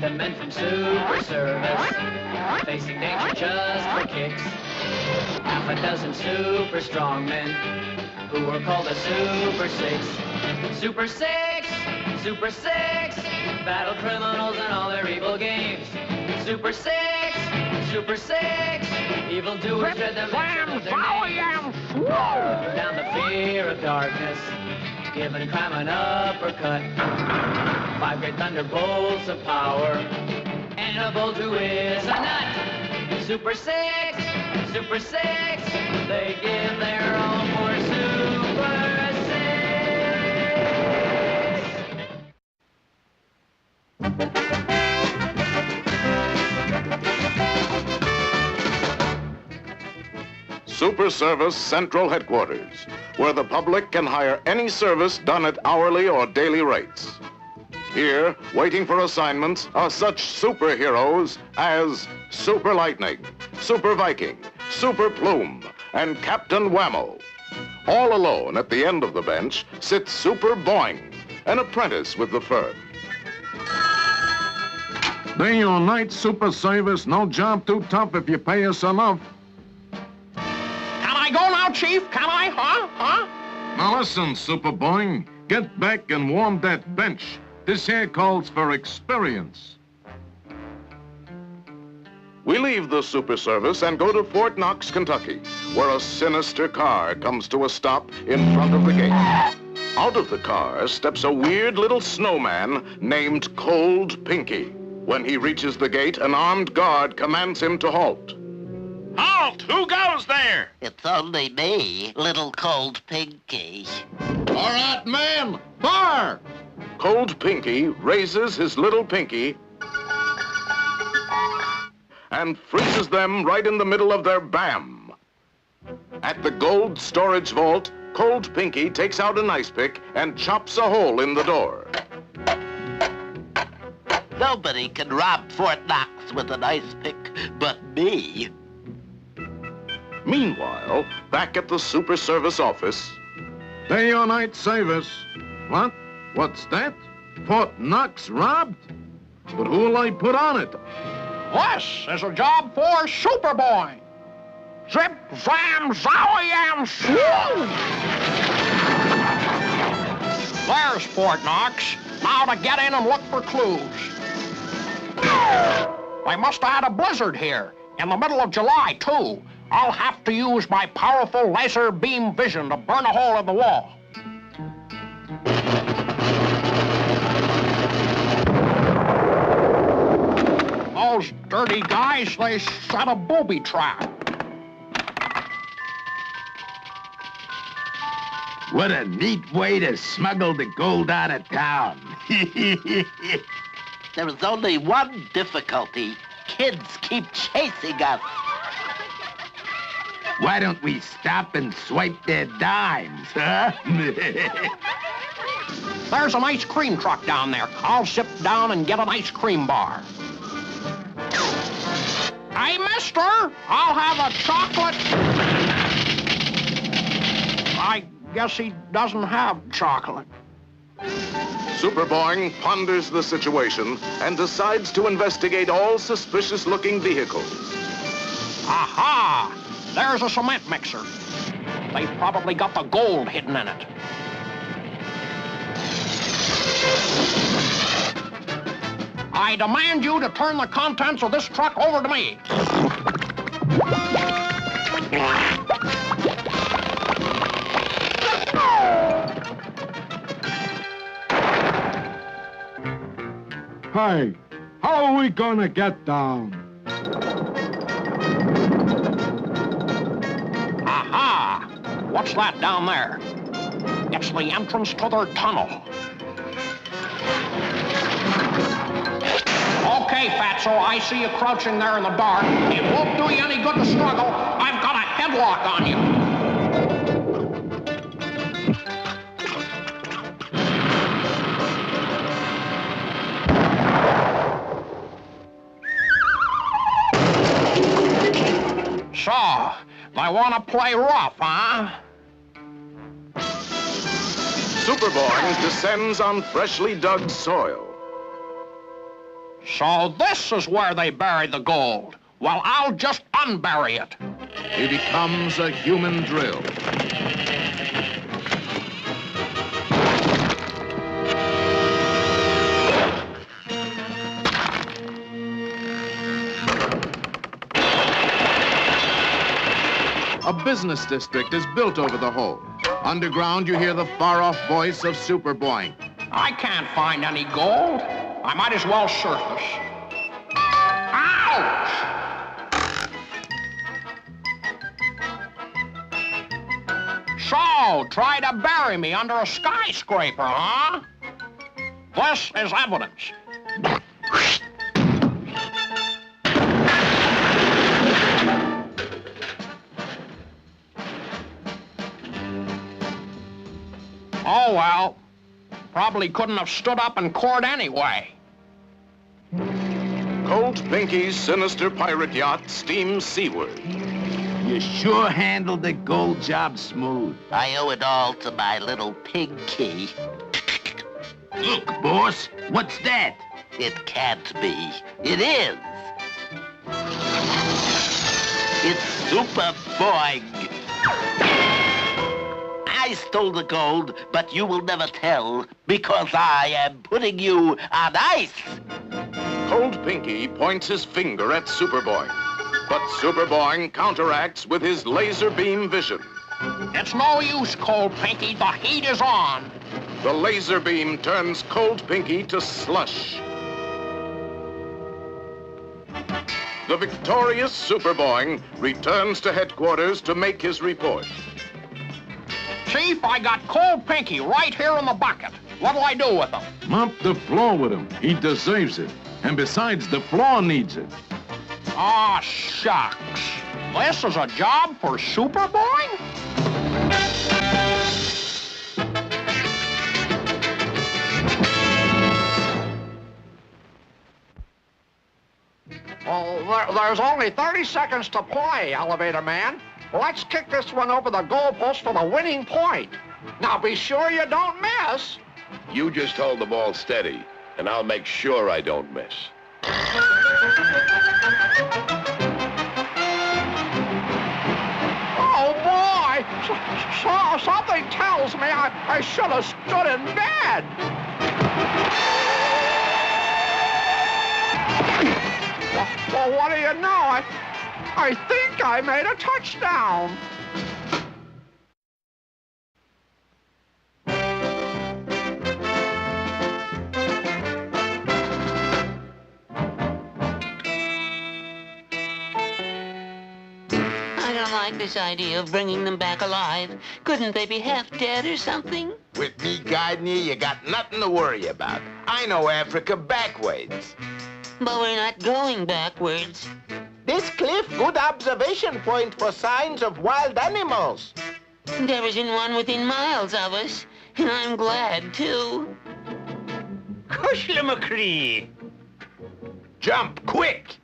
the men from Super Service, facing danger just for kicks. Half a dozen super strong men, who were called the Super Six. Super Six, Super Six, battle criminals and all their evil games. Super Six, Super Six, evildoers dread the mention of their names. Down the fear of darkness, giving crime an uppercut. 5 great thunderbolts of power, and a bolt who is a nut. Super Six, Super Six, they give their all for Super Six. Super Service Central Headquarters, where the public can hire any service done at hourly or daily rates. Here, waiting for assignments, are such superheroes as Super Lightning, Super Viking, Super Plume, and Captain Whammo. All alone at the end of the bench sits Super Boing, an apprentice with the firm. Day or night super service, no job too tough if you pay us enough. Can I go now, Chief? Can I? Huh? Now listen, Super Boing, get back and warm that bench. This here calls for experience. We leave the Super Service and go to Fort Knox, Kentucky, where a sinister car comes to a stop in front of the gate. Out of the car steps a weird little snowman named Cold Pinky. When he reaches the gate, an armed guard commands him to halt. Halt! Who goes there? It's only me, little Cold Pinky. All right, man, fire! Cold Pinky raises his little pinky and freezes them right in the middle of their bam. At the gold storage vault, Cold Pinky takes out an ice pick and chops a hole in the door. Nobody can rob Fort Knox with an ice pick but me. Meanwhile, back at the Super Service office... Day or night service. What? What's that? Fort Knox robbed? But who'll I put on it? This is a job for Superboy. Zip, zam, zowie, swoo! There's Fort Knox. Now to get in and look for clues. They must have had a blizzard here. In the middle of July, too. I'll have to use my powerful laser beam vision to burn a hole in the wall. Those dirty guys, they set a booby trap. What a neat way to smuggle the gold out of town. There is only one difficulty. Kids keep chasing us. Why don't we stop and swipe their dimes, huh? There's an ice cream truck down there. I'll sit down and get an ice cream bar. Hey, mister, I'll have a chocolate... I guess he doesn't have chocolate. Super Boing ponders the situation and decides to investigate all suspicious-looking vehicles. Aha! There's a cement mixer. They've probably got the gold hidden in it. I demand you to turn the contents of this truck over to me. Hey, how are we gonna get down? Aha! What's that down there? It's the entrance to their tunnel. Okay, Fatso, I see you crouching there in the dark. It won't do you any good to struggle. I've got a headlock on you. So, they want to play rough, huh? Super Boing descends on freshly dug soil. So this is where they bury the gold. Well, I'll just unbury it. He becomes a human drill. A business district is built over the hole. Underground, you hear the far-off voice of Super Boing. I can't find any gold. I might as well surface. Ouch! So, try to bury me under a skyscraper, huh? This is evidence. Oh, well. Probably couldn't have stood up in court anyway. Cold Pinky's sinister pirate yacht steams seaward. You sure handled the gold job smooth. I owe it all to my little pig key. Look, boss, what's that? It can't be. It is. It's Super Boing. I stole the gold, but you will never tell, because I am putting you on ice. Cold Pinky points his finger at Super Boing, but Super Boing counteracts with his laser beam vision. It's no use, Cold Pinky. The heat is on. The laser beam turns Cold Pinky to slush. The victorious Super Boing returns to headquarters to make his report. Chief, I got Cold Pinky right here in the bucket. What'll I do with him? Mop the floor with him. He deserves it. And besides, the floor needs it. Aw, shucks. This is a job for Super Boing? Well, there's only 30 seconds to play, Elevator Man. Let's kick this one over the goalpost for the winning point. Now be sure you don't miss. You just hold the ball steady, and I'll make sure I don't miss. Oh, boy! Something tells me I should have stood in bed. Well, what do you know? I think I made a touchdown. I don't like this idea of bringing them back alive. Couldn't they be half dead or something? With me guiding you, you got nothing to worry about. I know Africa backwards. But we're not going backwards. This cliff, good observation point for signs of wild animals. There isn't one within miles of us, and I'm glad, too. Cushla McCree. Jump, quick!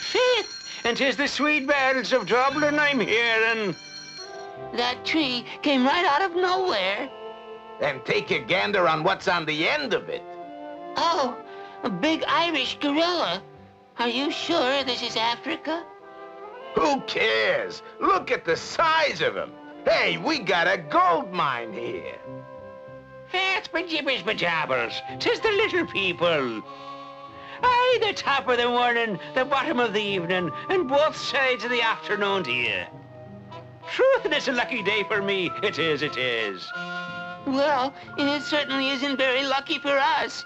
Faith, And 'tis the sweet bells of Dublin I'm hearing. that tree came right out of nowhere. Then take a gander on what's on the end of it. Oh, a big Irish gorilla. Are you sure this is Africa? Who cares? Look at the size of him. Hey, we got a gold mine here. Fats bejibbers bejabbers, 'tis the little people. Aye, the top of the morning, the bottom of the evening, and both sides of the afternoon to you. Truth, and it's a lucky day for me. It is, it is. Well, it certainly isn't very lucky for us.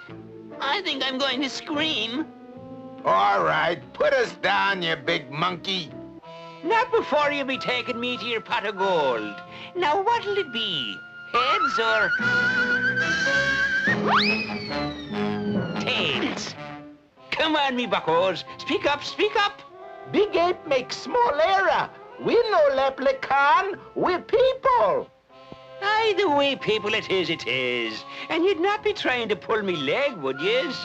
I think I'm going to scream. All right, put us down, you big monkey. Not before you be taking me to your pot of gold. Now, what'll it be? Heads or tails? Come on, me buckos. Speak up, speak up. Big ape makes small error. We no leprechaun, we people. Aye, the way people it is, it is. And you'd not be trying to pull me leg, would yez?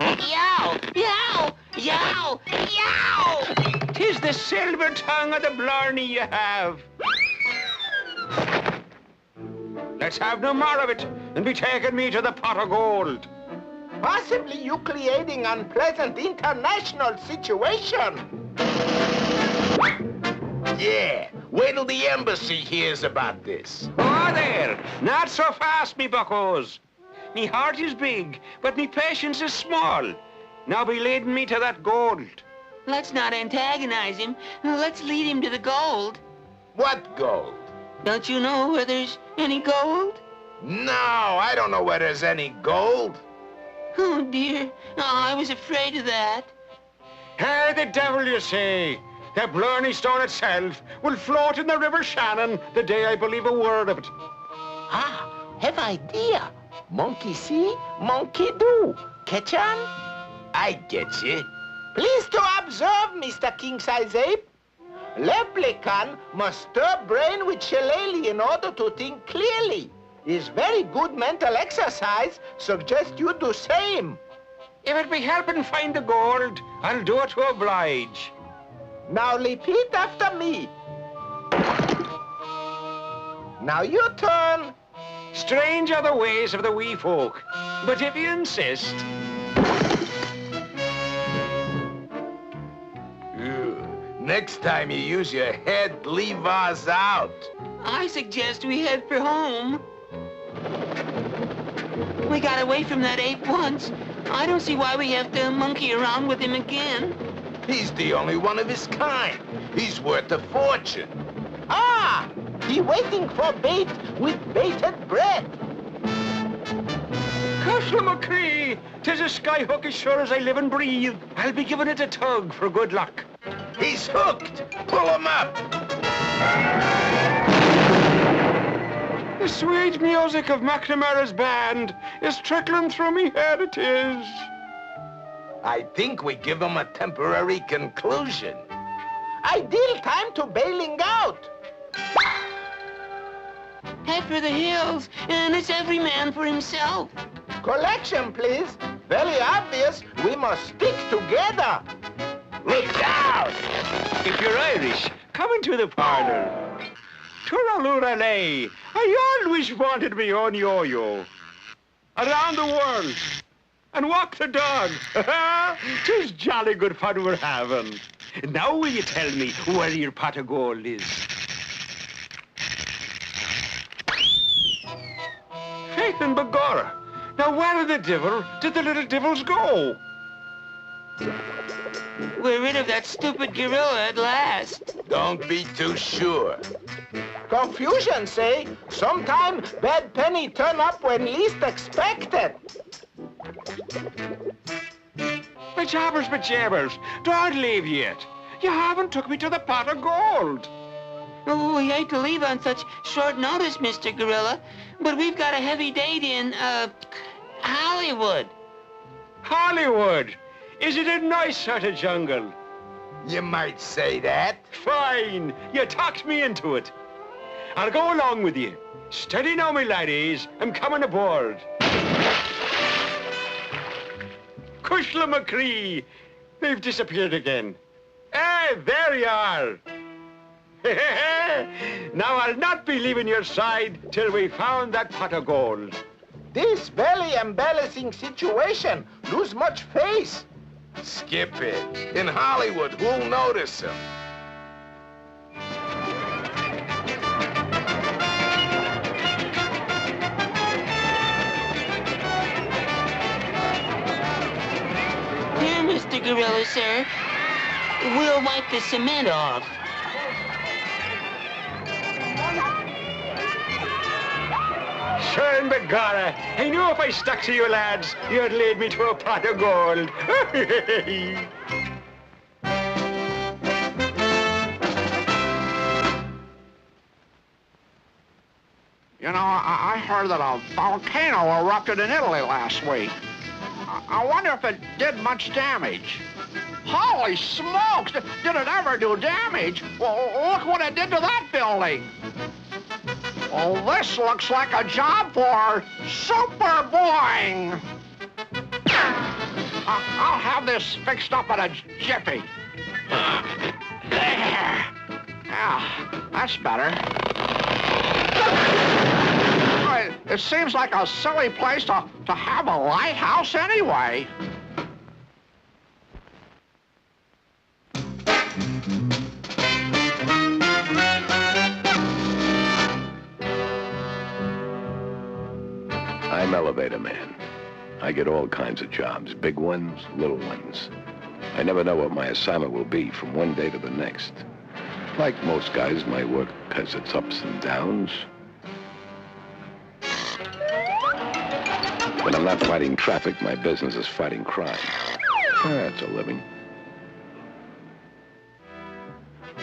Yow! Yow! Yow! Yow! 'Tis the silver tongue of the blarney you have. Let's have no more of it. and be taking me to the pot of gold. Possibly you creating unpleasant international situation. Yeah, wait till the embassy hears about this. Oh, there! Not so fast, me buckos. Me heart is big, but me patience is small. Now be leading me to that gold. Let's not antagonize him. Let's lead him to the gold. What gold? Don't you know where there's any gold? No, I don't know where there's any gold. Oh, dear. Oh, I was afraid of that. Hey, the devil, you say. The Blarney Stone itself will float in the River Shannon the day I believe a word of it. Ah, have idea. Monkey see, monkey do. Catch on? I get you. Please to observe, Mr. King-size ape. Leprechaun must stir brain with shillelagh in order to think clearly. Is very good mental exercise. Suggest you do same. If it be helping find the gold, I'll do it to oblige. Now repeat after me. Now your turn. Strange are the ways of the wee folk, but if you insist... Next time you use your head, leave us out. I suggest we head for home. We got away from that ape once. I don't see why we have to monkey around with him again. He's the only one of his kind. He's worth a fortune. Ah! He waiting for bait with bated breath. Cushla McCree! 'Tis a skyhook as sure as I live and breathe. I'll be giving it a tug for good luck. He's hooked. Pull him up. The sweet music of McNamara's band is trickling through me head, it is. I think we give him a temporary conclusion. Ideal time to bailing out. Head for the hills, and it's every man for himself. Collection, please. Very obvious. We must stick together. Look out! If you're Irish, come into the parlor. Turalurale, I always wanted me own yo-yo. Around the world. And walk the dog. 'Tis jolly good fun we're having. Now will you tell me where your pot of gold is? Faith and begorra. Now where the devil did the little devils go? We're rid of that stupid gorilla at last. Don't be too sure. Confusion, say? Sometime bad penny turn up when least expected. But jabbers, don't leave yet. You haven't took me to the pot of gold. Oh, we hate to leave on such short notice, Mr. Gorilla, but we've got a heavy date in, Hollywood. Hollywood? Is it a nice sort of jungle? You might say that. Fine. You talked me into it. I'll go along with you. Steady now, my laddies. I'm coming aboard. Cushla McCree. They've disappeared again. There you are. Now I'll not be leaving your side till we found that pot of gold. This very embarrassing situation. Lose much face. Skip it. In Hollywood, who'll notice him? Here, Mr. Gorilla, sir. We'll wipe the cement off. Sure and begorra, I knew if I stuck to you lads, you'd lead me to a pot of gold. You know, I heard that a volcano erupted in Italy last week. I wonder if it did much damage. Holy smokes! Did it ever do damage? Well, look what it did to that building. Well, this looks like a job for Super Boing. I'll have this fixed up in a jiffy. There. Yeah, that's better. It seems like a silly place to have a lighthouse anyway. I'm elevator man. I get all kinds of jobs, big ones, little ones. I never know what my assignment will be from one day to the next. Like most guys, my work has its ups and downs. When I'm not fighting traffic, my business is fighting crime. That's a living.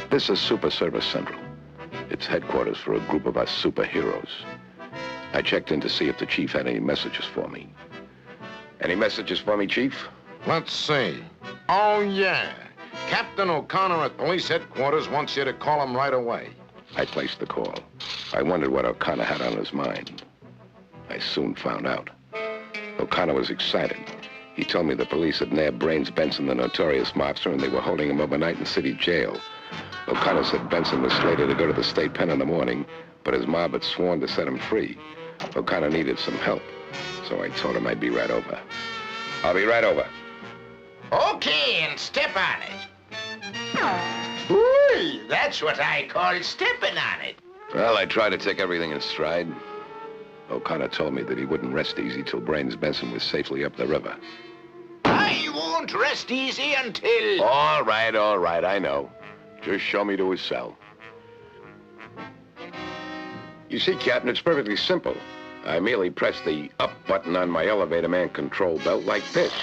This is Super Service Central. It's headquarters for a group of us superheroes. I checked in to see if the chief had any messages for me. Any messages for me, Chief? Let's see. Oh, yeah. Captain O'Connor at police headquarters wants you to call him right away. I placed the call. I wondered what O'Connor had on his mind. I soon found out. O'Connor was excited. He told me the police had nabbed Brains Benson, the notorious mobster, and they were holding him overnight in city jail. O'Connor said Benson was slated to go to the state pen in the morning, but his mob had sworn to set him free. O'Connor needed some help, so I told him I'd be right over. I'll be right over. Okay, and step on it. Ooh, that's what I call stepping on it. Well, I tried to take everything in stride. O'Connor told me that he wouldn't rest easy till Brains Benson was safely up the river. I won't rest easy until... All right, I know. Just show me to his cell. You see, Captain, it's perfectly simple. I merely press the up button on my elevator man control belt like this.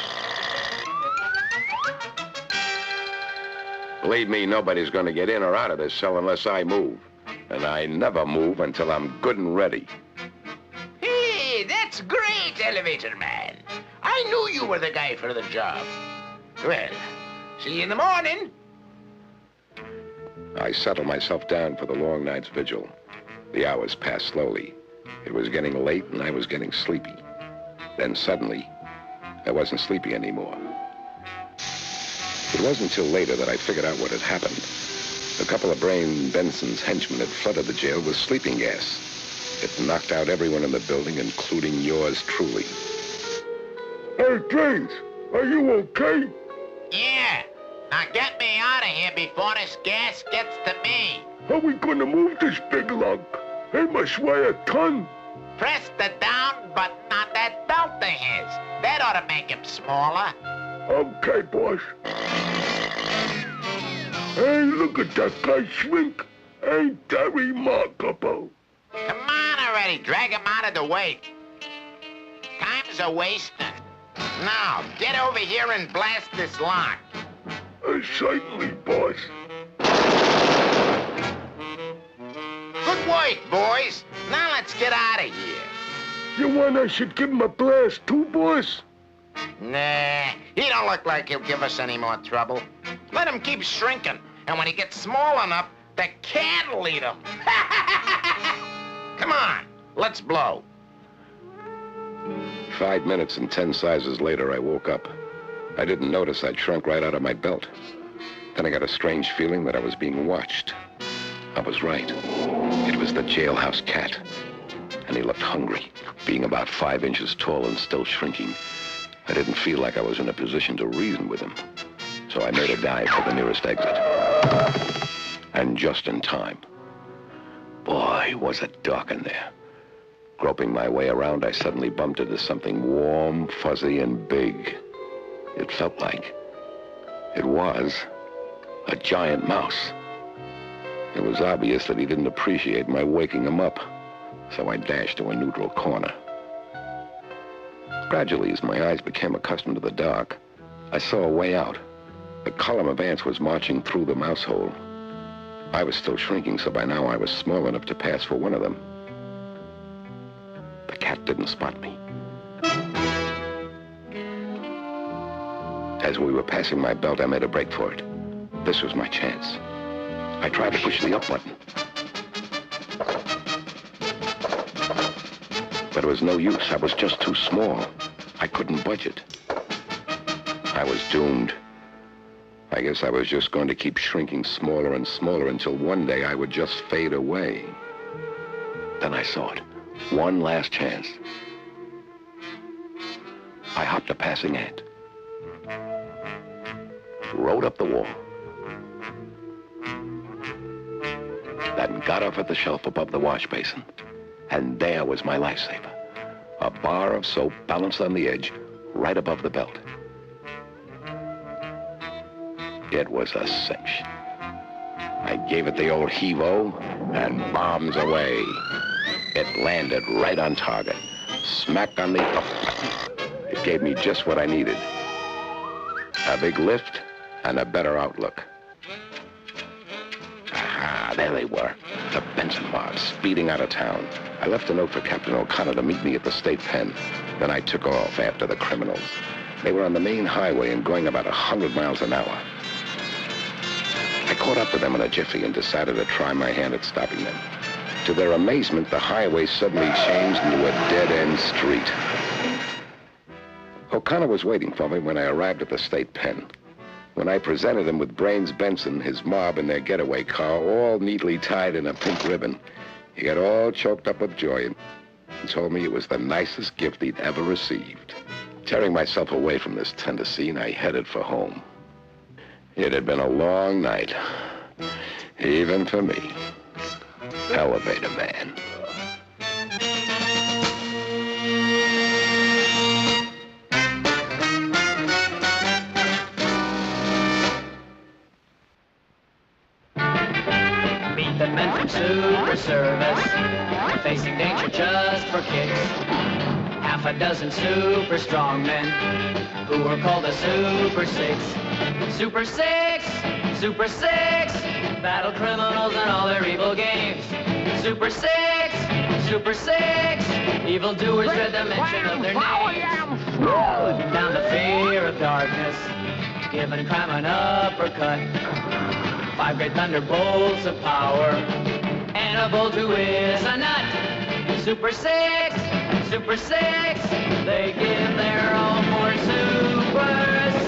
Believe me, nobody's going to get in or out of this cell unless I move. And I never move until I'm good and ready. Hey, that's great, elevator man. I knew you were the guy for the job. Well, see you in the morning. I settled myself down for the long night's vigil. The hours passed slowly. It was getting late and I was getting sleepy. Then suddenly, I wasn't sleepy anymore. It wasn't until later that I figured out what had happened. A couple of Brains Benson's henchmen had flooded the jail with sleeping gas. It knocked out everyone in the building, including yours truly. Hey, Brains, are you okay? Yeah. Now get me out of here before this gas gets to me. How are we gonna move this big lug? It must weigh a ton. Press the down button on that belt of his. That ought to make him smaller. Okay, boss. Hey, look at that guy shrink. Ain't that remarkable? Come on already. Drag him out of the way. Time's a wasting. Now, get over here and blast this lock. Certainly, boss. Good work, boys. Now let's get out of here. You want I should give him a blast too, boss? Nah, he don't look like he'll give us any more trouble. Let him keep shrinking, and when he gets small enough, the can'll eat him. Come on, let's blow. 5 minutes and 10 sizes later, I woke up. I didn't notice I'd shrunk right out of my belt. Then I got a strange feeling that I was being watched. I was right. It was the jailhouse cat. And he looked hungry, being about 5 inches tall and still shrinking. I didn't feel like I was in a position to reason with him. So I made a dive for the nearest exit. And just in time. Boy, was it dark in there. Groping my way around, I suddenly bumped into something warm, fuzzy, and big. It felt like it was a giant mouse. It was obvious that he didn't appreciate my waking him up, so I dashed to a neutral corner. Gradually, as my eyes became accustomed to the dark, I saw a way out. A column of ants was marching through the mouse hole. I was still shrinking, so by now I was small enough to pass for one of them. The cat didn't spot me. As we were passing my belt, I made a break for it. This was my chance. I tried to push the up button. But it was no use. I was just too small. I couldn't budge it. I was doomed. I guess I was just going to keep shrinking smaller and smaller until one day I would just fade away. Then I saw it. One last chance. I hopped a passing ant. Rode up the wall. Then got off at the shelf above the wash basin. And there was my lifesaver. A bar of soap balanced on the edge, right above the belt. It was a cinch. I gave it the old heave-o, and bombs away. It landed right on target, smack on the... It gave me just what I needed. A big lift and a better outlook. Ah, there they were, the Benson mobs speeding out of town. I left a note for Captain O'Connor to meet me at the state pen. Then I took off after the criminals. They were on the main highway and going about 100 miles an hour. I caught up with them in a jiffy and decided to try my hand at stopping them. To their amazement, the highway suddenly changed into a dead-end street. O'Connor was waiting for me when I arrived at the state pen. When I presented him with Brains Benson, his mob, and their getaway car, all neatly tied in a pink ribbon, he got all choked up with joy and told me it was the nicest gift he'd ever received. Tearing myself away from this tender scene, I headed for home. It had been a long night, even for me. Elevator man. Meet the men from Super Service, facing danger just for kicks. Half a dozen super strong men who were called the Super Six. Super Six, Super Six, battle criminals and all their evil games. Super Six, Super Six, evildoers dread the mention of their names. Putting down the fear of darkness, giving crime an uppercut. 5 great thunderbolts of power, and a bolt who is a nut. Super Six, Super Six, they give their all for Super Six.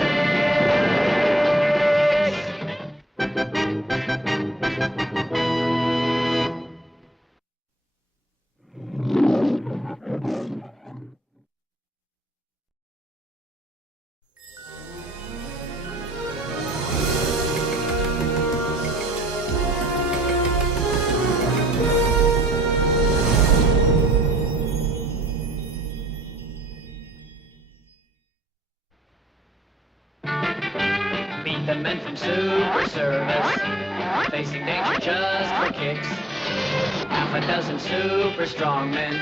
Meet the men from Super Service, facing danger just for kicks. Half a dozen super strong men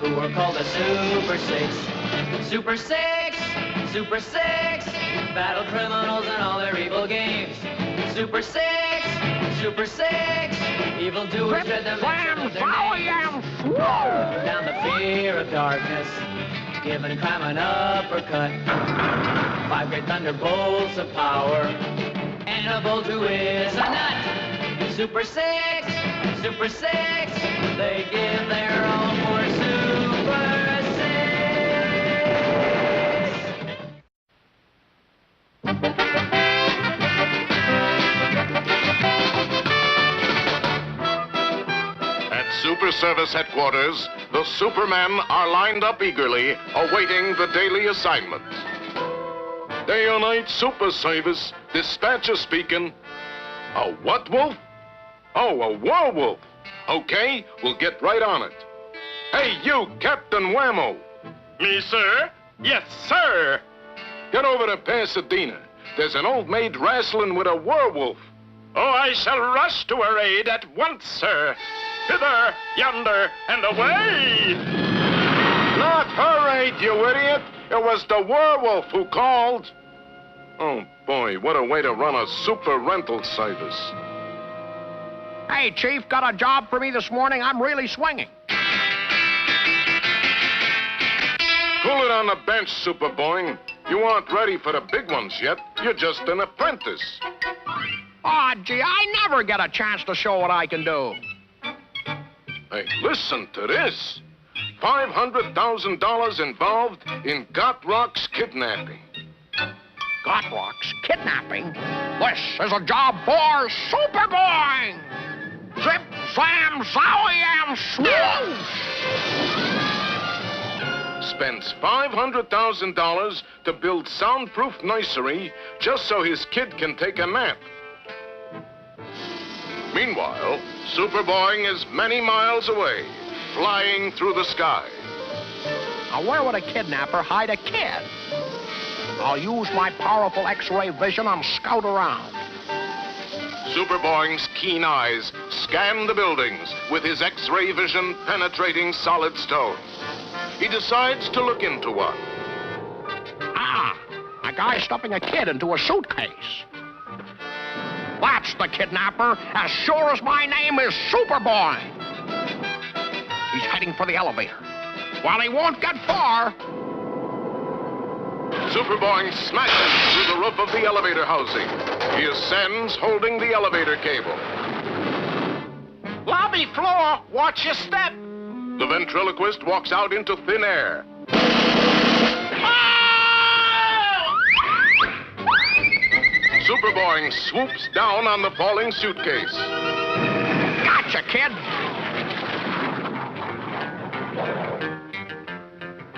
who were called the Super Six. Super Six, Super Six, battle criminals and all their evil games. Super Six, Super Six, evildoers dread the mention of their names. Down the fear of darkness, giving crime an uppercut. 5 great thunderbolts of power, and a bolt who is a nut. Super Six, Super Six, they give their all for Super At Super Service headquarters, the Supermen are lined up eagerly, awaiting the daily assignment. Day or night Super Service, dispatcher speaking. A what wolf? Oh, a werewolf. Okay, we'll get right on it. Hey, you, Captain Whammo. Me, sir? Yes, sir. Get over to Pasadena. There's an old maid wrestling with a werewolf. Oh, I shall rush to her aid at once, sir. Hither, yonder, and away! Not her aid, you idiot. It was the werewolf who called. Oh, boy, what a way to run a super rental service. Hey, Chief, got a job for me this morning? I'm really swinging. Cool it on the bench, Super Boing. You aren't ready for the big ones yet. You're just an apprentice. Aw, gee, I never get a chance to show what I can do. Hey, listen to this. $500,000 involved in Gotrock's kidnapping. Gotrock's kidnapping? This is a job for Super Boing! Zip, zam, zowie, and swoosh! spends $500,000 to build soundproof nursery just so his kid can take a nap. Meanwhile, Super Boing is many miles away, flying through the sky. Now, where would a kidnapper hide a kid? I'll use my powerful X-ray vision and scout around. Super Boing's keen eyes scan the buildings with his X-ray vision penetrating solid stone. He decides to look into one. Ah, a guy stuffing a kid into a suitcase. That's the kidnapper, as sure as my name is Super Boing. He's heading for the elevator. Well, he won't get far. Super Boing smashes through the roof of the elevator housing. He ascends holding the elevator cable. Lobby floor, watch your step. The ventriloquist walks out into thin air. Super Boing swoops down on the falling suitcase. Gotcha, kid.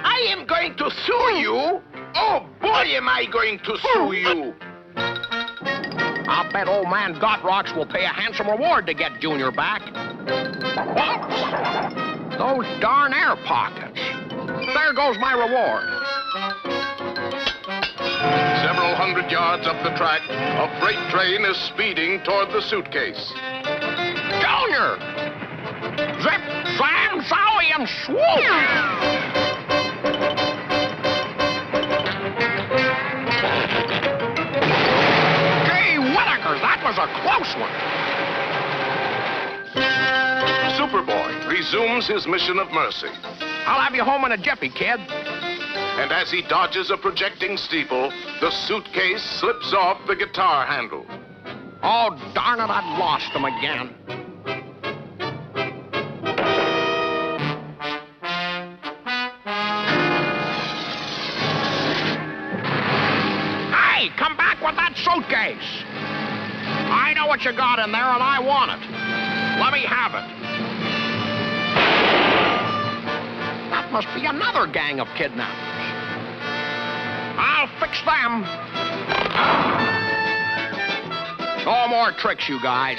I am going to sue you. Oh, boy, am I going to sue you. I'll bet old man Gotrocks will pay a handsome reward to get Junior back. Those darn air pockets. There goes my reward. Several hundred yards up the track, a freight train is speeding toward the suitcase. Junior! Zip, slam, zowie, and swoop! That was a close one. Super Boing resumes his mission of mercy. I'll have you home in a jiffy, kid. And as he dodges a projecting steeple, the suitcase slips off the guitar handle. Oh, darn it, I've lost him again. Hey, come back with that suitcase. I know what you got in there, and I want it. Let me have it. That must be another gang of kidnappers. I'll fix them. No more tricks, you guys.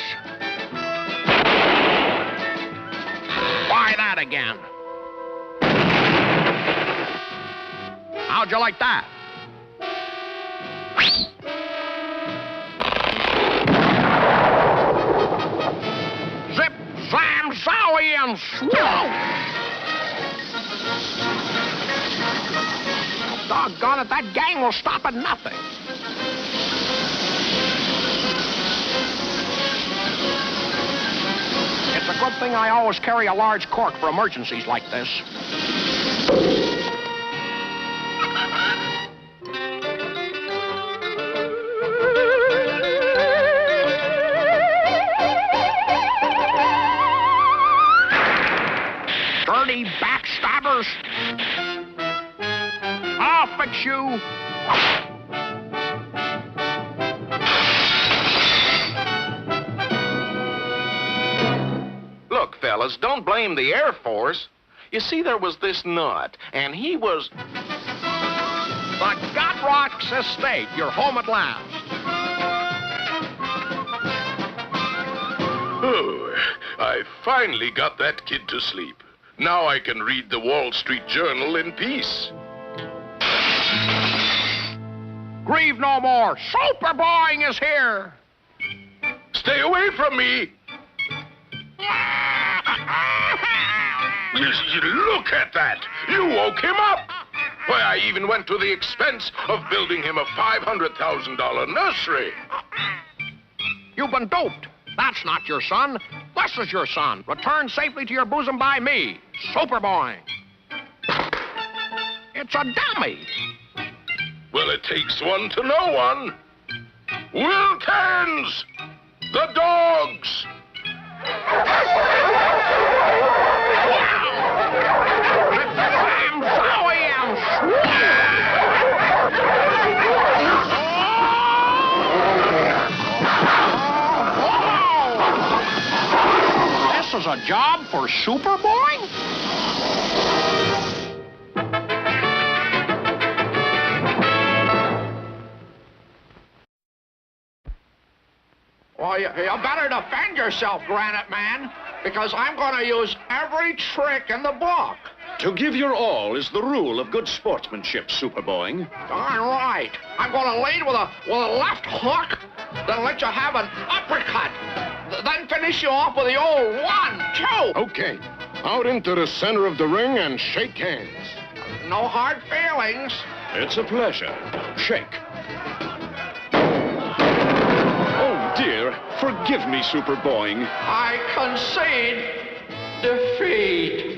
Try that again. How'd you like that? Zip, slam, zowie, and swoop! Doggone it, that gang will stop at nothing. It's a good thing I always carry a large cork for emergencies like this. Dirty backstabbers! I'll fix you! Look, fellas, don't blame the Air Force. You see, there was this nut, and he was... The Gotrocks Estate, you're home at last. Oh, I finally got that kid to sleep. Now I can read the Wall Street Journal in peace. Grieve no more. Super Boing is here. Stay away from me! Look at that! You woke him up! Why, I even went to the expense of building him a $500,000 nursery. You've been duped. That's not your son. This is your son. Returned safely to your bosom by me, Super Boing. It's a dummy. Well, it takes one to know one. Wilkins! The dogs! I'm Zowie and This is a job for Super Boing? you better defend yourself, Granite Man, because I'm going to use every trick in the book. To give your all is the rule of good sportsmanship, Superboing. Darn right. I'm going to lead with a left hook, then let you have an uppercut, then finish you off with the old 1, 2. Okay, out into the center of the ring and shake hands. No hard feelings. It's a pleasure. Shake. Oh, dear. Forgive me, Superboing. I concede defeat.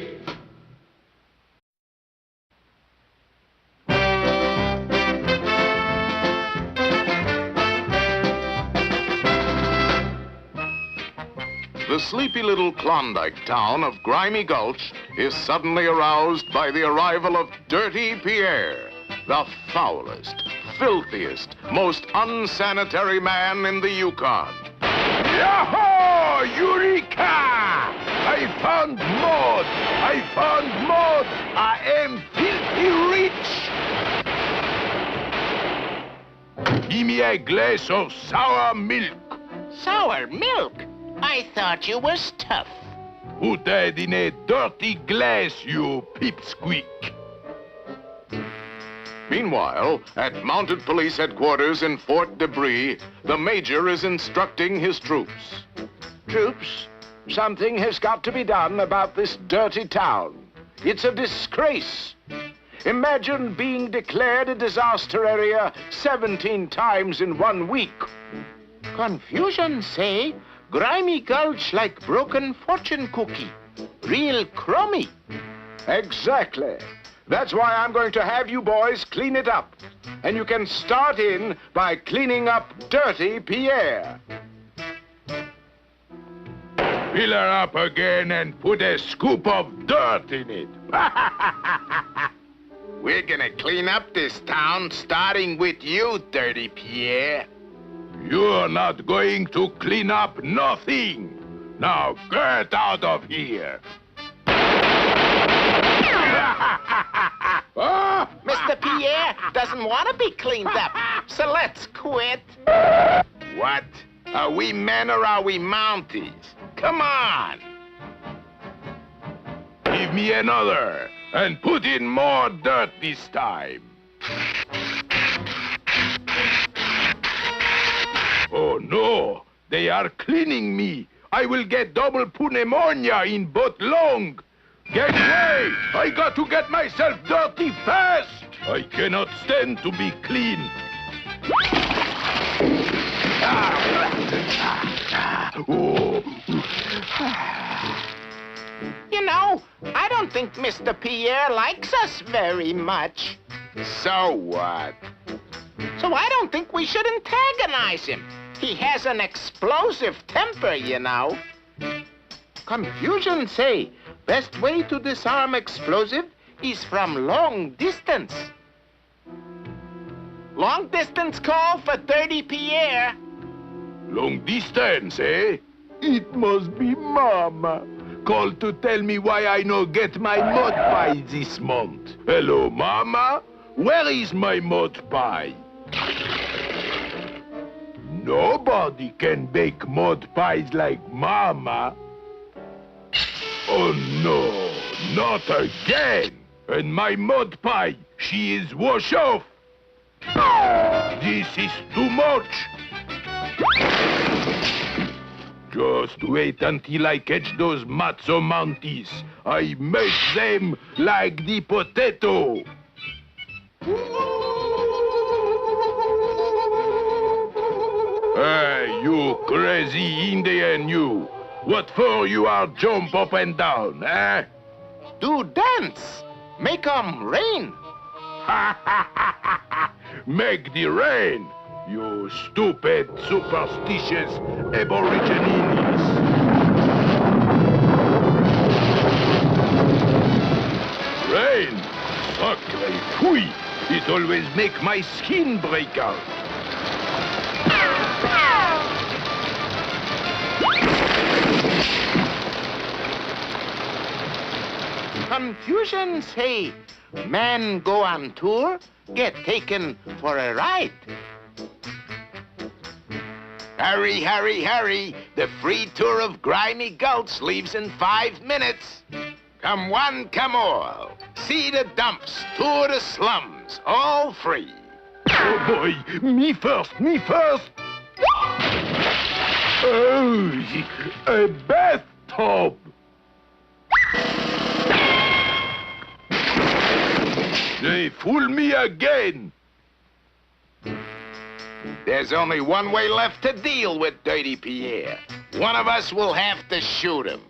The sleepy little Klondike town of Grimy Gulch is suddenly aroused by the arrival of Dirty Pierre, the foulest, filthiest, most unsanitary man in the Yukon. Yahoo! Eureka! I found mud! I found mud! I am filthy rich! Give me a glass of sour milk. Sour milk? I thought you was tough. Put that in a dirty glass, you pipsqueak. Meanwhile, at Mounted Police Headquarters in Fort Debris, the Major is instructing his troops. Troops, something has got to be done about this dirty town. It's a disgrace. Imagine being declared a disaster area 17 times in 1 week. Confusion, say? Grimy Gulch like broken fortune cookie. Real crummy. Exactly. That's why I'm going to have you boys clean it up. And you can start in by cleaning up Dirty Pierre. Fill her up again and put a scoop of dirt in it. We're gonna clean up this town, starting with you, Dirty Pierre. You're not going to clean up nothing. Now get out of here. Mr. Pierre doesn't want to be cleaned up, so let's quit. What? Are we men or are we Mounties? Come on. Give me another, and put in more dirt this time. Oh, no. They are cleaning me. I will get double pneumonia in both lung. Get away! I got to get myself dirty fast. I cannot stand to be clean. You know, I don't think Mr. Pierre likes us very much. So what? So I don't think we should antagonize him. He has an explosive temper, you know. Confusion say, best way to disarm explosive is from long distance. Long distance call for Dirty Pierre. Long distance, eh? It must be Mama. Called to tell me why I no get my mud pie this month. Hello, Mama? Where is my mud pie? Nobody can bake mud pies like Mama. Oh, no, not again. And my mud pie, she is wash off. This is too much. Just wait until I catch those matzo mounties. I make them like the potato. Hey, you crazy Indian, you. What for you are jump up and down, eh? Do dance. Make 'em rain. Make the rain, you stupid, superstitious aborigines. Rain? Sacre fouille. It always make my skin break out. Confusion say, man go on tour, get taken for a ride. Hurry, hurry, hurry. The free tour of Grimy Gulch leaves in 5 minutes. Come one, come all. See the dumps, tour the slums, all free. Oh boy, me first, me first. Oh, a bathtub. They fool me again. There's only one way left to deal with Dirty Pierre. One of us will have to shoot him.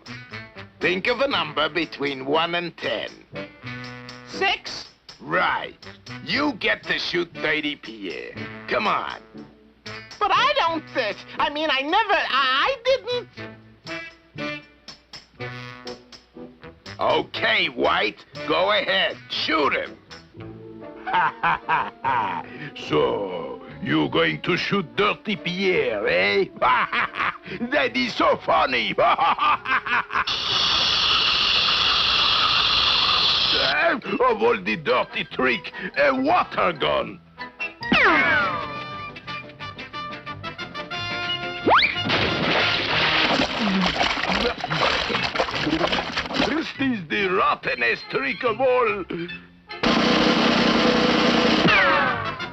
Think of a number between 1 and 10. 6? Right. You get to shoot Dirty Pierre. Come on. But I don't, I didn't. Okay, White, go ahead. Shoot him. Ha ha ha ha. So, you're going to shoot Dirty Pierre, eh? That is so funny. Of all the dirty trick, a water gun. This is the rottenest trick of all.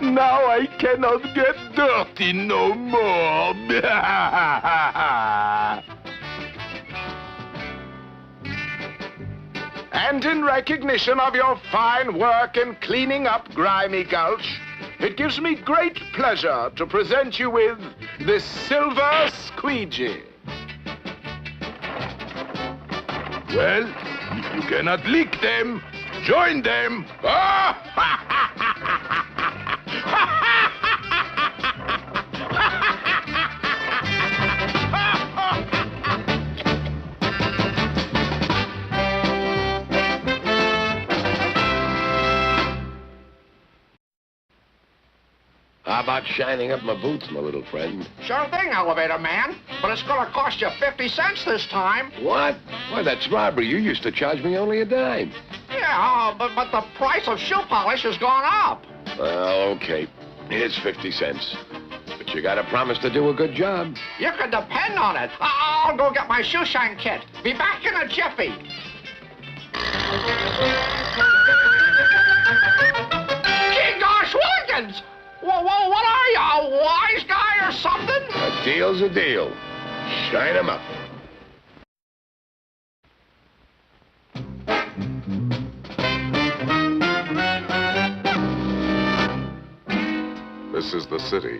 Now I cannot get dirty no more. And in recognition of your fine work in cleaning up Grimy Gulch, it gives me great pleasure to present you with this silver squeegee. Well, if you cannot lick them, join them. How about shining up my boots, my little friend? Sure thing, elevator man. But it's gonna cost you 50 cents this time. What? Why, that's robbery. You used to charge me only a dime. Yeah, but the price of shoe polish has gone up. Well, okay. Here's 50 cents. But you gotta promise to do a good job. You can depend on it. I'll go get my shoe shine kit. Be back in a jiffy. Gee gosh, Wilkins! Whoa, what are you, a wise guy or something? A deal's a deal. Shine 'em up. This is the city,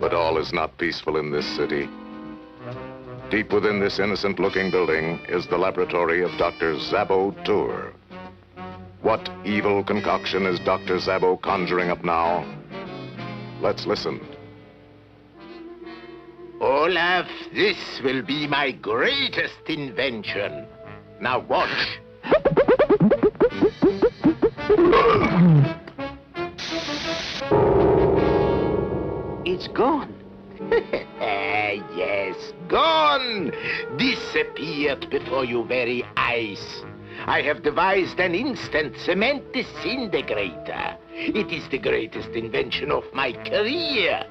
but all is not peaceful in this city. Deep within this innocent-looking building is the laboratory of Dr. Zabo Tour. What evil concoction is Dr. Zabo conjuring up now? Let's listen. Olaf, this will be my greatest invention. Now watch. It's gone. Yes, gone. Disappeared before your very eyes. I have devised an instant cement disintegrator. It is the greatest invention of my career.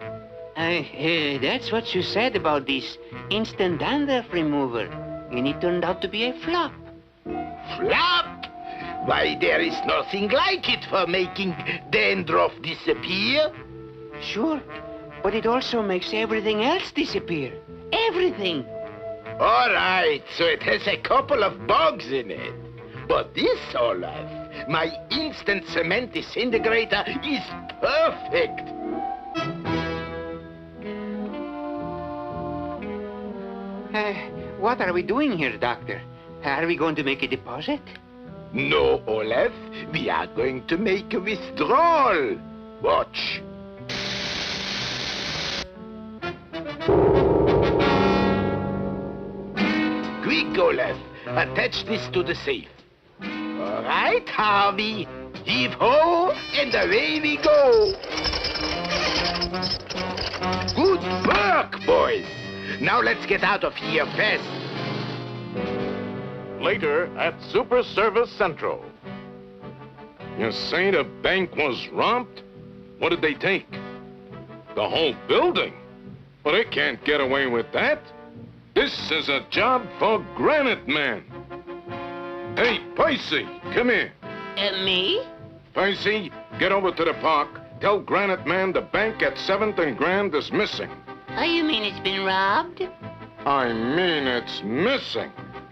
That's what you said about this instant dandruff remover. And it turned out to be a flop. Flop? Why, there is nothing like it for making dandruff disappear. Sure, but it also makes everything else disappear. Everything. All right, so it has a couple of bugs in it. But this, Olaf, my instant cement disintegrator is perfect. What are we doing here, Doctor? Are we going to make a deposit? No, Olaf, we are going to make a withdrawal. Watch. Quick, Olaf, attach this to the safe. All right, Harvey. Heave ho, and away we go. Good work, boys. Now let's get out of here fast. Later at Super Service Central. You say the bank was robbed? What did they take? The whole building? But I can't get away with that. This is a job for Granite Man. Hey, Percy, come here. Me? Percy, get over to the park. Tell Granite Man the bank at 7th and Grand is missing. Oh, you mean it's been robbed? I mean it's missing.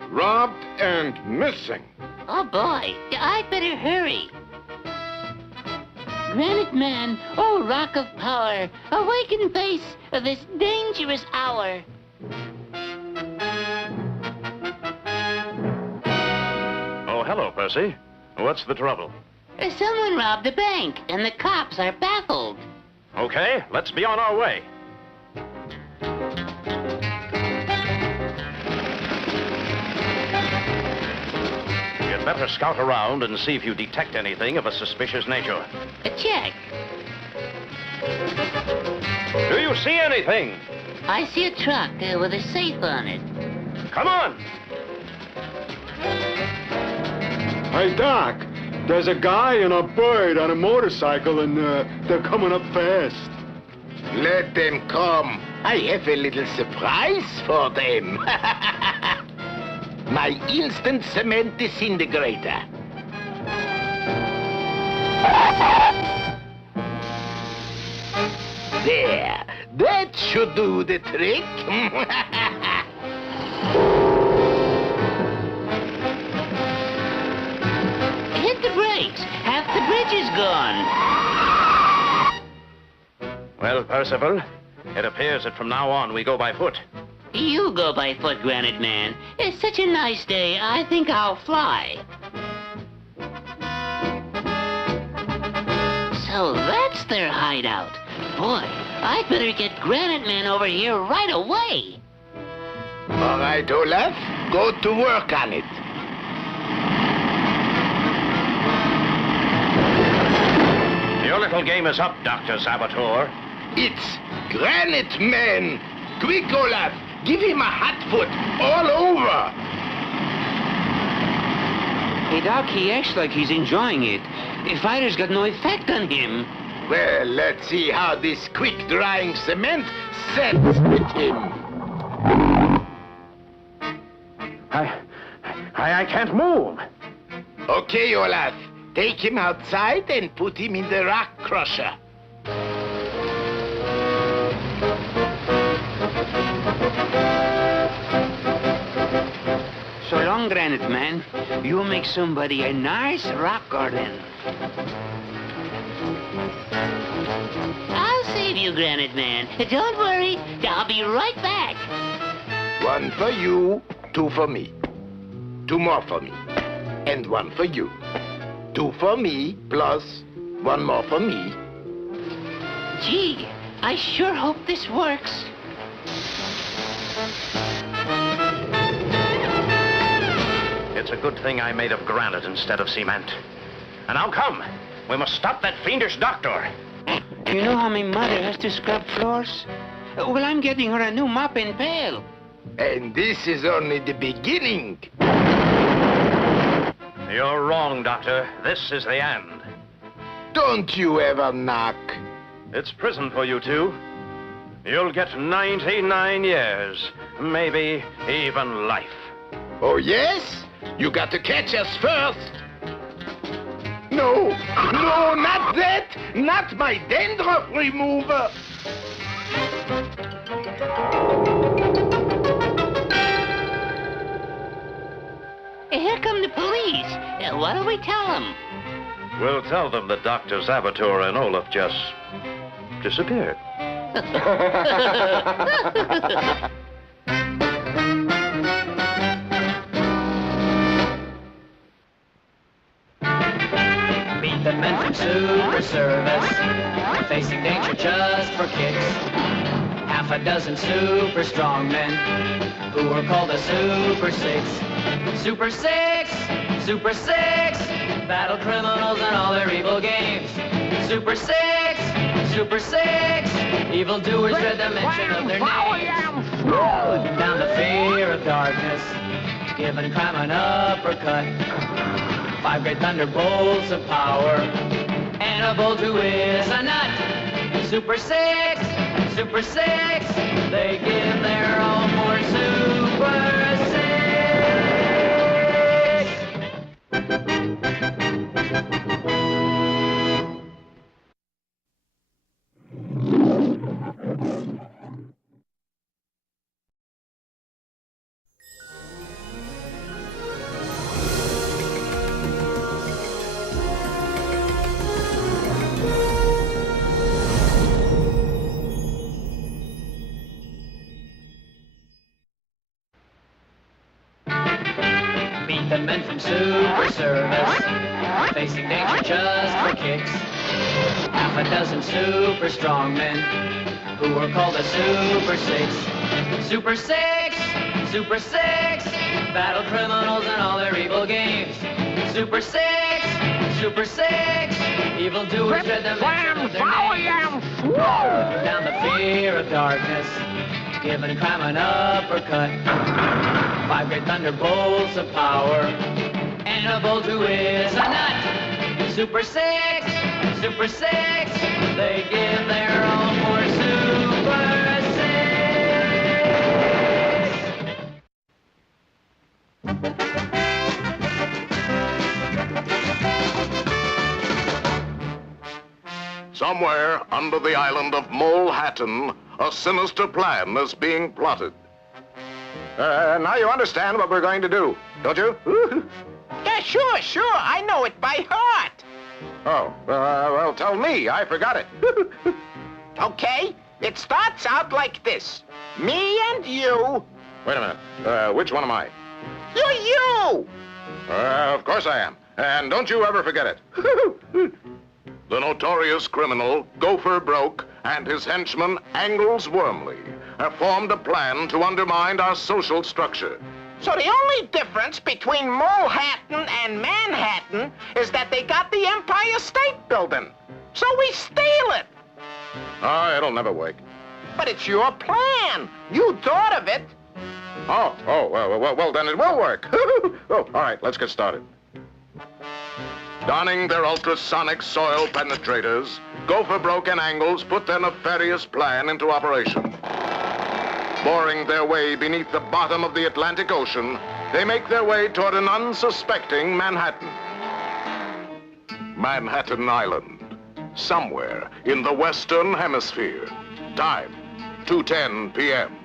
Robbed and missing. Oh, boy, I'd better hurry. Granite Man, oh, rock of power, awake in face of this dangerous hour. Oh, hello, Percy. What's the trouble? Someone robbed the bank, and the cops are baffled. Okay, let's be on our way. You'd better scout around and see if you detect anything of a suspicious nature. Check. Do you see anything? I see a truck with a safe on it. Come on! Hey, Doc, there's a guy and a bird on a motorcycle, and they're coming up fast. Let them come. I have a little surprise for them. My instant cement disintegrator. There. That should do the trick. Hit the brakes. Half the bridge is gone. Well, Percival, it appears that from now on we go by foot. You go by foot, Granite Man. It's such a nice day, I think I'll fly. So that's their hideout. Boy, I'd better get Granite Man over here right away. All right, Olaf, go to work on it. Your little game is up, Dr. Saboteur. It's Granite Man. Quick, Olaf, give him a hot foot all over. Hey, Doc, he acts like he's enjoying it. The fire's got no effect on him. Well, let's see how this quick-drying cement sets with him. I can't move. Okay, Olaf. Take him outside and put him in the rock crusher. So long, Granite Man. You make somebody a nice rock garden. I'll save you, Granite Man. Don't worry, I'll be right back. One for you, two for me. Two more for me. And one for you. Two for me, plus one more for me. Gee, I sure hope this works. It's a good thing I made of granite instead of cement. And now come. We must stop that fiendish doctor. You know how my mother has to scrub floors? Well, I'm getting her a new mop and pail. And this is only the beginning. You're wrong, Doctor. This is the end. Don't you ever knock. It's prison for you two. You'll get 99 years, maybe even life. Oh, yes? You got to catch us first. No, no, not that. Not my dandruff remover. Here come the police. What do we tell them? We'll tell them that Dr. Saboteur and Olaf just disappeared. Meet the men from Super Service, facing danger just for kicks. Half a dozen super strong men who are called the Super Six. Super Six, Super Six, battle criminals and all their evil games. Super Six, Super Six, evildoers dread the mention of their names. Putting down the fear of darkness, giving crime an uppercut. 5 great thunderbolts of power, and a bolt who is a nut. Super Six, Super 6, they give their all for Super 6. The men from Super Service, facing danger just for kicks. Half a dozen super strong men, who were called the Super 6. Super 6, Super 6, battle criminals and all their evil games. Super 6, Super 6, evil doers dread the mention of their names. Down the fear of darkness, giving crime an uppercut. 5 great thunderbolts of power, and a bolt who is a nut. Super 6, Super 6, they give their all for Super 6. Somewhere under the island of Mole Hatton, a sinister plan is being plotted. Now you understand what we're going to do, don't you? Yeah, sure. I know it by heart. Oh, well, tell me. I forgot it. Okay, it starts out like this. Me and you. Wait a minute. Which one am I? You're you. Of course I am. And don't you ever forget it. The notorious criminal, Gopher Broke, and his henchman, Angles Wormley, have formed a plan to undermine our social structure. So the only difference between Molehattan and Manhattan is that they got the Empire State Building. So we steal it. Oh, it'll never work. But it's your plan. You thought of it. Well, then it will work. Oh, all right, let's get started. Donning their ultrasonic soil penetrators, Gopher Broke and Angles put their nefarious plan into operation. Boring their way beneath the bottom of the Atlantic Ocean, they make their way toward an unsuspecting Manhattan. Manhattan Island, somewhere in the Western Hemisphere. Time, 2:10 p.m.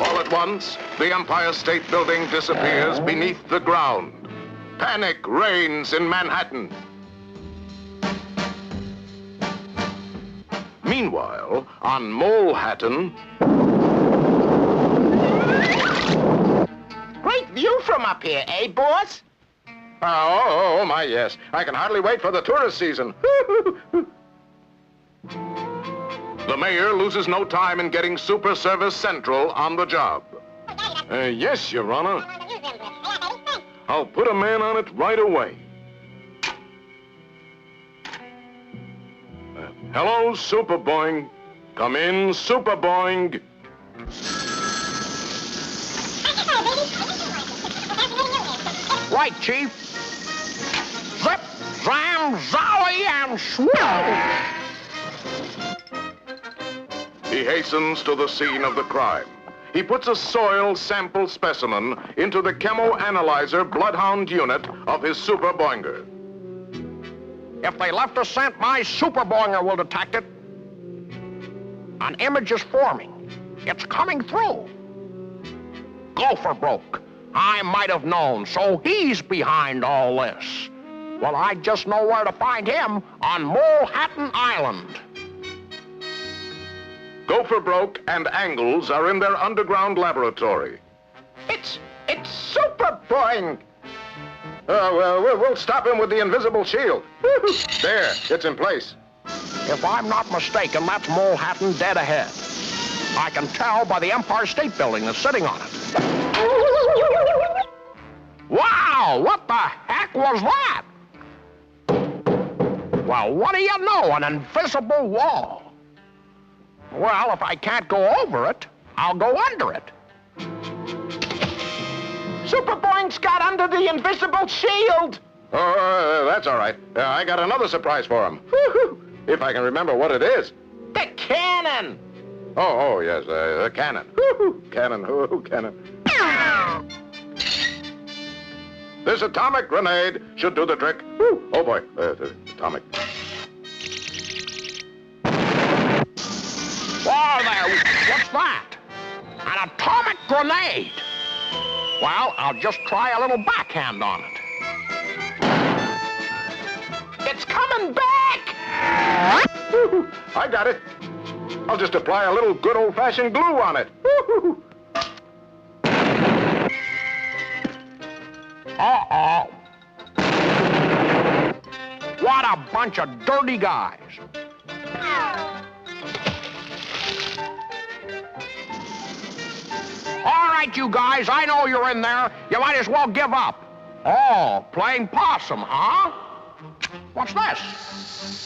All at once, the Empire State Building disappears beneath the ground. Panic reigns in Manhattan. Meanwhile, on Molehattan... Great view from up here, eh, boss? Oh, my, yes. I can hardly wait for the tourist season. The mayor loses no time in getting Super Service Central on the job. Yes, Your Honor. I'll put a man on it right away. Hello, Super Boing. Come in, Super Boing. Right, Chief. Zip, zam, zowie, and swirl. He hastens to the scene of the crime. He puts a soil sample specimen into the chemoanalyzer bloodhound unit of his Super Boinger. If they left a scent, my Super Boinger will detect it. An image is forming. It's coming through. Gopher Broke. I might have known, so he's behind all this. Well, I just know where to find him on Molehattan Island. Gopher Broke and Angles are in their underground laboratory. It's Super Boing. We'll stop him with the invisible shield. There, it's in place. If I'm not mistaken, that's Molehattan dead ahead. I can tell by the Empire State Building that's sitting on it. Wow, what the heck was that? Well, what do you know, an invisible wall. Well, if I can't go over it, I'll go under it. Super Boing's got under the invisible shield. Oh, that's all right. I got another surprise for him. If I can remember what it is. The cannon. Oh, yes, a cannon. Woo-hoo. Cannon, cannon. This atomic grenade should do the trick. Woo. Oh, boy, atomic. Whoa there, what's that? An atomic grenade. Well, I'll just try a little backhand on it. It's coming back! Woo-hoo. I got it. I'll just apply a little good old-fashioned glue on it. Woo-hoo. Uh-oh. What a bunch of dirty guys. All right, you guys, I know you're in there. You might as well give up. Oh, playing possum, huh? What's this?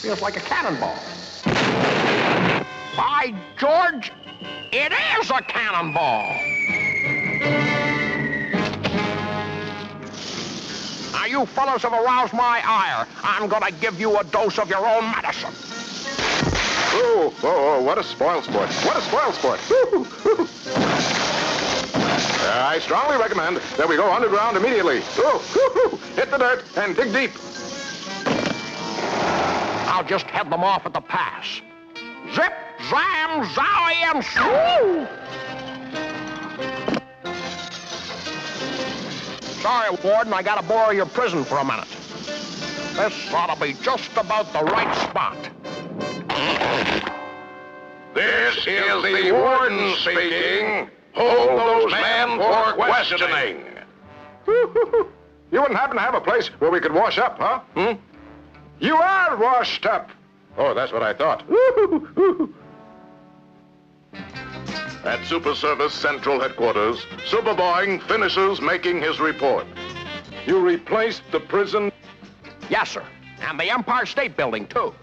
Feels like a cannonball. By George, it is a cannonball. Now, you fellows have aroused my ire. I'm gonna give you a dose of your own medicine. Oh, what a spoil sport. What a spoil sport. Woo-hoo. I strongly recommend that we go underground immediately. Hit the dirt and dig deep. I'll just head them off at the pass. Zip, zam, zowie, and swoo! Sorry, Warden, I gotta borrow your prison for a minute. This ought to be just about the right spot. This is the warden speaking. Hold those men for questioning. You wouldn't happen to have a place where we could wash up, huh? You are washed up. Oh, that's what I thought. At Super Service Central Headquarters, Super Boing finishes making his report. You replaced the prison? Yes, sir. And the Empire State Building, too.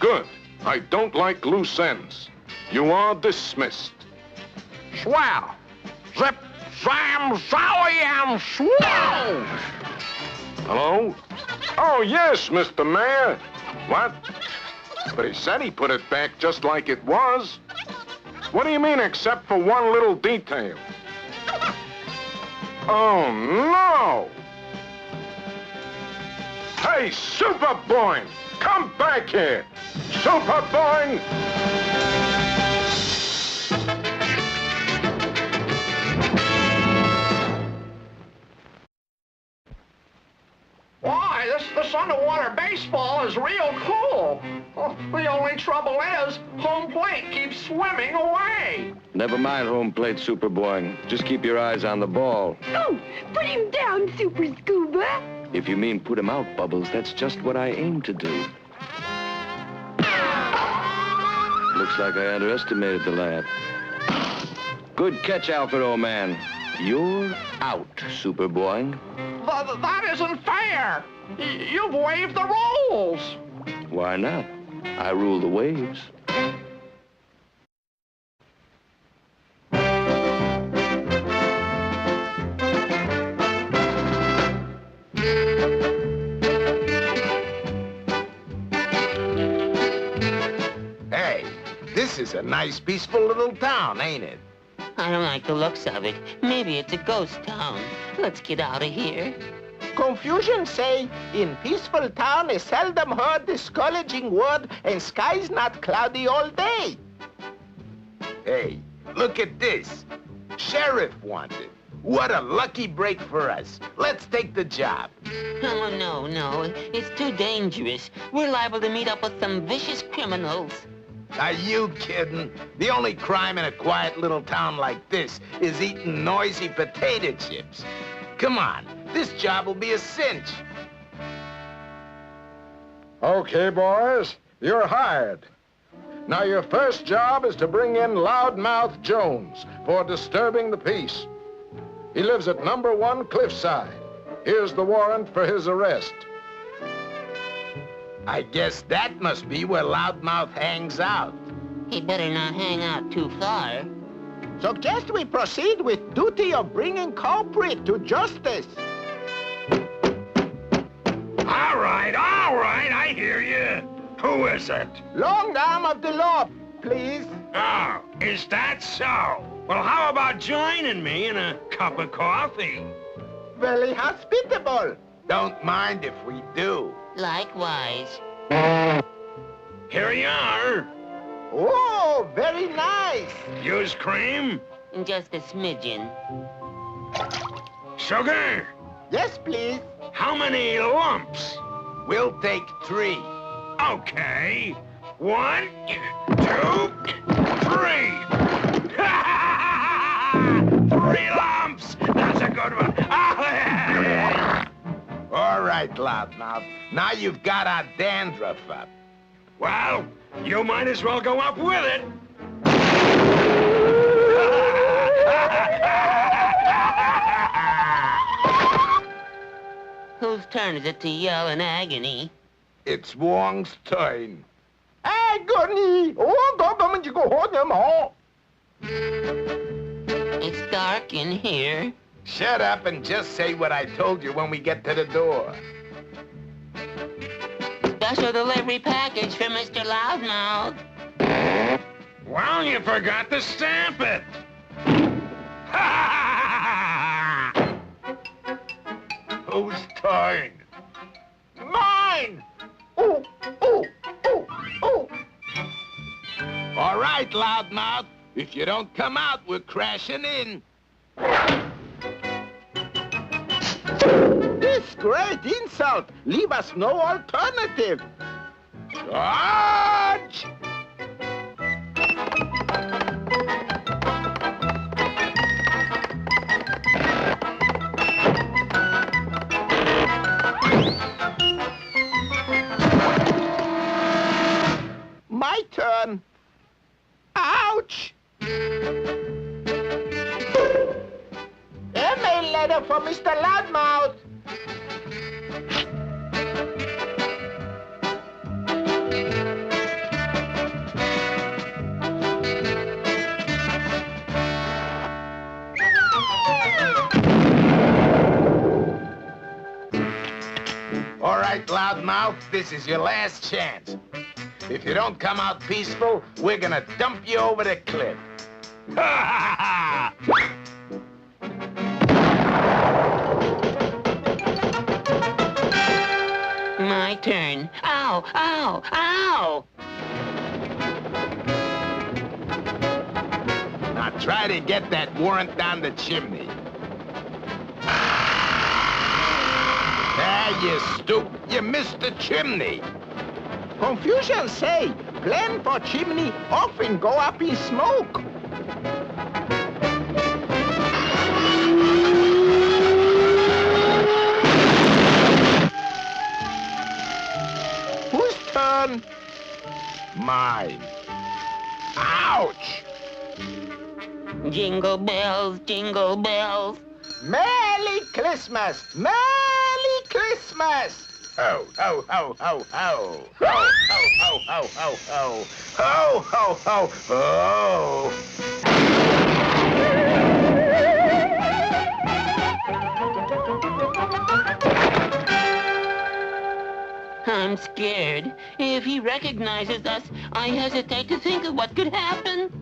Good. I don't like loose ends. You are dismissed. Swell. Zip, zam, zowie, and swell! Hello? Oh, yes, Mr. Mayor. What? But he said he put it back just like it was. What do you mean, except for one little detail? Oh, no! Hey, Super Boing! Come back here! Super Boing! Why, this underwater baseball is real cool. Oh, the only trouble is, home plate keeps swimming away. Never mind home plate, Super Boing. Just keep your eyes on the ball. Oh, put him down, Super Scuba. If you mean put him out, Bubbles, that's just what I aim to do. Looks like I underestimated the lad. Good catch, Alfred, old man. You're out, Super Boing. That isn't fair. You've waived the rules. Why not? I rule the waves. Hey, this is a nice, peaceful little town, ain't it? I don't like the looks of it. Maybe it's a ghost town. Let's get out of here. Confucian say, in peaceful town is seldom heard discouraging word and skies not cloudy all day. Hey, look at this. Sheriff wanted. What a lucky break for us. Let's take the job. Oh, no. It's too dangerous. We're liable to meet up with some vicious criminals. Are you kidding? The only crime in a quiet little town like this is eating noisy potato chips. Come on, this job will be a cinch. Okay, boys, you're hired. Now, your first job is to bring in Loudmouth Jones for disturbing the peace. He lives at number 1 Cliffside. Here's the warrant for his arrest. I guess that must be where Loudmouth hangs out. He better not hang out too far. Suggest we proceed with duty of bringing culprit to justice. All right, I hear you. Who is it? Long arm of the law, please. Oh, is that so? Well, how about joining me in a cup of coffee? Very hospitable. Don't mind if we do. Likewise. Here you are. Oh, very nice. Use cream? Just a smidgen. Sugar? Yes, please. How many lumps? We'll take 3. Okay. 1, 2, 3. 3 lumps! That's a good one. All right, loudmouth. Now you've got our dandruff up. Well, you might as well go up with it. Whose turn is it to yell in agony? It's Wong's turn. Agony! Oh, It's dark in here. shut up and just say what I told you when we get to the door. Special delivery package for Mr. Loudmouth. Well, you forgot to stamp it. Whose turn? Mine! Ooh, ooh, ooh, ooh. All right, loudmouth. If you don't come out, we're crashing in. This great insult. Leave us no alternative. Charge! My turn. Ouch! MA letter for Mr. Loudmouth. All right, Loudmouth, this is your last chance. If you don't come out peaceful, we're gonna dump you over the cliff. My turn. Ow, ow, ow! Now try to get that warrant down the chimney. Ah, you stoop. You missed the chimney. Confucians say, plan for chimney often go up in smoke. Whose turn? Mine. Ouch! Jingle bells, jingle bells. Merry Christmas! Merry Christmas! Ho, ho, ho, ho, ho. Ho, ho, ho, ho, ho, ho. Ho, ho, ho, ho. I'm scared. If he recognizes us, I hesitate to think of what could happen.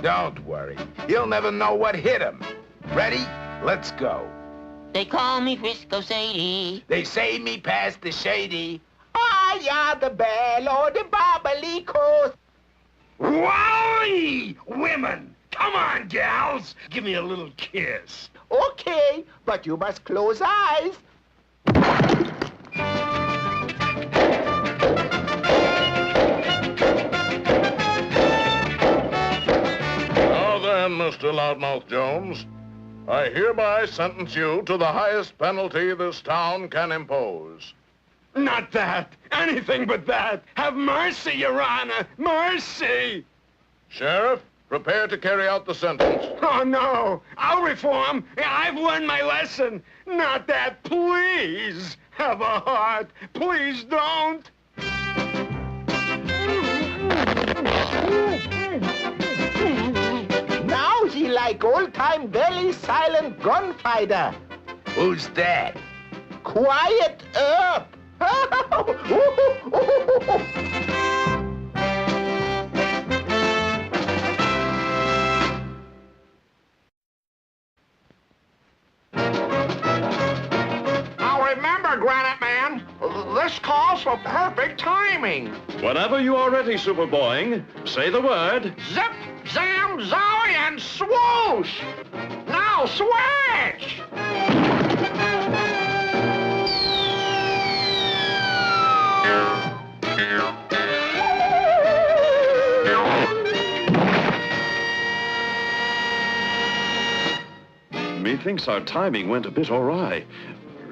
Don't worry. He'll never know what hit him. Ready? Let's go. They call me Frisco Sadie. They say me past the shady. Ah, yeah, the bell or the bobbly coast. Wowie! Women! Come on, gals! Give me a little kiss. Okay, but you must close eyes. Now then, Mr. Loudmouth Jones, I hereby sentence you to the highest penalty this town can impose. Not that! Anything but that! Have mercy, Your Honor! Mercy! Sheriff, prepare to carry out the sentence. Oh, no! I'll reform! I've learned my lesson! Not that, please! Have a heart! Please don't! Now he like old-time very silent gunfighter. Who's that? Quiet up! perfect timing. Whenever you are ready, Super Boing, say the word. Zip, zam, zowie, and swoosh! Now switch! Methinks our timing went a bit awry.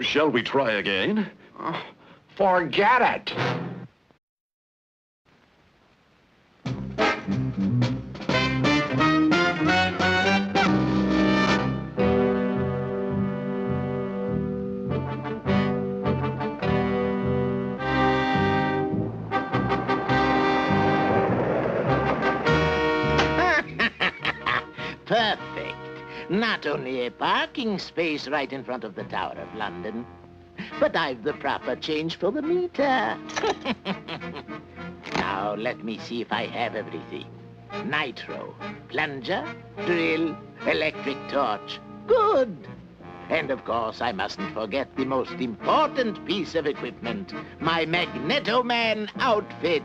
Shall we try again? Forget it. Perfect. Not only a parking space right in front of the Tower of London, but I've the proper change for the meter. Now, let me see if I have everything. Nitro, plunger, drill, electric torch. Good. And of course, I mustn't forget the most important piece of equipment, my Magneto Man outfit.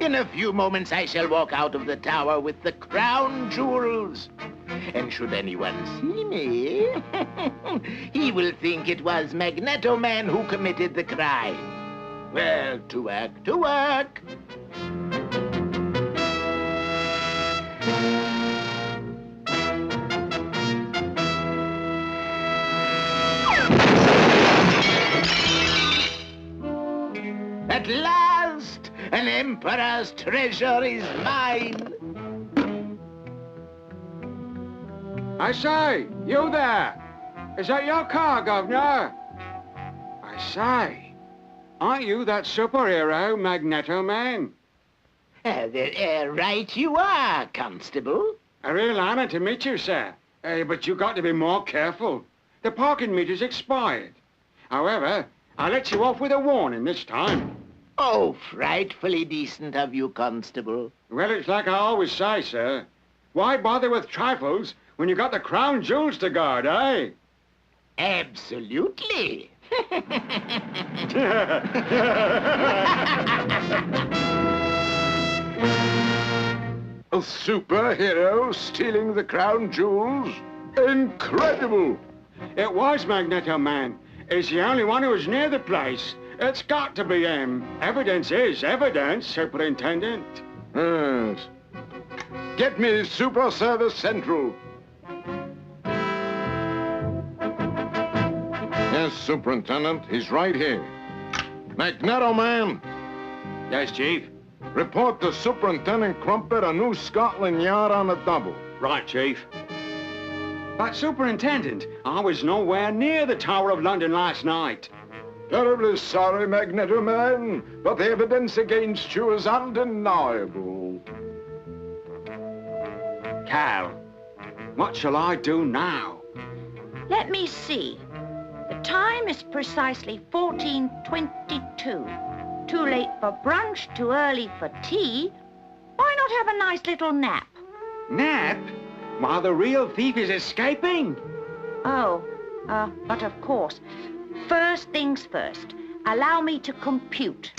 In a few moments, I shall walk out of the tower with the crown jewels. And should anyone see me, he will think it was Magneto Man who committed the crime. Well, to work, to work. At last, an emperor's treasure is mine. I say, you there. Is that your car, Governor? I say, aren't you that superhero Magneto Man? Right you are, Constable. A real honor to meet you, sir. But you got to be more careful. The parking meter's expired. However, I'll let you off with a warning this time. Oh, frightfully decent of you, Constable. Well, it's like I always say, sir. Why bother with trifles when you got the crown jewels to guard, eh? Absolutely. A superhero stealing the crown jewels? Incredible! It was Magneto Man. He's the only one who was near the place. It's got to be him. Evidence is evidence, Superintendent. Yes. Get me Super Service Central. Yes, Superintendent, he's right here. Magneto Man. Yes, Chief. Report to Superintendent Crumpet a New Scotland Yard on the double. Right, Chief. But, Superintendent, I was nowhere near the Tower of London last night. Terribly sorry, Magneto Man, but the evidence against you is undeniable. Cal, what shall I do now? Let me see. The time is precisely 14:22. Too late for brunch, too early for tea. Why not have a nice little nap? Nap? While the real thief is escaping? Oh, but of course. First things first. Allow me to compute.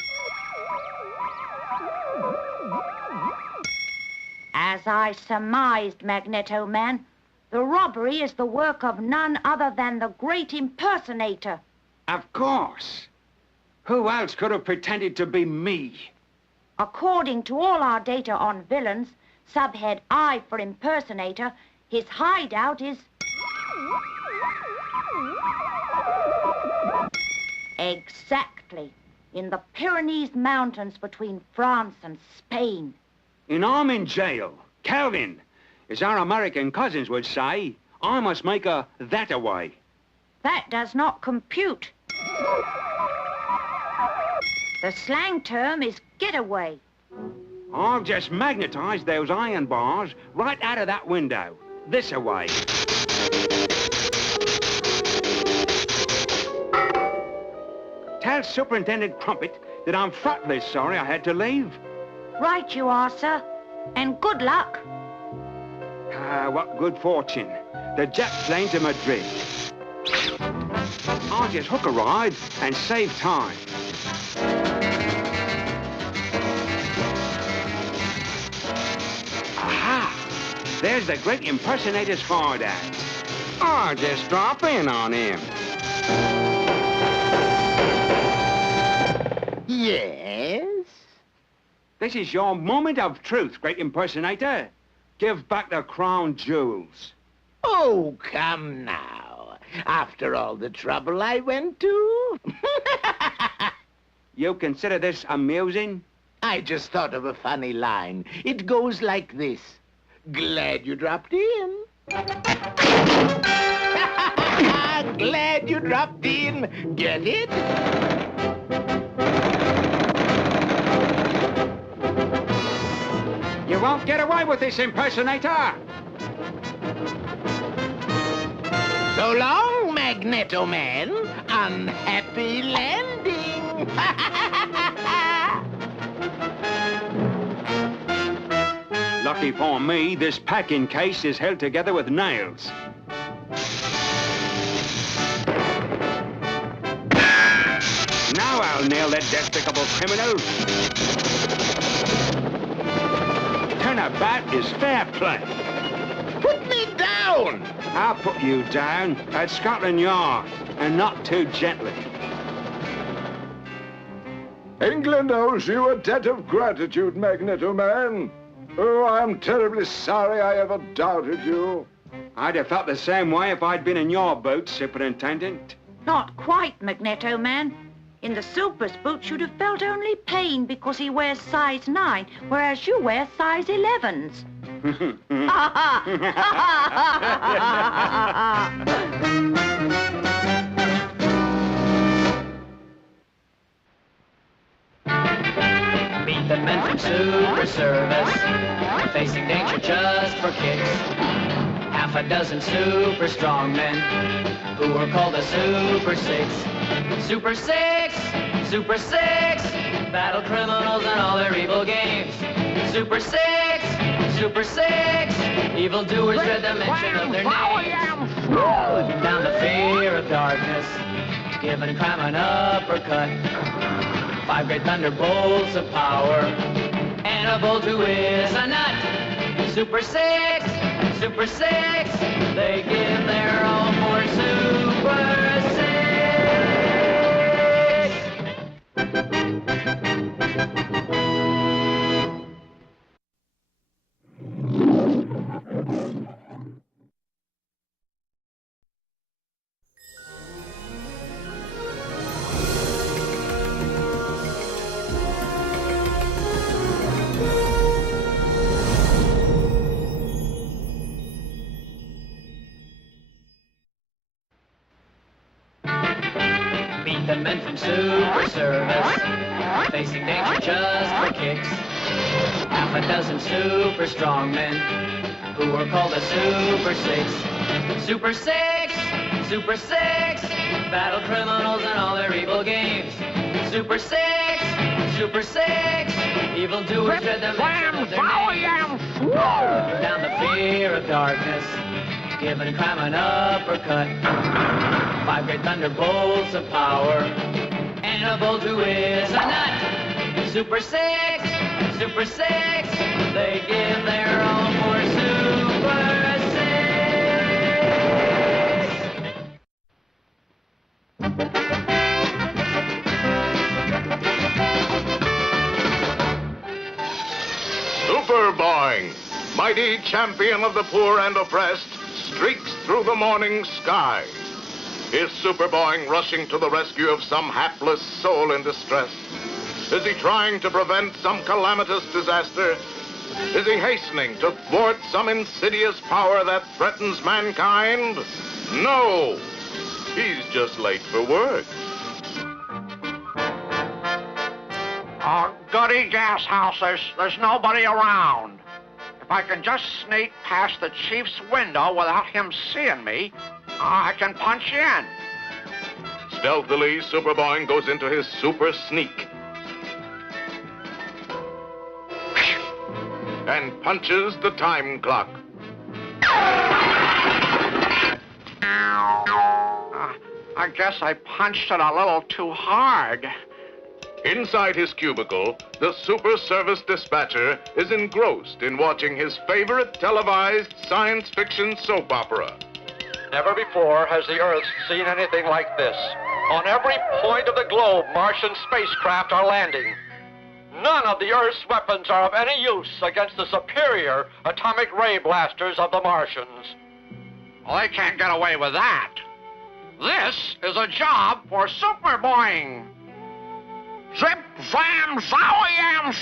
As I surmised, Magneto Man, the robbery is the work of none other than the great impersonator. Of course. Who else could have pretended to be me? According to all our data on villains, subhead I for impersonator, his hideout is... Exactly. In the Pyrenees Mountains between France and Spain. And I'm in jail. Calvin, as our American cousins would say, I must make a that-away. That does not compute. The slang term is getaway. I've just magnetized those iron bars right out of that window. This away. Tell Superintendent Crumpet that I'm frightfully sorry I had to leave. Right you are, sir. And good luck. Ah, what good fortune. The jet plane to Madrid. I'll just hook a ride and save time. Aha! There's the great impersonator's father. I'll just drop in on him. Yes? This is your moment of truth, great impersonator. Give back the crown jewels. Oh, come now. After all the trouble I went to? You consider this amusing? I just thought of a funny line. It goes like this. Glad you dropped in. Glad you dropped in. Get it? You won't get away with this, impersonator! So long, Magneto Man. Unhappy landing. Lucky for me, this packing case is held together with nails. Now I'll nail that despicable criminal. Turnabout is fair play. Put me down! I'll put you down at Scotland Yard, and not too gently. England owes you a debt of gratitude, Magneto Man. Oh, I'm terribly sorry I ever doubted you. I'd have felt the same way if I'd been in your boot, Superintendent. Not quite, Magneto Man. In the Super's boots, you'd have felt only pain because he wears size 9, whereas you wear size 11s. Meet the men from Super Service, facing danger just for kicks. Half a dozen super strong men who were called the Super Six. Super Six, Super Six, battle criminals and all their evil games. Super Six, Super Six, evildoers dread the mention of their names. Putting down the fear of darkness, giving crime an uppercut. 5 great thunderbolts of power, and a bolt who is a nut. Super Six, Super Six, they give their all for Super Six. The men from Super Service, facing danger just for kicks. Half a dozen super strong men who were called the Super Six. Super Six, Super Six, battle criminals and all their evil games. Super Six, Super Six, evildoers dread the mention of their names. Down the fear of darkness, giving crime an uppercut. 5 great thunderbolts of power, and a bolt who is a nut. Super Six, Super Six, they give their all for Super Super Boing, mighty champion of the poor and oppressed, streaks through the morning sky. Is Super Boing rushing to the rescue of some hapless soul in distress? Is he trying to prevent some calamitous disaster? Is he hastening to thwart some insidious power that threatens mankind? No! He's just late for work. Goody gas house, there's nobody around. If I can just sneak past the chief's window without him seeing me, I can punch in. Stealthily, Super Boing goes into his super sneak and punches the time clock. I guess I punched it a little too hard. Inside his cubicle, the Super Service dispatcher is engrossed in watching his favorite televised science fiction soap opera. Never before has the Earth seen anything like this. On every point of the globe, Martian spacecraft are landing. None of the Earth's weapons are of any use against the superior atomic ray blasters of the Martians. Well, they can't get away with that. This is a job for Super Boing. Zip, zam, zowie-am,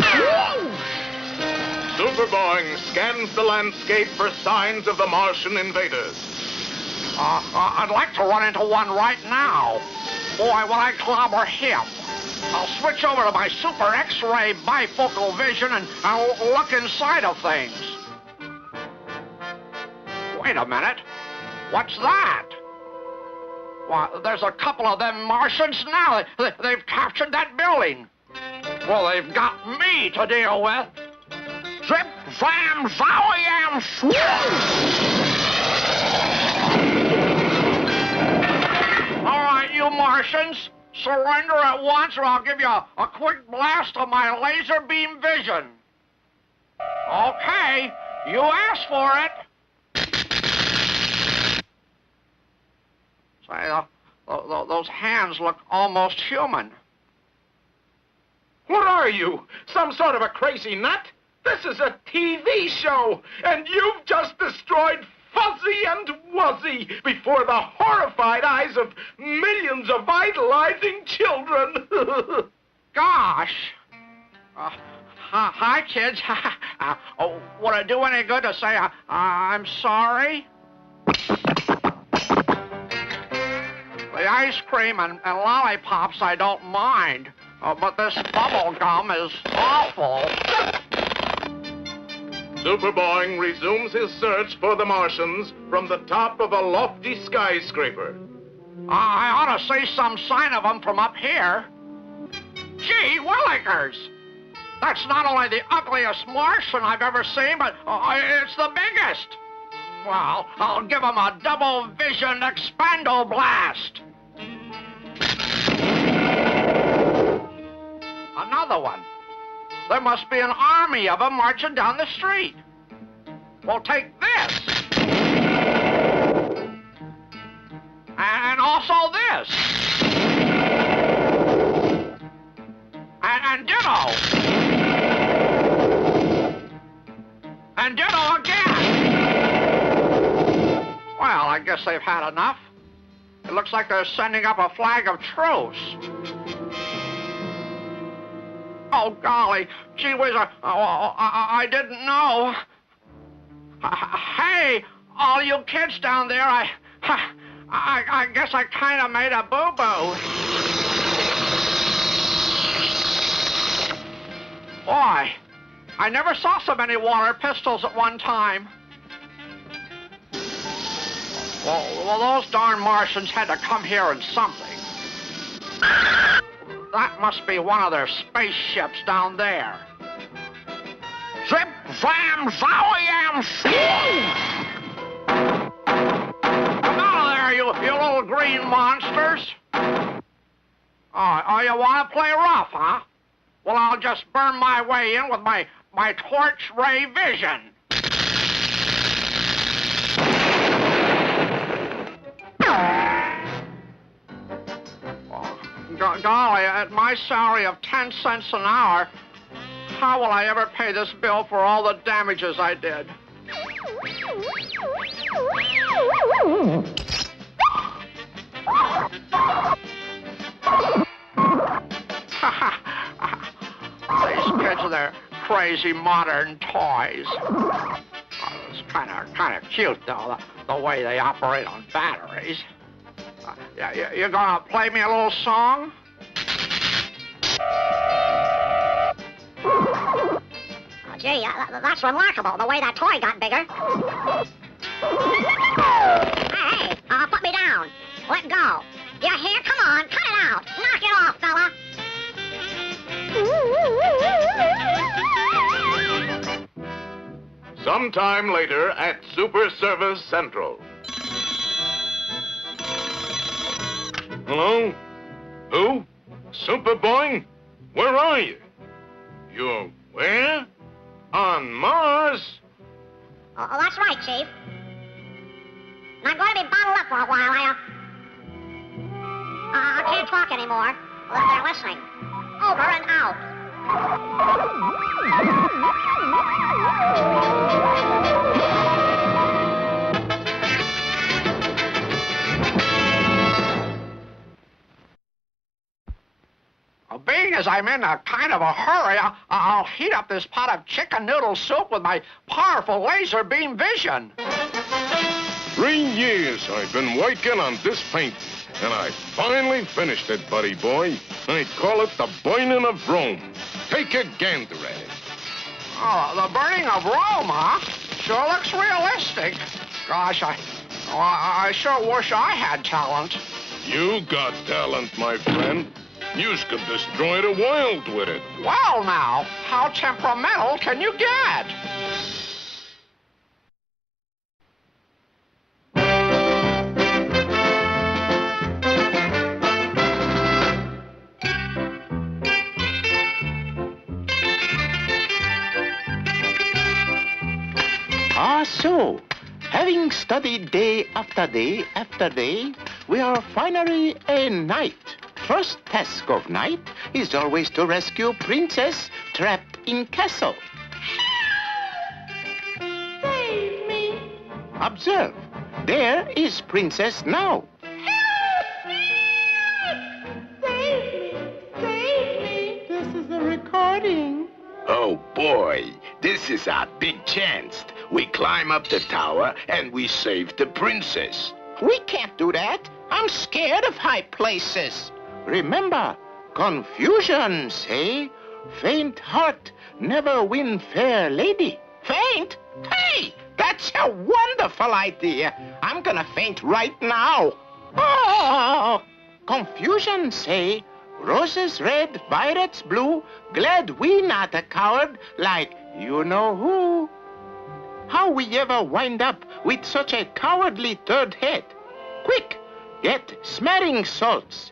Super Boing scans the landscape for signs of the Martian invaders. I'd like to run into one right now. Boy, will I clobber him. I'll switch over to my Super X-ray bifocal vision and I'll look inside of things. Wait a minute. What's that? Why, there's a couple of them Martians now. They've captured that building. Well, they've got me to deal with. Zip, zam, zowie-am, All right, you Martians, surrender at once or I'll give you a quick blast of my laser beam vision. Okay, you asked for it. Say, those hands look almost human. What are you? Some sort of a crazy nut? This is a TV show, and you've just destroyed Fuzzy and Wuzzy before the horrified eyes of millions of idolizing children. Gosh. Hi, kids. Would it do any good to say I'm sorry? The ice cream and lollipops I don't mind, but this bubble gum is awful. Super Boing resumes his search for the Martians from the top of a lofty skyscraper. I ought to see some sign of them from up here. Gee willikers! That's not only the ugliest Martian I've ever seen, but it's the biggest. Well, I'll give him a double vision expando blast. Another one. There must be an army of them marching down the street. Well, take this. And also this. And ditto. And ditto again. Well, I guess they've had enough. It looks like they're sending up a flag of truce. Oh, golly. Gee whiz, I didn't know. Hey, all you kids down there, I guess I kind of made a boo-boo. Boy, I never saw so many water pistols at one time. Well, those darn Martians had to come here in something. That must be one of their spaceships down there. Zip, zam, zowie-am, Come out of there, you little green monsters. Oh, you want to play rough, huh? Well, I'll just burn my way in with my torch ray vision. Golly, at my salary of 10 cents an hour, how will I ever pay this bill for all the damages I did? These kids and their crazy modern toys. Oh, it's kind of cute, though, the way they operate on batteries. You gonna play me a little song? Oh, gee, that's remarkable, the way that toy got bigger. Hey, put me down. Let go. You hear? Come on, cut it out. Knock it off, fella. Sometime later at Super Service Central. Hello? Who? Superboy? Where are you? You're where? On Mars? Oh, that's right, Chief. And I'm going to be bottled up for a while. I can't talk anymore unless they're listening. Over and out. Being as I'm in a kind of a hurry, I'll heat up this pot of chicken noodle soup with my powerful laser beam vision. 3 years I've been working on this painting, and I finally finished it, buddy boy. I call it the burning of Rome. Take a gander at it. Oh, the burning of Rome, huh? Sure looks realistic. Gosh, I sure wish I had talent. You got talent, my friend. You could destroy the world with it. Well, now, how temperamental can you get? So, having studied day after day after day, we are finally a knight. First task of knight is always to rescue princess trapped in castle. Save me. Observe, there is princess now. This is a recording. Oh, boy, this is our big chance. We climb up the tower and we save the princess. We can't do that. I'm scared of high places. Remember, confusion, say, faint heart never win fair lady. Faint? Hey, that's a wonderful idea. I'm gonna faint right now. Oh, confusion, say, roses red, violets blue, glad we not a coward like you-know-who. How we ever wind up with such a cowardly third head? Quick, get smelling salts.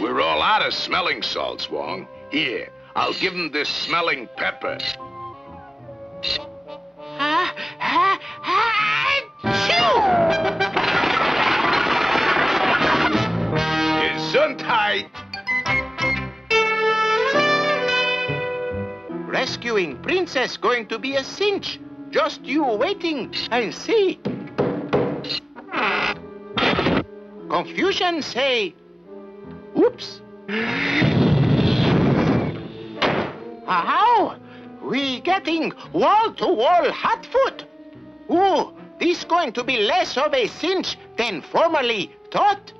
We're all out of smelling salts, Wong. Here, I'll give him this smelling pepper. Gesundheit! Rescuing princess going to be a cinch. Just you waiting and see. Confusion say, oops. How? We getting wall-to-wall hot foot. Ooh, this going to be less of a cinch than formerly thought.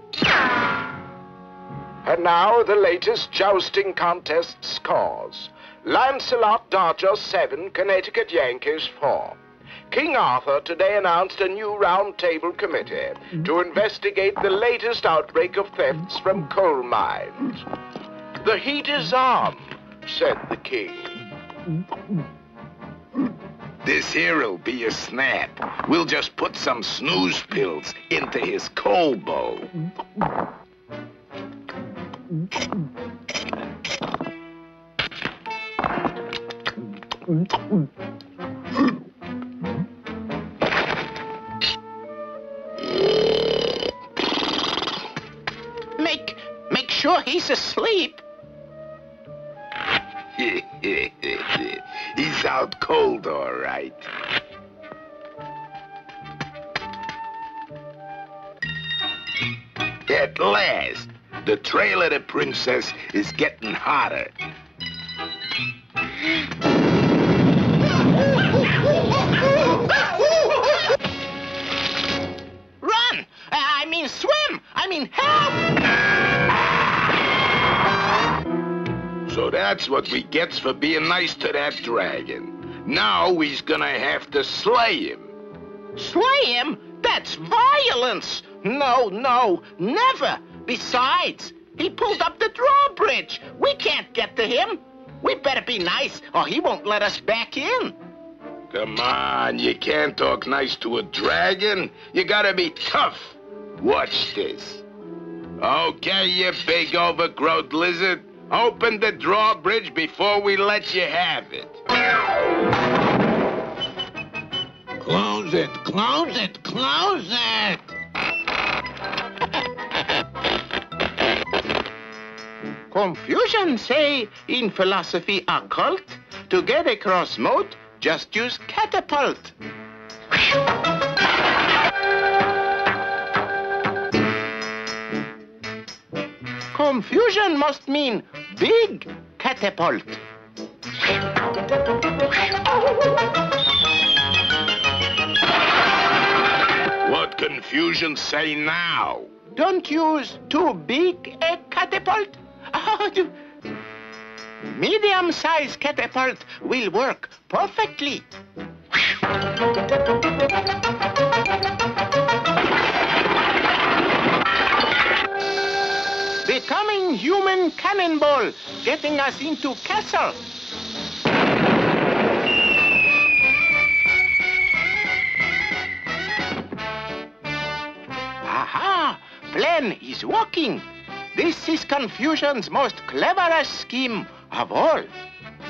And now the latest jousting contest scores. Lancelot Dodger 7, Connecticut Yankees 4. King Arthur today announced a new round-table committee to investigate the latest outbreak of thefts from coal mines. The heat is on, said the king. This here'll be a snap. We'll just put some snooze pills into his coal bowl. Make sure he's asleep. He's out cold, all right. At last, the trail of the princess is getting hotter. Run! I mean swim! I mean help! So that's what we gets for being nice to that dragon. Now he's gonna have to slay him. Slay him? That's violence! No, never! Besides, he pulled up the drawbridge. We can't get to him. We better be nice, or he won't let us back in. Come on, you can't talk nice to a dragon. You gotta be tough. Watch this. Okay, you big overgrowth lizard. Open the drawbridge before we let you have it. Close it, close it, close it! Confucian say in philosophy occult, to get across moat, just use catapult. Confusion must mean big catapult. What Confucian say now? Don't use too big a catapult. Medium-sized catapult will work perfectly. Becoming human cannonball, getting us into castle. Aha! Plan is working. This is Confucian's most cleverest scheme of all.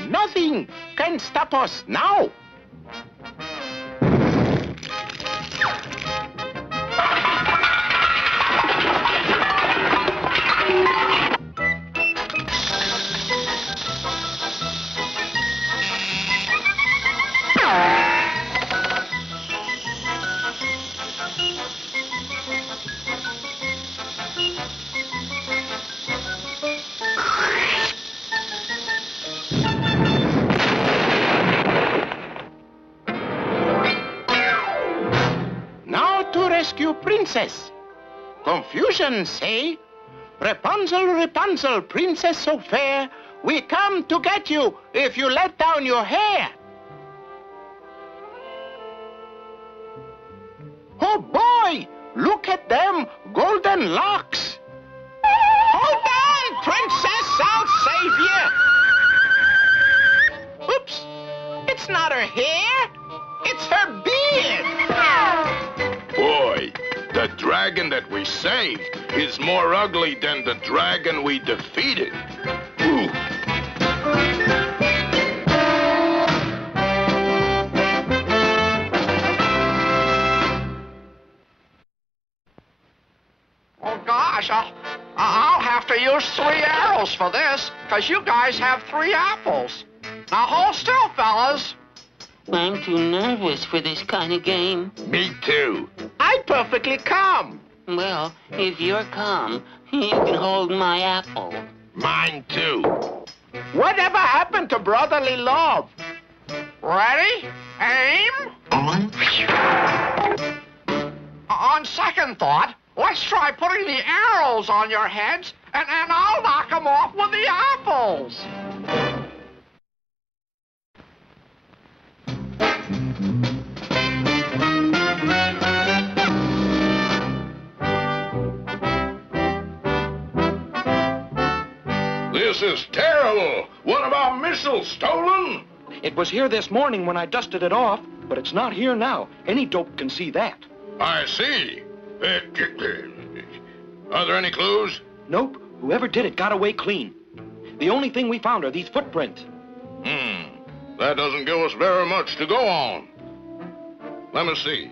Nothing can stop us now. Rescue princess. Confucian say, Rapunzel, Rapunzel, princess so fair, we come to get you if you let down your hair. Oh boy, look at them golden locks. Hold on, princess, I'll save you. Oops, it's not her hair, it's her beard. Boy, the dragon that we saved is more ugly than the dragon we defeated. Ooh. Oh, gosh, I'll have to use 3 arrows for this, because you guys have 3 apples. Now hold still, fellas. I'm too nervous for this kind of game. Me too. I'm perfectly calm. Well, if you're calm, you can hold my apple. Mine too. Whatever happened to brotherly love? Ready? Aim. On second thought, let's try putting the arrows on your heads, and I'll knock them off with the apples. This is terrible. One of our missiles stolen? It was here this morning when I dusted it off, but it's not here now. Any dope can see that. I see. Are there any clues? Nope. Whoever did it got away clean. The only thing we found are these footprints. That doesn't give us very much to go on. Let me see.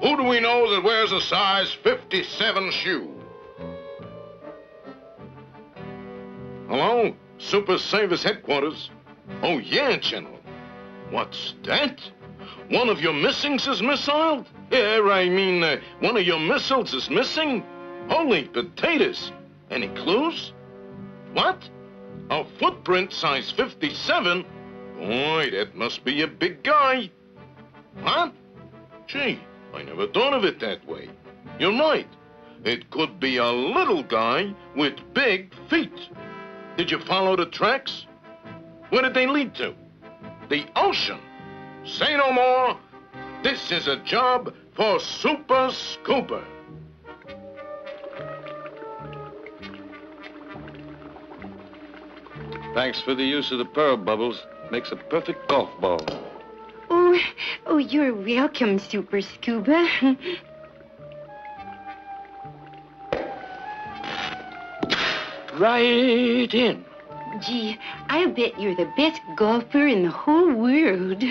Who do we know that wears a size 57 shoe? Hello? Super Service Headquarters. Oh, yeah, General. What's that? One of your missings is missiled? Yeah, I mean, one of your missiles is missing? Holy potatoes. Any clues? What? A footprint size 57? Boy, that must be a big guy. What? Gee, I never thought of it that way. You're right. It could be a little guy with big feet. Did you follow the tracks? Where did they lead to? The ocean. Say no more. This is a job for Super Scuba. Thanks for the use of the pearl bubbles. Makes a perfect golf ball. Oh, you're welcome, Super Scuba. right in. Gee, I bet you're the best golfer in the whole world.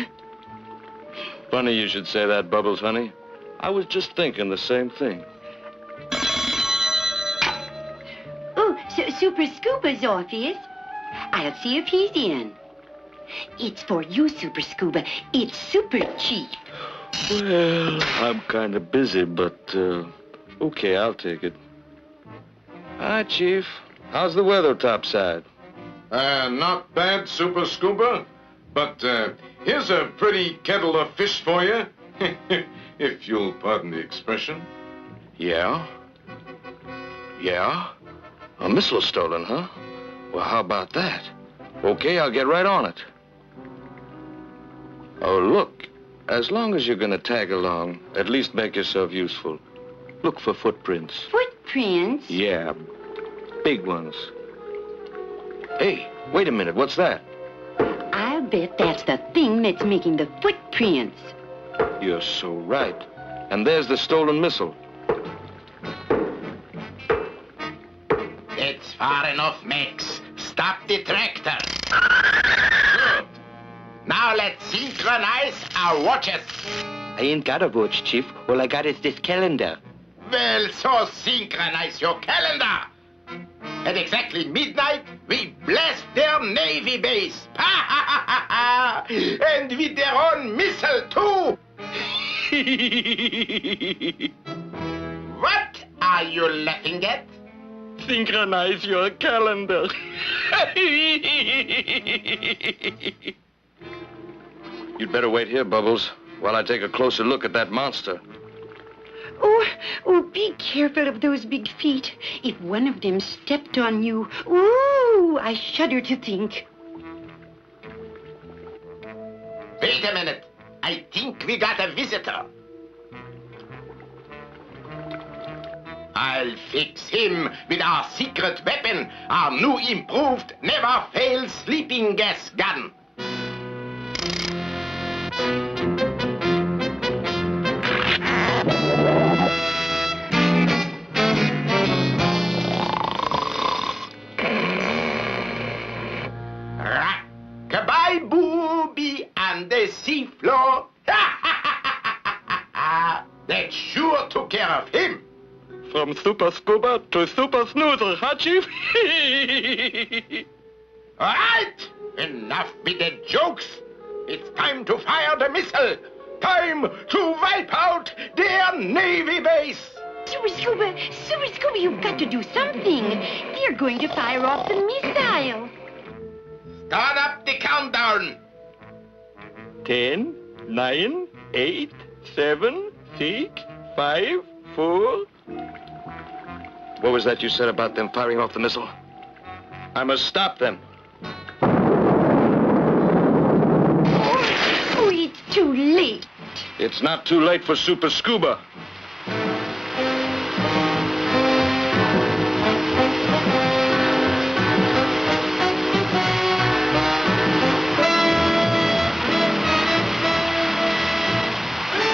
Funny you should say that, Bubbles, honey. I was just thinking the same thing. Oh, Super Scuba's office. I'll see if he's in. It's for you, Super Scuba. It's super cheap. Well, I'm kind of busy, but, okay, I'll take it. Hi, Chief. How's the weather topside? Not bad, Super Scuba. But here's a pretty kettle of fish for you, if you'll pardon the expression. Yeah? Yeah? A missile stolen, huh? Well, how about that? Okay, I'll get right on it. Oh, look. As long as you're gonna tag along, at least make yourself useful. Look for footprints. Footprints? Yeah, big ones. Hey, wait a minute, what's that? I'll bet that's the thing that's making the footprints. You're so right. And there's the stolen missile. It's far enough, Max. Stop the tractor. Good. Now let's synchronize our watches. I ain't got a watch, Chief. All I got is this calendar. Well, so synchronize your calendar. At exactly midnight, we blast their Navy base. And with their own missile, too. What are you laughing at? Synchronize your calendar. You'd better wait here, Bubbles, while I take a closer look at that monster. Oh, be careful of those big feet. If one of them stepped on you, ooh, I shudder to think. Wait a minute. I think we got a visitor. I'll fix him with our secret weapon, our new improved, never-fail sleeping gas gun. Rock-a-bye booby on the seafloor. That sure took care of him. From Super Scuba to Super Snoozer, huh, Chief? All right, enough with the jokes. It's time to fire the missile. Time to wipe out their Navy base. Super Scuba, you've got to do something. They're going to fire off the missile. Start up the countdown. 10, 9, 8, 7, 6, 5, 4... What was that you said about them firing off the missile? I must stop them. Oh, it's too late. It's not too late for Super Scuba.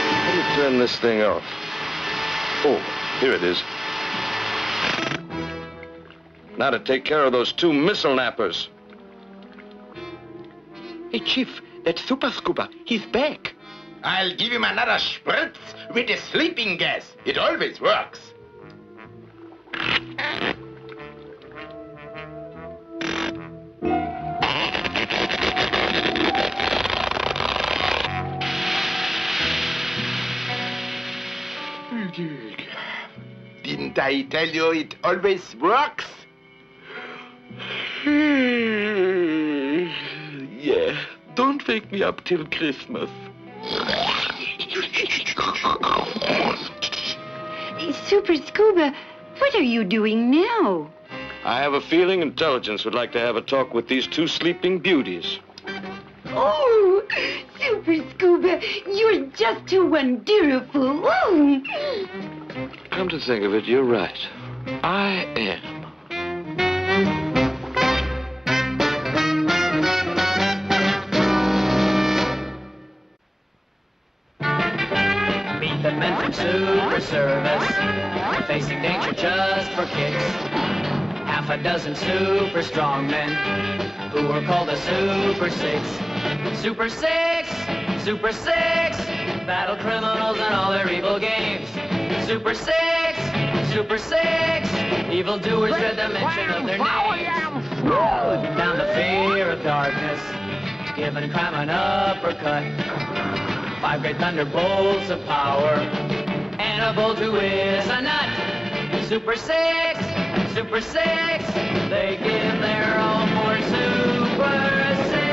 How do you turn this thing off? Oh, here it is. Now to take care of those two missile nappers. Hey, Chief, that's Super Scuba. He's back. I'll give him another spritz with the sleeping gas. It always works. Didn't I tell you it always works? Yeah, don't wake me up till Christmas. Super Scuba, what are you doing now? I have a feeling intelligence would like to have a talk with these two sleeping beauties. Oh, Super Scuba, you're just too wonderful. Oh. Come to think of it, you're right. I am. Meet the men from Super Service, facing danger just for kicks. half a dozen super strong men who were called the Super Six. Super Six, Super Six, battle criminals and all their evil games. Super Six, Super Six, evildoers dread the mention of their names. Down the fear of darkness, giving crime an uppercut. 5 great thunderbolts of power, and a bolt who is a nut. Super Six, Super Six, they give their all for Super Six.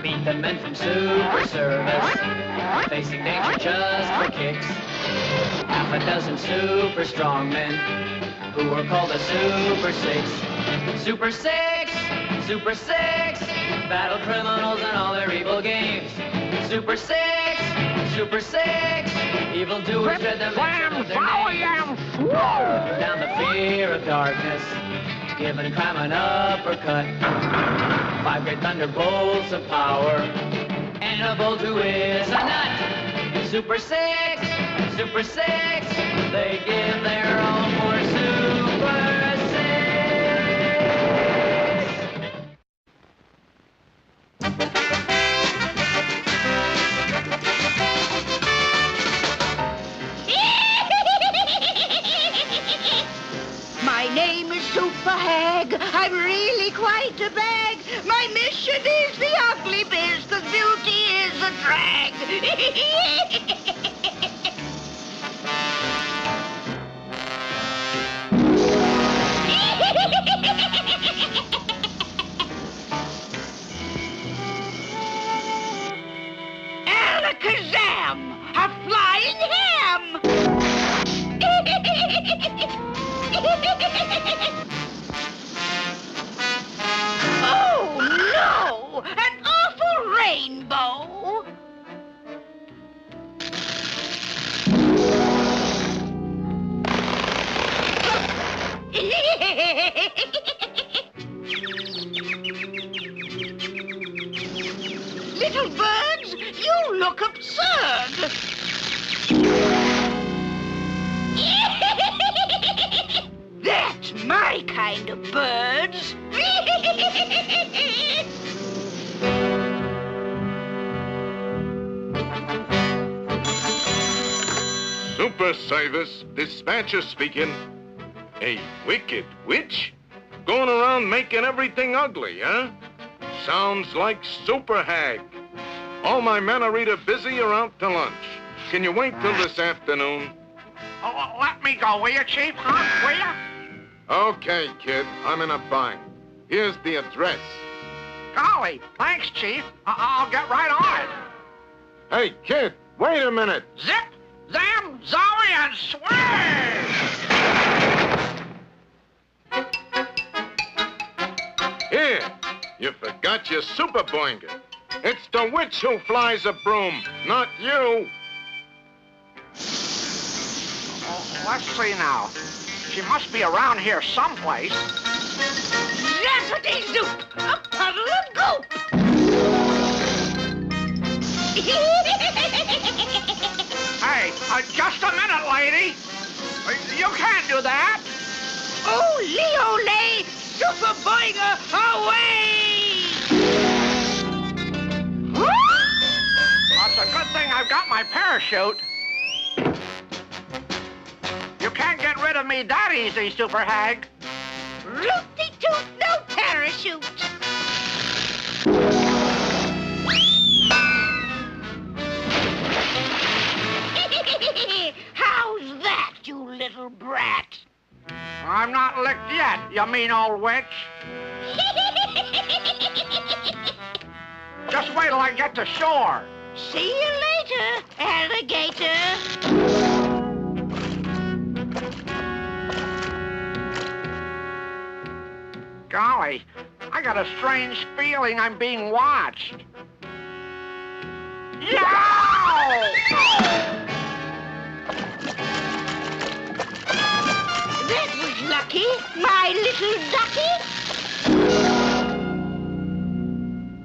Beat the men from Super Service, facing danger just for kicks. Half a dozen super strong men who were called the Super Six. Super Six, Super Six, battle criminals and all their evil games. Super Six, Super Six, evildoers dread the mention of their names. Down the fear of darkness, giving crime an uppercut. 5 great thunderbolts of power, and a bolt who is a nut. Super Six, Super Six, they give their all for Super Six. My name is Super Hag. I'm really quite a bag. My mission is the ugly biz, 'cause beauty is a drag. Alakazam! A flying ham! Oh, no! An awful rainbow! Little birds, you look absurd! That's my kind of birds. Super Service, dispatcher speaking. A wicked witch? Going around making everything ugly, huh? Sounds like Super Hag. All my men are either busy or out to lunch. Can you wait till this afternoon? Oh, let me go, will you, Chief? Huh? Will you? Okay, kid, I'm in a bind. Here's the address. Golly, thanks, Chief. I'll get right on it. Hey, kid, wait a minute. Zip, zam, zowie, and swerve! Here, you forgot your super boinger. It's the witch who flies a broom, not you. Oh, let's see now. She must be around here someplace. Zappity zoop! A puddle of goop! Hey, just a minute, lady. You can't do that. Oh, Leo-lay! Super boinger, away! It's a good thing I've got my parachute. You can't get rid of me that easy, Super Hag. Rooty-toot, no parachute! How's that, you little brat? I'm not licked yet, you mean old witch. Just wait till I get to shore. See you later, alligator. Golly, I got a strange feeling I'm being watched. Yow! That was lucky, my little ducky.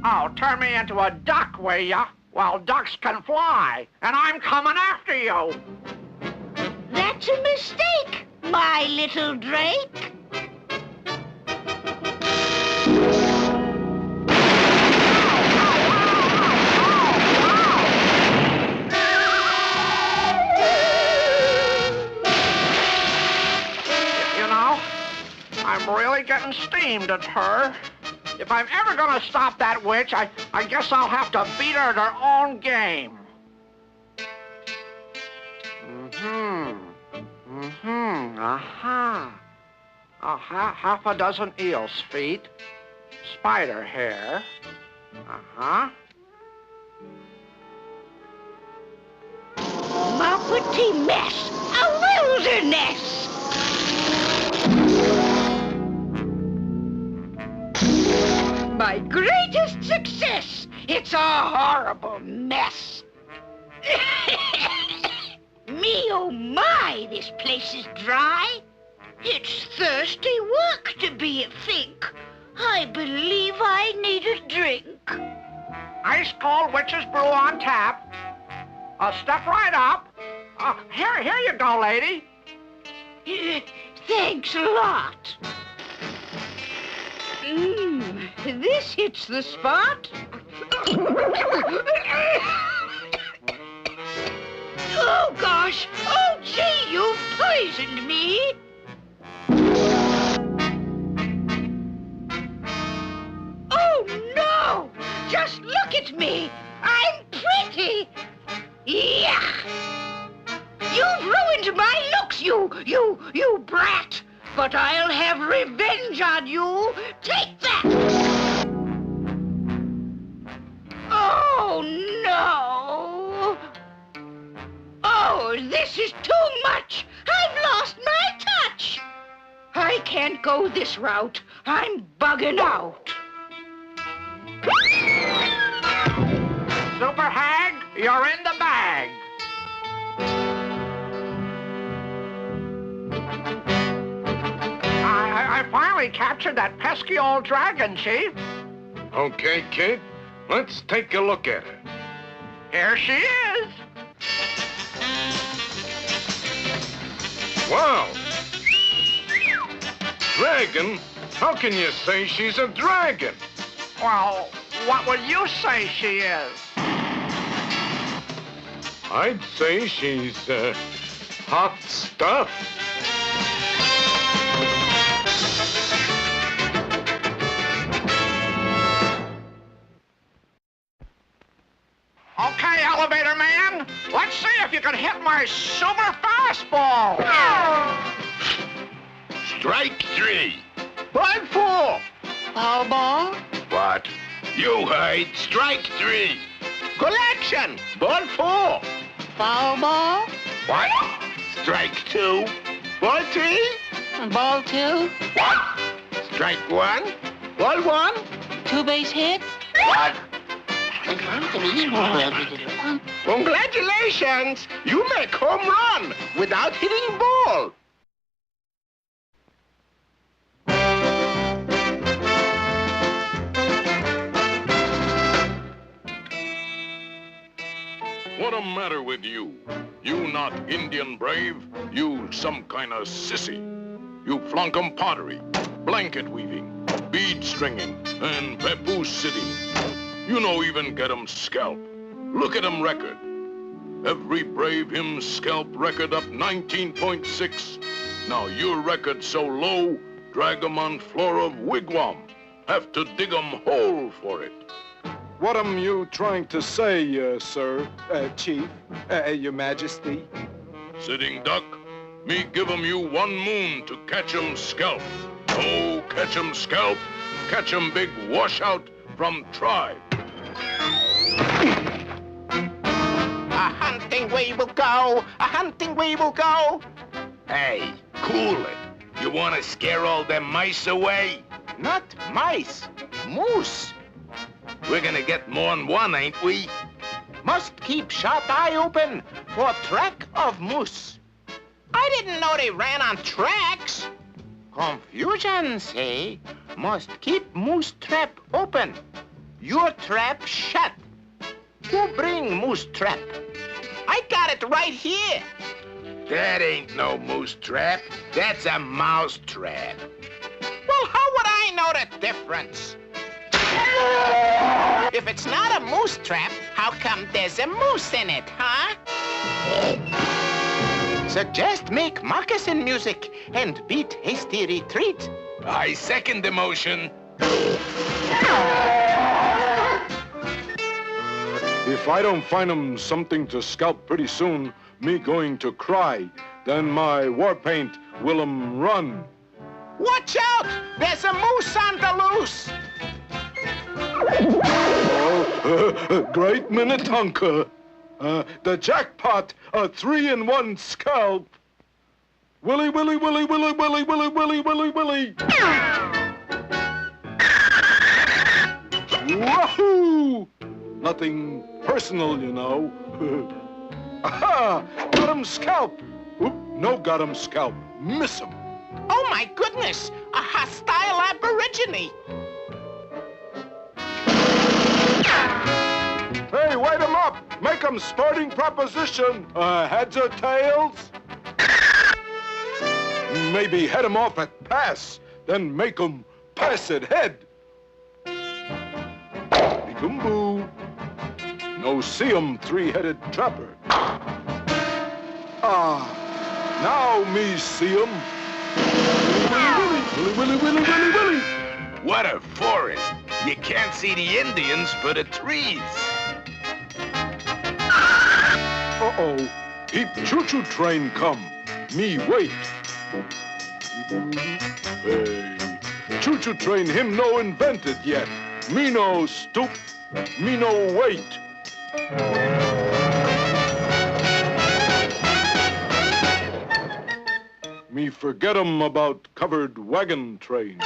Oh, turn me into a duck, will ya? Well, ducks can fly, and I'm coming after you. That's a mistake, my little drake. You know, I'm really getting steamed at her. If I'm ever gonna stop that witch, I guess I'll have to beat her at her own game. Half a dozen eel's feet, spider hair, My pretty mess, a wilderness. My greatest success, it's a horrible mess. Me, oh my, this place is dry. It's thirsty work to be a fink. I believe I need a drink. Ice cold witch's brew on tap. Step right up. Here you go, lady. Thanks a lot. This hits the spot. Oh, gosh. Oh, gee, you poisoned me. Oh, no. Just look at me. I'm pretty. Yuck. You've ruined my looks, you brat. But I'll have revenge on you. Take that! Oh, no! Oh, this is too much! I've lost my touch! I can't go this route. I'm bugging out. Super Hag, you're in the bag. I finally captured that pesky old dragon, Chief. Okay, kid. Let's take a look at her. Here she is. Wow! Dragon? How can you say she's a dragon? Well, what would you say she is? I'd say she's, hot stuff. Okay, elevator man, let's see if you can hit my super fastball. Strike 3. Ball 4. Foul ball? What? You heard. Strike 3. Collection. Ball 4. Foul ball? What? Strike 2. Ball 3. Ball 2. What? Strike 1. Ball 1. Two base hit. What? Congratulations! You make home run without hitting ball. What a matter with you? You not Indian brave, you some kind of sissy. You flunk 'em pottery, blanket weaving, bead stringing, and papoose sitting. You no even get 'em scalp. Look at 'em record. Every brave him scalp record up 19.6. Now your record so low, drag 'em on floor of wigwam. Have to dig 'em hole for it. What am you trying to say, sir, Chief, Your Majesty? Sitting duck, me give 'em you 1 moon to catch 'em scalp. Oh, catch 'em scalp, catch 'em big washout from tribe. A hunting we will go, a hunting we will go. Hey, cool it. You want to scare all them mice away? Not mice, moose. We're gonna get more'n one, ain't we? Must keep sharp eye open for track of moose. I didn't know they ran on tracks. Confusion, say. Must keep moose trap open. Your trap shut. Who bring moose trap? I got it right here. That ain't no moose trap. That's a mouse trap. Well, how would I know the difference? If it's not a moose trap, how come there's a moose in it, huh? Suggest make moccasin music and beat hasty retreat. I second the motion. If I don't find 'em something to scalp pretty soon, me going to cry. Then my war paint will 'em run. Watch out! There's a moose on the loose! Oh, great Minnetonka. The jackpot, a 3-in-1 scalp. Willy, Willy, Willy, Willy, Willy, Willy, Willy, Willy, Willy. Wahoo! Nothing personal, you know. Aha! Got him scalp. Oop, no got him scalp. Miss him. Oh my goodness! A hostile aborigine! Hey, wait him up! Make him sporting proposition. Heads or tails? Maybe head him off at pass, then make him pass at head. Boo. No see him, three-headed trapper. Ah, now me see him. Willy, Willy, Willy, Willy, Willy. What a forest. You can't see the Indians for the trees. Uh-oh. Heap choo-choo train come. Me wait. Hey. Choo-choo train him no invented yet. Me no stoop. Me no wait. Me forget 'em about covered wagon train.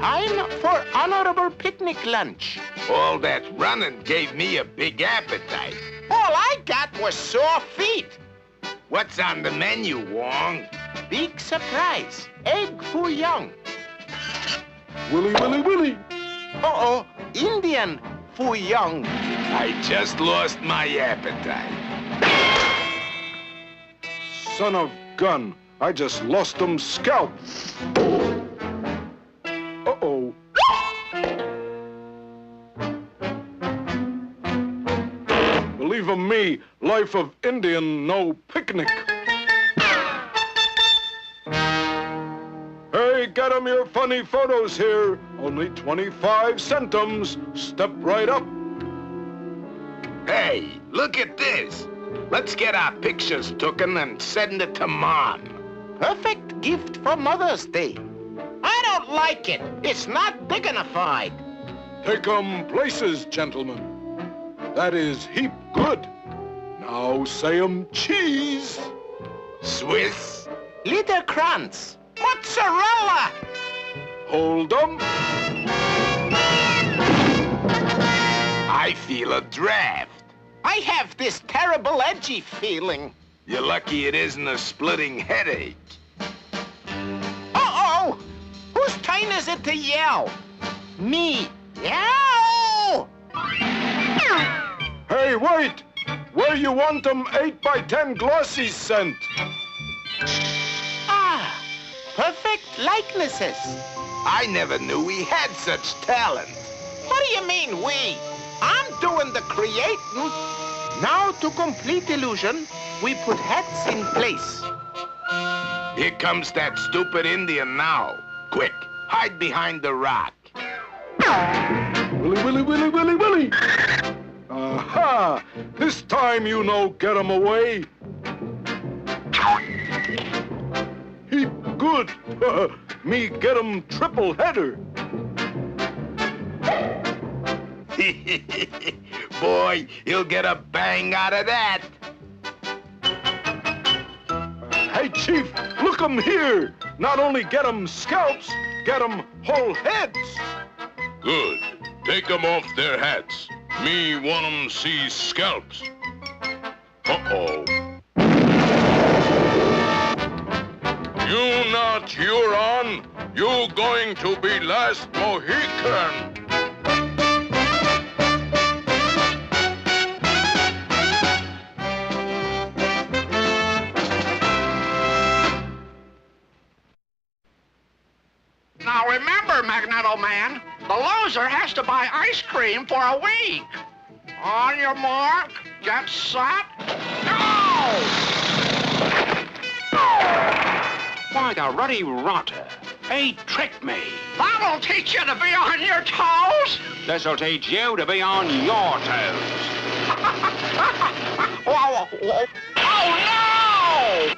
Time for honorable picnic lunch. All that running gave me a big appetite. All I got was sore feet. What's on the menu, Wong? Big surprise. Egg foo young. Willy, Willy, Willy. Uh-oh. Indian foo young. I just lost my appetite. Son of gun. I just lost 'em scalp. Uh-oh. Believe of me, life of Indian no picnic. Hey, get 'em your funny photos here. Only 25 centums. Step right up. Hey, look at this. Let's get our pictures tooken and send it to Mom. Perfect gift for Mother's Day. I don't like it. It's not dignified. Take 'em places, gentlemen. That is heap good. Now say 'em cheese. Swiss. Liederkranz. Mozzarella. Hold 'em. I feel a draft. I have this terrible edgy feeling. You're lucky it isn't a splitting headache. Uh-oh! Whose turn is it to yell? Me. Yow! Hey, wait! Where you want 'em 8x10 glossy sent? Ah, perfect likenesses. I never knew we had such talent. What do you mean, we? I'm doing the creating. Now, to complete illusion, we put hats in place. Here comes that stupid Indian now. Quick, hide behind the rock. Willy, Willy, Willy, Willy, Willy! Aha! This time you know get 'em away. Heap good. Me get 'em triple header. Boy, he'll get a bang out of that. Hey, Chief, look 'em here. Not only get 'em scalps, get 'em whole heads. Good. Take 'em off their hats. Me want 'em see scalps. Uh-oh. You not Huron. You going to be last Mohican. Now remember, Magneto Man, the loser has to buy ice cream for a week. On your mark, get set, go! Why, the ruddy rotter. He tricked me. That'll teach you to be on your toes. This'll teach you to be on your toes. Oh, no!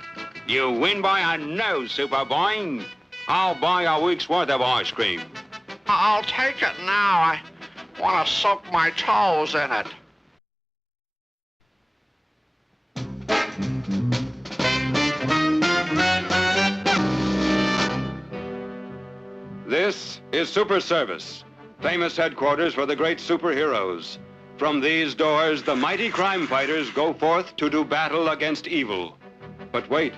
You win by a nose, Superboy. I'll buy a week's worth of ice cream. I'll take it now. I want to soak my toes in it. This is Super Service, famous headquarters for the great superheroes. From these doors, the mighty crime fighters go forth to do battle against evil. But wait,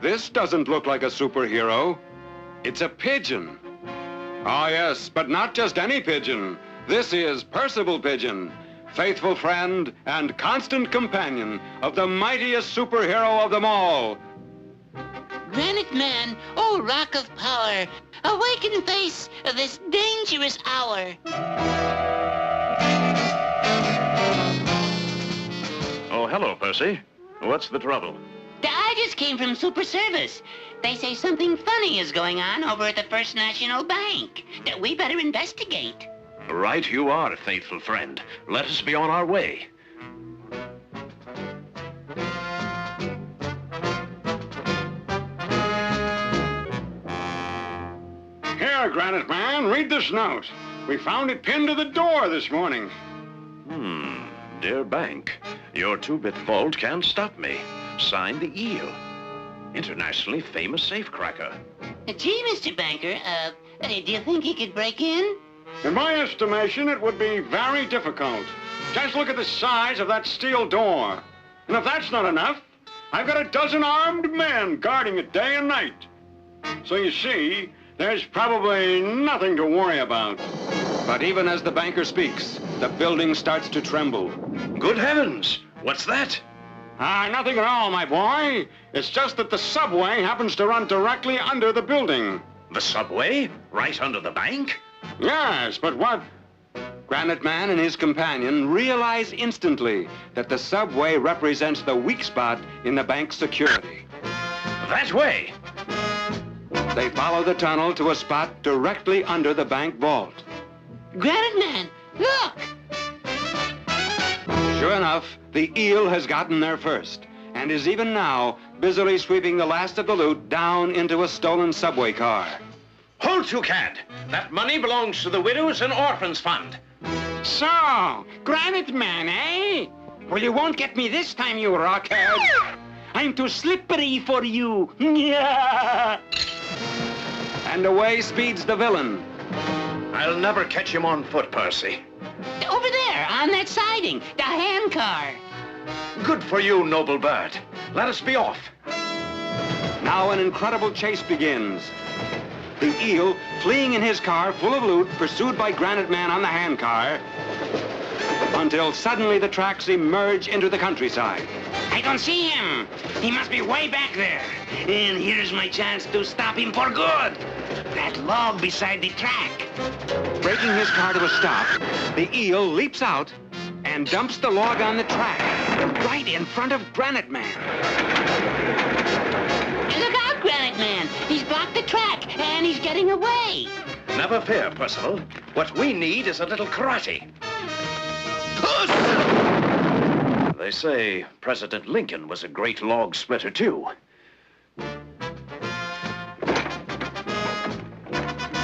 this doesn't look like a superhero. It's a pigeon. Ah, yes, but not just any pigeon. This is Percival Pigeon, faithful friend and constant companion of the mightiest superhero of them all. Granite Man, oh rock of power, awaken face of this dangerous hour. Oh, hello, Percy. What's the trouble? I just came from Super Service. They say something funny is going on over at the First National Bank that we better investigate. Right you are, faithful friend. Let us be on our way. Here, Granite Man, read this note. We found it pinned to the door this morning. Dear bank, your two-bit vault can't stop me. Signed the Eel. Internationally famous safecracker. Gee, Mr. Banker, do you think he could break in? In my estimation, it would be very difficult. Just look at the size of that steel door. And if that's not enough, I've got a dozen armed men guarding it day and night. So you see, there's probably nothing to worry about. But even as the banker speaks, the building starts to tremble. Good heavens! What's that? Nothing at all, my boy. It's just that the subway happens to run directly under the building. The subway? Right under the bank? Yes, but what? Granite Man and his companion realize instantly that the subway represents the weak spot in the bank's security. That way! They follow the tunnel to a spot directly under the bank vault. Granite Man, look! Sure enough, the Eel has gotten there first, and is even now busily sweeping the last of the loot down into a stolen subway car. Hold, you cad! That money belongs to the Widows and Orphans Fund. So, Granite Man, eh? Well, you won't get me this time, you rockhead. I'm too slippery for you. And away speeds the villain. I'll never catch him on foot, Percy. Over there, on that siding, the hand car. Good for you, noble bird. Let us be off. Now an incredible chase begins. The Eel, fleeing in his car full of loot, pursued by Granite Man on the handcar, until suddenly the tracks emerge into the countryside. I don't see him. He must be way back there. And here's my chance to stop him for good. That log beside the track. Breaking his car to a stop, the Eel leaps out and dumps the log on the track, right in front of Granite Man. Look out, Granite Man. He's blocked the track, and he's getting away. Never fear, Percival. What we need is a little karate. They say President Lincoln was a great log splitter, too.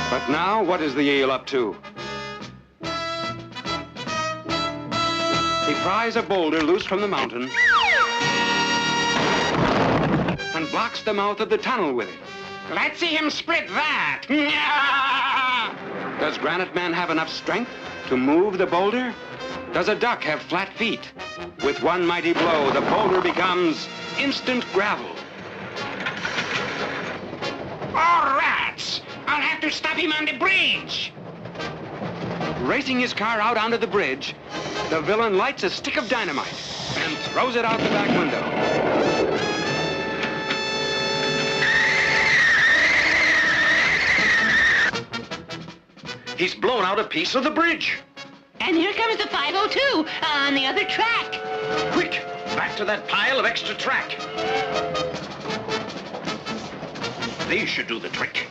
But now, what is the Eel up to? He pries a boulder loose from the mountain, and blocks the mouth of the tunnel with it. Let's see him split that. Does Granite Man have enough strength to move the boulder? Does a duck have flat feet? With one mighty blow, the boulder becomes instant gravel. Oh, rats! I'll have to stop him on the bridge. Racing his car out onto the bridge, the villain lights a stick of dynamite and throws it out the back window. He's blown out a piece of the bridge. And here comes the 502 on the other track. Quick, back to that pile of extra track. These should do the trick.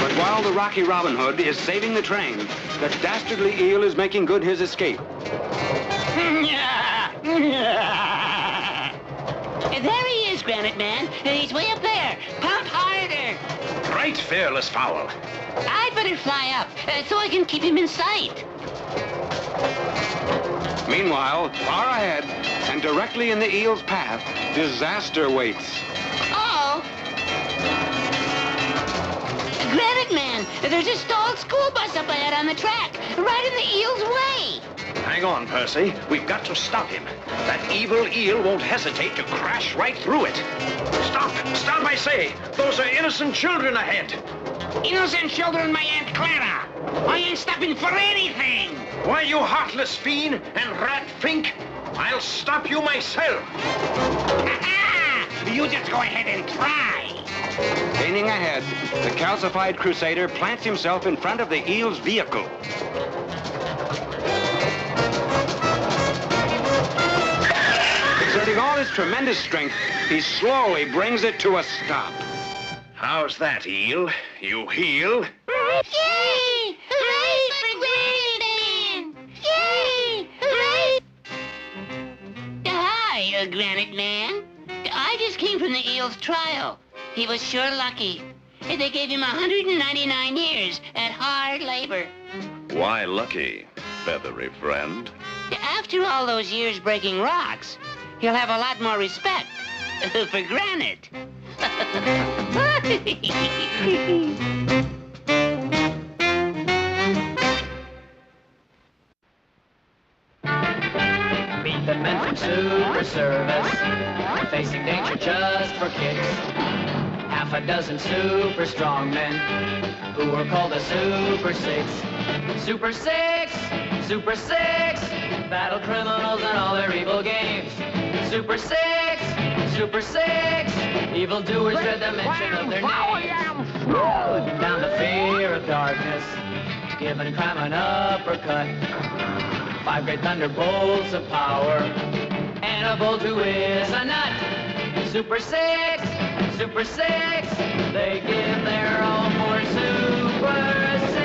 But while the Rocky Robin Hood is saving the train, the dastardly eel is making good his escape. There he is, Granite Man. He's way up there. Pump harder. Right, fearless fowl. I'd better fly up so I can keep him in sight. Meanwhile, far ahead, and directly in the eel's path, disaster waits. Uh-oh. Granite Man, there's a stalled school bus up ahead on the track, right in the eel's way. Hang on, Percy. We've got to stop him. That evil eel won't hesitate to crash right through it. Stop! Stop, I say! Those are innocent children ahead. Innocent children, my Aunt Clara. I ain't stopping for anything. Why, you heartless fiend and rat fink! I'll stop you myself. You just go ahead and try. Gaining ahead, the calcified crusader plants himself in front of the eel's vehicle. Exerting all his tremendous strength, he slowly brings it to a stop. How's that, eel? You heel? Yay! Hooray for Granite Man! Yay! Hooray! Hi, Granite Man. I just came from the eel's trial. He was sure lucky. They gave him 199 years at hard labor. Why lucky, feathery friend? After all those years breaking rocks, he'll have a lot more respect for granite. Meet the men from Super Service, facing danger just for kicks. Half a dozen super strong men who were called the Super Six. Super Six, Super Six, battle criminals and all their evil games. Super Six, Super Six, evildoers dread the mention of their names. Down the fear of darkness, giving crime an uppercut. 5 great thunderbolts of power, and a bolt who is a nut. Super Six, Super Six, they give their all for Super Six.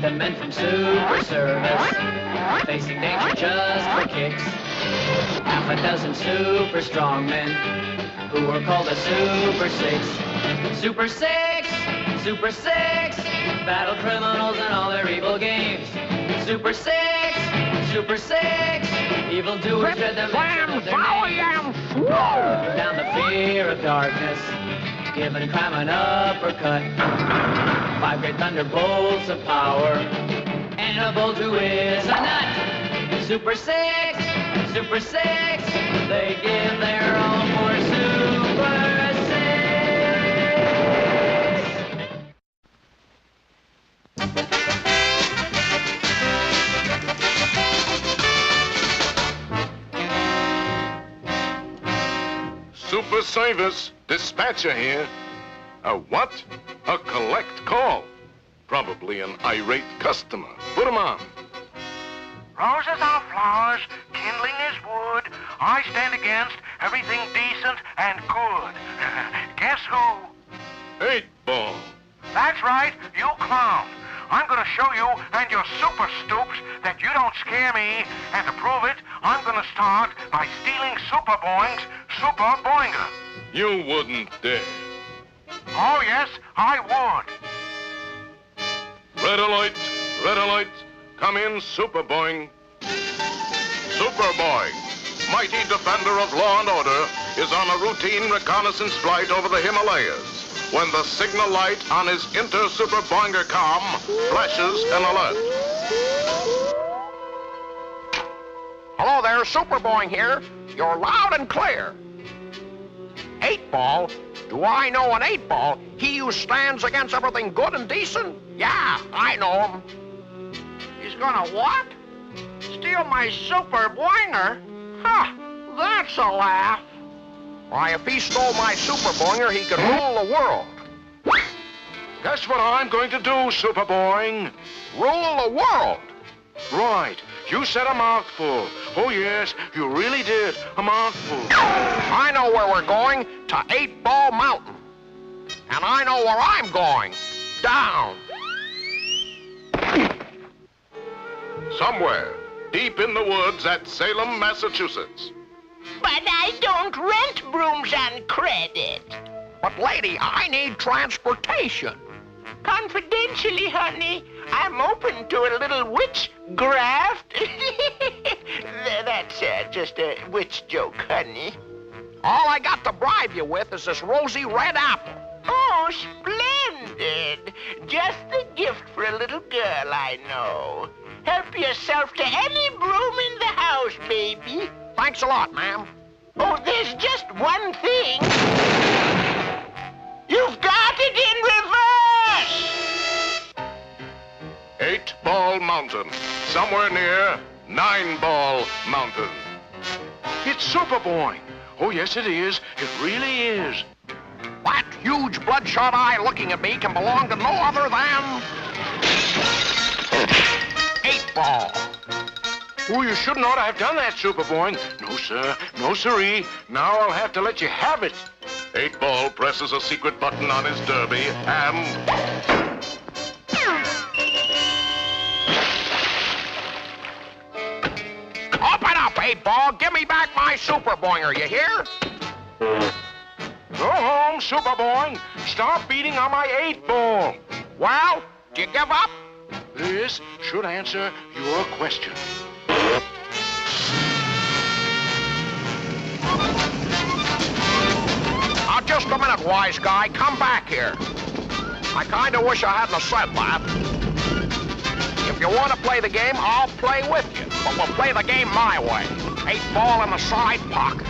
The men from Super Service, facing danger just for kicks. Half a dozen super strong men who were called the Super Six. Super Six, Super Six, battle criminals and all their evil games. Super Six, Super Six, evildoers dread the mention of their names. Down the fear of darkness, giving crime an uppercut. 5 great thunderbolts of power, and a bolt who is a nut. Super Six, Super Six, they give their all for Super Six. Super Service, dispatcher here. A what? A collect call. Probably an irate customer. Put him on. Roses are flowers, kindling is wood. I stand against everything decent and good. Guess who? 8-Ball. That's right, you clown. I'm gonna show you and your super stoops that you don't scare me. And to prove it, I'm gonna start by stealing Super Boing's Super Boinger. You wouldn't dare. Oh, yes, I would. Red alert, red alert. Come in, Super Boing. Super Boing, mighty defender of law and order, is on a routine reconnaissance flight over the Himalayas when the signal light on his inter-Super Boinger comm flashes an alert. Hello there, Super Boing here. You're loud and clear. 8-Ball? Do I know an 8-Ball? He who stands against everything good and decent? Yeah, I know him. He's gonna what? Steal my Super Boinger? Ha! That's a laugh. Why, if he stole my Super Boinger, he could rule the world. That's what I'm going to do, Super Boing. Rule the world? Right. You said a mouthful. Oh, yes, you really did. A mouthful. I know where we're going. To 8-Ball Mountain. And I know where I'm going. Down. Somewhere, deep in the woods at Salem, Massachusetts. But I don't rent brooms on credit. But, lady, I need transportation. Confidentially, honey, I'm open to a little witch graft. That's just a witch joke, honey. All I got to bribe you with is this rosy red apple. Oh, splendid. Just the gift for a little girl I know. Help yourself to any broom in the house, baby. Thanks a lot, ma'am. Oh, there's just one thing. You've got it in reverse! 8-Ball Mountain, somewhere near 9-Ball Mountain. It's Super Boing. Oh, yes, it is. It really is. That huge bloodshot eye looking at me can belong to no other than 8-Ball. Oh, you should not have done that, Super Boing. No, sir. No, sirree. Now I'll have to let you have it. 8-Ball presses a secret button on his derby and... Open up, 8-Ball. Give me back my Super Boinger, you hear? Go home, Super Boing. Stop beating on my 8-Ball. Well, do you give up? This should answer your question. Now, just a minute, wise guy. Come back here. I kind of wish I hadn't have said that. If you want to play the game, I'll play with you. But we'll play the game my way. 8-Ball in the side pocket.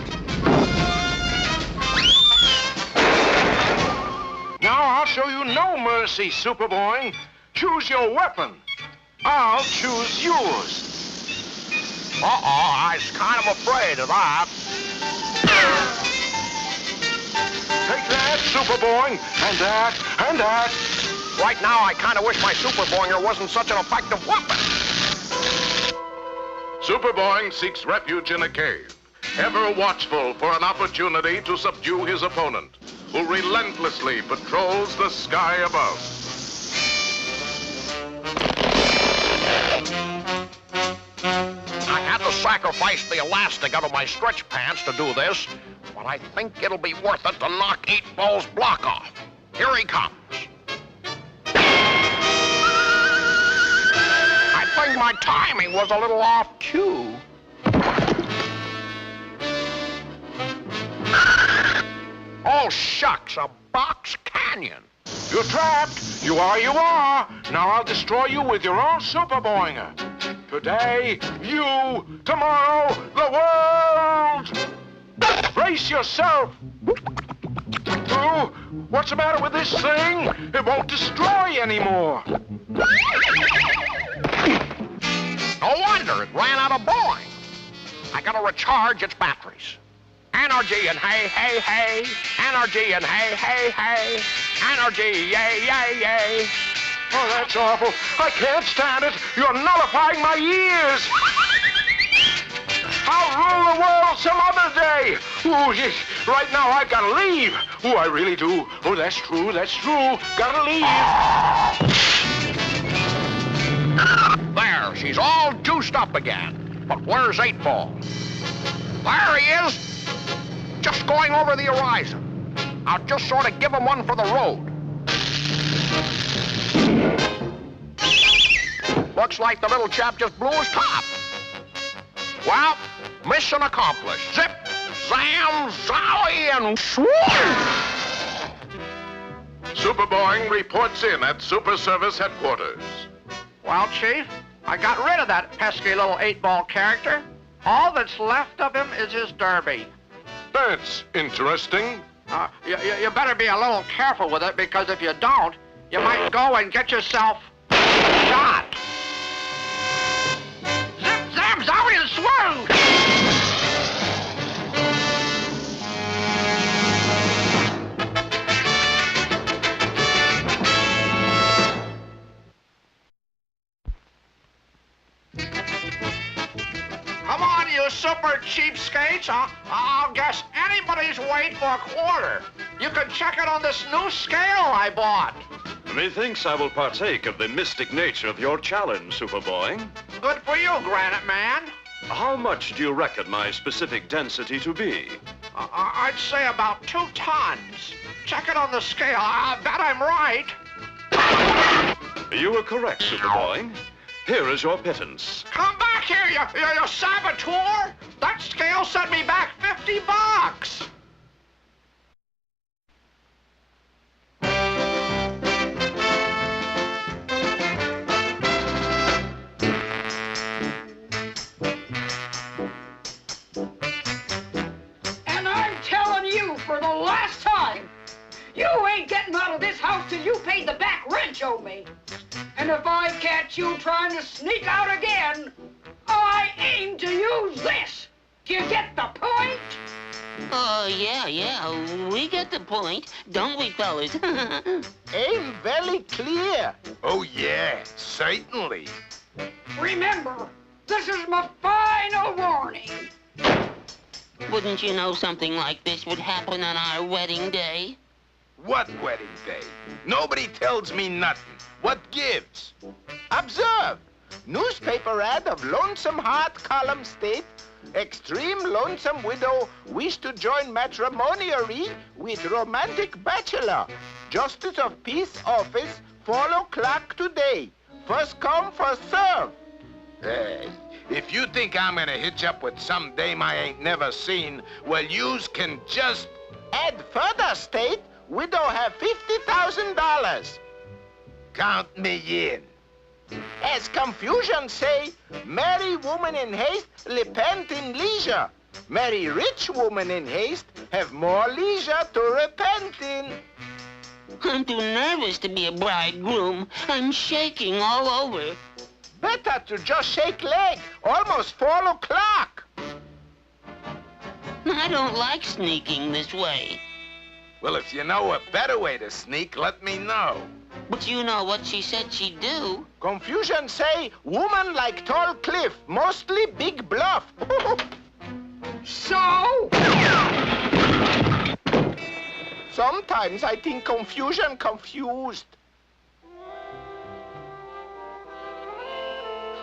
Now I'll show you no mercy, Super Boing. Choose your weapon. I'll choose yours. I was kind of afraid of that. Take that, Super Boing, and that, and that. Right now, I kind of wish my Super Boinger wasn't such an effective weapon. Super Boing seeks refuge in a cave, ever watchful for an opportunity to subdue his opponent, who relentlessly patrols the sky above. I had to sacrifice the elastic out of my stretch pants to do this, but I think it'll be worth it to knock 8-Ball's block off. Here he comes. I think my timing was a little off cue. Oh, shucks, a box canyon. You're trapped. You are, you are. Now I'll destroy you with your own Super Boinger. Today, you. Tomorrow, the world. Brace yourself. Oh, what's the matter with this thing? It won't destroy anymore. No wonder it ran out of Boing. I gotta recharge its batteries. Energy and hey, hey, hey. Energy and hey, hey, hey. Energy, yay, yay, yay. Oh, that's awful. I can't stand it. You're nullifying my ears. rule the world some other day. Ooh, yes. Right now I gotta leave. Ooh, I really do. Oh, that's true. Gotta leave. There, she's all juiced up again. But where's 8-Ball? There he is. Just going over the horizon. I'll just sort of give him one for the road. Looks like the little chap just blew his top. Well, mission accomplished. Zip, zam, zowie, and swoosh! Superboing reports in at Super Service Headquarters. Well, Chief, I got rid of that pesky little 8-Ball character. All that's left of him is his derby. That's interesting. You better be a little careful with it, because if you don't, you might go and get yourself shot. Zip, zam, zowie, and swoosh! Come on, you super cheapskates. I'll guess anybody's weight for a quarter. You can check it on this new scale I bought. Methinks I will partake of the mystic nature of your challenge, Superboy. Good for you, Granite Man. How much do you reckon my specific density to be? I'd say about 2 tons. Check it on the scale. I bet I'm right. You were correct, Superboy. Here is your pittance. Come back here, you saboteur! That scale sent me back $50. And I'm telling you for the last time, you ain't getting out of this house till you pay the back rent you owe me. And if I catch you trying to sneak out again, I aim to use this. Do you get the point? Oh, yeah, we get the point, don't we, fellas? Aim very clear. Oh, yeah, certainly. Remember, this is my final warning. Wouldn't you know something like this would happen on our wedding day? What wedding day? Nobody tells me nothing. What gives? Observe. Newspaper ad of Lonesome Heart column state, extreme lonesome widow wish to join matrimonially with romantic bachelor. Justice of Peace office, 4 o'clock today. First come, first serve. If you think I'm gonna hitch up with some dame I ain't never seen, well, yous can just... Add further state, widow have $50,000. Count me in. As Confucian say, marry woman in haste, repent in leisure. Marry rich woman in haste, have more leisure to repent in. I'm too nervous to be a bridegroom. I'm shaking all over. Better to just shake leg, almost 4 o'clock. I don't like sneaking this way. Well, if you know a better way to sneak, let me know. But you know what she said she'd do. Confucian say, woman like tall cliff, mostly big bluff. So? Sometimes I think Confucian confused.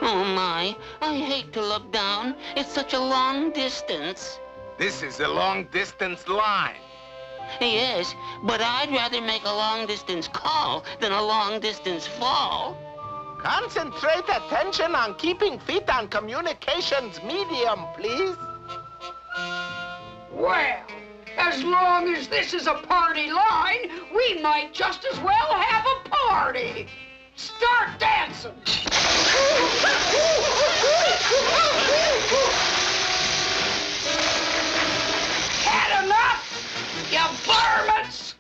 Oh, my. I hate to look down. It's such a long distance. This is a long-distance line. Yes, but I'd rather make a long-distance call than a long-distance fall. Concentrate attention on keeping feet on communications medium, please. Well, as long as this is a party line, we might just as well have a party. Start dancing. Had enough? You varmints!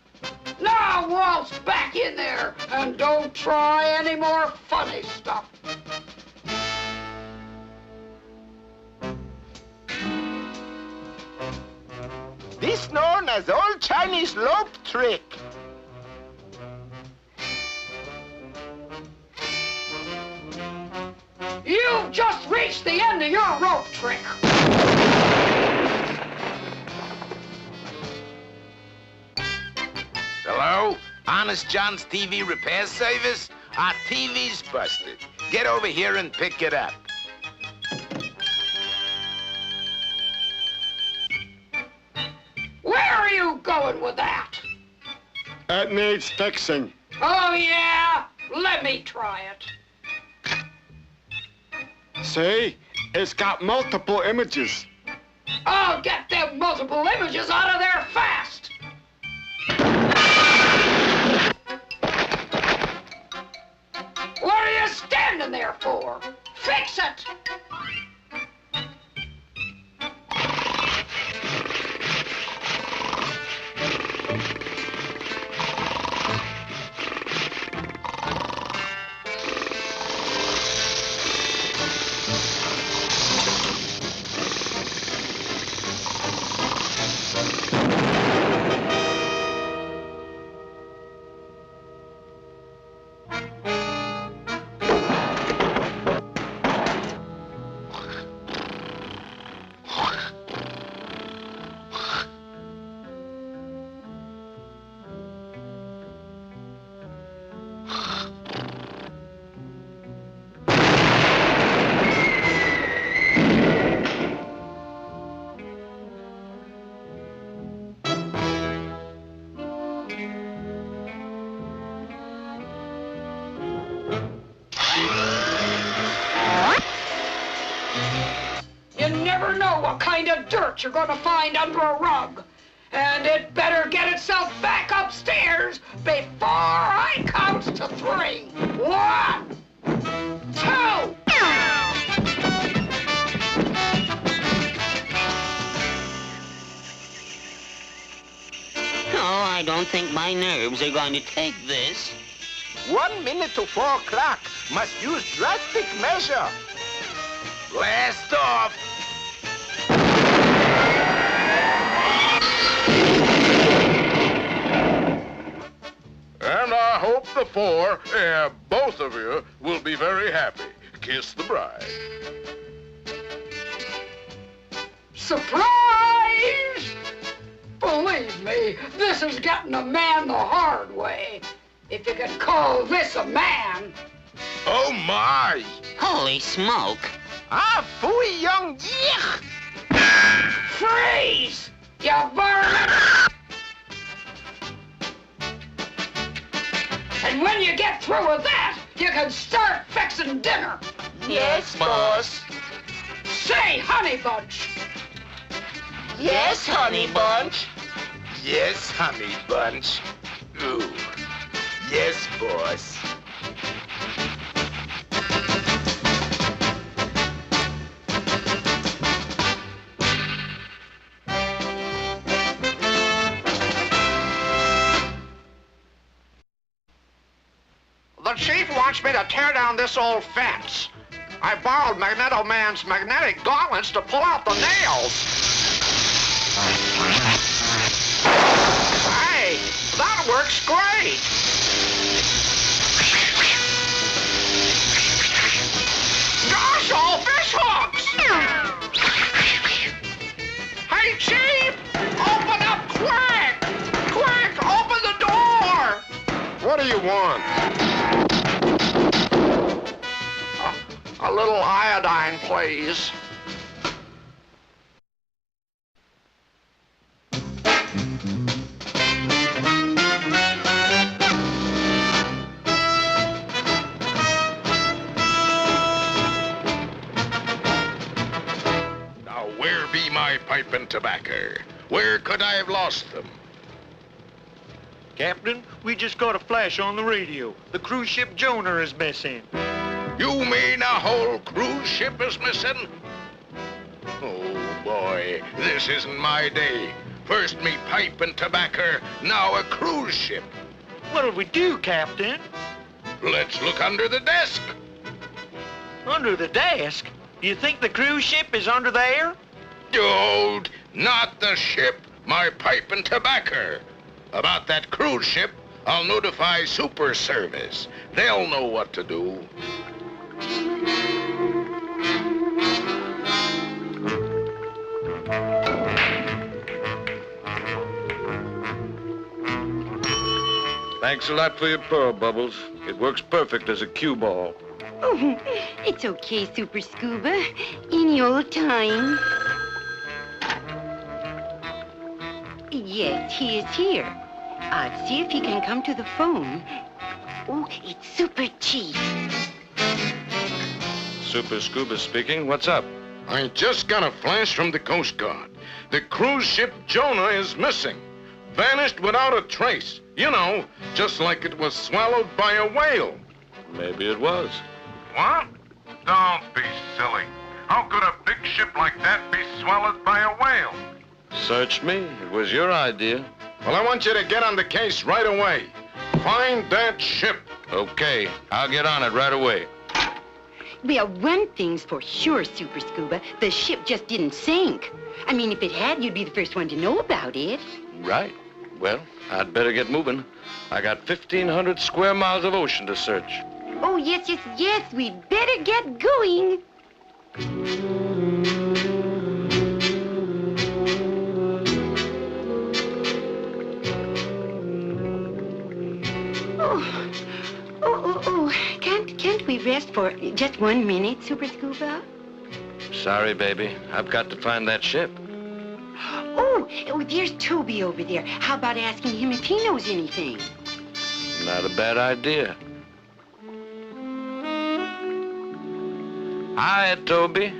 Now waltz back in there and don't try any more funny stuff. This known as Old Chinese rope trick. You've just reached the end of your rope trick. Hello? Honest John's TV repair service? Our TV's busted. Get over here and pick it up. Where are you going with that? That needs fixing. Oh, yeah? Let me try it. See? It's got multiple images. I'll get them multiple images out of there fast. What are you standing there for? Fix it! You're gonna find under a rug. And it better get itself back upstairs before I count to 3. 1, 2. Oh, I don't think my nerves are going to take this. 1 minute to 4 o'clock. Must use drastic measure. Blast off. And I hope the 4, both of you, will be very happy. Kiss the bride. Surprise! Believe me, this is getting a man the hard way. If you can call this a man. Oh, my! Holy smoke. Ah, phooey young yick! Freeze! You varmint! And when you get through with that, you can start fixing dinner. Yes, boss. Say, Honey Bunch. Yes, Honey Bunch. Yes, Honey Bunch. Ooh. Yes, boss. The chief wants me to tear down this old fence. I borrowed Magneto Man's magnetic gauntlets to pull out the nails. Hey, that works great. Gosh, all fish hooks! Hey, chief, open up quick! Quick, open the door! What do you want? A little iodine, please. Now, where be my pipe and tobacco? Where could I have lost them? Captain, we just got a flash on the radio. The cruise ship Jonah is missing. You mean a whole cruise ship is missing? Oh, boy, this isn't my day. First me pipe and tobacco, now a cruise ship. What'll we do, Captain? Let's look under the desk. Under the desk? You think the cruise ship is under there? Dude, not the ship, my pipe and tobacco. About that cruise ship, I'll notify Super Service. They'll know what to do. Thanks a lot for your pearl, Bubbles. It works perfect as a cue ball. Oh, it's okay, Super Scuba. Any old time. Yes, he is here. I'll see if he can come to the phone. Oh, it's Super Chief. Super Scuba speaking. What's up? I just got a flash from the Coast Guard. The cruise ship Jonah is missing. Vanished without a trace. You know, just like it was swallowed by a whale. Maybe it was. What? Don't be silly. How could a big ship like that be swallowed by a whale? Search me. It was your idea. Well, I want you to get on the case right away. Find that ship. Okay, I'll get on it right away. Well, one thing's for sure, Super Scuba. The ship just didn't sink. I mean, if it had, you'd be the first one to know about it. Right. Well, I'd better get moving. I got 1,500 square miles of ocean to search. Oh, yes, yes, yes. We'd better get going. Oh, can't we rest for just 1 minute, Super Scuba? Sorry, baby. I've got to find that ship. Oh, there's Toby over there. How about asking him if he knows anything? Not a bad idea. Hi, Toby.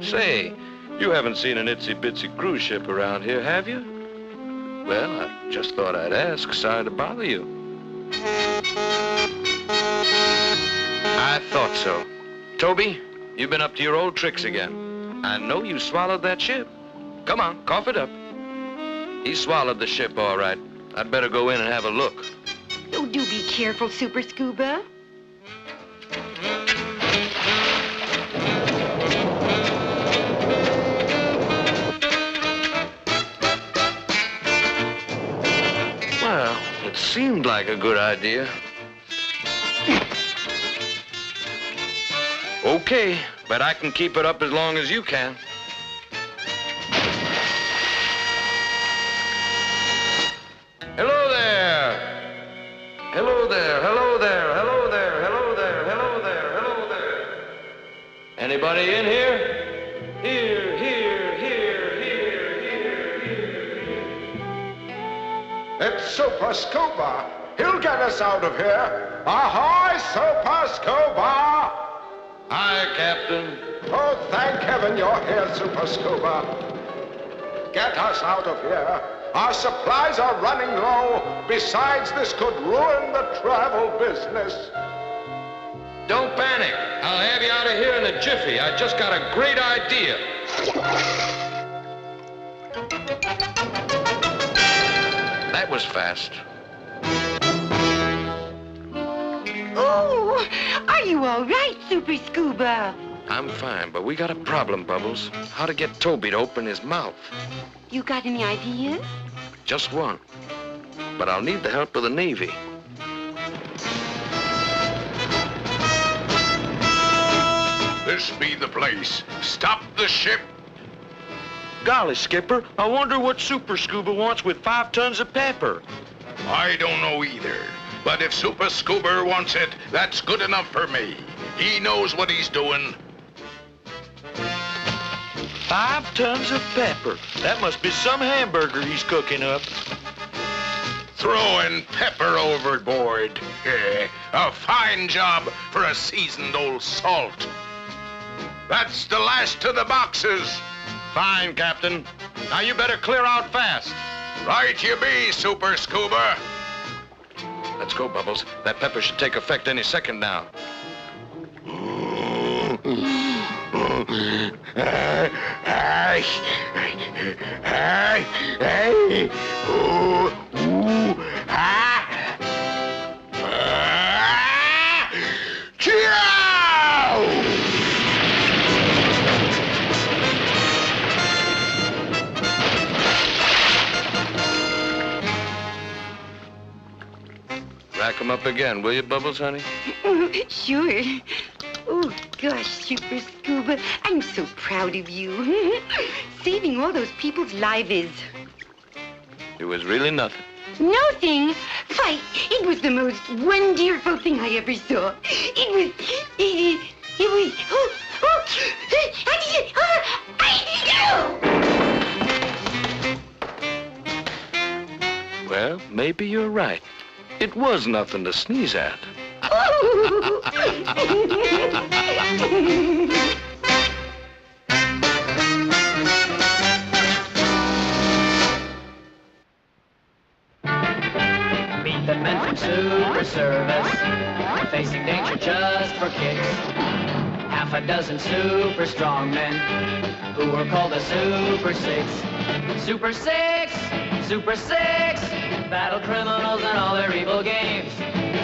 Say, you haven't seen an itsy-bitsy cruise ship around here, have you? Well, I just thought I'd ask. Sorry to bother you. I thought so. Toby, you've been up to your old tricks again. I know you swallowed that ship. Come on, cough it up. He swallowed the ship, all right. I'd better go in and have a look. Oh, do be careful, Super Scuba. Well, it seemed like a good idea. Okay, but I can keep it up as long as you can. Hello there! Hello there, hello there, hello there, hello there, hello there, hello there. Anybody in here? Here, here, here, here, here, here. It's Super Scuba. He'll get us out of here. Ahoy, Super Scuba! Hi, Captain. Oh, thank heaven you're here, Super Scuba. Get us out of here. Our supplies are running low. Besides, this could ruin the travel business. Don't panic. I'll have you out of here in a jiffy. I just got a great idea. That was fast. Oh, are you all right, Super Scuba? I'm fine, but we got a problem, Bubbles. How to get Toby to open his mouth. You got any ideas? Just one. But I'll need the help of the Navy. This be the place. Stop the ship. Golly, Skipper, I wonder what Super Scuba wants with 5 tons of pepper. I don't know either. But if Super Scuba wants it, that's good enough for me. He knows what he's doing. 5 tons of pepper. That must be some hamburger he's cooking up. Throwing pepper overboard. A fine job for a seasoned old salt. That's the last of the boxes. Fine, Captain. Now you better clear out fast. Right you be, Super Scuba. Let's go, Bubbles. That pepper should take effect any second now. Rack 'em up again, will you, Bubbles, honey? Oh, sure. Oh, gosh, Super Scuba, I'm so proud of you. Saving all those people's lives. It was really nothing. Nothing. Why, it was the most wonderful thing I ever saw. It was, Well, maybe you're right. It was nothing to sneeze at. Meet the men from Super Service, facing danger just for kicks. Half a dozen super strong men who were called the Super Six. Super Six, Super Six, battle criminals and all their evil games.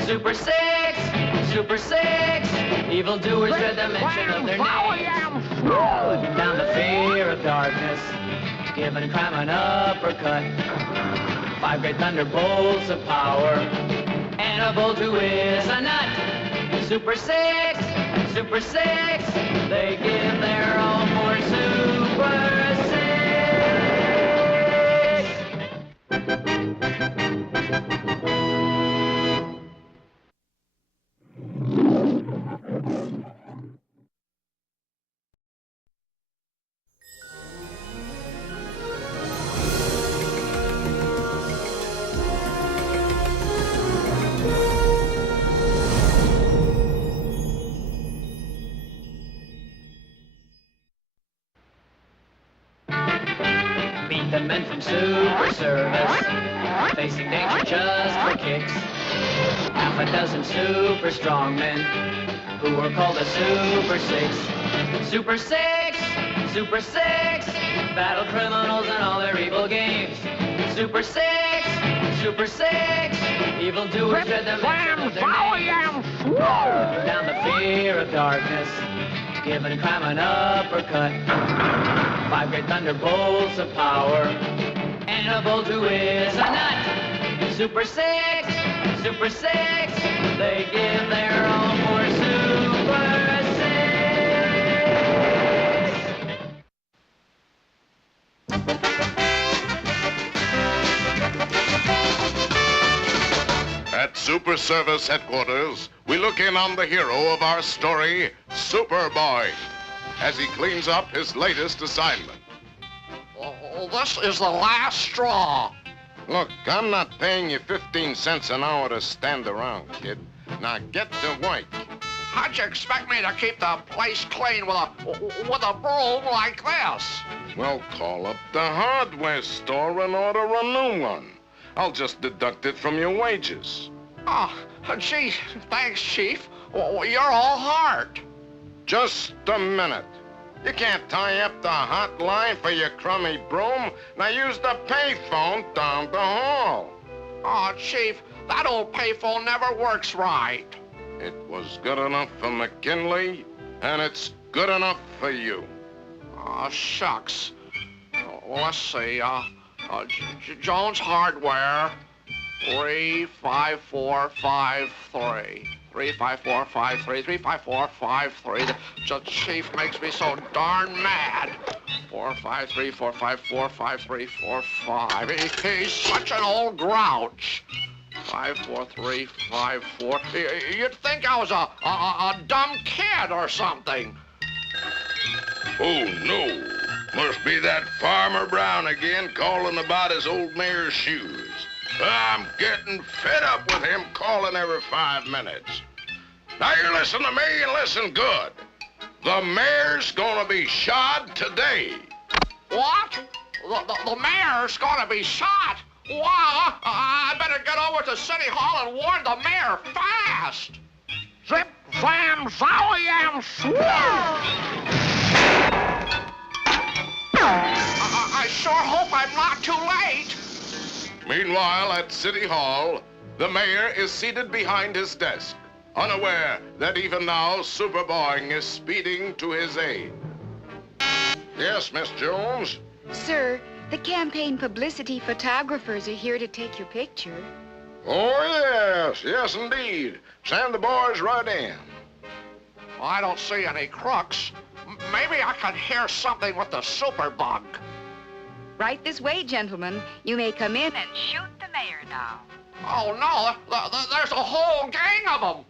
Super Six, Super Six, evildoers dread the mention of their names. Putting down the fear of darkness, giving crime an uppercut. 5 great thunderbolts of power, and a bolt who is a nut. Super Six, Super Six, they give their all for Super Six. Meet the men from Super Service, facing danger just for kicks. Half a dozen super strong men who were called the Super Six. Super Six, Super Six, battle criminals and all their evil games. Super Six, Super Six, evildoers dread the mention of their names. Putting down the fear of darkness, giving crime an uppercut. 5 great thunderbolts of power, and a bolt who is a nut. Super Six, Super Six, they give their all for Super Six. At Super Service headquarters, we look in on the hero of our story, Superboy, as he cleans up his latest assignment. Oh, this is the last straw. Look, I'm not paying you 15 cents an hour to stand around, kid. Now get to work. How'd you expect me to keep the place clean with a broom like this? Well, call up the hardware store and order a new one. I'll just deduct it from your wages. Oh, gee, thanks, Chief. You're all heart. Just a minute. You can't tie up the hotline for your crummy broom. Now use the payphone down the hall. Oh, Chief, that old payphone never works right. It was good enough for McKinley, and it's good enough for you. Oh, shucks. Let's see, Jones Hardware, 35453. 35453, 35453. The Chief makes me so darn mad. 453454535. He's such an old grouch. 54354. You'd think I was a dumb kid or something. Oh, no. Must be that Farmer Brown again calling about his old mare's shoes. I'm getting fed up with him calling every 5 minutes. Now you listen to me and listen good. The mayor's gonna be shot today. What? The mayor's gonna be shot? Wow, I better get over to City Hall and warn the mayor fast. Zip, zam, zowie-yam, I sure hope I'm not too late. Meanwhile, at City Hall, the mayor is seated behind his desk, unaware that even now Superboy is speeding to his aid. Yes, Miss Jones? Sir, the campaign publicity photographers are here to take your picture. Oh, yes, indeed. Send the boys right in. I don't see any crooks. Maybe I could hear something with the superbug. Right this way, gentlemen. You may come in and shoot the mayor now. Oh, no, there's a whole gang of them.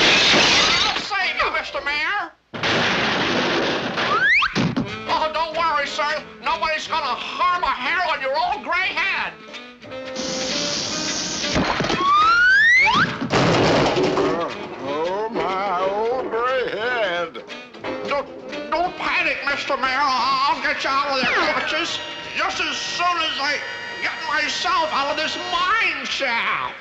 I'll save you, Mr. Mayor. Oh, don't worry, sir. Nobody's gonna harm a hair on your old gray head. Oh, my old gray head. Don't panic, Mr. Mayor. I'll get you out of their clutches just as soon as I get myself out of this mine shaft.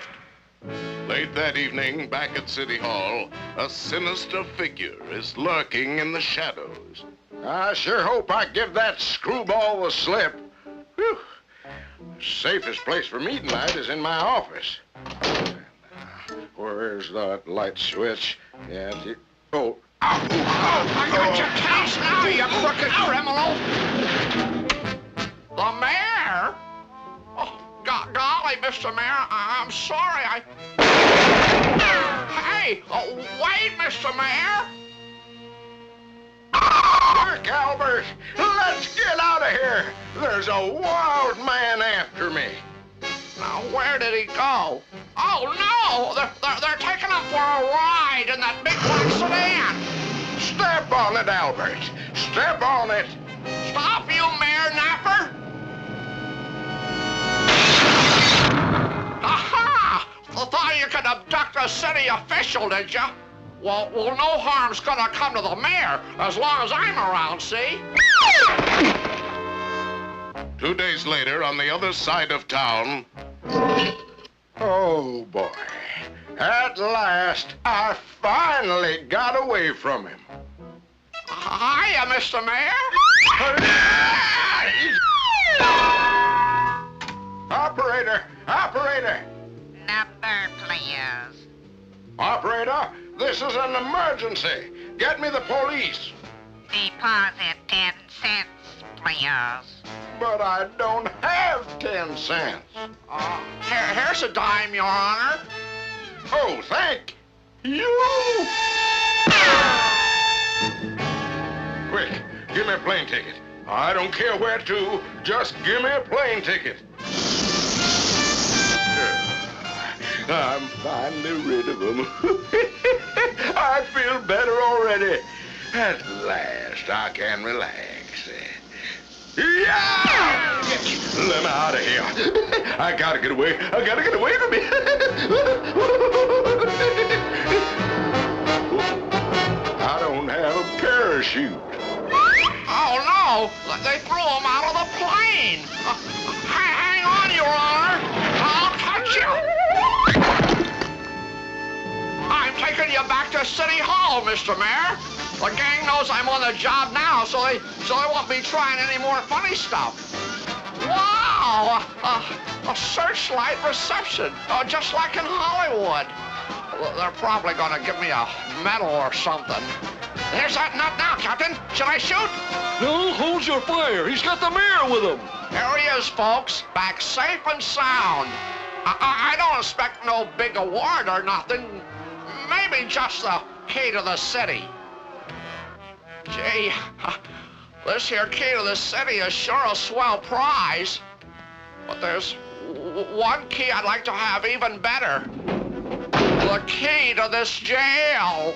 Late that evening, back at City Hall, a sinister figure is lurking in the shadows. I sure hope I give that screwball the slip. Whew. The safest place for me tonight is in my office. Where's that light switch? Yeah, oh. I got your case now, you crooked criminal. The mayor? Oh, golly, Mr. Mayor, I'm sorry. Hey, wait, Mr. Mayor. Quick, Albert, let's get out of here. There's a wild man after me. Now, where did he go? Oh, no! They're taking him for a ride in that big black sedan. Step on it, Albert. Step on it. Stop, you Mayor Napper! Aha! Thought you could abduct a city official, did you? Well, no harm's gonna come to the mayor as long as I'm around, see? 2 days later, on the other side of town... Oh, boy. At last, I finally got away from him. Hiya, Mr. Mayor. Operator! Operator! Number, please. Operator, this is an emergency. Get me the police. Deposit 10 cents, please. But I don't have 10 cents. Here's a dime, Your Honor. Oh, thank you. Quick, give me a plane ticket. I don't care where to, just give me a plane ticket. I'm finally rid of them. I feel better already. At last, I can relax. Yeah! Let me out of here. I gotta get away. I gotta get away from here. I don't have a parachute. Oh, no! They threw him out of the plane! Hang on, Your Honor! I'll touch you! I'm taking you back to City Hall, Mr. Mayor. The gang knows I'm on the job now, so they won't be trying any more funny stuff. Wow! A searchlight reception, just like in Hollywood. They're probably gonna give me a medal or something. There's that nut now, Captain. Should I shoot? No, hold your fire. He's got the mayor with him. There he is, folks. Back safe and sound. I don't expect no big award or nothing. Maybe just the key to the city. Gee, this here key to the city is sure a swell prize. But there's one key I'd like to have even better. The key to this jail.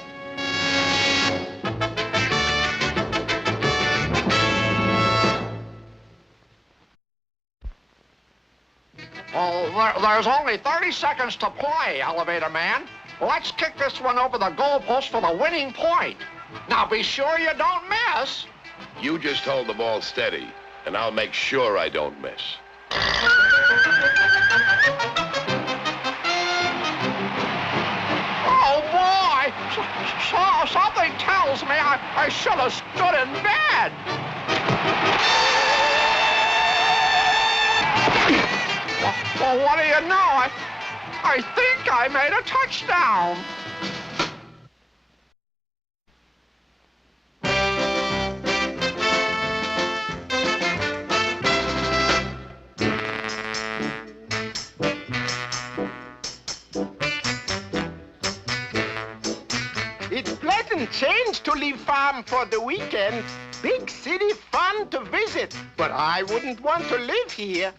Well, there's only 30 seconds to play, Elevator Man. Let's kick this one over the goalpost for the winning point. Now, be sure you don't miss. You just hold the ball steady, and I'll make sure I don't miss. Oh, boy! Something tells me I should have stood in bed. Well, what do you know? I think I made a touchdown. It's pleasant change to leave farm for the weekend. Big city fun to visit, but I wouldn't want to live here.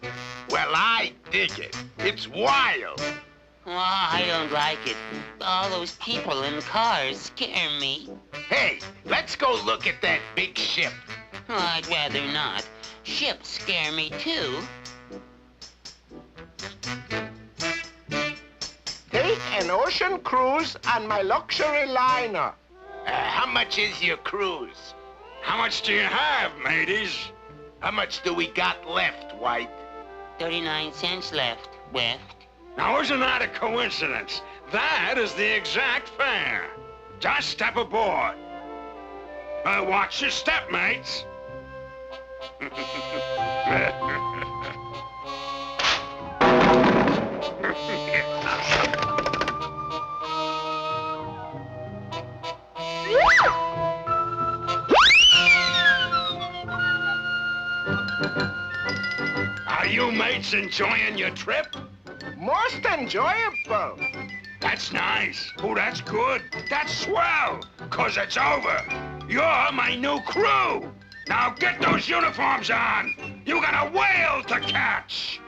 Well, I dig it. It's wild. Oh, I don't like it. All those people in cars scare me. Hey, let's go look at that big ship. Oh, I'd rather not. Ships scare me, too. Take an ocean cruise on my luxury liner. How much is your cruise? How much do you have, mateys? How much do we got left, White? 39 cents left, Weft. Now, isn't that a coincidence? That is the exact fare. Just step aboard. Watch your step, mates. Are you mates enjoying your trip? Most enjoyable. That's nice. Oh, that's good. That's swell. 'Cause it's over. You're my new crew. Now get those uniforms on. You got a whale to catch.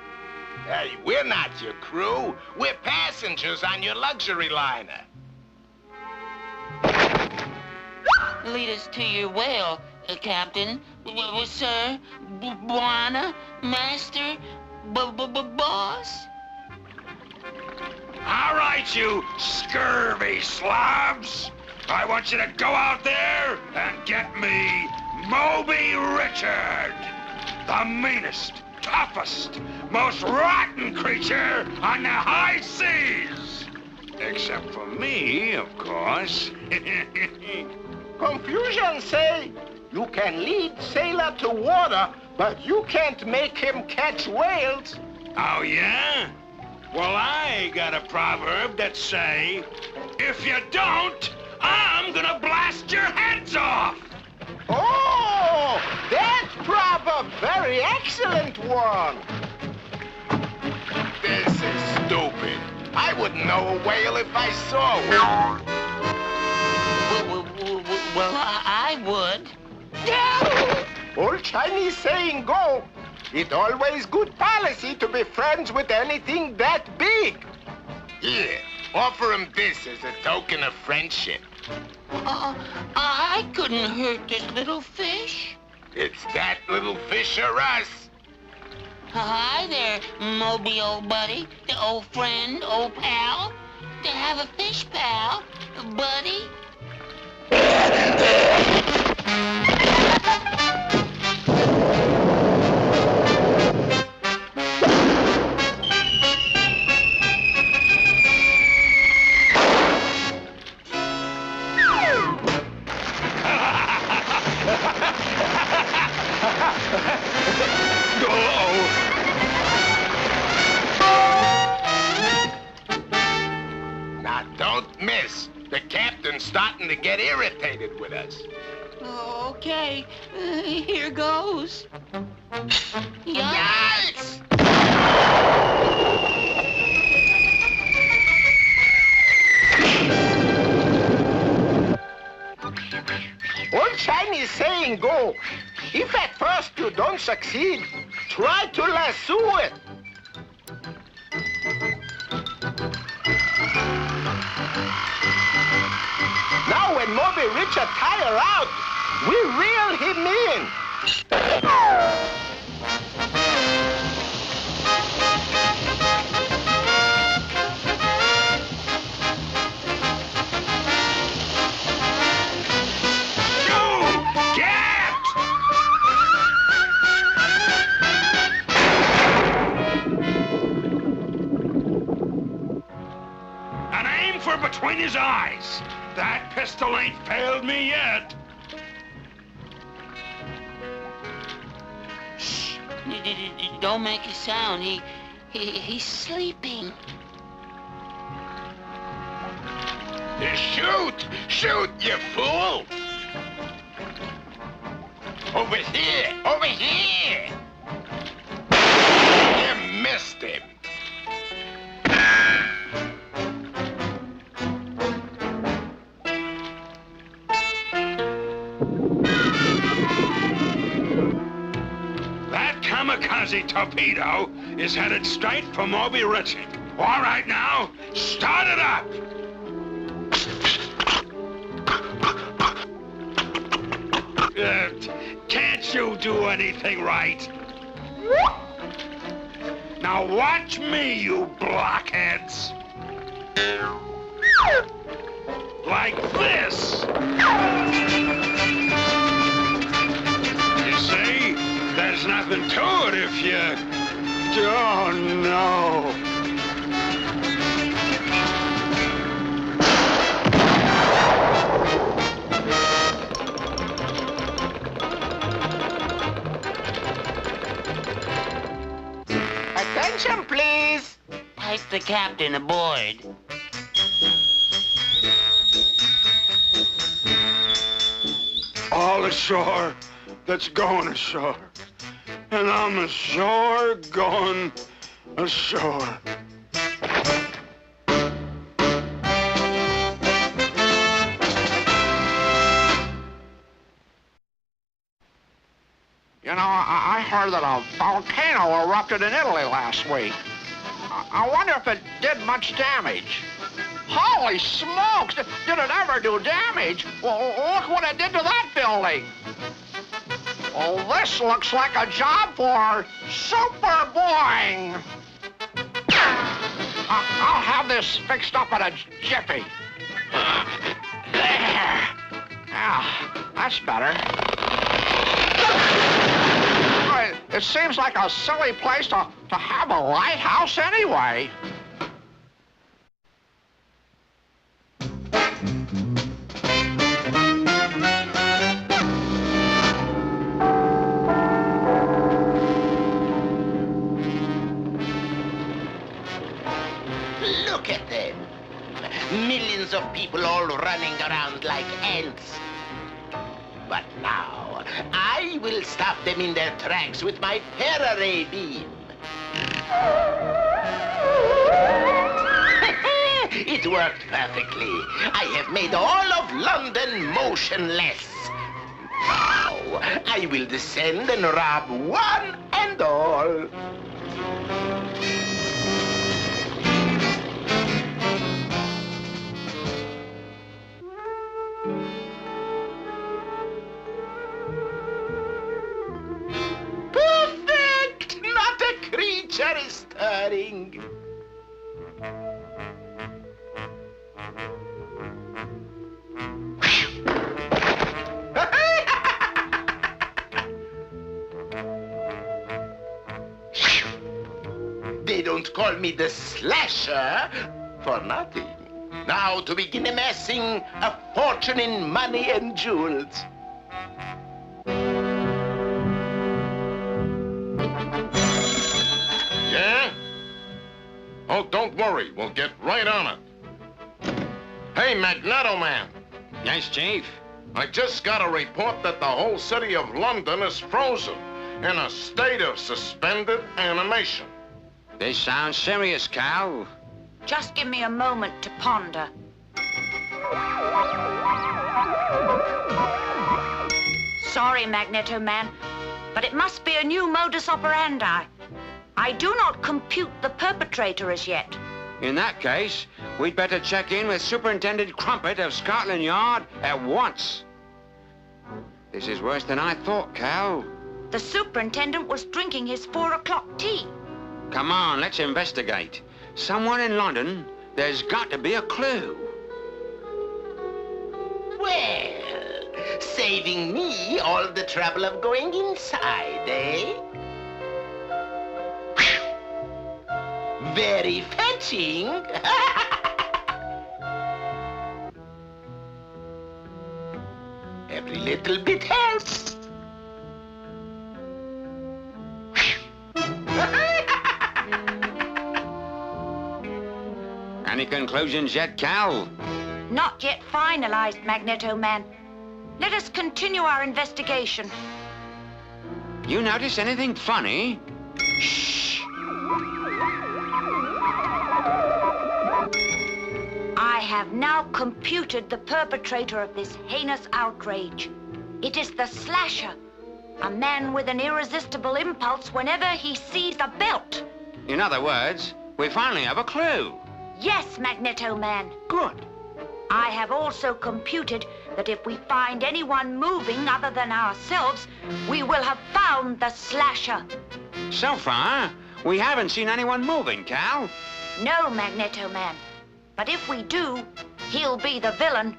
Hey, we're not your crew. We're passengers on your luxury liner. Lead us to your whale, Captain. Sir, Bwana, Master, Boss. All right, you scurvy slobs. I want you to go out there and get me Moby Richard, the meanest, toughest, most rotten creature on the high seas. Except for me, of course. Confucian say you can lead sailor to water, but you can't make him catch whales. Oh, yeah? Well, I got a proverb that say, if you don't, I'm gonna blast your heads off. Oh, that proverb, very excellent one. This is stupid. I wouldn't know a whale if I saw one. Well, I would. Old Chinese saying go. It's always good policy to be friends with anything that big. Here, offer him this as a token of friendship. I couldn't hurt this little fish. It's that little fish or us. Hi there, Moby, old buddy, the old friend, old pal. To have a fish pal, buddy. Now, don't miss. The captain's starting to get irritated with us. Okay, here goes. Yikes! Old Chinese saying go. If at first you don't succeed, try to lasso it. Now when Moby Richard tire out, we reel him in. And aim for between his eyes. That pistol ain't failed me yet. Shh. Don't make a sound. He's sleeping. Shoot! Shoot, you fool! Over here! Over here! You missed him. That kamikaze torpedo is headed straight for Moby Richard. All right now, start it up! Can't you do anything right? Now watch me, you blockheads! Like this! You see, there's nothing to it if you... Oh, no. Attention, please. Pipe the captain aboard. All ashore that's going ashore. And I'm ashore going ashore. You know, I heard that a volcano erupted in Italy last week. I wonder if it did much damage. Holy smokes! Did it ever do damage? Well, look what it did to that building. Well, this looks like a job for Super Boing. I'll have this fixed up in a jiffy. There. Yeah, that's better. It seems like a silly place to have a lighthouse anyway. Look at them. Millions of people all running around like ants. But now, I will stop them in their tracks with my Faraday beam. It worked perfectly. I have made all of London motionless. Now, I will descend and rob one and all. Perfect! Not a creature is stirring. They don't call me the slasher for nothing. Now to begin amassing a fortune in money and jewels. Yeah? Oh, don't worry. We'll get right on it. Hey, Magneto Man. Yes, Chief? I just got a report that the whole city of London is frozen in a state of suspended animation. This sounds serious, Cal. Just give me a moment to ponder. Sorry, Magneto Man, but it must be a new modus operandi. I do not compute the perpetrator as yet. In that case, we'd better check in with Superintendent Crumpet of Scotland Yard at once. This is worse than I thought, Cal. The superintendent was drinking his 4 o'clock tea. Come on, let's investigate. Somewhere in London, there's got to be a clue. Well, saving me all the trouble of going inside, eh? Very fetching. Every little bit helps. Any conclusions yet, Cal? Not yet finalized, Magneto Man. Let us continue our investigation. You notice anything funny? Shh. I have now computed the perpetrator of this heinous outrage. It is the slasher, a man with an irresistible impulse whenever he sees a belt In other words, we finally have a clue. Yes, Magneto Man. Good. I have also computed that if we find anyone moving other than ourselves, we will have found the slasher. So far, we haven't seen anyone moving, Cal. No, Magneto Man. But if we do, he'll be the villain.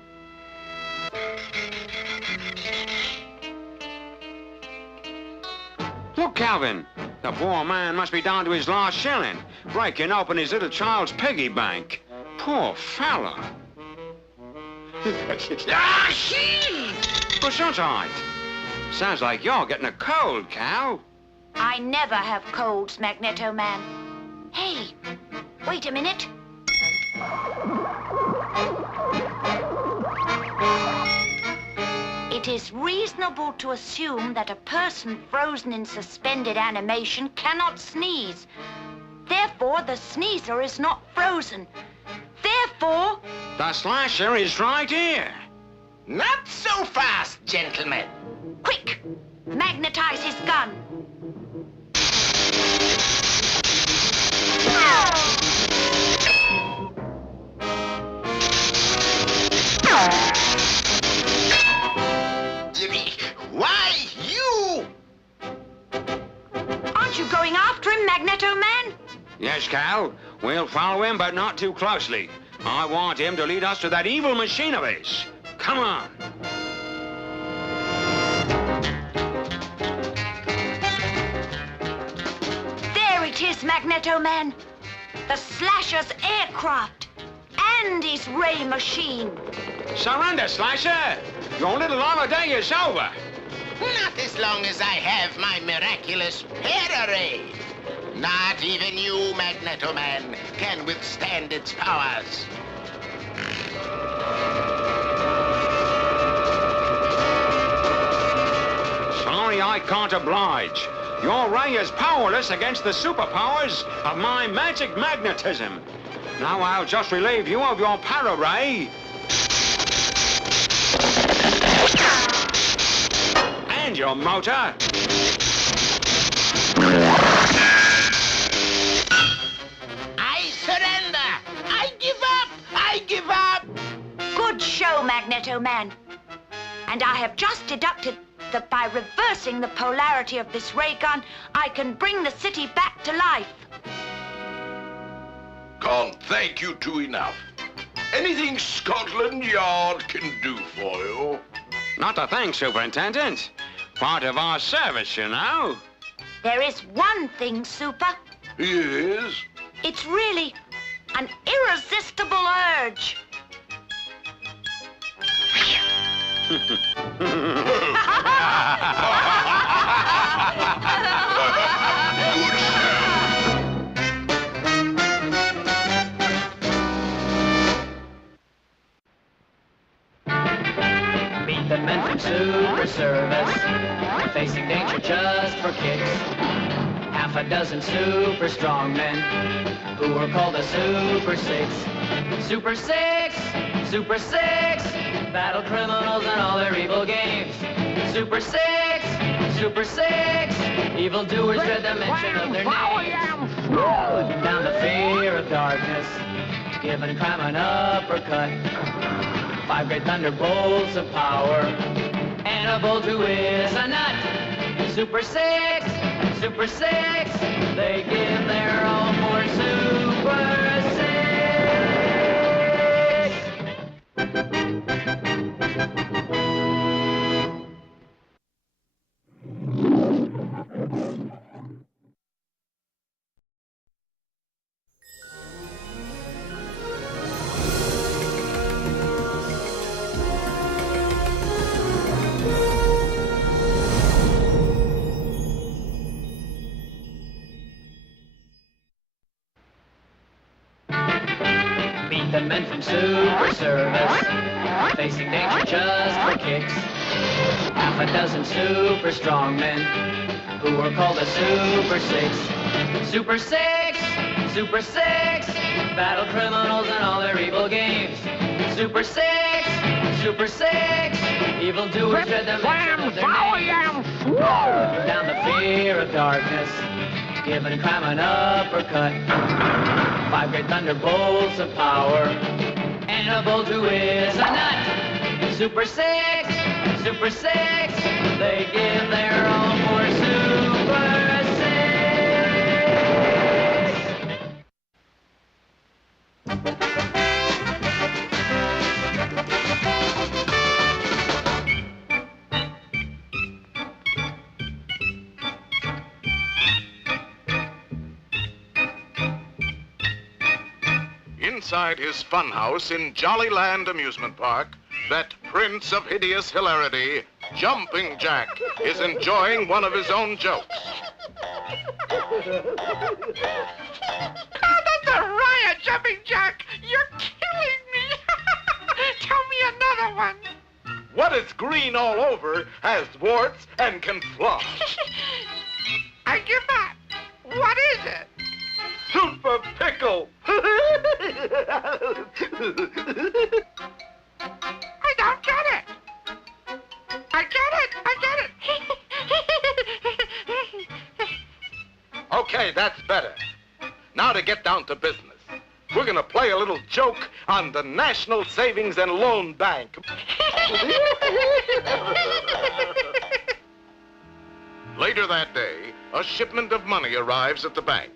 Look, Calvin. The poor man must be down to his last shilling, breaking open his little child's piggy bank. Poor fella. Gesundheit. Sounds like you're getting a cold, Cal. I never have colds, Magneto Man. Hey, wait a minute. It is reasonable to assume that a person frozen in suspended animation cannot sneeze. Therefore, the sneezer is not frozen. Therefore... The slasher is right here. Not so fast, gentlemen. Quick! Magnetize his gun. Why, you? Aren't you going after him, Magneto Man? Yes, Cal. We'll follow him, but not too closely. I want him to lead us to that evil machine of his. Come on. There it is, Magneto Man. The Slasher's aircraft and his ray machine. Surrender, Slasher. Your little holiday is over. Not as long as I have my miraculous para-ray. Not even you, Magneto Man, can withstand its powers. Sorry I can't oblige. Your ray is powerless against the superpowers of my magic magnetism. Now I'll just relieve you of your para-ray. And your motor. I surrender! I give up! I give up! Good show, Magneto Man. And I have just deducted that by reversing the polarity of this ray gun, I can bring the city back to life. Can't thank you two enough. Anything Scotland Yard can do for you? Not a thing, Superintendent. Part of our service, you know. There is one thing, Super. Yes? It's really an irresistible urge. Meet the men from Super Service, facing danger just for kicks. Half a dozen super strong men who were called the Super Six. Super Six, Super Six, battle criminals and all their evil games. Super Six, Super Six, evildoers dread the mention of their names. Putting down the fear of darkness, giving crime an uppercut. 5 great thunderbolts of power, and a bolt who is a nut. Super Six, Super Six, they give their all for Super Six. Meet the men from Super Service, facing danger just for kicks. Half a dozen super strong men who were called the Super Six. Super Six, Super Six, battle criminals and all their evil games. Super Six, Super Six, evildoers dread the mention of their names. Putting down the fear of darkness, giving crime an uppercut. 5 great thunderbolts of power, and a bolt who is a nut. Super 6, Super 6, they give their all for Super 6. Inside his funhouse in Jollyland Amusement Park, that prince of hideous hilarity, Jumping Jack, is enjoying one of his own jokes. Oh, that's a riot, Jumping Jack. You're killing me. Tell me another one. What is green all over, has warts, and can flop? I give up. What is it? Super pickle. I don't get it. I get it. Okay, that's better. Now to get down to business. We're gonna play a little joke on the National Savings and Loan Bank. Later that day, a shipment of money arrives at the bank.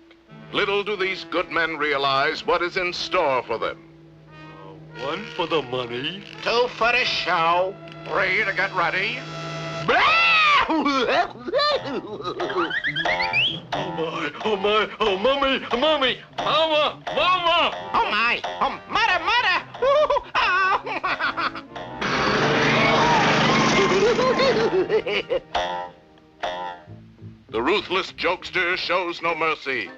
Little do these good men realize what is in store for them. 1 for the money. 2 for the show. 3 to get ready. Oh my, oh mommy, mama. Oh my, oh mother. The ruthless jokester shows no mercy.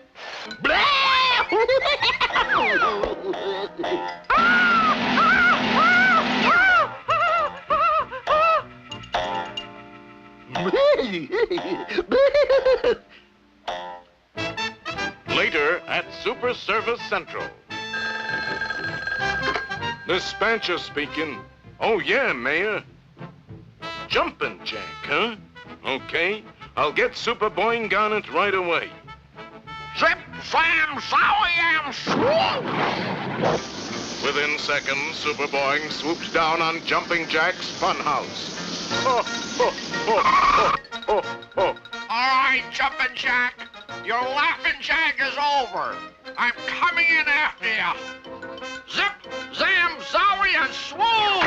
Later at Super Service Central. Dispatcher speaking. Oh yeah, Mayor. Jumpin' Jack, huh? Okay, I'll get Super Boing on it right away. Zip, slam, zowie, swoop! Within seconds, Super Boing swoops down on Jumping Jack's funhouse. All right, Jumping Jack. Your laughing jag is over. I'm coming in after you. Zip, zam, zowie, and swoop!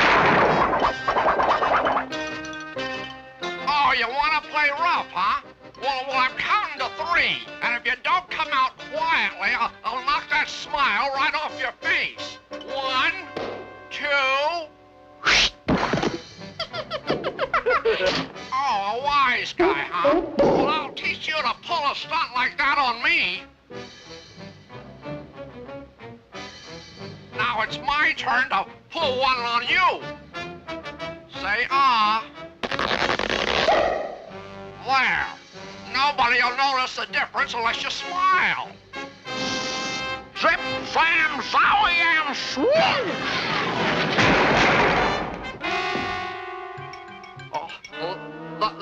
Oh, you want to play rough, huh? Well, I'm counting to 3, and if you don't come out quietly, I'll knock that smile right off your face. 1, 2... Oh, a wise guy, huh? Well, I'll teach you to pull a stunt like that on me. Now it's my turn to pull one on you. Say ah. There. Nobody'll notice the difference unless you smile. Zip, slam, zowie, and swoop!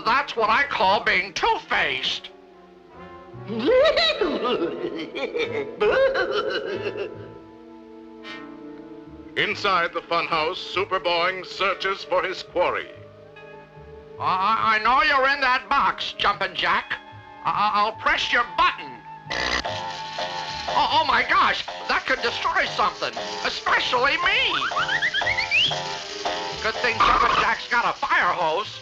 That's what I call being two-faced. Inside the funhouse, Super Boing searches for his quarry. I know you're in that box, Jumpin' Jack. I'll press your button. Oh my gosh, that could destroy something, especially me. Good thing Jumpin' Jack's got a fire hose.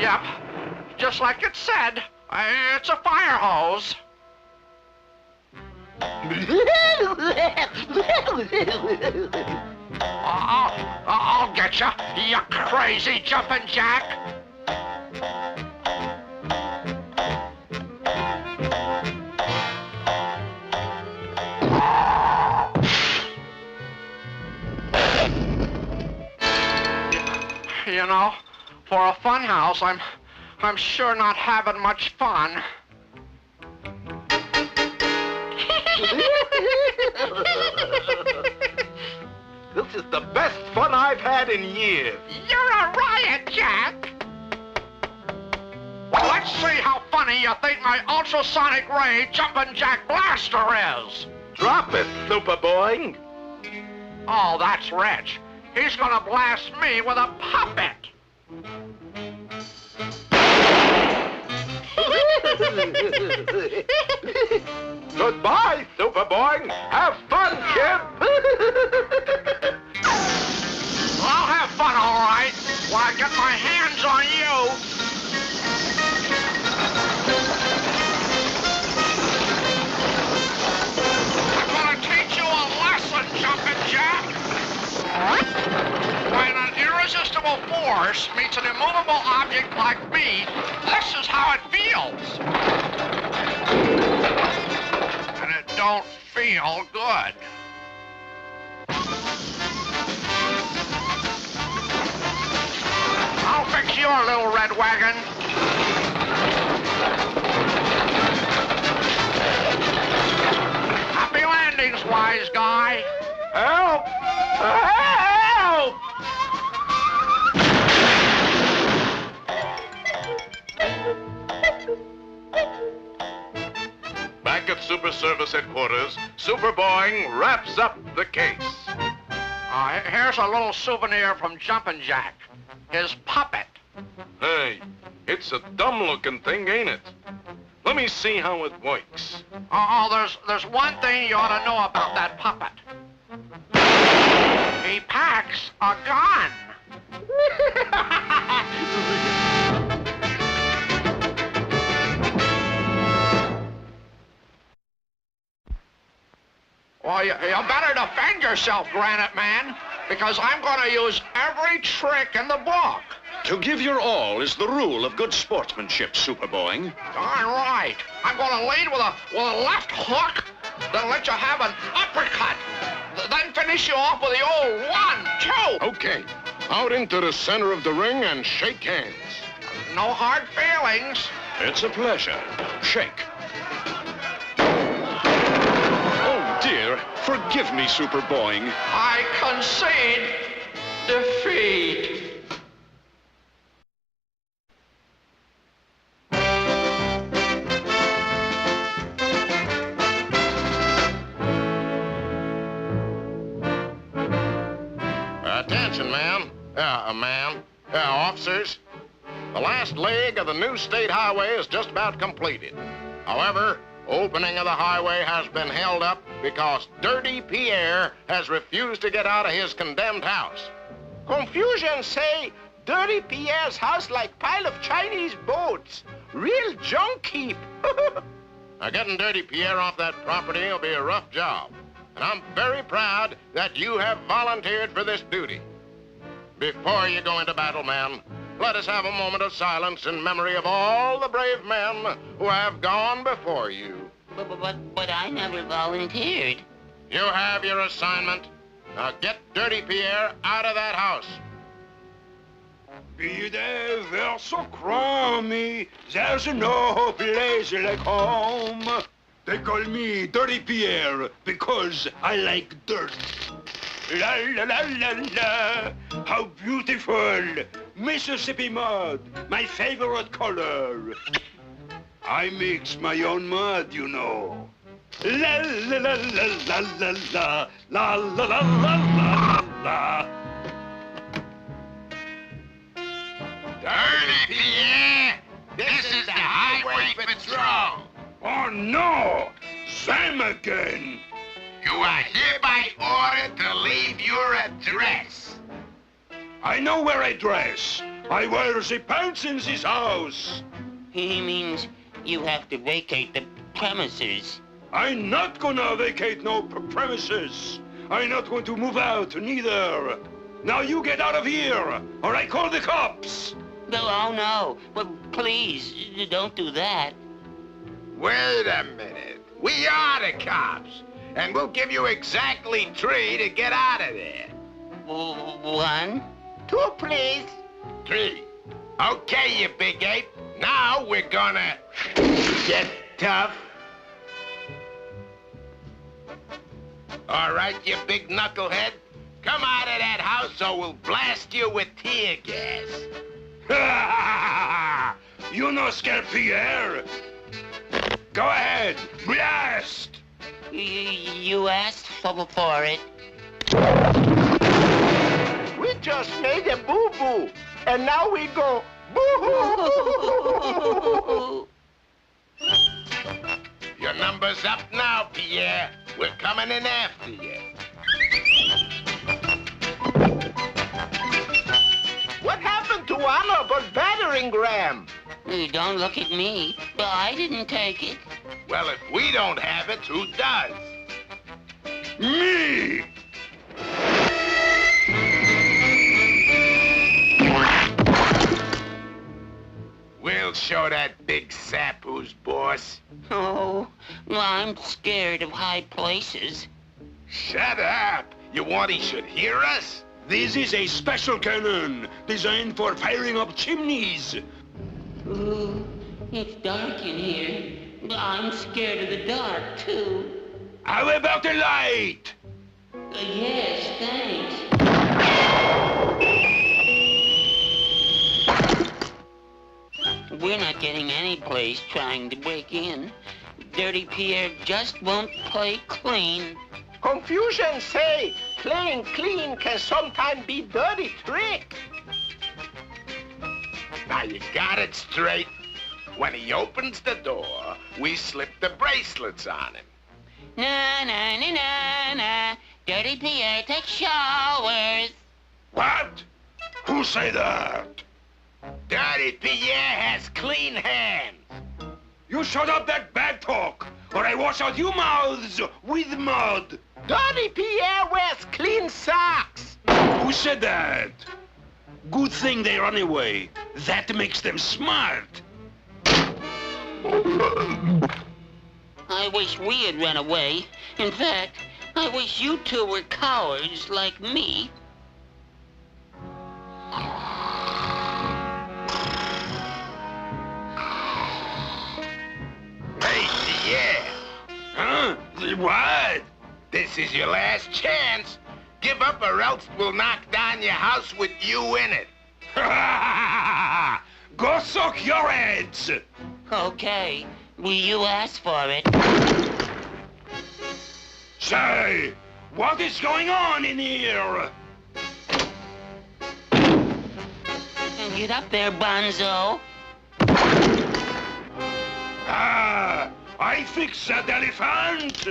Yep, just like it said, it's a fire hose. I'll get you, you crazy Jumpin' Jack. You know, for a fun house, I'm sure not having much fun. This is the best fun I've had in years. You're a riot, Jack. Let's see how funny you think my ultrasonic ray jumping jack blaster is. Drop it, Super Boing. Oh, that's rich. He's gonna blast me with a puppet. Goodbye, Super Boing. Have fun, kid. I'll have fun, all right, while I get my hands on you. I'm gonna teach you a lesson, Jumpin' Jack. When an irresistible force meets an immovable object like me, this is how it feels. And it don't feel good. I'll fix your little red wagon. Happy landings, wise guy. Help! Help! Back at Super Service Headquarters, Super Boing wraps up the case. Here's a little souvenir from Jumpin' Jack. His puppet. Hey, it's a dumb-looking thing, ain't it? Let me see how it works. There's one thing you ought to know about that puppet. He packs a gun. Well, you better defend yourself, Granite Man, because I'm going to use every trick in the book. To give your all is the rule of good sportsmanship, Super Boing. Darn right. I'm going to lead with a left hook, then let you have an uppercut, then finish you off with the old 1, 2. Okay, out into the center of the ring and shake hands. No hard feelings. It's a pleasure. Shake. Oh, dear. Forgive me, Super Boing. I concede defeat. Attention, officers. The last leg of the new state highway is just about completed. However, opening of the highway has been held up because Dirty Pierre has refused to get out of his condemned house. Confusion say Dirty Pierre's house like pile of Chinese boats. Real junk heap. Now, getting Dirty Pierre off that property will be a rough job. And I'm very proud that you have volunteered for this duty. Before you go into battle, man, let us have a moment of silence in memory of all the brave men who have gone before you. But I never volunteered. You have your assignment. Now get Dirty Pierre out of that house. Be there, verso crummy, there's no place like home. They call me Dirty Pierre because I like dirt. La la la la la, how beautiful! Mississippi mud, my favorite color. I mix my own mud, you know. La la la la la la la, la la la la la la. Dirty Pierre, this is the Highway Patrol. Oh no! Them again! You are hereby ordered to leave your address. I know where I dress. I wear the pants in this house. He means you have to vacate the premises. I'm not gonna vacate no premises. I'm not going to move out, neither. Now you get out of here, or I call the cops. No, oh no. Well, please, don't do that. Wait a minute. We are the cops, and we'll give you exactly 3 to get out of there. 1? 2, please. 3. Okay, you big ape. Now we're gonna get tough. All right, you big knucklehead. Come out of that house or we'll blast you with tear gas. You no scared Pierre? Go ahead, blast! You asked for it. We just made a boo-boo, and now we go boo-hoo. Your number's up now, Pierre. We're coming in after you. What happened to honorable battering ram? Don't look at me. I didn't take it. Well, if we don't have it, who does? Me! We'll show that big sap who's boss. Oh, well, I'm scared of high places. Shut up! You want he should hear us? This is a special cannon designed for firing up chimneys. Ooh, it's dark in here. I'm scared of the dark, too. How about the light? Yes, thanks. We're not getting any place trying to break in. Dirty Pierre just won't play clean. Confucian say, playing clean can sometimes be dirty trick. Now you got it straight. When he opens the door, we slip the bracelets on him. Na, na, na, na, na. Dirty Pierre takes showers. What? Who say that? Dirty Pierre has clean hands. You shut up that bad talk, or I wash out you mouths with mud. Dirty Pierre wears clean socks. Who said that? Good thing they run away. That makes them smart. I wish we had run away. In fact, I wish you two were cowards like me. Hey, Pierre. Huh? What? This is your last chance. Give up or else we'll knock down your house with you in it. Go suck your heads! Okay. Will you ask for it? Say, what is going on in here? Get up there, Bonzo. Ah, I fixed that elephant.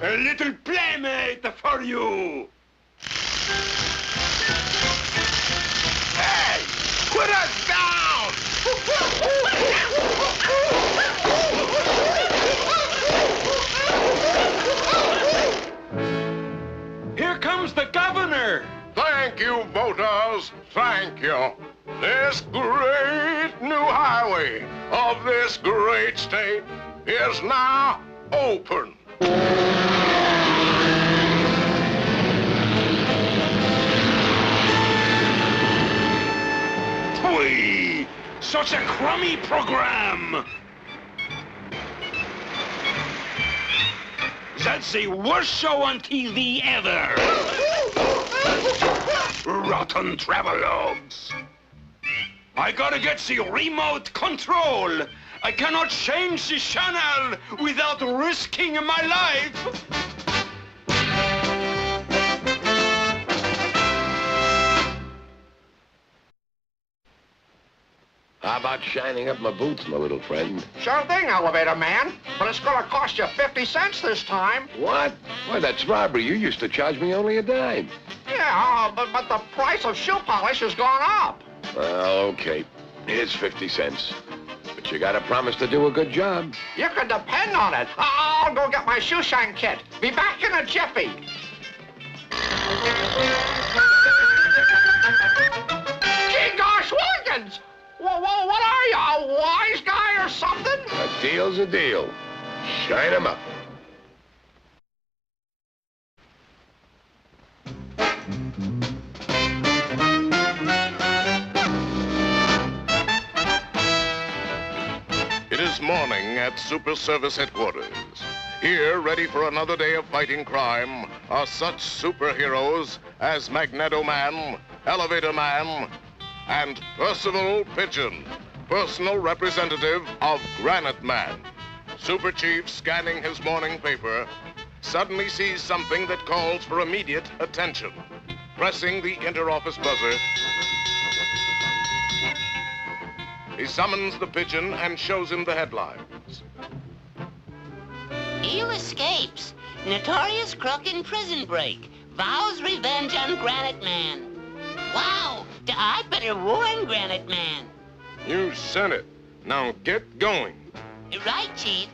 A little playmate for you. Hey, put us down! Here comes the governor. Thank you, voters. Thank you. This great new highway of this great state is now open. Pwee! Such a crummy program. That's the worst show on TV ever. Rotten travelogues. I gotta get the remote control. I cannot change the channel without risking my life. How about shining up my boots, my little friend? Sure thing, elevator man. But it's gonna cost you 50 cents this time. What? Why, that's robbery. You used to charge me only a dime. Yeah, but the price of shoe polish has gone up. Well, okay. Here's 50 cents. But you gotta promise to do a good job. You can depend on it. I'll go get my shoe shine kit. Be back in a jiffy. Gee gosh, Wilkins! Whoa, what are you, a wise guy or something? A deal's a deal. Shine 'em up. It is morning at Super Service Headquarters. Here, ready for another day of fighting crime, are such superheroes as Magneto Man Elevator Man, and Percival Pigeon, personal representative of Granite Man. Super Chief, scanning his morning paper, suddenly sees something that calls for immediate attention. Pressing the inter-office buzzer, he summons the Pigeon and shows him the headlines. Eel escapes. Notorious crook in prison break. Vows revenge on Granite Man. Wow, I better warn Granite Man. You said it. Now get going. Right, Chief.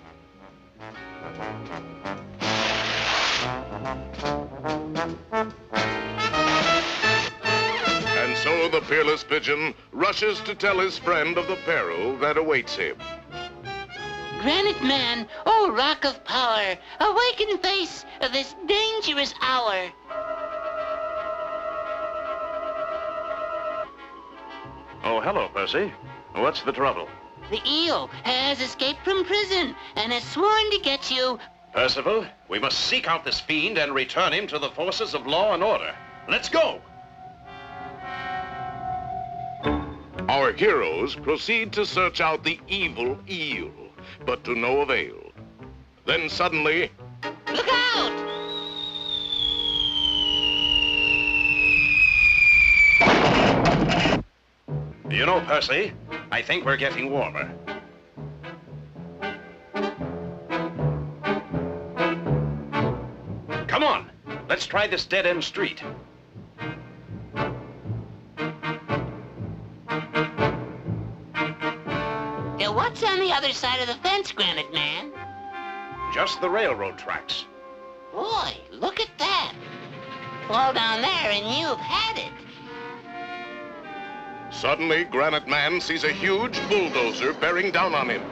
And so the peerless Pigeon rushes to tell his friend of the peril that awaits him. Granite Man, oh rock of power, awake in face of this dangerous hour. Oh, hello, Percy. What's the trouble? The eel has escaped from prison and has sworn to get you. Percival, we must seek out this fiend and return him to the forces of law and order. Let's go! Our heroes proceed to search out the evil eel, but to no avail. Then suddenly... Look out! You know, Percy, I think we're getting warmer. Come on, let's try this dead-end street. What's on the other side of the fence, Granite Man? Just the railroad tracks. Boy, look at that. Fall down there and you've had it. Suddenly, Granite Man sees a huge bulldozer bearing down on him.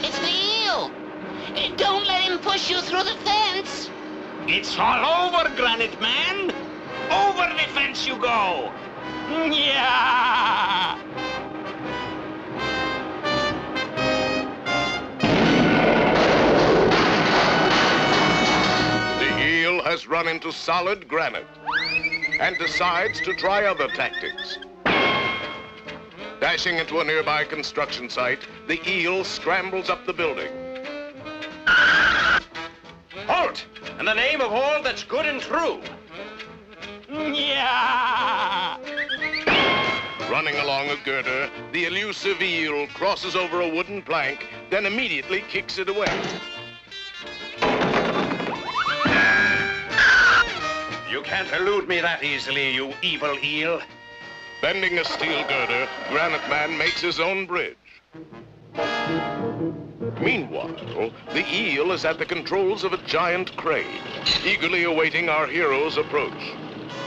It's the eel. Don't let him push you through the fence. It's all over, Granite Man. Over the fence you go. Yeah! Has run into solid granite and decides to try other tactics. Dashing into a nearby construction site, the eel scrambles up the building. Halt! In the name of all that's good and true. Yeah! Running along a girder, the elusive eel crosses over a wooden plank, then immediately kicks it away. You can't elude me that easily, you evil eel. Bending a steel girder, Granite Man makes his own bridge. Meanwhile, the eel is at the controls of a giant crane, eagerly awaiting our hero's approach.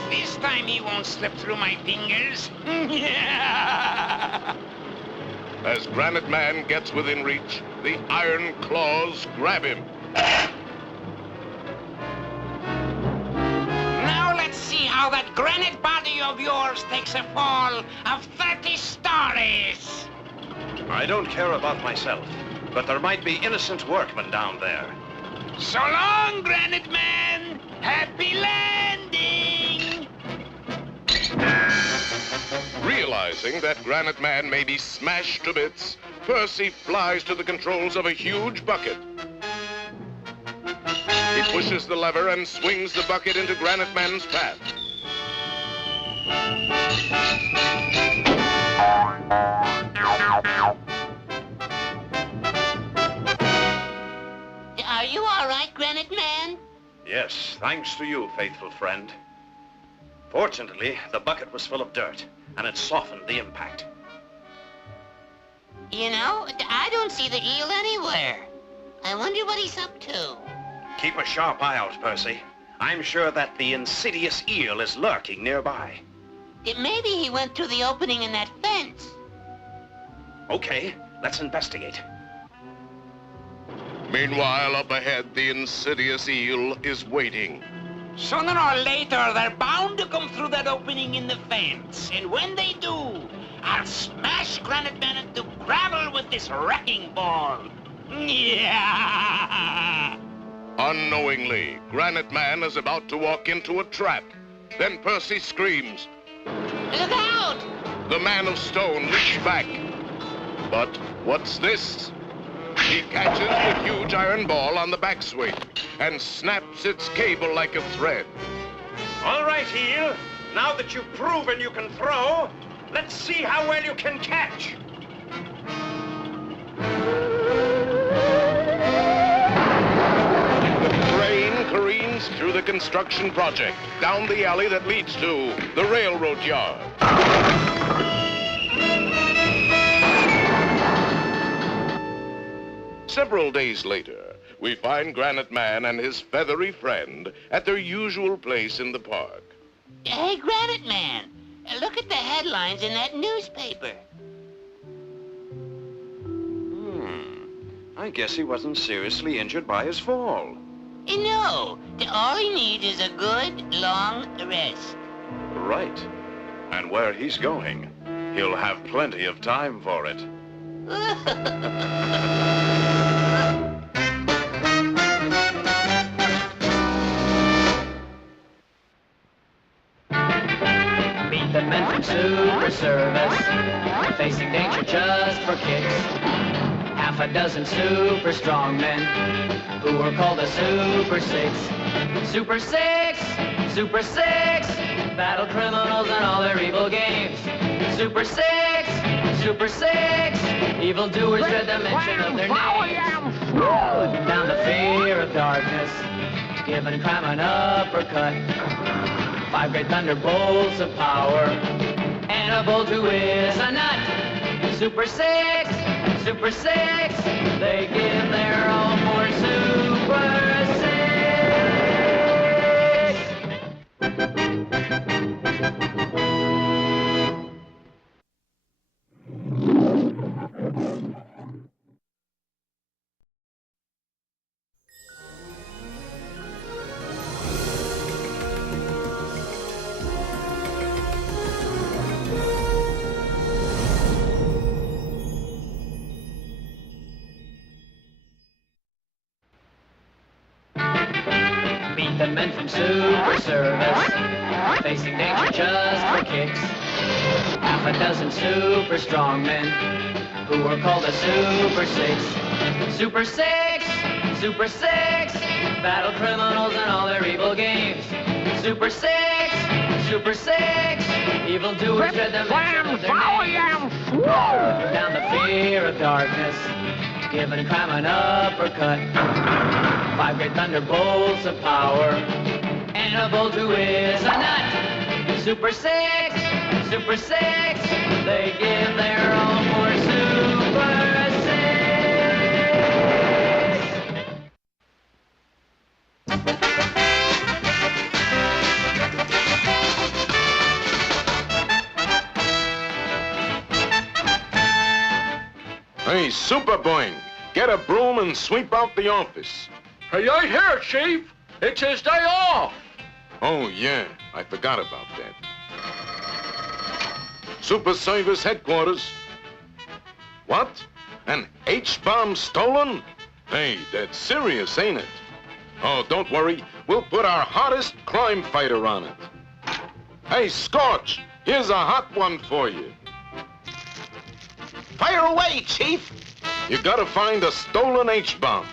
This time he won't slip through my fingers. As Granite Man gets within reach, the iron claws grab him. See how that granite body of yours takes a fall of 30 stories. I don't care about myself, but there might be innocent workmen down there. So long, Granite Man. Happy landing. Realizing that Granite Man may be smashed to bits, Percy flies to the controls of a huge bucket. He pushes the lever and swings the bucket into Granite Man's path. Are you all right, Granite Man? Yes, thanks to you, faithful friend. Fortunately, the bucket was full of dirt, and it softened the impact. You know, I don't see the eel anywhere. I wonder what he's up to. Keep a sharp eye out, Percy. I'm sure that the insidious eel is lurking nearby. Maybe he went through the opening in that fence. Okay, let's investigate. Meanwhile, up ahead, the insidious eel is waiting. Sooner or later, they're bound to come through that opening in the fence. And when they do, I'll smash Granite Man into gravel with this wrecking ball. Yeah! Unknowingly, Granite Man is about to walk into a trap. Then Percy screams, Look out! The man of stone leaps back. But what's this? He catches the huge iron ball on the backswing and snaps its cable like a thread. All right, Eel. Now that you've proven you can throw, let's see how well you can catch. The train careens through the construction project, down the alley that leads to the railroad yard. Several days later, we find Granite Man and his feathery friend at their usual place in the park. Hey, Granite Man, look at the headlines in that newspaper. I guess he wasn't seriously injured by his fall. No, all he needs is a good, long rest. Right. And where he's going, he'll have plenty of time for it. Meet the men from Super Service, facing danger just for kicks. Half a dozen super strong men who were called the Super Six. Super Six, Super Six, battle criminals and all their evil games. Super Six, Super Six, evildoers dread the mention of their names. Putting down the fear of darkness, giving crime an uppercut. 5 great thunderbolts of power, and a bolt who is a nut. Super Six, Super Six, they give their all for Super Six. Meet the men from Super Service, facing danger just for kicks. Half a dozen super strong men who were called the Super Six. Super Six, Super Six, battle criminals and all their evil games. Super Six, Super Six, evildoers dread the mention of their names. Down the fear of darkness, giving crime an uppercut. 5 great thunderbolts of power, and a bolt who is a nut. Super Six, Super Six, they give their all for Super Six. Hey, Super Boing, get a broom and sweep out the office. Hey, I hear, Chief. It's his day off. Oh, yeah, I forgot about that. Super Service Headquarters. What? An H-bomb stolen? Hey, that's serious, ain't it? Oh, don't worry. We'll put our hottest crime fighter on it. Hey, Scorch, here's a hot one for you. Fire away, Chief. You gotta find a stolen H-bomb.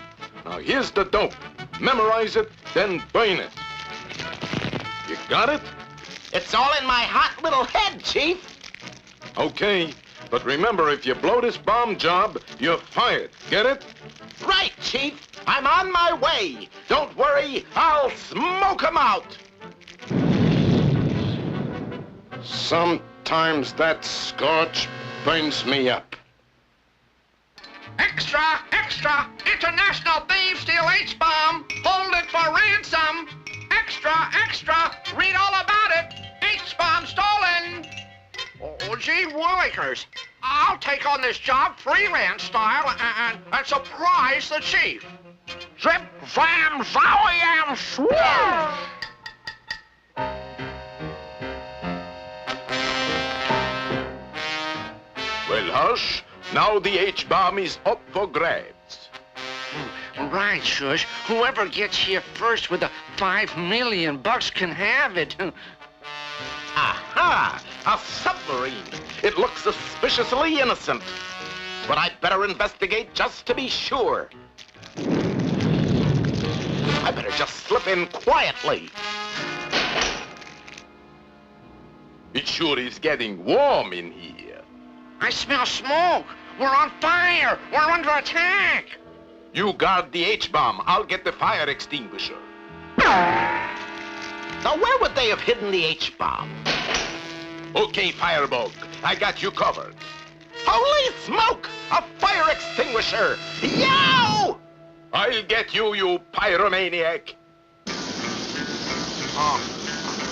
Now, here's the dope. Memorize it, then burn it. You got it? It's all in my hot little head, Chief. Okay, but remember, if you blow this bomb job, you're fired. Get it? Right, Chief. I'm on my way. Don't worry, I'll smoke 'em out. Sometimes that Scorch burns me up. Extra, extra! International thieves steal H-bomb! Hold it for ransom! Extra, extra! Read all about it! H-bomb stolen! Oh, gee willikers! I'll take on this job freelance style and surprise the chief! Zip, zam, zowie, swoosh! Well, hush. Now the H-bomb is up for grabs. Right, Shush. Whoever gets here first with the $5 million can have it. Aha! Aha! A submarine. It looks suspiciously innocent. But I'd better investigate just to be sure. I better just slip in quietly. It sure is getting warm in here. I smell smoke. We're on fire. We're under attack. You guard the H-bomb. I'll get the fire extinguisher. Now, where would they have hidden the H-bomb? Okay, Firebug. I got you covered. Holy smoke! A fire extinguisher! Yow! I'll get you, you pyromaniac.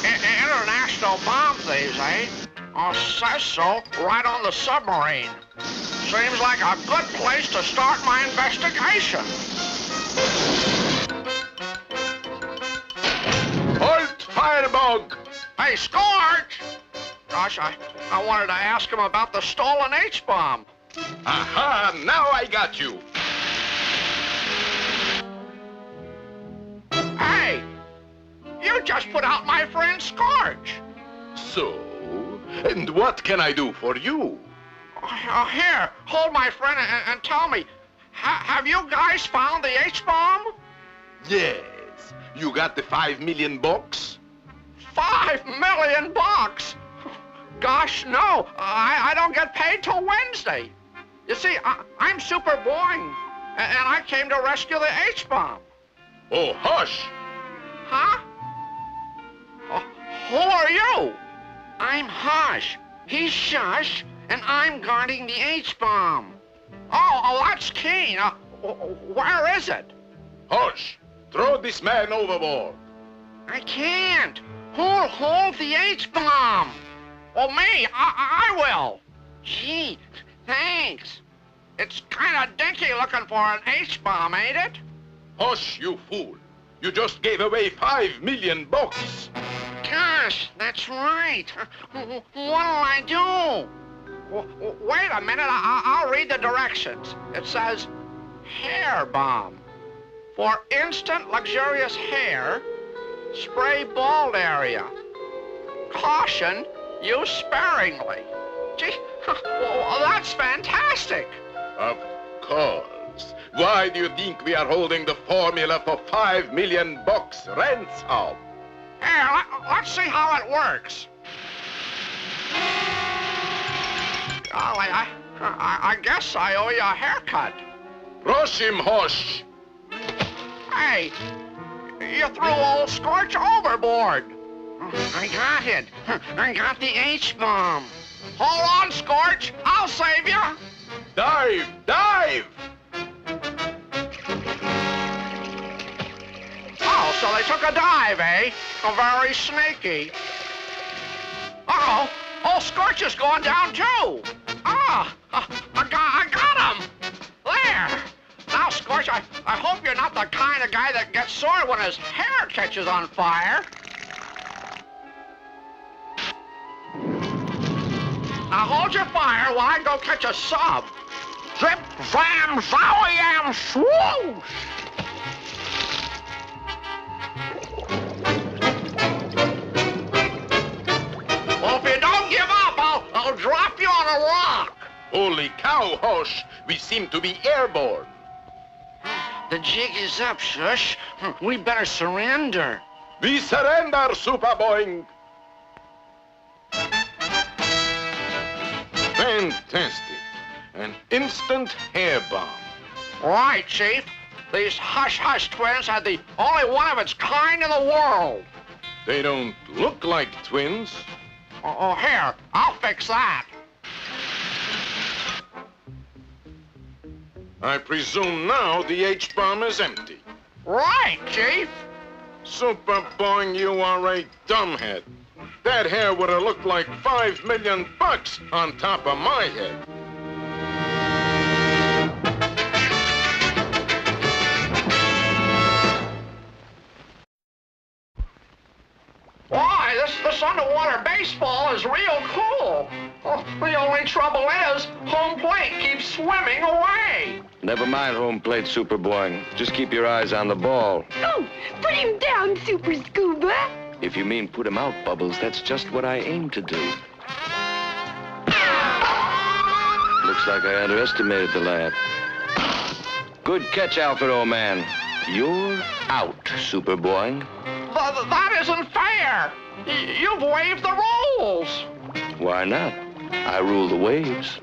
International bomb thieves, eh? Oh, says so, right on the submarine. Seems like a good place to start my investigation. Halt, Firebug! Hey, Scorch! Gosh, I wanted to ask him about the stolen H-bomb. Aha, now I got you. Hey, you just put out my friend Scorch. So, and what can I do for you? Here, hold my friend and tell me, have you guys found the H-bomb? Yes. You got the $5 million bucks? $5 million bucks? Gosh, no. I don't get paid till Wednesday. You see, I'm Super Boing, and I came to rescue the H-bomb. Oh, hush. Huh? Oh, who are you? I'm Hush. He's Shush, and I'm guarding the H-bomb. Oh, that's Keen. Where is it? Hush. Throw this man overboard. I can't. Who'll hold the H-bomb? Well, me. I will. Gee, thanks. It's kind of dinky looking for an H-bomb, ain't it? Hush, you fool. You just gave away $5 million bucks. Gosh, that's right. What'll I do? Wait a minute, I'll read the directions. It says, hair bomb. For instant luxurious hair, spray bald area. Caution, use sparingly. Gee, well, that's fantastic. Of course. Why do you think we are holding the formula for $5 million bucks ransom? Here, let's see how it works. Golly, I guess I owe you a haircut. Rush him, Hush. Hey, you threw old Scorch overboard. I got it. I got the H-bomb. Hold on, Scorch. I'll save you. Dive! Dive! Oh, so they took a dive, eh? Oh, very sneaky. Uh-oh. Oh, Scorch is going down, too. Ah, I got him. There. Now, Scorch, I hope you're not the kind of guy that gets sore when his hair catches on fire. Now, hold your fire while I go catch a sub. Zip, zam, zowie-yam, swoosh! Well, if you don't give up, I'll drop you on a rock. Holy cow, Hush. We seem to be airborne. The jig is up, Shush. We better surrender. We surrender, Super Boing. Fantastic. An instant hair bomb. Right, Chief. These Hush-Hush twins had the only one of its kind in the world. They don't look like twins. Oh, here. I'll fix that. I presume now the H-bomb is empty. Right, Chief. Super Boing, you are a dumbhead. That hair would have looked like $5 million bucks on top of my head. Why, this underwater baseball is real cool. Oh, the only trouble is, home plate keeps swimming away. Never mind home plate, Super Boing. Just keep your eyes on the ball. Oh, put him down, Super Scuba. If you mean put him out, Bubbles, that's just what I aim to do. Looks like I underestimated the lad. Good catch, Alfred, old man. You're out, Superboy. That isn't fair. You've waived the rules. Why not? I rule the waves.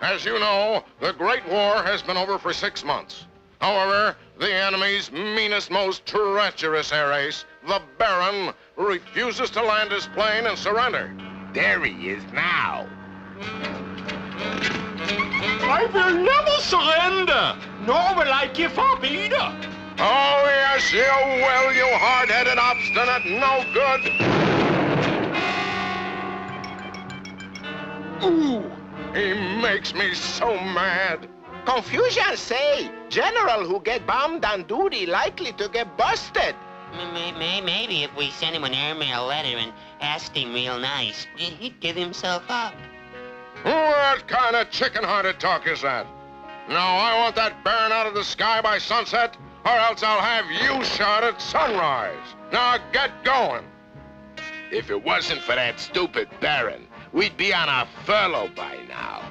As you know, the Great War has been over for 6 months. However, the enemy's meanest, most treacherous air ace, the Baron, refuses to land his plane and surrender. There he is now. I will never surrender, nor will I give up either. Oh, yes, you will, you hard-headed, obstinate, no good. Ooh. He makes me so mad. Confusion say, general who get bombed on duty likely to get busted. Maybe if we send him an airmail letter and asked him real nice, he'd give himself up. What kind of chicken-hearted talk is that? No, I want that Baron out of the sky by sunset, or else I'll have you shot at sunrise. Now get going. If it wasn't for that stupid Baron, we'd be on a furlough by now.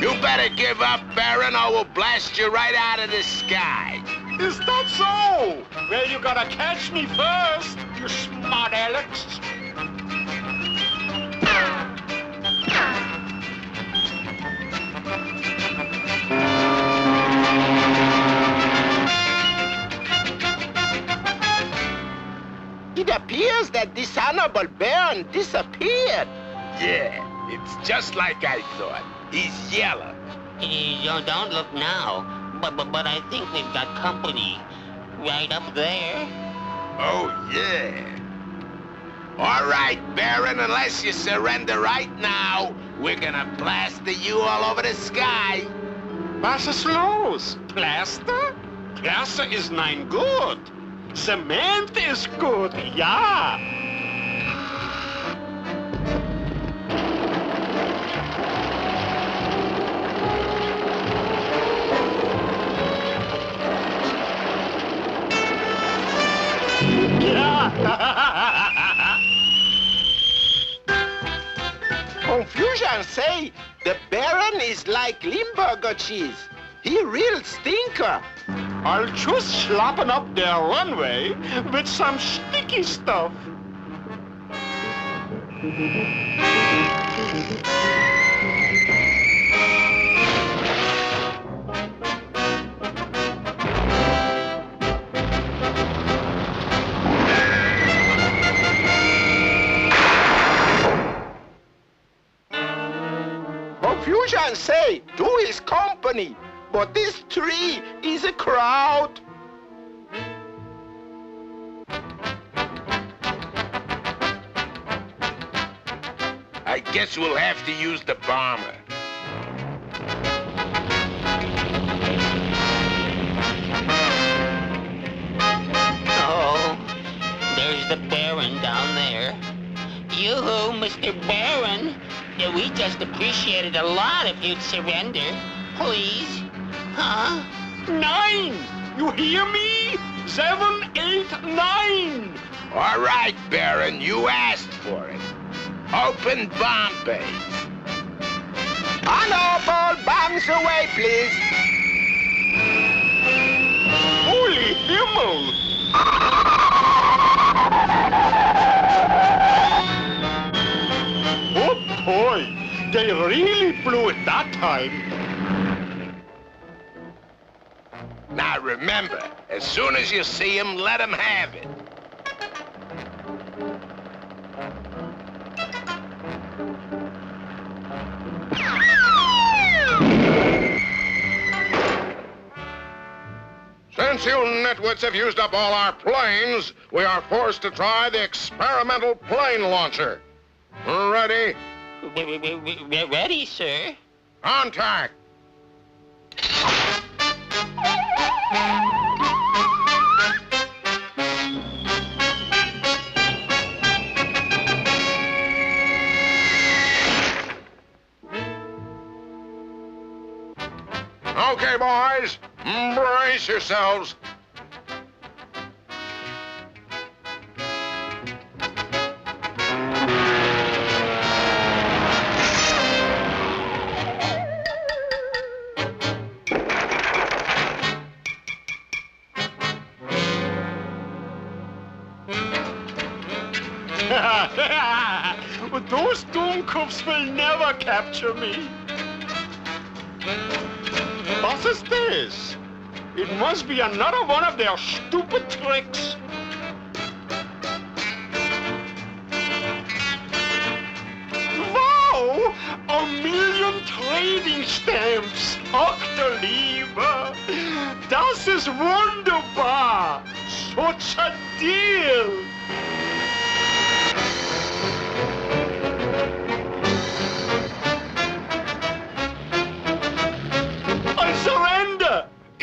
You better give up, Baron, or we'll blast you right out of the sky. Is that so? Well, you gotta catch me first, you smart Alex. It appears that dishonorable Baron disappeared. Yeah, it's just like I thought. He's yellow. Don't look now, but I think we've got company right up there. Oh, yeah. All right, Baron, unless you surrender right now, we're gonna plaster you all over the sky. Was ist los? Plaster? Plaster is nein good. Cement is good, ja. Confusion say the Baron is like Limburger cheese. He real stinker. I'll just slappen up their runway with some sticky stuff. Confusion say two is company, but this tree is a crowd. I guess we'll have to use the bomber. Oh, there's the Baron down there. Yoo-hoo, Mr. Baron. We just appreciate it a lot if you'd surrender. Please. Huh? 9! You hear me? 7, 8, 9! All right, Baron, you asked for it. Open bomb bay. Honorable bombs away, please. Holy Himmel! Oh boy, they really blew it that time. Now remember, as soon as you see him, let him have it. Since you nitwits have used up all our planes, we are forced to try the experimental plane launcher. Ready? We're ready, sir. Contact! Okay, boys, brace yourselves. Those Doomkopfs will never capture me. What is this? It must be another one of their stupid tricks. Wow! 1,000,000 trading stamps! Octoliebe! Das ist wunderbar! Such a deal!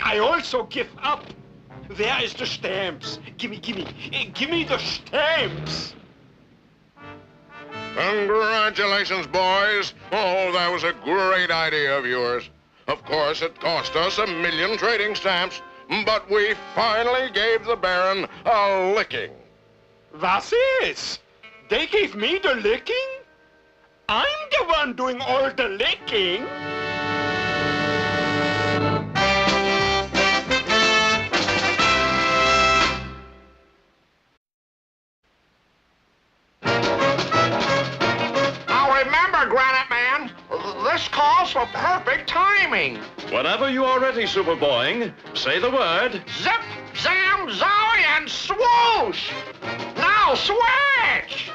I also give up. There is the stamps. Gimme the stamps. Congratulations, boys. Oh, that was a great idea of yours. Of course, it cost us 1,000,000 trading stamps, but we finally gave the Baron a licking. Was ist? They gave me the licking? I'm the one doing all the licking. Granite Man, this calls for perfect timing. Whenever you are ready, Super Boing, say the word. Zip, zam, zowie, and swoosh! Now switch!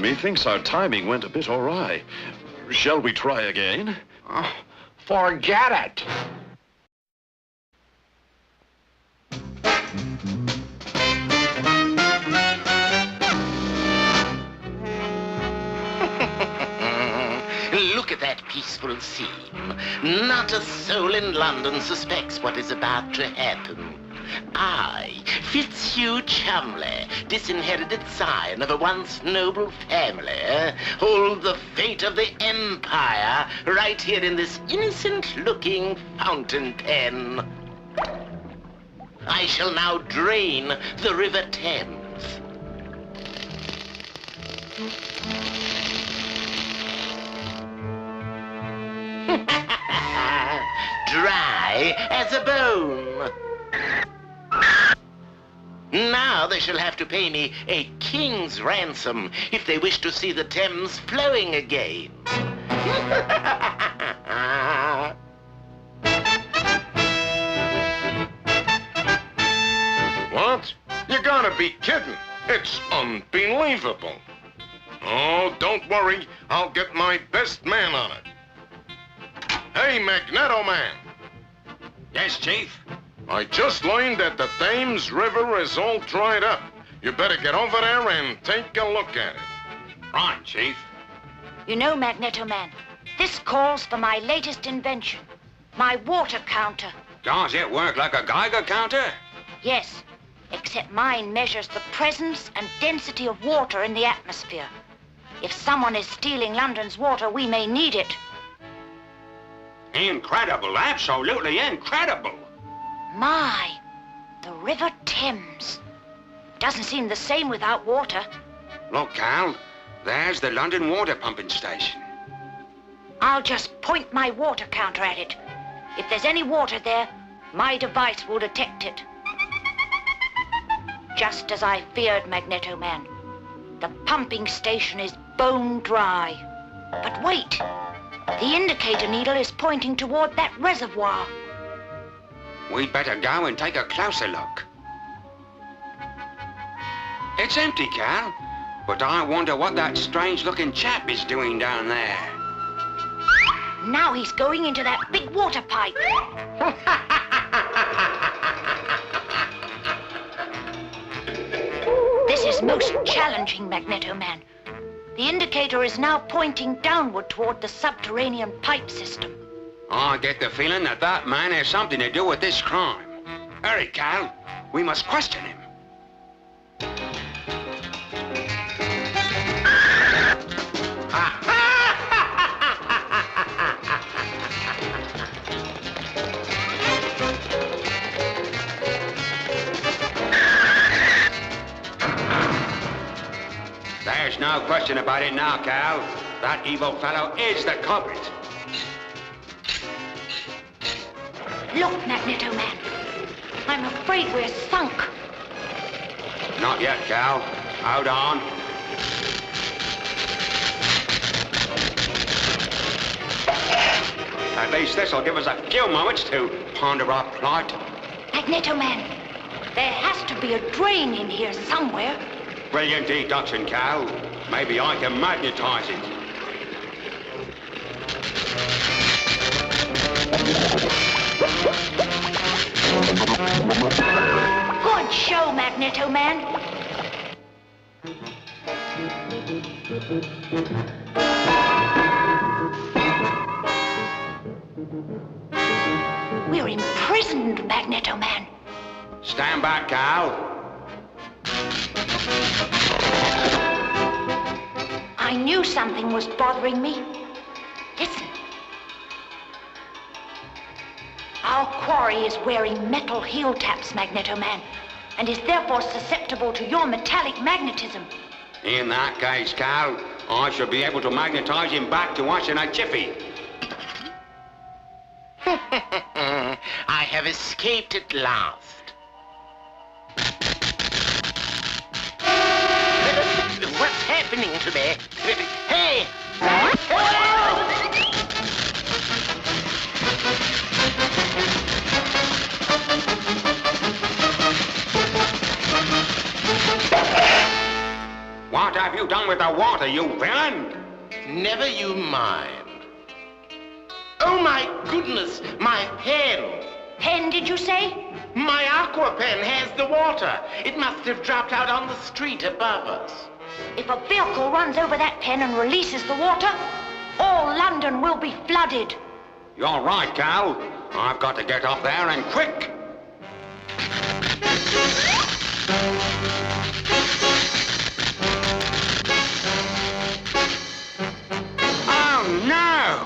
Methinks our timing went a bit awry. Shall we try again? Forget it. Look at that peaceful scene. Not a soul in London suspects what is about to happen. I, Fitzhugh Chumley, disinherited scion of a once noble family, hold the fate of the empire right here in this innocent-looking fountain pen. I shall now drain the River Thames. Dry as a bone. Now they shall have to pay me a king's ransom if they wish to see the Thames flowing again. What? You gotta be kidding. It's unbelievable. Oh, don't worry. I'll get my best man on it. Hey, Magneto Man. Yes, Chief? I just learned that the Thames River is all dried up. You better get over there and take a look at it. Right, Chief. You know, Magneto Man, this calls for my latest invention, my water counter. Does it work like a Geiger counter? Yes, except mine measures the presence and density of water in the atmosphere. If someone is stealing London's water, we may need it. Incredible, absolutely incredible. My, the River Thames. Doesn't seem the same without water. Look, Cal, there's the London water pumping station. I'll just point my water counter at it. If there's any water there, my device will detect it. Just as I feared, Magneto Man. The pumping station is bone dry. But wait, the indicator needle is pointing toward that reservoir. We'd better go and take a closer look. It's empty, Cal, but I wonder what that strange-looking chap is doing down there. Now he's going into that big water pipe. This is most challenging, Magneto Man. The indicator is now pointing downward toward the subterranean pipe system. I get the feeling that that man has something to do with this crime. Hurry, Cal. We must question him. There's no question about it now, Cal. That evil fellow is the culprit. Look, Magneto Man. I'm afraid we're sunk. Not yet, Cal. Hold on. At least this'll give us a few moments to ponder our plot. Magneto Man, there has to be a drain in here somewhere. Brilliant deduction, Cal. Maybe I can magnetize it. Good show, Magneto Man. We're imprisoned, Magneto Man. Stand back, Cal. I knew something was bothering me. Listen. Our quarry is wearing metal heel taps, Magneto Man, and is therefore susceptible to your metallic magnetism. In that case, Cal, I should be able to magnetize him back to us in a jiffy. I have escaped at last. What's happening to me? Hey! What have you done with the water, you villain? Never you mind. Oh, my goodness, my pen. Pen, did you say? My aqua pen has the water. It must have dropped out on the street above us. If a vehicle runs over that pen and releases the water, all London will be flooded. You're right, Cal. I've got to get up there and quick. Oh, no!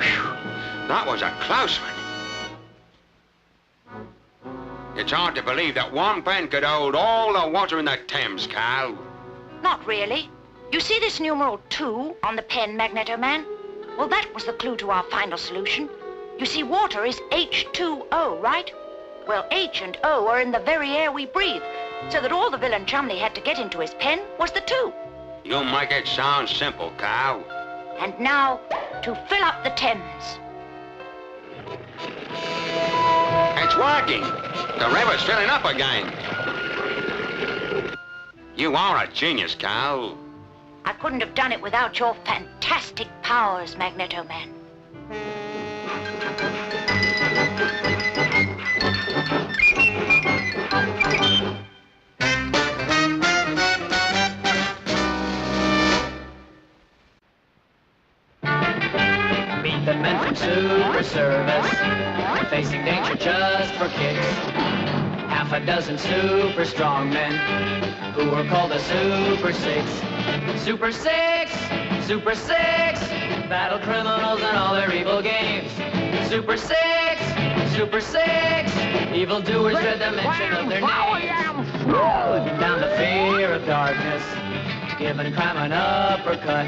Whew. That was a close one. It's hard to believe that one pen could hold all the water in the Thames, Cal. Not really. You see this numeral 2 on the pen, Magneto Man? Well, that was the clue to our final solution. You see, water is H2O, right? Well, H and O are in the very air we breathe, so that all the villain Chumley had to get into his pen was the 2. You make it sound simple, Cal. And now, to fill up the Thames. It's working. The river's filling up again. You are a genius, Cal. I couldn't have done it without your fantastic powers, Magneto Man. Meet the men from Super Service, facing danger just for kicks. Half a dozen super strong men who were called the Super Six. Super Six, Super Six, battle criminals and all their evil games. Super Six, Super Six, evildoers dread the mention of their names. Putting down the fear of darkness, giving crime an uppercut.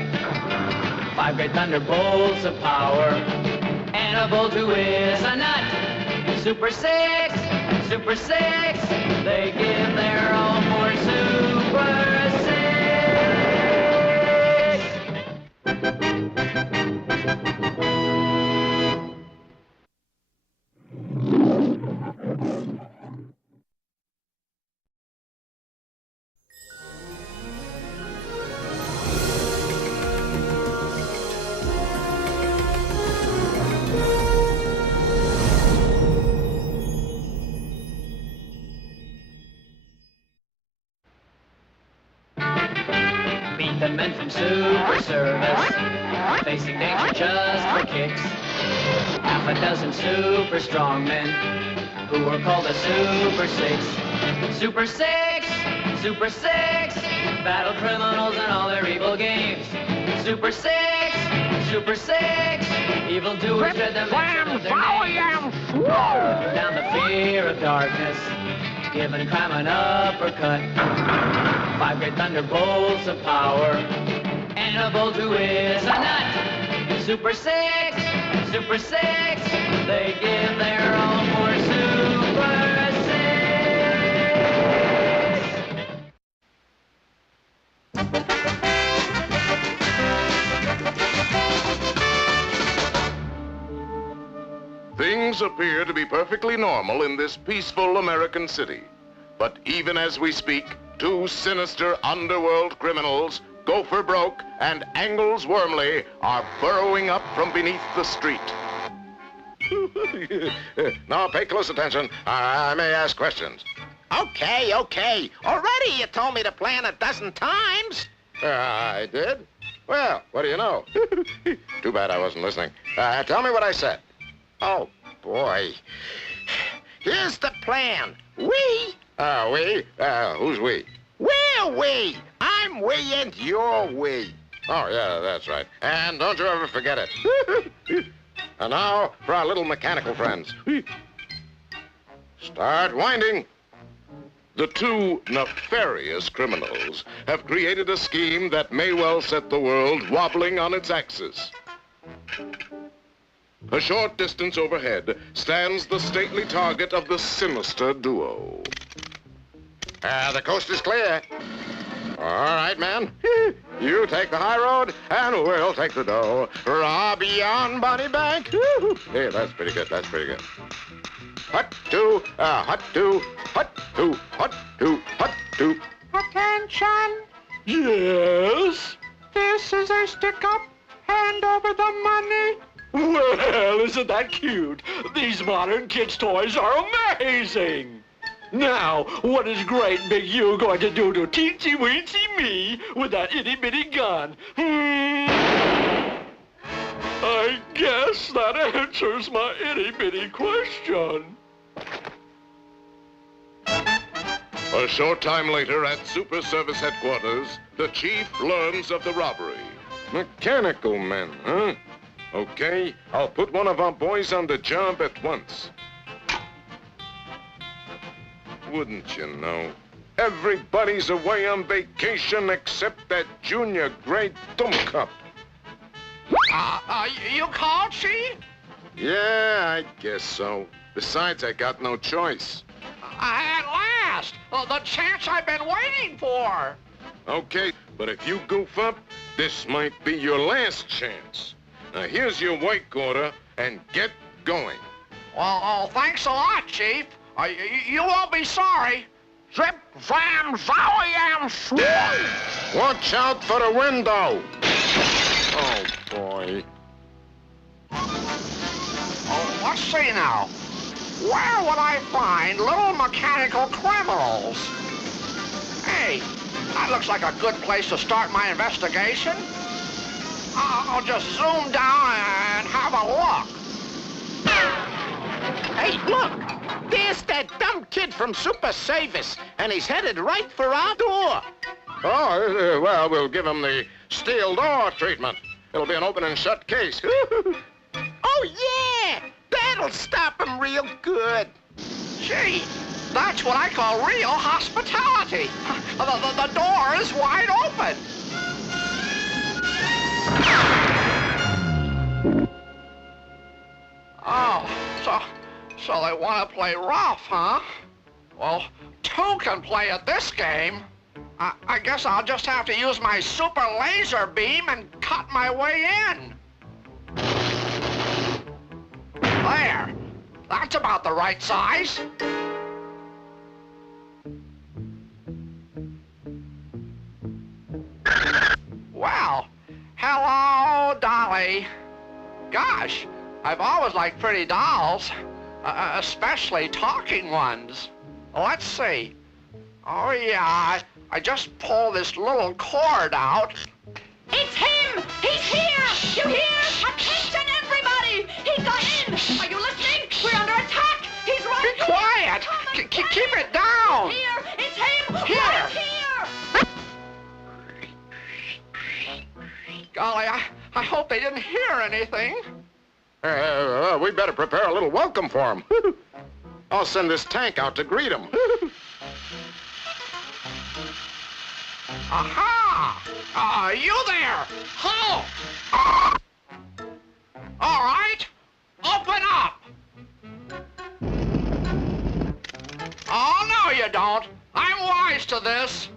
5 great thunderbolts of power, and a bolt who is a nut. Super Six, Super Six, they give their all for Super men from super service, facing danger just for kicks. Half a dozen super strong men, who were called the Super Six. Super Six! Super Six! Battle criminals and all their evil games. Super Six! Super Six! Evil doers dread the mention of their names. Down the fear of darkness, giving crime an uppercut. 5 great thunderbolts of power, and a bolt who is a nut. Super Six! Super Six! They give their all for Super Things appear to be perfectly normal in this peaceful American city. But even as we speak, 2 sinister underworld criminals, Gopher Broke and Angles Wormley, are burrowing up from beneath the street. Now, pay close attention. I may ask questions. Okay. Already you told me to plan a dozen times. I did? Well, what do you know? Too bad I wasn't listening. Tell me what I said. Oh, boy. Here's the plan. We? We? Who's we? We're we. I'm we and you're we. Oh, yeah, that's right. And don't you ever forget it. And now for our little mechanical friends. Start winding. The 2 nefarious criminals have created a scheme that may well set the world wobbling on its axis. A short distance overhead stands the stately target of the sinister duo. The coast is clear. All right, man. You take the high road, and we'll take the dough. Robbie on Bunny Bank. Hey, that's pretty good. Hut, 2, hut, 2, hut, 2, hut, 2, hut, 2. Attention! Yes? This is a stick-up. Hand over the money. Well, isn't that cute? These modern kids' toys are amazing. Now, what is great big you going to do to teensy-weensy me with that itty-bitty gun? I guess that answers my itty-bitty question. A short time later at Super Service Headquarters, the chief learns of the robbery. Mechanical men, huh? Okay, I'll put one of our boys on the job at once. Wouldn't you know? Everybody's away on vacation except that junior grade dumb cup. You called, Chief? Yeah, I guess so. Besides, I got no choice. At last! The chance I've been waiting for! Okay, but if you goof up, this might be your last chance. Now, here's your work order, and get going. Well, thanks a lot, Chief. You won't be sorry. Zip, zam, zowie, swoop! Watch out for the window! Oh, boy. Oh, let's see now. Where would I find little mechanical criminals? Hey, that looks like a good place to start my investigation. I'll just zoom down and have a look. Hey, look! There's that dumb kid from Super Service, and he's headed right for our door. Oh, well, we'll give him the steel door treatment. It'll be an open and shut case. Oh, yeah! That'll stop him real good. Gee, that's what I call real hospitality. The door is wide open. Oh, so they want to play rough, huh? Well, 2 can play at this game. I guess I'll just have to use my super laser beam and cut my way in. There. That's about the right size. Well, hello, Dolly. Gosh, I've always liked pretty dolls, especially talking ones. Let's see. Oh, yeah, I just pull this little cord out. It's him! He's here! You hear? Attention, everybody! He got in! Are you listening? We're under attack! He's right Be quiet! Keep it down! here! It's him! Here! Right here! Golly, I hope they didn't hear anything. We better prepare a little welcome for him. I'll send this tank out to greet him. Aha! You there! Halt! All right, open up! Oh, no, you don't. I'm wise to this.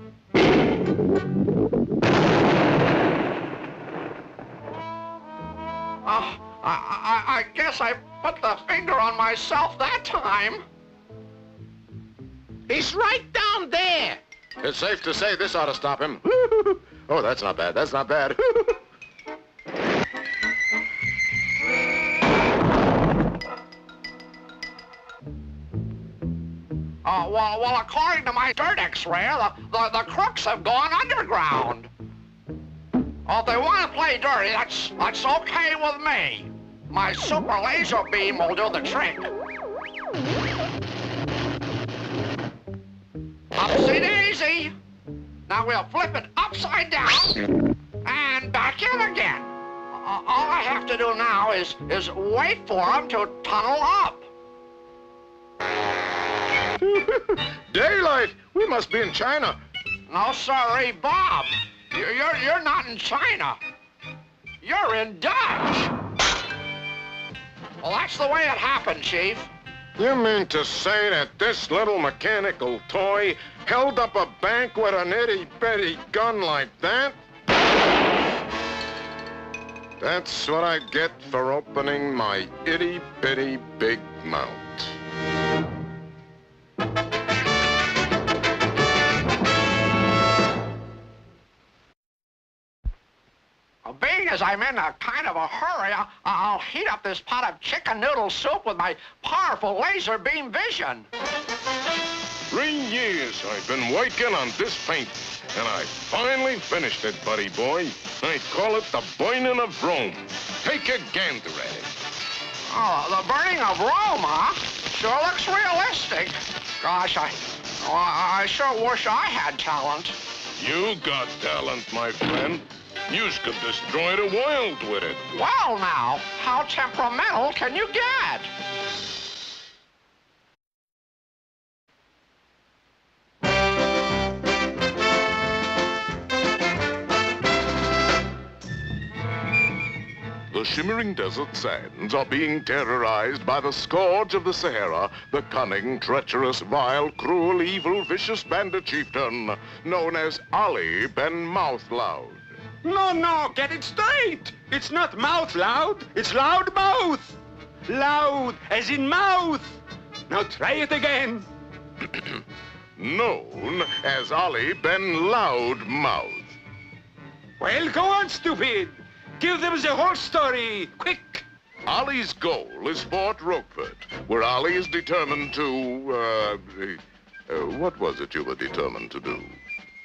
I guess I put the finger on myself that time. He's right down there. It's safe to say this ought to stop him. Oh, that's not bad. That's not bad. Well, according to my dirt X-ray, the crooks have gone underground. Well, if they want to play dirty, that's okay with me. My super laser beam will do the trick. Upsy daisy. Now we'll flip it upside down and back in again. All I have to do now is wait for them to tunnel up. Daylight! We must be in China. No, sorry, Bob. You're not in China. You're in Dutch. Well, that's the way it happened, Chief. You mean to say that this little mechanical toy held up a bank with an itty-bitty gun like that? That's what I get for opening my itty-bitty big mouth. Being as I'm in a kind of a hurry, I'll heat up this pot of chicken noodle soup with my powerful laser beam vision. 3 years I've been working on this paint, and I finally finished it, buddy boy. I call it the burning of Rome. Take a gander at it. Oh, the burning of Rome, huh? Sure looks realistic. Gosh, I sure wish I had talent. You got talent, my friend. You could destroy the world with it. Well, now, how temperamental can you get? The shimmering desert sands are being terrorized by the scourge of the Sahara, the cunning, treacherous, vile, cruel, evil, vicious bandit chieftain known as Ali Ben Mouthloud. No, get it straight. It's not mouth loud, it's loud mouth. Loud as in mouth. Now try it again. Known as Ali Ben Loudmouth. Well, go on, stupid. Give them the whole story, quick. Ali's goal is Fort Roquefort, where Ali is determined to, what was it you were determined to do?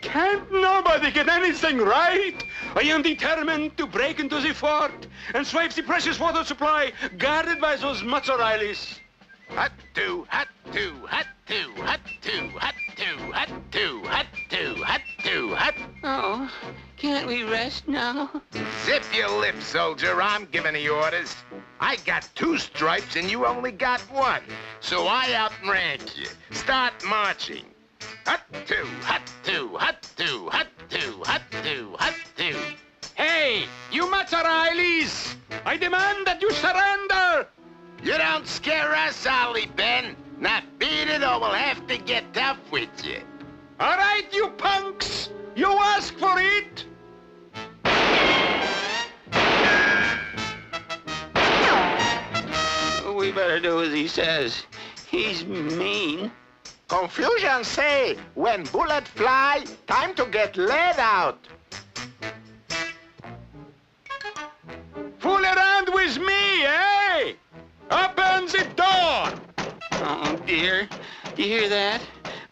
Can't nobody get anything right? I am determined to break into the fort and swipe the precious water supply guarded by those Mazzorillis. Hut-two, hut-two, hut-two, hut-two, hut-two, hut-two, hut-two, hut-two, hut. Oh, can't we rest now? Zip your lip, soldier. I'm giving the orders. I got 2 stripes and you only got 1. So I outrank you. Start marching. Hut-two, hut-two, hut-two, hut-two, hut-two, hut-two. Hey, you Mazzorillis! I demand that you surrender! You don't scare us, Ali Ben. Now beat it or we'll have to get tough with you. All right, you punks! You ask for it! We better do as he says. He's mean. Confucian say, when bullet fly, time to get lead out. Fool around with me, eh? Open the door! Oh, dear. You hear that?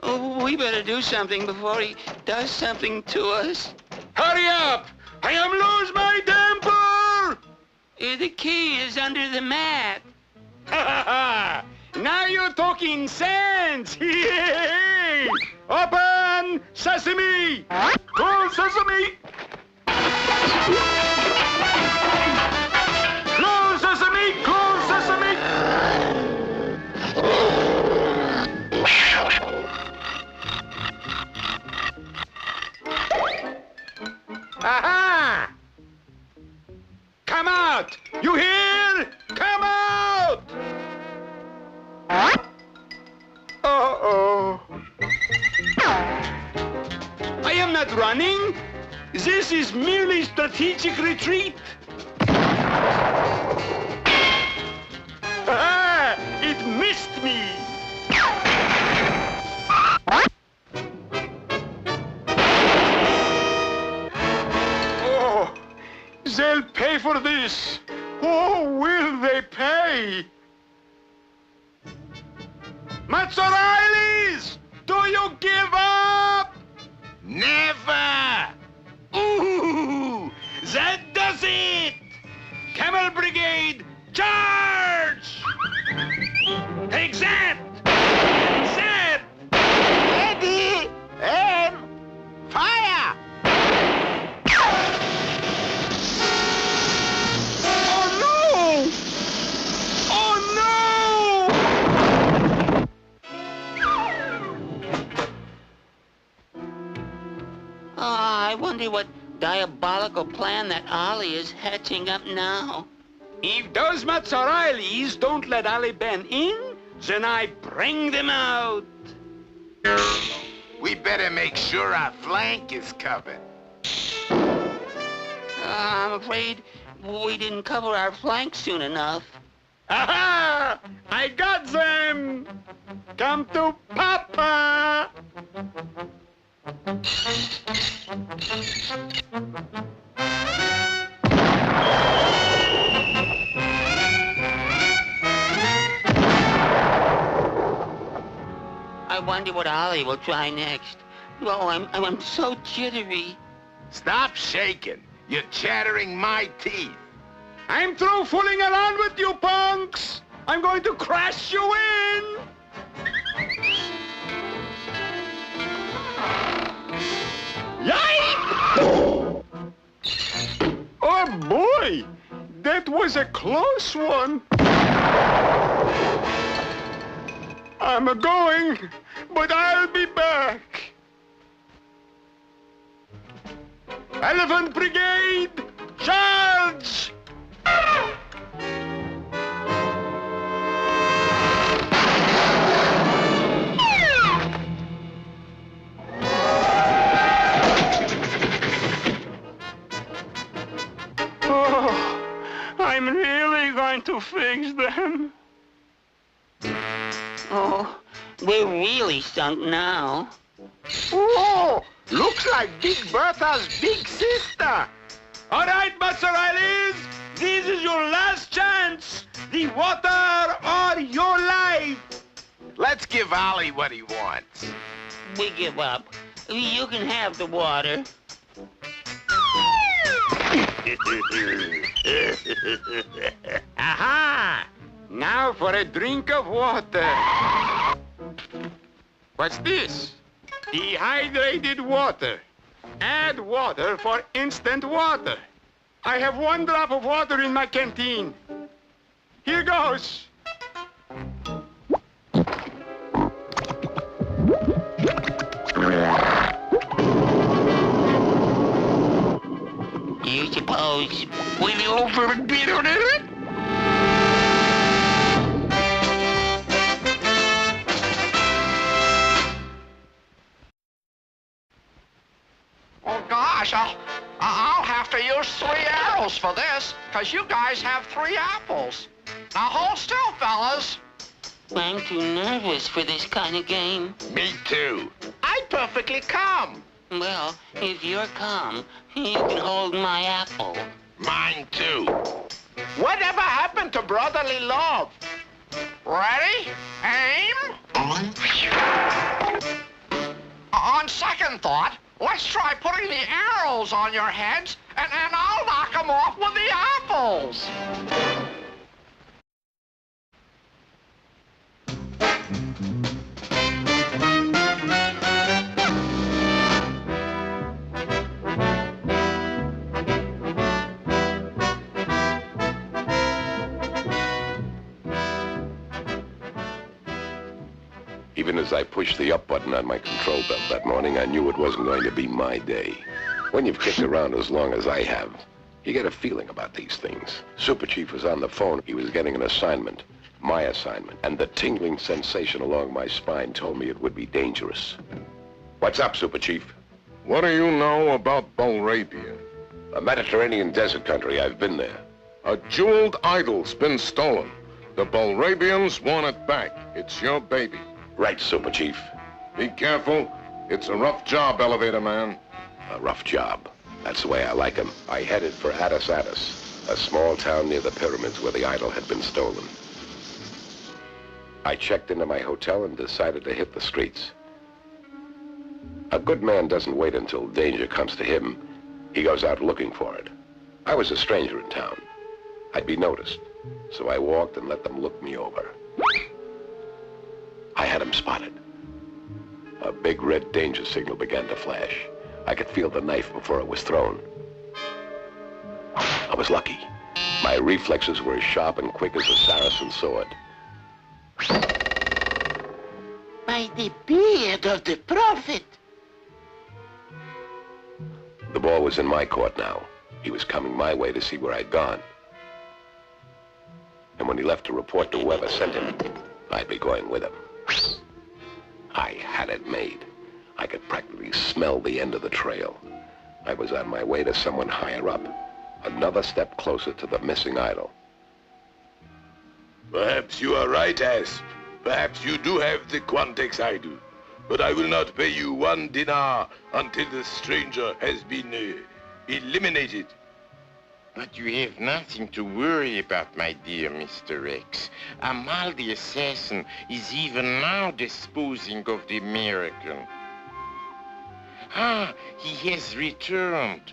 Oh, we better do something before he does something to us. Hurry up! I am lose my temper! The key is under the mat. Now you're talking sense! Open sesame! Close sesame! Close sesame! Close sesame! Aha! Come out! You hear? Come out! Uh-oh. I am not running. This is merely strategic retreat. Ah, it missed me. Oh, they'll pay for this. Oh, will they pay? Mazzarellis! Do you give up? Never! Ooh, that does it! Camel Brigade, charge! Take that! That! Ready, aim, fire! Oh no! Oh Oh, I wonder what diabolical plan that Ollie is hatching up now. If those Mazzarellis don't let Ali Ben in, then I bring them out. We better make sure our flank is covered. I'm afraid we didn't cover our flank soon enough. Aha! I got them! Come to Papa! I wonder what Ollie will try next. Oh, I'm so jittery. Stop shaking. You're chattering my teeth. I'm through fooling around with you punks! I'm going to crash you in! Yikes! Oh boy! That was a close one! I'm going, but I'll be back! Elephant Brigade, charge! Oh, I'm really going to fix them. Oh, we're really sunk now. Whoa! Looks like Big Bertha's big sister. All right, Mazzarellis, this is your last chance. The water or your life. Let's give Ollie what he wants. We give up. You can have the water. Aha! Now for a drink of water. What's this? Dehydrated water. Add water for instant water. I have 1 drop of water in my canteen. Here goes. You suppose we overdid it? Oh, gosh, I'll have to use 3 arrows for this, because you guys have 3 apples. Now, hold still, fellas. I'm too nervous for this kind of game. Me too. I'm perfectly calm. Well, if you're calm, you can hold my apple. Mine too. Whatever happened to brotherly love? Ready? Aim. On second thought, let's try putting the arrows on your heads, and I'll knock them off with the apples. Even as I pushed the up button on my control belt that morning, I knew it wasn't going to be my day. When you've kicked around as long as I have, you get a feeling about these things. Super Chief was on the phone. He was getting an assignment, my assignment, and the tingling sensation along my spine told me it would be dangerous. What's up, Super Chief? What do you know about Belrabia? A Mediterranean desert country. I've been there. A jeweled idol's been stolen. The Belrabians want it back. It's your baby. Right, Super Chief. Be careful. It's a rough job, elevator man. A rough job. That's the way I like him. I headed for Addis, a small town near the pyramids where the idol had been stolen. I checked into my hotel and decided to hit the streets. A good man doesn't wait until danger comes to him. He goes out looking for it. I was a stranger in town. I'd be noticed, so I walked and let them look me over. I had him spotted. A big red danger signal began to flash. I could feel the knife before it was thrown. I was lucky. My reflexes were as sharp and quick as a Saracen sword. By the beard of the prophet. The ball was in my court now. He was coming my way to see where I'd gone. And when he left to report to whoever sent him, I'd be going with him. I had it made. I could practically smell the end of the trail. I was on my way to someone higher up. Another step closer to the missing idol. Perhaps you are right, Asp. Perhaps you do have the Quantex idol. But I will not pay you 1 dinar until the stranger has been eliminated. But you have nothing to worry about, my dear Mr. X. Amal the assassin is even now disposing of the American. Ah, he has returned.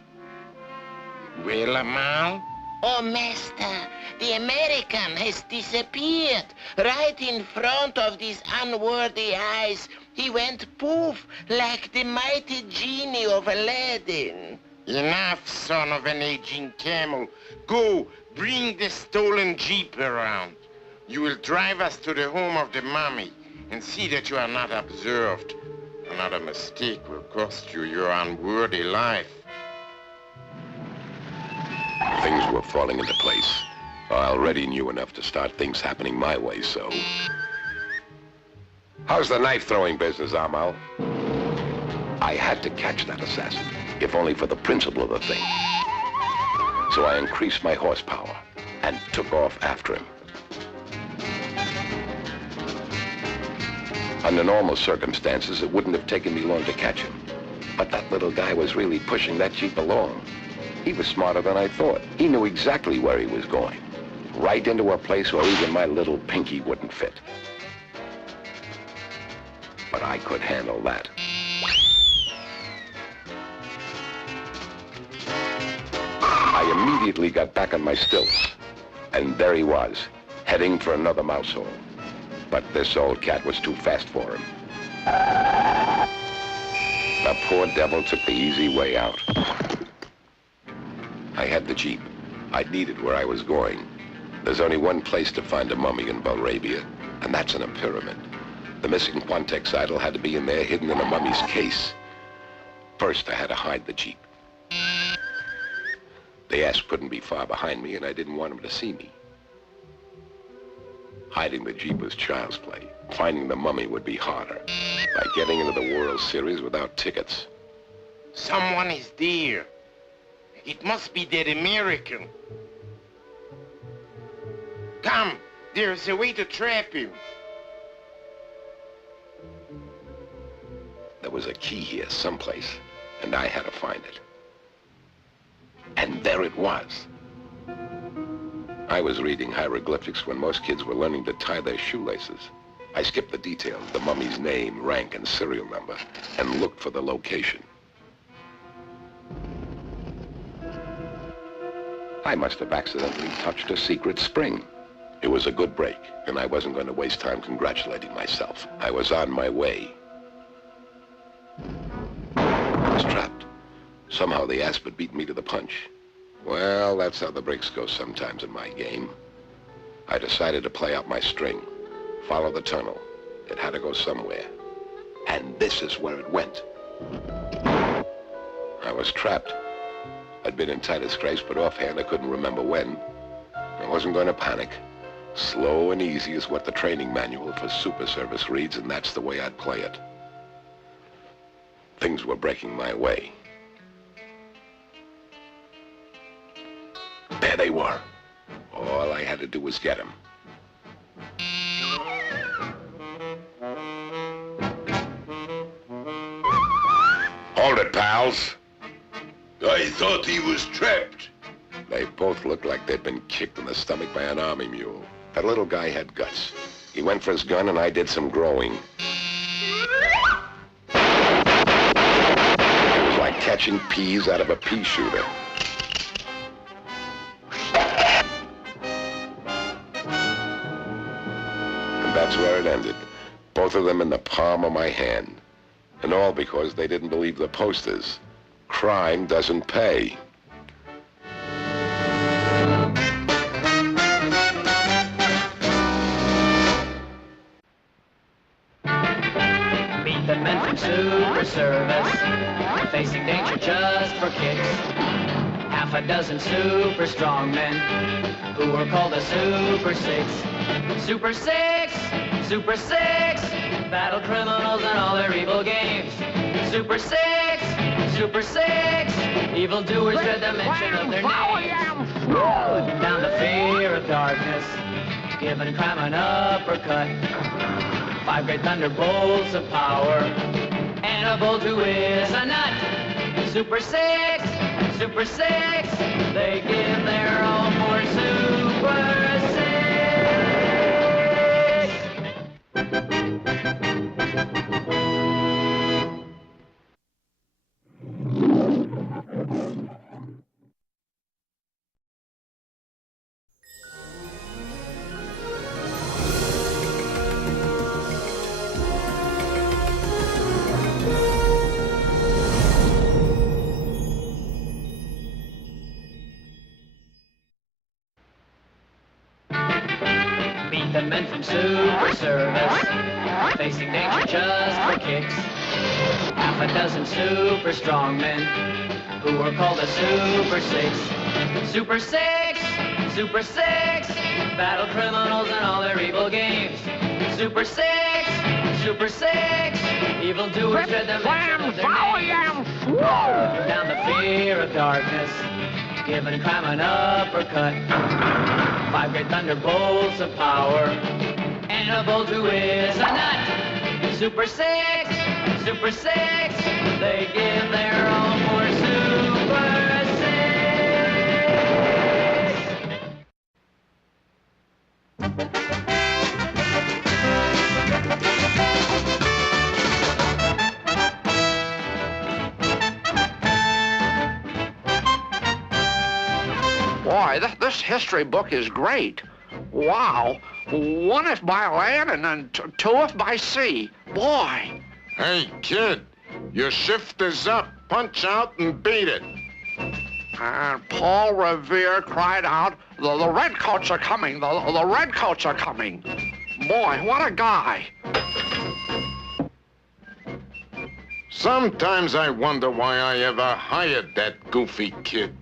Well, Amal? Oh, Master, the American has disappeared right in front of these unworthy eyes. He went poof like the mighty genie of Aladdin. Enough, son of an aging camel. Go, bring the stolen jeep around. You will drive us to the home of the mummy and see that you are not observed. Another mistake will cost you your unworthy life. Things were falling into place. I already knew enough to start things happening my way, so... How's the knife-throwing business, Amal? I had to catch that assassin, if only for the principle of the thing. So I increased my horsepower and took off after him. Under normal circumstances, it wouldn't have taken me long to catch him. But that little guy was really pushing that jeep along. He was smarter than I thought. He knew exactly where he was going. Right into a place where even my little pinky wouldn't fit. But I could handle that. I immediately got back on my stilts. And there he was, heading for another mouse hole. But this old cat was too fast for him. The poor devil took the easy way out. I had the jeep. I'd need it where I was going. There's only one place to find a mummy in Belrabia, and that's in a pyramid. The missing Quantex idol had to be in there, hidden in a mummy's case. First, I had to hide the jeep. The ass couldn't be far behind me, and I didn't want him to see me. Hiding the jeep was child's play. Finding the mummy would be harder, by getting into the World Series without tickets. Someone is there. It must be that American. Come, there's a way to trap him. There was a key here someplace, and I had to find it. And there it was. I was reading hieroglyphics when most kids were learning to tie their shoelaces. I skipped the details, the mummy's name, rank, and serial number, and looked for the location. I must have accidentally touched a secret spring. It was a good break, and I wasn't going to waste time congratulating myself. I was on my way. I was trapped. Somehow the asp had beaten me to the punch. Well, that's how the breaks go sometimes in my game. I decided to play out my string, follow the tunnel. It had to go somewhere. And this is where it went. I was trapped. I'd been in tight disgrace, but offhand I couldn't remember when. I wasn't going to panic. Slow and easy is what the training manual for super service reads, and that's the way I'd play it. Things were breaking my way. There they were. All I had to do was get them. Hold it, pals. I thought he was trapped. They both looked like they'd been kicked in the stomach by an army mule. That little guy had guts. He went for his gun, and I did some growing. It was like catching peas out of a pea shooter. And that's where it ended. Both of them in the palm of my hand. And all because they didn't believe the posters. Crime doesn't pay. Meet the men from Super Service, facing danger just for kicks. Half a dozen super strong men, who were called the Super Six. Super Six, Super Six, battle criminals and all their evil games. Super Six, Super Six, evildoers dread the mention of their names. Putting down the fear of darkness, giving crime an uppercut. 5 great thunderbolts of power, and a bolt who is a nut. Super Six, Super Six, they give their all for Super Six. Meet the men from Super Service, facing danger just for kicks. Half a dozen super strong men, who were called the Super Six. Super Six, Super Six, battle criminals and all their evil games. Super Six, Super Six, evildoers dread the mention of their names. Down the fear of darkness, giving crime an uppercut. 5 great thunderbolts of power, and a bolt who is a nut. Super Six, Super Six, they give their all for Super Six. Boy, this history book is great. Wow. 1 if by land and then 2 if by sea. Boy. Hey, kid, your shift is up. Punch out and beat it. And Paul Revere cried out, the redcoats are coming, the redcoats are coming. Boy, what a guy. Sometimes I wonder why I ever hired that goofy kid.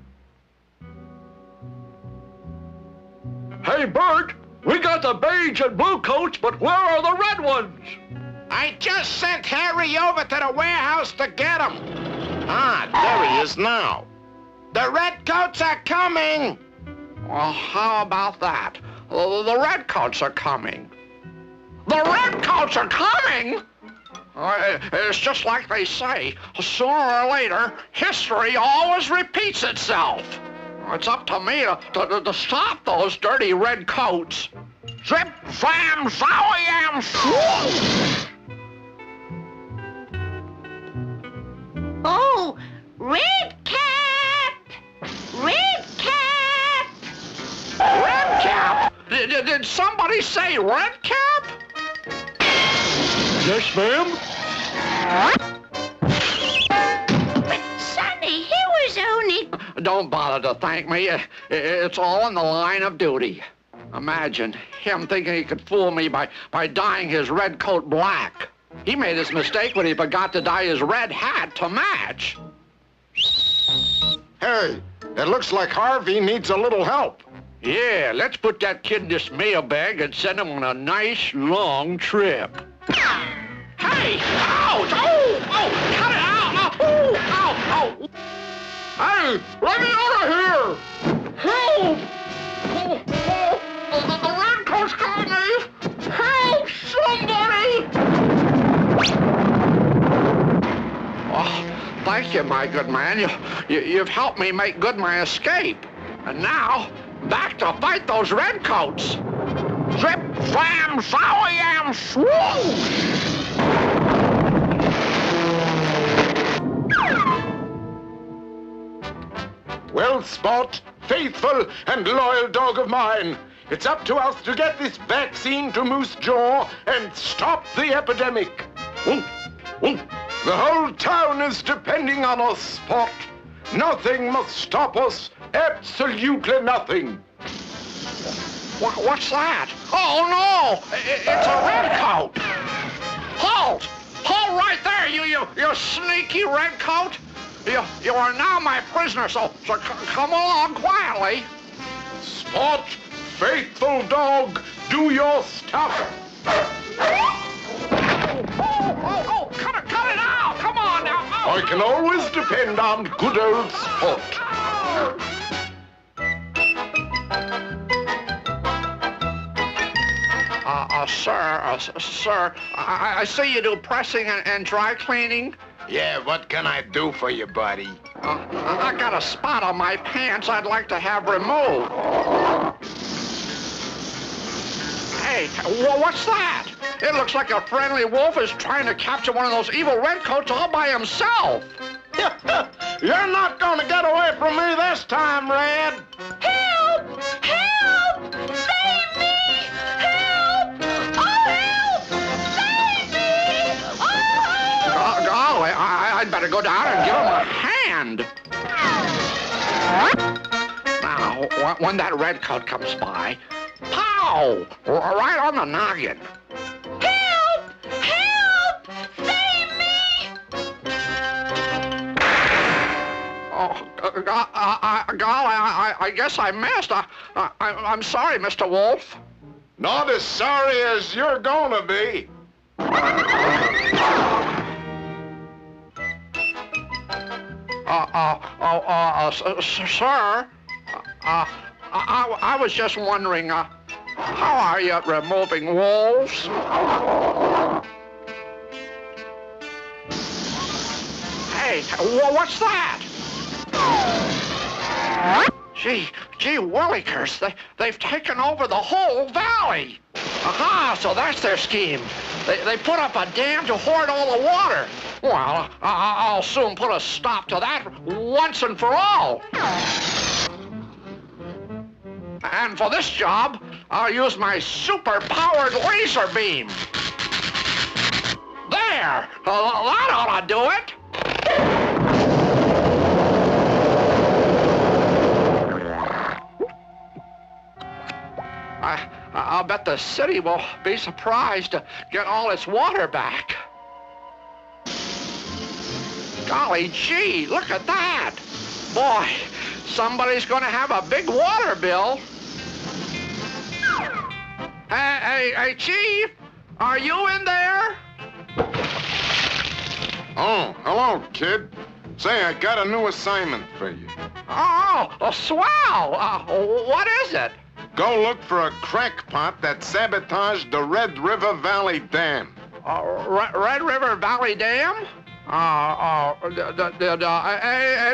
Hey, Bert, we got the beige and blue coats, but where are the red ones? I just sent Harry over to the warehouse to get them. Ah, there he is now. The redcoats are coming. Well, how about that? The redcoats are coming. The redcoats are coming? It's just like they say, sooner or later, history always repeats itself. It's up to me to stop those dirty red coats. Zip, flam, zowie, Oh, Red Cap! Red Cap! Did somebody say Red Cap? Yes, ma'am? Sonny, he was only... Don't bother to thank me. It's all in the line of duty. Imagine him thinking he could fool me by dyeing his red coat black. He made his mistake when he forgot to dye his red hat to match. Hey, it looks like Harvey needs a little help. Yeah, let's put that kid in this mailbag and send him on a nice, long trip. Hey! Ouch! Oh! Oh! Cut it out! Oh! Ow! Oh! Hey! Let me out of here! Help! Oh! Oh! The raincoat's got me! Help! Somebody! Oh, thank you, my good man. You've helped me make good my escape. And now, back to fight those redcoats. Zip, slam, sour-yam, swoosh! Well, Spot, faithful and loyal dog of mine, it's up to us to get this vaccine to Moose Jaw and stop the epidemic. The whole town is depending on us, Spot. Nothing must stop us, absolutely nothing. What's that? Oh, no! It's a redcoat! Halt! Halt right there, you sneaky redcoat! You are now my prisoner, so come along quietly. Spot, faithful dog, do your stuff. Oh, cut it out! Come on now! I can always depend on good old Spot. Sir, I see you do pressing and dry cleaning. Yeah, what can I do for you, buddy? I got a spot on my pants I'd like to have removed. Hey, what's that? It looks like a friendly wolf is trying to capture one of those evil redcoats all by himself. You're not gonna get away from me this time, Red. Help! Help! Save me! Help! Oh, help! Save me! Oh! Golly, I'd better go down and give him a hand. Now, when that redcoat comes by, pow! Right on the noggin. Help! Help! Save me! Oh, golly, I guess I missed. I'm sorry, Mr. Wolf. Not as sorry as you're gonna be. Sir, I was just wondering, how are you at removing wolves? Hey, what's that? Gee, willikers, they've taken over the whole valley. Aha, so that's their scheme. They put up a dam to hoard all the water. Well, I'll soon put a stop to that once and for all. And for this job, I'll use my super-powered laser beam. There! That ought to do it. I'll bet the city will be surprised to get all its water back. Golly gee, look at that. Boy, somebody's going to have a big water bill. Hey, Chief, are you in there? Oh, hello, kid. Say, I got a new assignment for you. Oh, swell. What is it? Go look for a crackpot that sabotaged the Red River Valley Dam. Red River Valley Dam?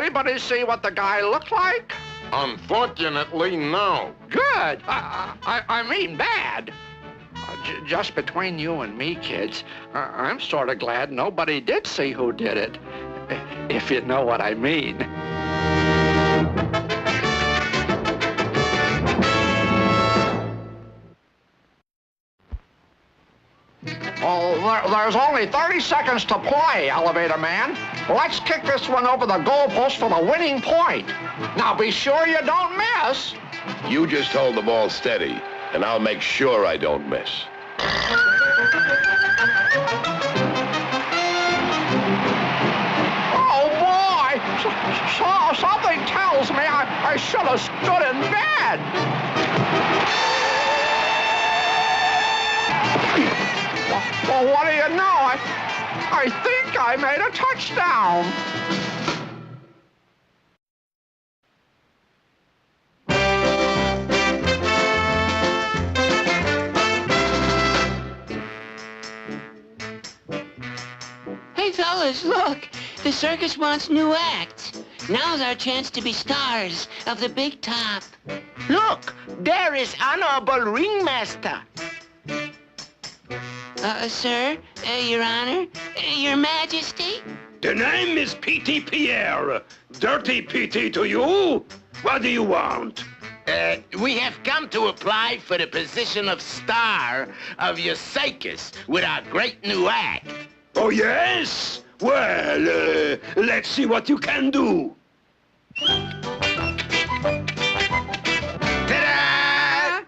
Anybody see what the guy looked like? Unfortunately, no. Good. I mean bad. Just between you and me, kids, I'm sort of glad nobody did see who did it, if you know what I mean. Oh, there's only 30 seconds to play, elevator man. Let's kick this one over the goalpost for the winning point. Now be sure you don't miss. You just hold the ball steady, and I'll make sure I don't miss. Oh, boy! Something tells me I should have stood in bed. Well, what do you know? I think I made a touchdown. Hey, fellas, look. The circus wants new acts. Now's our chance to be stars of the big top. Look, there is Honorable Ringmaster. Sir, Your Honor, Your Majesty? The name is P.T. Pierre. Dirty P.T. to you? What do you want? We have come to apply for the position of star of your circus with our great new act. Oh, yes? Well, let's see what you can do. Ta-da!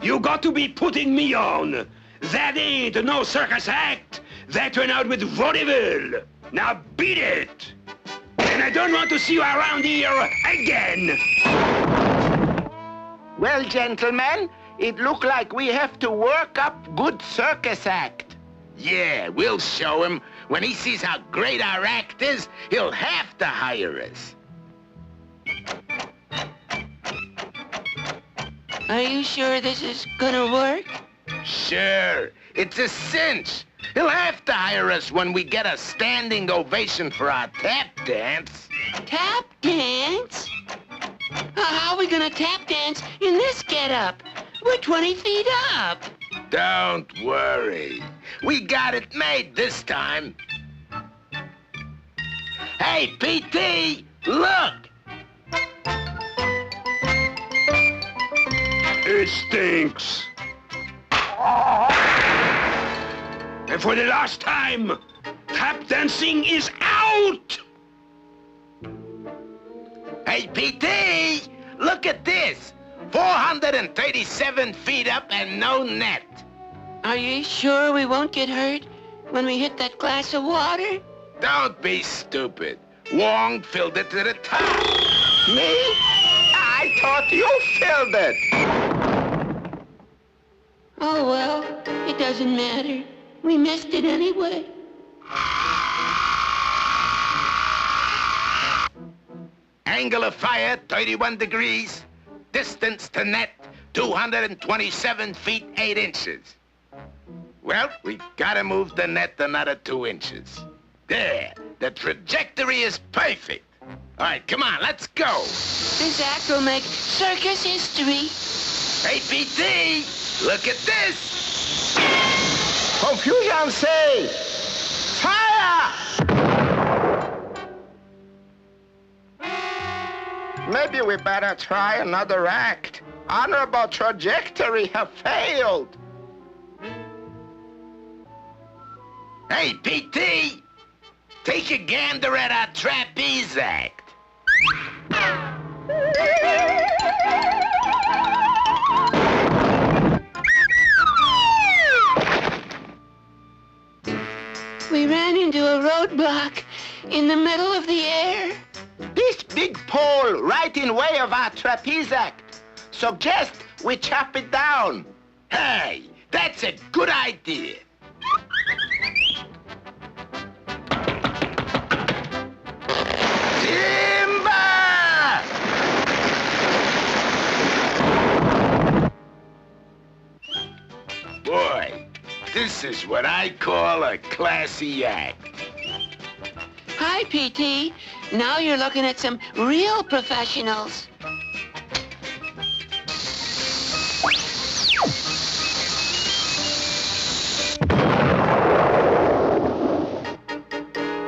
You got to be putting me on. That ain't no circus act. That went out with vaudeville. Now beat it. And I don't want to see you around here again. Well, gentlemen, it look like we have to work up good circus act. Yeah, we'll show him. When he sees how great our act is, he'll have to hire us. Are you sure this is gonna work? Sure, it's a cinch. He'll have to hire us when we get a standing ovation for our tap dance. Tap dance? How are we gonna tap dance in this getup? We're 20 feet up. Don't worry. We got it made this time. Hey, P.T., look! It stinks. And for the last time, tap dancing is out! Hey, P.T., look at this. 437 feet up and no net. Are you sure we won't get hurt when we hit that glass of water? Don't be stupid. Wong filled it to the top. Me? I thought you filled it. Oh, well, it doesn't matter. We missed it anyway. Angle of fire, 31 degrees. Distance to net, 227 feet, 8 inches. Well, we gotta move the net another 2 inches. There, the trajectory is perfect. All right, come on, let's go. This act will make circus history. Hey, P.T., look at this. Confusion say, fire! Maybe we better try another act. Honorable trajectory have failed. Hey, P.T., take a gander at our trapeze act. We ran into a roadblock in the middle of the air. This big pole right in way of our trapeze act. Suggest we chop it down. Hey, that's a good idea. Timber! Boy, this is what I call a classy act. Hi, P.T. Now you're looking at some real professionals.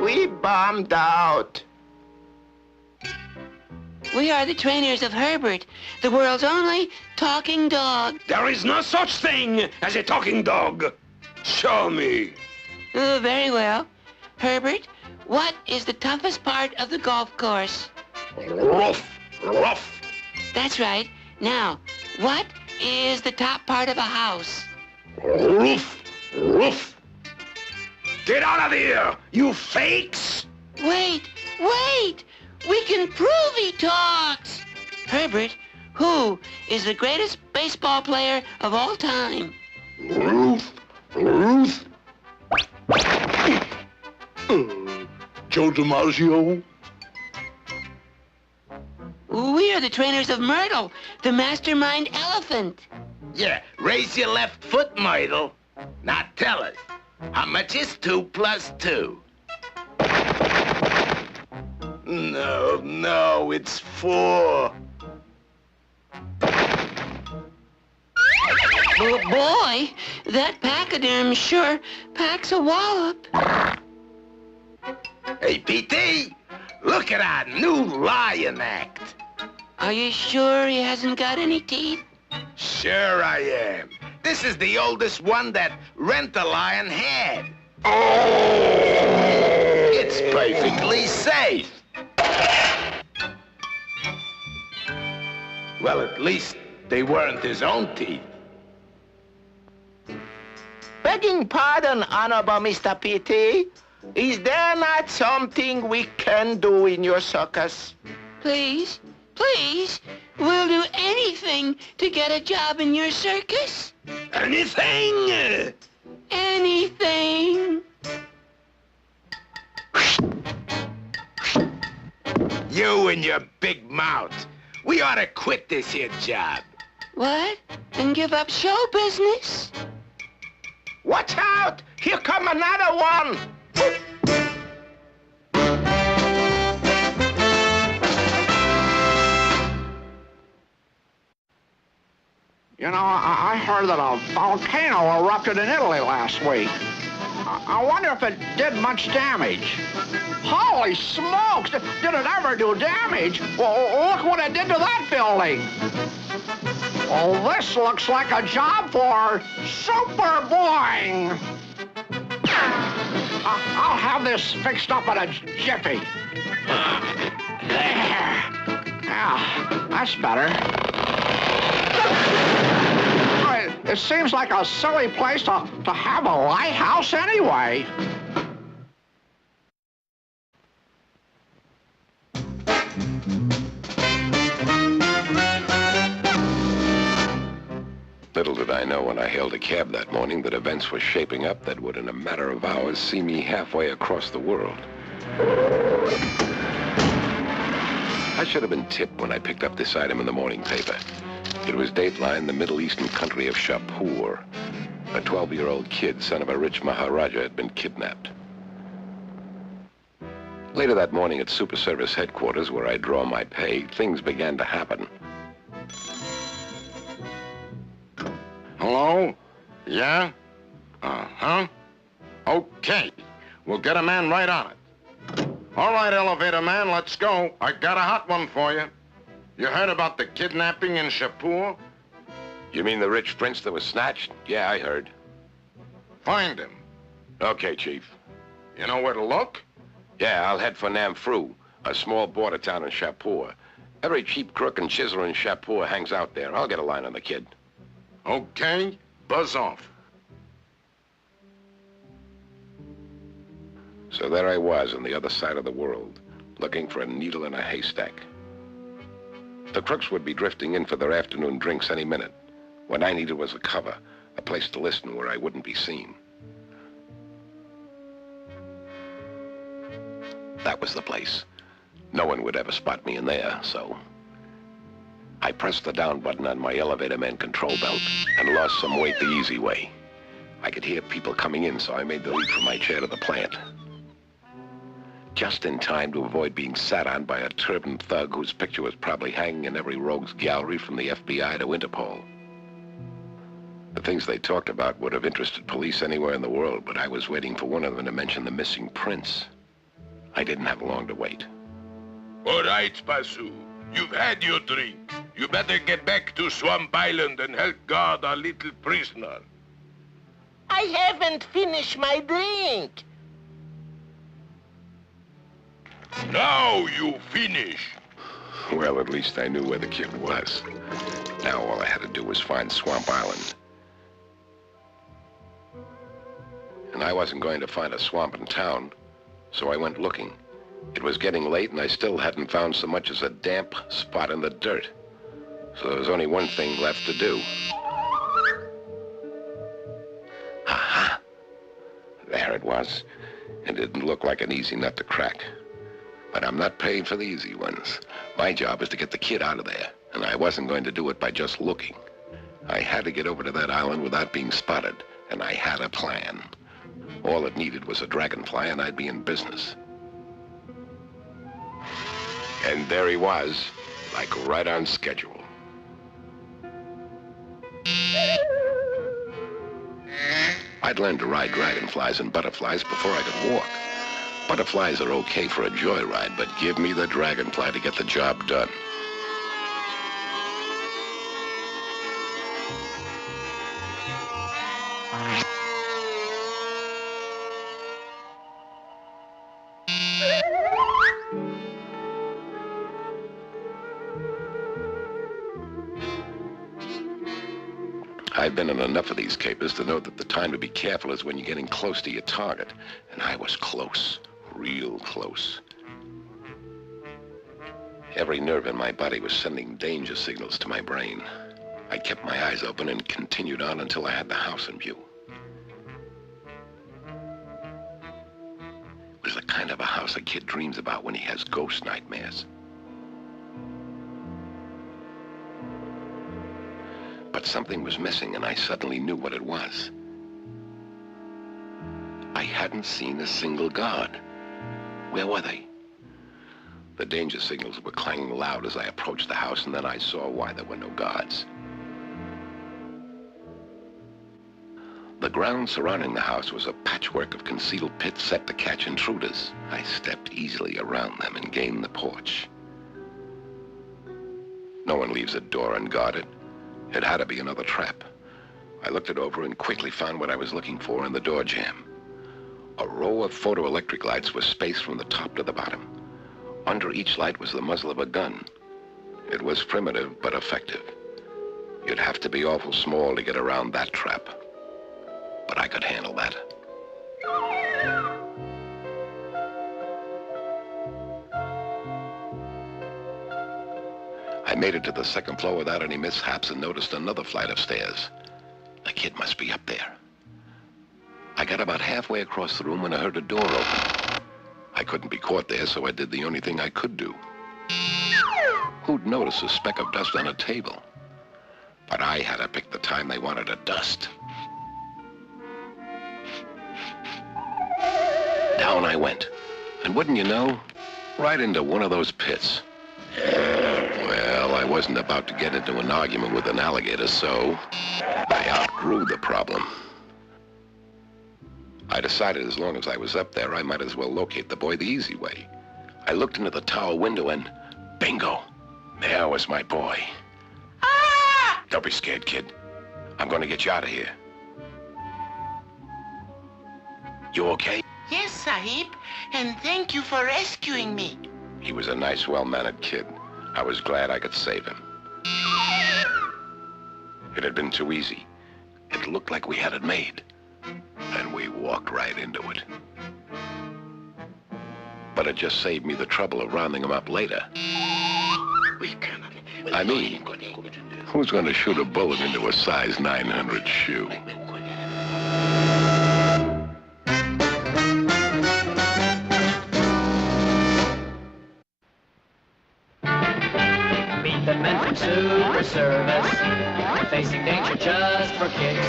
We bombed out. We are the trainers of Herbert, the world's only talking dog. There is no such thing as a talking dog. Show me. Oh, very well. Herbert, what is the toughest part of the golf course? Rough. That's right. Now, what is the top part of a house? Roof. Get out of here, you fakes! Wait! We can prove he talks! Herbert, who is the greatest baseball player of all time? Ruth. Joe DiMaggio? We are the trainers of Myrtle, the mastermind elephant. Yeah, raise your left foot, Myrtle. Now tell us, how much is 2 + 2? No, it's 4. Oh, boy, that pachyderm sure packs a wallop. Hey, PT, look at our new lion act. Are you sure he hasn't got any teeth? Sure I am. This is the oldest one that Rent-A-Lion had. It's perfectly safe. Well, at least they weren't his own teeth. Begging pardon, Honorable Mr. PT. Is there not something we can do in your circus? Please, we'll do anything to get a job in your circus. Anything? Anything. You and your big mouth. We ought to quit this here job. What? And give up show business? Watch out! Here come another one! You know, I heard that a volcano erupted in Italy last week. I wonder if it did much damage. Holy smokes! Did it ever do damage? Well, look what it did to that building. Oh, this looks like a job for Super Boing. I'll have this fixed up in a jiffy. There. Yeah, that's better. It seems like a silly place to have a lighthouse anyway. Little did I know when I hailed a cab that morning that events were shaping up that would in a matter of hours see me halfway across the world. I should have been tipped when I picked up this item in the morning paper. It was Dateline, the Middle Eastern country of Shapur. A 12-year-old kid, son of a rich Maharaja, had been kidnapped. Later that morning at Super Service headquarters, where I draw my pay, things began to happen. Hello? Yeah? Uh-huh. Okay. We'll get a man right on it. All right, elevator man, let's go. I got a hot one for you. You heard about the kidnapping in Shapur? You mean the rich prince that was snatched? Yeah, I heard. Find him. Okay, Chief. You know where to look? Yeah, I'll head for Namfru, a small border town in Shapur. Every cheap crook and chiseler in Shapur hangs out there. I'll get a line on the kid. Okay, buzz off. So there I was on the other side of the world, looking for a needle in a haystack. The crooks would be drifting in for their afternoon drinks any minute. What I needed was a cover, a place to listen where I wouldn't be seen. That was the place. No one would ever spot me in there, so I pressed the down button on my elevator man control belt and lost some weight the easy way. I could hear people coming in, so I made the leap from my chair to the plant. Just in time to avoid being sat on by a turbaned thug whose picture was probably hanging in every rogue's gallery from the FBI to Interpol. The things they talked about would have interested police anywhere in the world, but I was waiting for one of them to mention the missing prince. I didn't have long to wait. All right, Basu. You've had your drink. You better get back to Swamp Island and help guard our little prisoner. I haven't finished my drink. Now you finish. Well, at least I knew where the kid was. Now all I had to do was find Swamp Island. And I wasn't going to find a swamp in town, so I went looking. It was getting late, and I still hadn't found so much as a damp spot in the dirt. So there was only one thing left to do. Aha! There it was. It didn't look like an easy nut to crack. But I'm not paid for the easy ones. My job is to get the kid out of there, and I wasn't going to do it by just looking. I had to get over to that island without being spotted, and I had a plan. All it needed was a dragonfly, and I'd be in business. And there he was, like right on schedule. I'd learned to ride dragonflies and butterflies before I could walk. Butterflies are okay for a joyride, but give me the dragonfly to get the job done. I've been in enough of these capers to know that the time to be careful is when you're getting close to your target. And I was close, real close. Every nerve in my body was sending danger signals to my brain. I kept my eyes open and continued on until I had the house in view. It was the kind of a house a kid dreams about when he has ghost nightmares. But something was missing, and I suddenly knew what it was. I hadn't seen a single guard. Where were they? The danger signals were clanging loud as I approached the house, and then I saw why there were no guards. The ground surrounding the house was a patchwork of concealed pits set to catch intruders. I stepped easily around them and gained the porch. No one leaves a door unguarded. It had to be another trap. I looked it over and quickly found what I was looking for in the door jamb. A row of photoelectric lights was spaced from the top to the bottom. Under each light was the muzzle of a gun. It was primitive, but effective. You'd have to be awful small to get around that trap. But I could handle that. I made it to the second floor without any mishaps and noticed another flight of stairs. The kid must be up there. I got about halfway across the room when I heard a door open. I couldn't be caught there, so I did the only thing I could do. Who'd notice a speck of dust on a table? But I had to pick the time they wanted to dust. Down I went. And wouldn't you know, right into one of those pits. Well, I wasn't about to get into an argument with an alligator, so I outgrew the problem. I decided as long as I was up there, I might as well locate the boy the easy way. I looked into the tower window and bingo, there was my boy. Ah! Don't be scared, kid. I'm going to get you out of here. You okay? Yes, Sahib, and thank you for rescuing me. He was a nice, well-mannered kid. I was glad I could save him. It had been too easy. It looked like we had it made. And we walked right into it. But it just saved me the trouble of rounding him up later. I mean, who's going to shoot a bullet into a size 900 shoe? Meet the men from Super Service, facing danger just for kicks.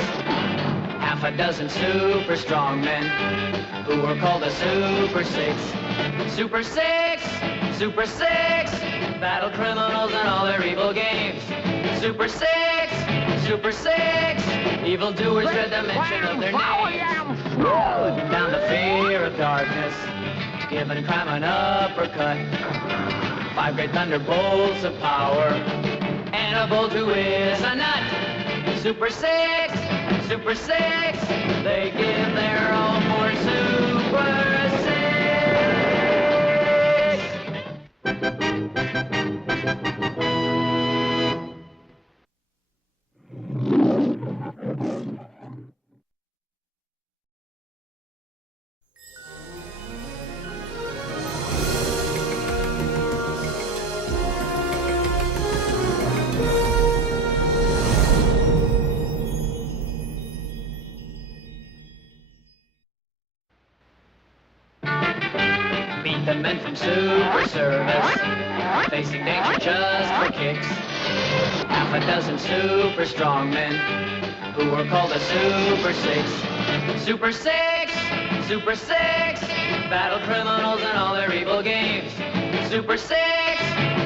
Half a dozen super strong men who were called the Super Six. Super Six, Super Six, battle criminals and all their evil games. Super Six, Super Six, evildoers dread the mention of their names. Putting down the fear of darkness, giving crime an uppercut. 5 great thunderbolts of power, and a bolt who is a nut. Super Six, Super 6. They give their all for Super 6. Beat the men from Super Service, facing danger just for kicks. Half a dozen super strong men, who were called the Super 6. Super 6, Super 6, battle criminals and all their evil games. Super 6,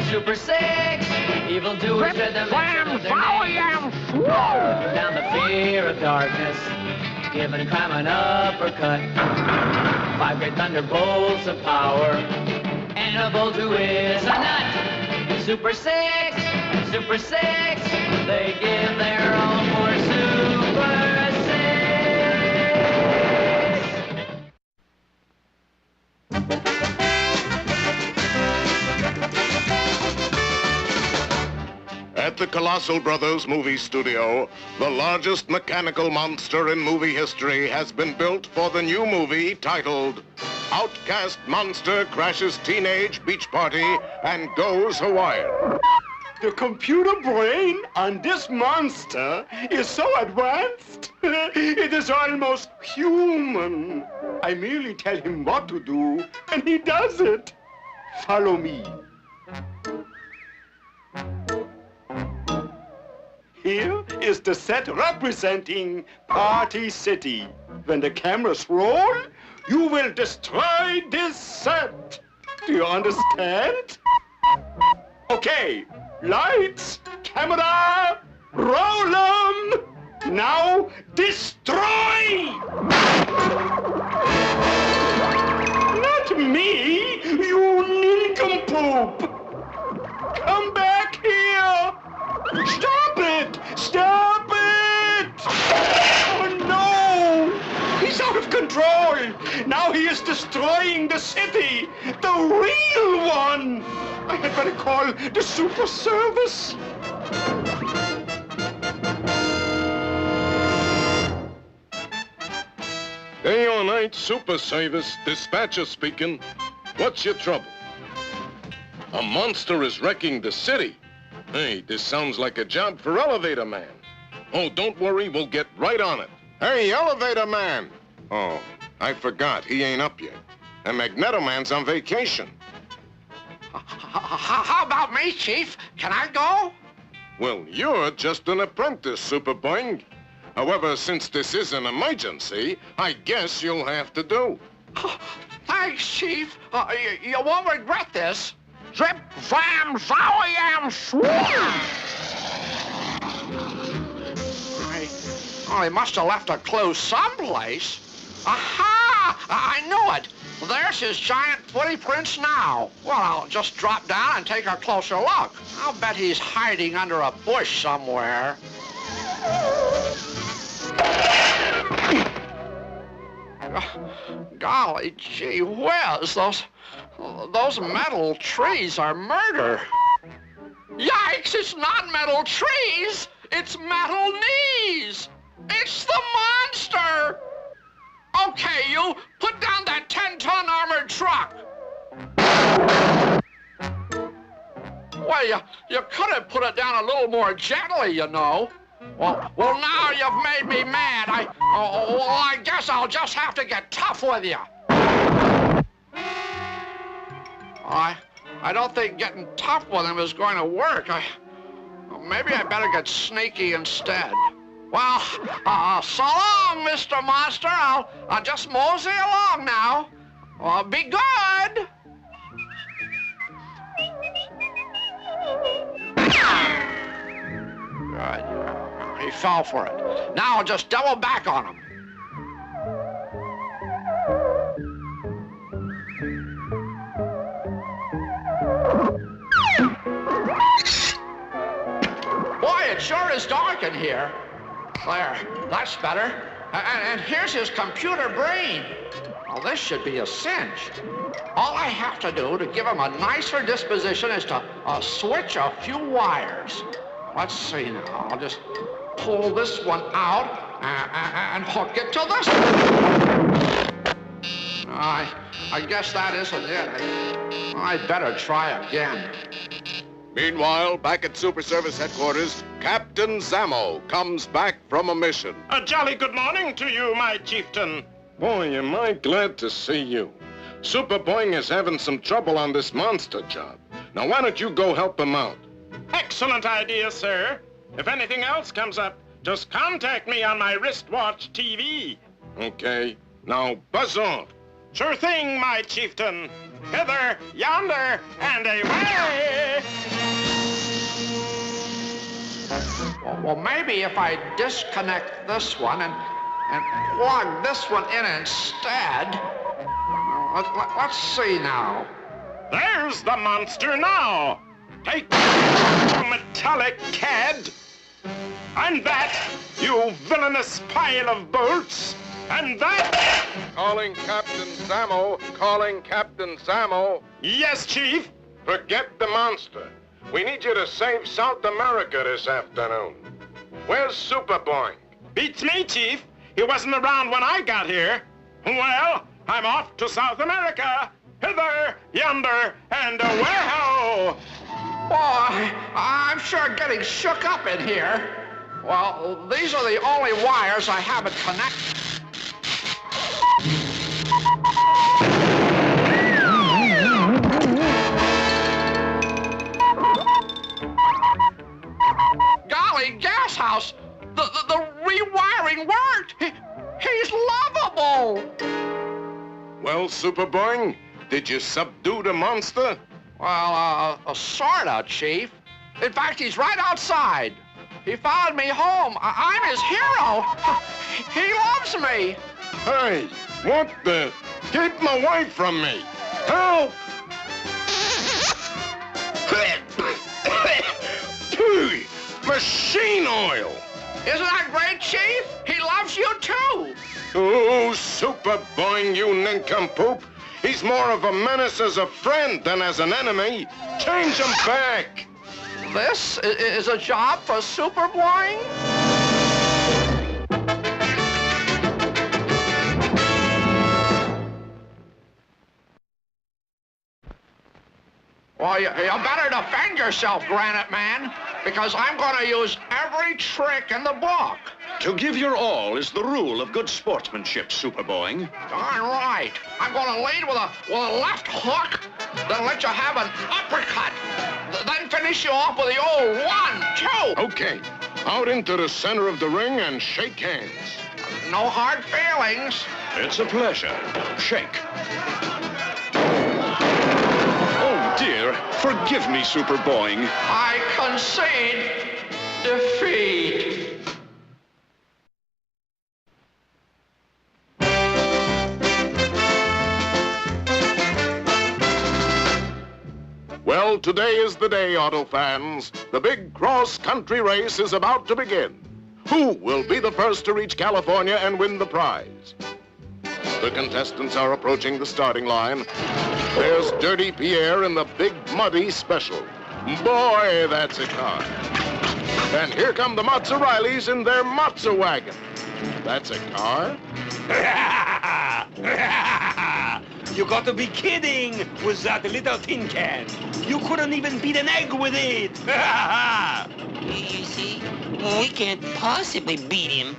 Super 6, evildoers dread the mention of their names. Down the fear of darkness, giving crime an uppercut. 5 great thunderbolts of power, and a bolt who is a nut. Super 6, Super 6, they give their all for Super 6. At the Colossal Brothers movie studio, the largest mechanical monster in movie history has been built for the new movie titled Outcast Monster Crashes Teenage Beach Party and Goes Hawaiian. The computer brain on this monster is so advanced, it is almost human. I merely tell him what to do, and he does it. Follow me. Here is the set representing Party City. When the cameras roll, you will destroy this set. Do you understand? Okay, lights, camera, roll 'em! Now, destroy! Not me, you nincompoop! Come back here! Stop it! Stop it! Oh, no! He's out of control! Now he is destroying the city! The real one! I had better call the Super Service. Day or night, Super Service, dispatcher speaking. What's your trouble? A monster is wrecking the city. Hey, this sounds like a job for Elevator Man. Oh, don't worry, we'll get right on it. Hey, Elevator Man! Oh, I forgot, he ain't up yet. And Magneto Man's on vacation. How about me, Chief? Can I go? Well, you're just an apprentice, Super Boing. However, since this is an emergency, I guess you'll have to do. Thanks, Chief. You won't regret this. Zip, zam, zowie, I must have left a clue someplace. Aha! I knew it. There's his giant footprints now. Well, I'll just drop down and take a closer look. I'll bet he's hiding under a bush somewhere. Golly gee whiz, those metal trees are murder. Yikes, it's not metal trees, it's metal knees. It's the monster. Okay, you, put down that 10-ton armored truck. Well, you could have put it down a little more gently, you know. Well, now you've made me mad. I guess I'll just have to get tough with you. I don't think getting tough with him is going to work. Maybe I better get sneaky instead. Well, so long, Mr. Monster. I'll just mosey along now. Well, be good. Good. He fell for it. Now I'll just double back on him. Boy, it sure is dark in here. There, that's better. And here's his computer brain. Well, this should be a cinch. All I have to do to give him a nicer disposition is to switch a few wires. Let's see now. I'll just pull this one out and hook it to this one. I guess that isn't it. I'd better try again. Meanwhile, back at Super Service headquarters, Captain Zammo comes back from a mission. A jolly good morning to you, my chieftain. Boy, am I glad to see you. Super Boing is having some trouble on this monster job. Now, why don't you go help him out? Excellent idea, sir. If anything else comes up, just contact me on my wristwatch TV. Okay. Now, buzz off. Sure thing, my chieftain. Hither, yonder, and away! Well, maybe if I disconnect this one and plug this one in instead. Let's see now. There's the monster now. Take that, you metallic cad. And that, you villainous pile of bolts. And that... Calling Captain Zammo. Calling Captain Zammo. Yes, Chief? Forget the monster. We need you to save South America this afternoon. Where's Super Boing? Beats me, Chief. He wasn't around when I got here. Well, I'm off to South America. Hither, yonder, and away-ho! Boy, I'm sure getting shook up in here. Well, these are the only wires I haven't connected. Golly, gas house! The rewiring worked! He's lovable! Well, Super Boing, did you subdue the monster? Well, sorta, Chief. In fact, he's right outside. He followed me home. I'm his hero. He loves me. Hey, what the? Keep him away from me. Help! Machine oil! Isn't that great, Chief? He loves you, too. Oh, Super Boing, you nincompoop. He's more of a menace as a friend than as an enemy. Change him back. This is a job for Super Boing? Well, you better defend yourself, Granite Man, because I'm going to use every trick in the book. To give your all is the rule of good sportsmanship, Super Boing. Darn right. I'm going to lead with a left hook, then let you have an uppercut, then finish you off with the old 1, 2. Okay, out into the center of the ring and shake hands. No hard feelings. It's a pleasure. Shake. Oh, dear. Forgive me, Super Boing. I concede defeat. Well, today is the day, auto fans. The big cross-country race is about to begin. Who will be the first to reach California and win the prize? The contestants are approaching the starting line. There's Dirty Pierre in the big muddy special. Boy, that's a car. And here come the Matzo Rileys in their Matzo wagon. That's a car? You got to be kidding with that little tin can. You couldn't even beat an egg with it. You see, we can't possibly beat him.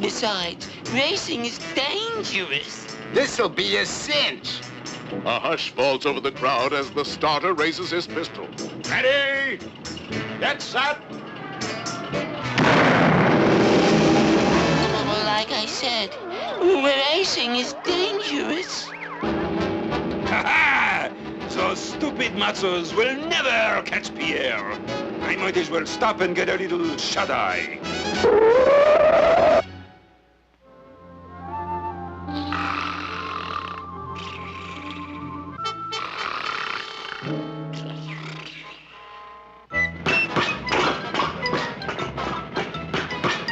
Besides, racing is dangerous. This'll be a cinch. A hush falls over the crowd as the starter raises his pistol. Ready? Get set. Like I said, racing is dangerous. Ha-ha! Those stupid Matzos will never catch Pierre. I might as well stop and get a little shut-eye.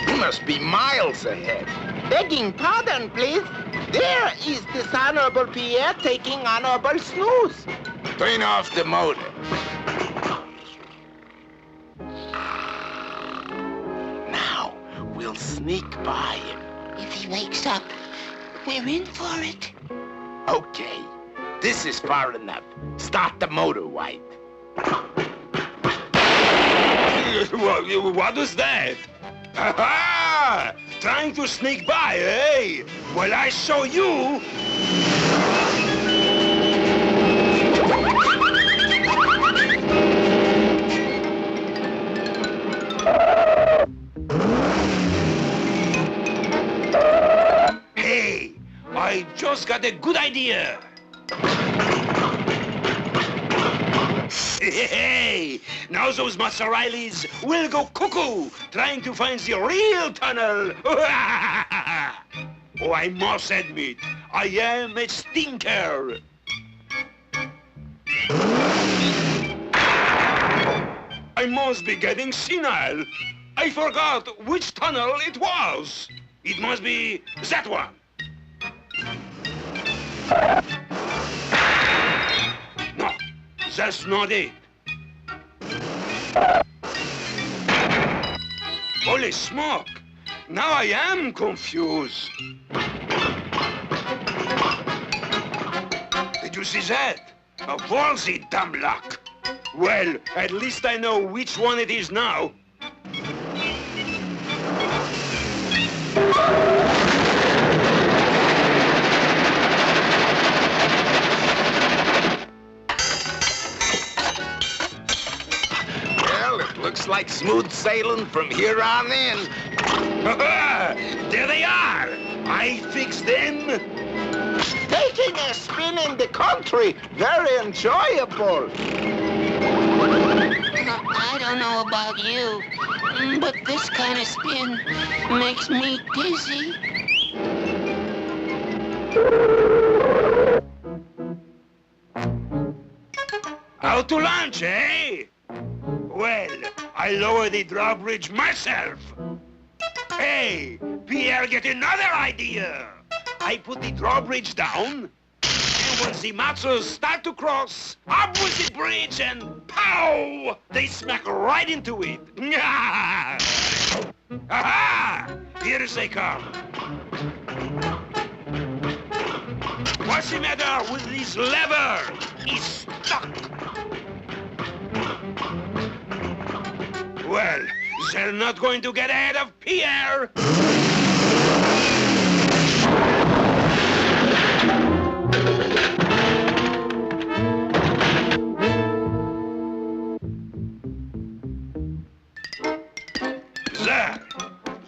He must be be miles ahead. Begging pardon, please. There is this Honorable Pierre taking Honorable Snooze. Turn off the motor. Now, we'll sneak by him. If he wakes up, we're in for it. Okay, this is far enough. Start the motor, White. What was that? Aha! Trying to sneak by, eh? Well, I show you. Hey, I just got a good idea. Hey, now those Mazzarellis will go cuckoo trying to find the real tunnel. Oh, I must admit, I am a stinker. I must be getting senile. I forgot which tunnel it was. It must be that one. No, that's not it. Holy smoke! Now I am confused. Did you see that? A ballsy dumb luck. Well, at least I know which one it is now. Well, it looks like smooth sailing from here on in. There they are! I fixed them. Taking a spin in the country, very enjoyable. I don't know about you, but this kind of spin makes me dizzy. Out to lunch, eh? Well, I lower the drawbridge myself. Hey, Pierre, get another idea. I put the drawbridge down, and once the matzos start to cross, up with the bridge and pow! They smack right into it. Aha! Here they come. What's the matter with this lever? It's stuck. Well, they're not going to get ahead of Pierre. There.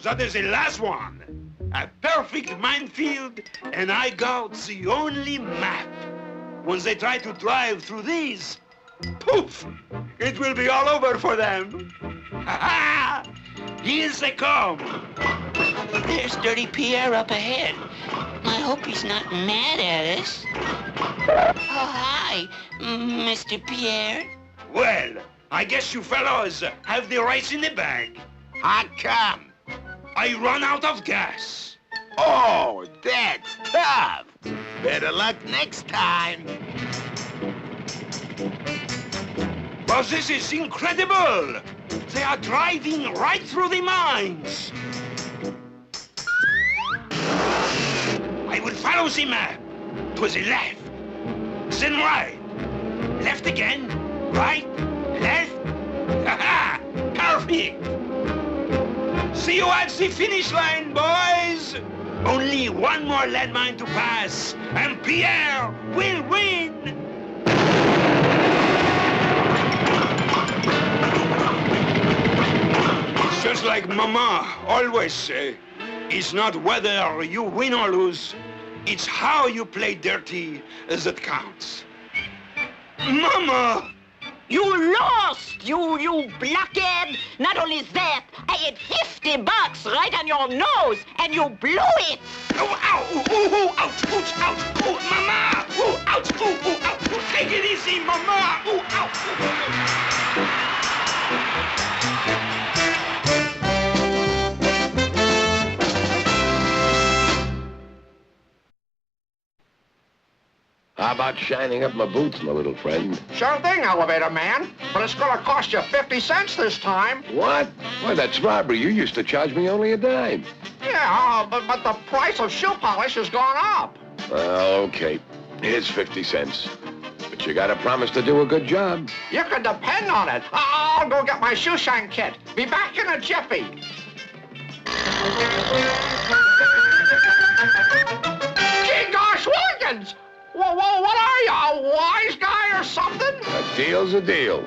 That is the last one. A perfect minefield, and I got the only map. Once they try to drive through these, poof! It will be all over for them. Ha-ha! Here they come. There's Dirty Pierre up ahead. I hope he's not mad at us. Oh, hi, Mr. Pierre. Well, I guess you fellows have the rice in the bag. How come? I run out of gas. Oh, that's tough. Better luck next time. But this is incredible. They are driving right through the mines. I will follow the map. To the left, then right. Left again, right, left. Ha-ha! Perfect! See you at the finish line, boys! Only one more landmine to pass, and Pierre will win! It's just like Mama always say, it's not whether you win or lose, it's how you play dirty that counts. Mama! You lost, you blockhead. Not only that, I had $50 right on your nose, and you blew it. Oh, ow, ooh, ooh, ouch, ouch, ouch, ooh, Mama, ooh, ouch, ooh, ooh, ouch, ooh, take it easy, Mama, ooh, ouch. How about shining up my boots, my little friend? Sure thing, elevator man. But it's gonna cost you 50 cents this time. What? Why, that's robbery. You used to charge me only a dime. Yeah, but the price of shoe polish has gone up. Okay. Here's 50 cents. But you gotta promise to do a good job. You can depend on it. I'll go get my shoe shine kit. Be back in a jiffy. Gee gosh, Wilkins! Whoa, what are you, a wise guy or something? A deal's a deal.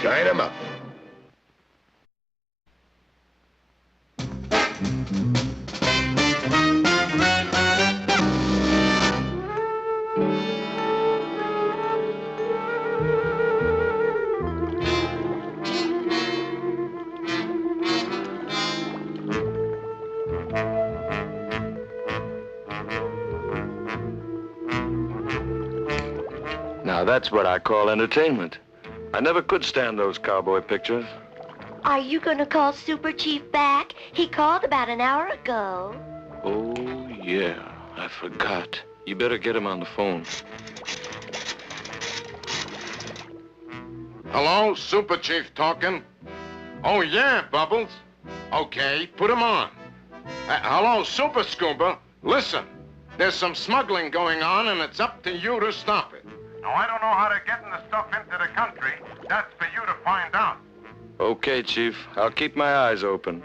Shine 'em up. Now that's what I call entertainment. I never could stand those cowboy pictures. Are you gonna call Super Chief back? He called about an hour ago. Oh, yeah, I forgot. You better get him on the phone. Hello, Super Chief talking. Oh, yeah, Bubbles. Okay, put him on. Hello, Super Scuba. Listen, there's some smuggling going on, and it's up to you to stop it. Now, I don't know how to get the stuff into the country. That's for you to find out. Okay, Chief. I'll keep my eyes open.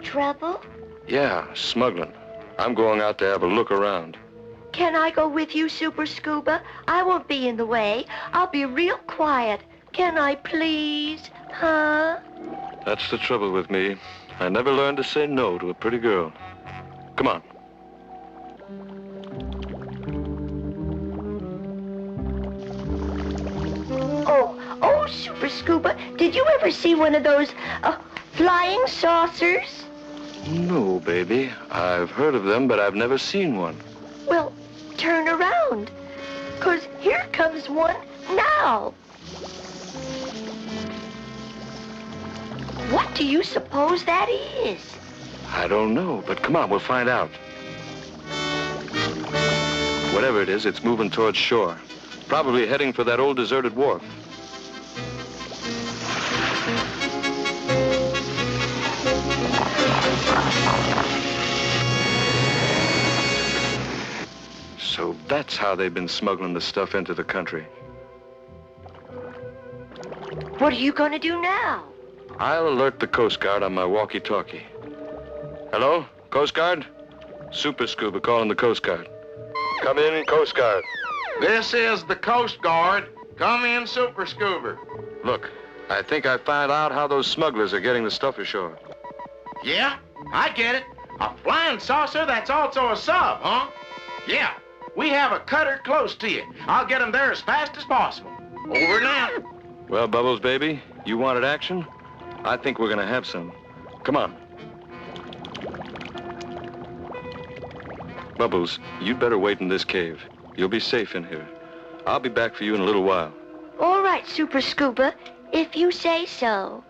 Trouble? Yeah, smuggling. I'm going out to have a look around. Can I go with you, Super Scuba? I won't be in the way. I'll be real quiet. Can I please? Huh? That's the trouble with me. I never learned to say no to a pretty girl. Come on. Oh, Super Scuba, did you ever see one of those flying saucers? No, baby. I've heard of them, but I've never seen one. Well, turn around, 'cause here comes one now. What do you suppose that is? I don't know, but come on, we'll find out. Whatever it is, it's moving towards shore. Probably heading for that old deserted wharf. So that's how they've been smuggling the stuff into the country. What are you going to do now? I'll alert the Coast Guard on my walkie-talkie. Hello? Coast Guard? Super Scuba calling the Coast Guard. Come in, Coast Guard. This is the Coast Guard. Come in, Super Scuba. Look, I think I found out how those smugglers are getting the stuff ashore. Yeah, I get it. A flying saucer that's also a sub, huh? Yeah, we have a cutter close to you. I'll get them there as fast as possible. Over now. Well, Bubbles, baby, you wanted action? I think we're gonna have some. Come on. Bubbles, you'd better wait in this cave. You'll be safe in here. I'll be back for you in a little while. All right, Super Scuba, if you say so.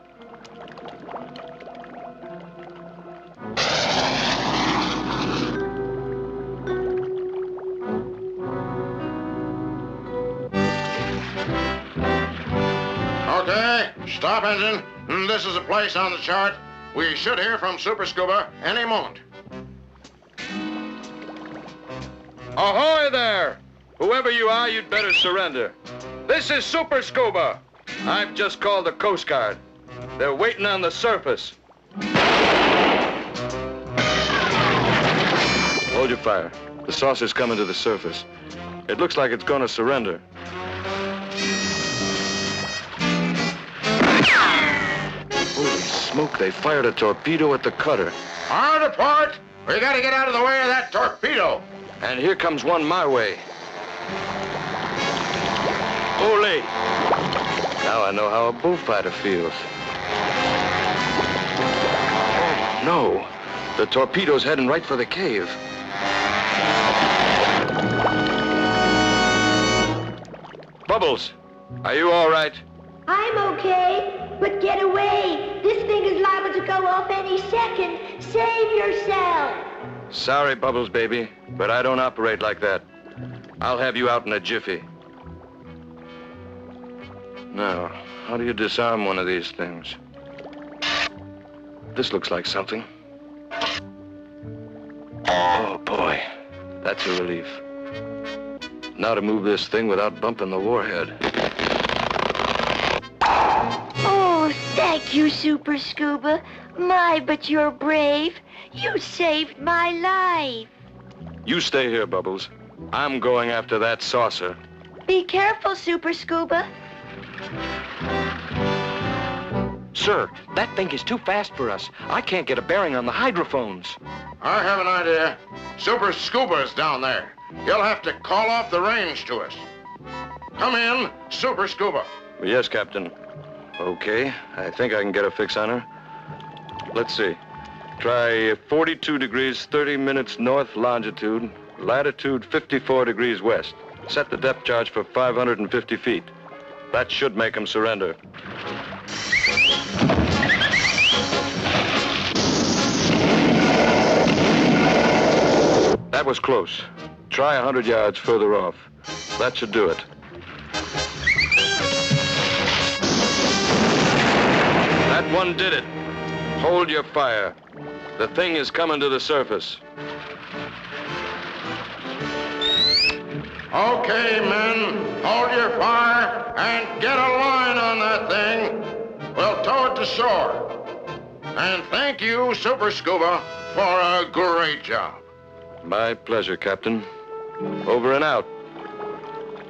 Okay, stop engine. This is a place on the chart. We should hear from Super Scuba any moment. Ahoy there! Whoever you are, you'd better surrender. This is Super Scuba. I've just called the Coast Guard. They're waiting on the surface. Hold your fire. The saucer's coming to the surface. It looks like it's gonna surrender. Holy smoke, they fired a torpedo at the cutter. Hard apart. We gotta get out of the way of that torpedo. And here comes one my way. Ole! Now I know how a bullfighter feels. Oh, no. The torpedo's heading right for the cave. Bubbles, are you all right? I'm okay, but get away. This thing is liable to go off any second. Save yourself. Sorry, Bubbles, baby, but I don't operate like that. I'll have you out in a jiffy. Now, how do you disarm one of these things? This looks like something. Oh, boy. That's a relief. Now to move this thing without bumping the warhead. Oh, thank you, Super Scuba. My, but you're brave. You saved my life. You stay here, Bubbles. I'm going after that saucer. Be careful, Super Scuba. Sir, that thing is too fast for us. I can't get a bearing on the hydrophones. I have an idea. Super Scuba's down there. He'll have to call off the range to us. Come in, Super Scuba. Yes, Captain. Okay, I think I can get a fix on her. Let's see. Try 42 degrees, 30 minutes north longitude, latitude 54 degrees west. Set the depth charge for 550 feet. That should make him surrender. That was close. Try 100 yards further off. That should do it. That one did it. Hold your fire. The thing is coming to the surface. Okay, men, hold your fire and get a line on that thing. We'll tow it to shore. And thank you, Super Scuba, for a great job. My pleasure, Captain. Over and out.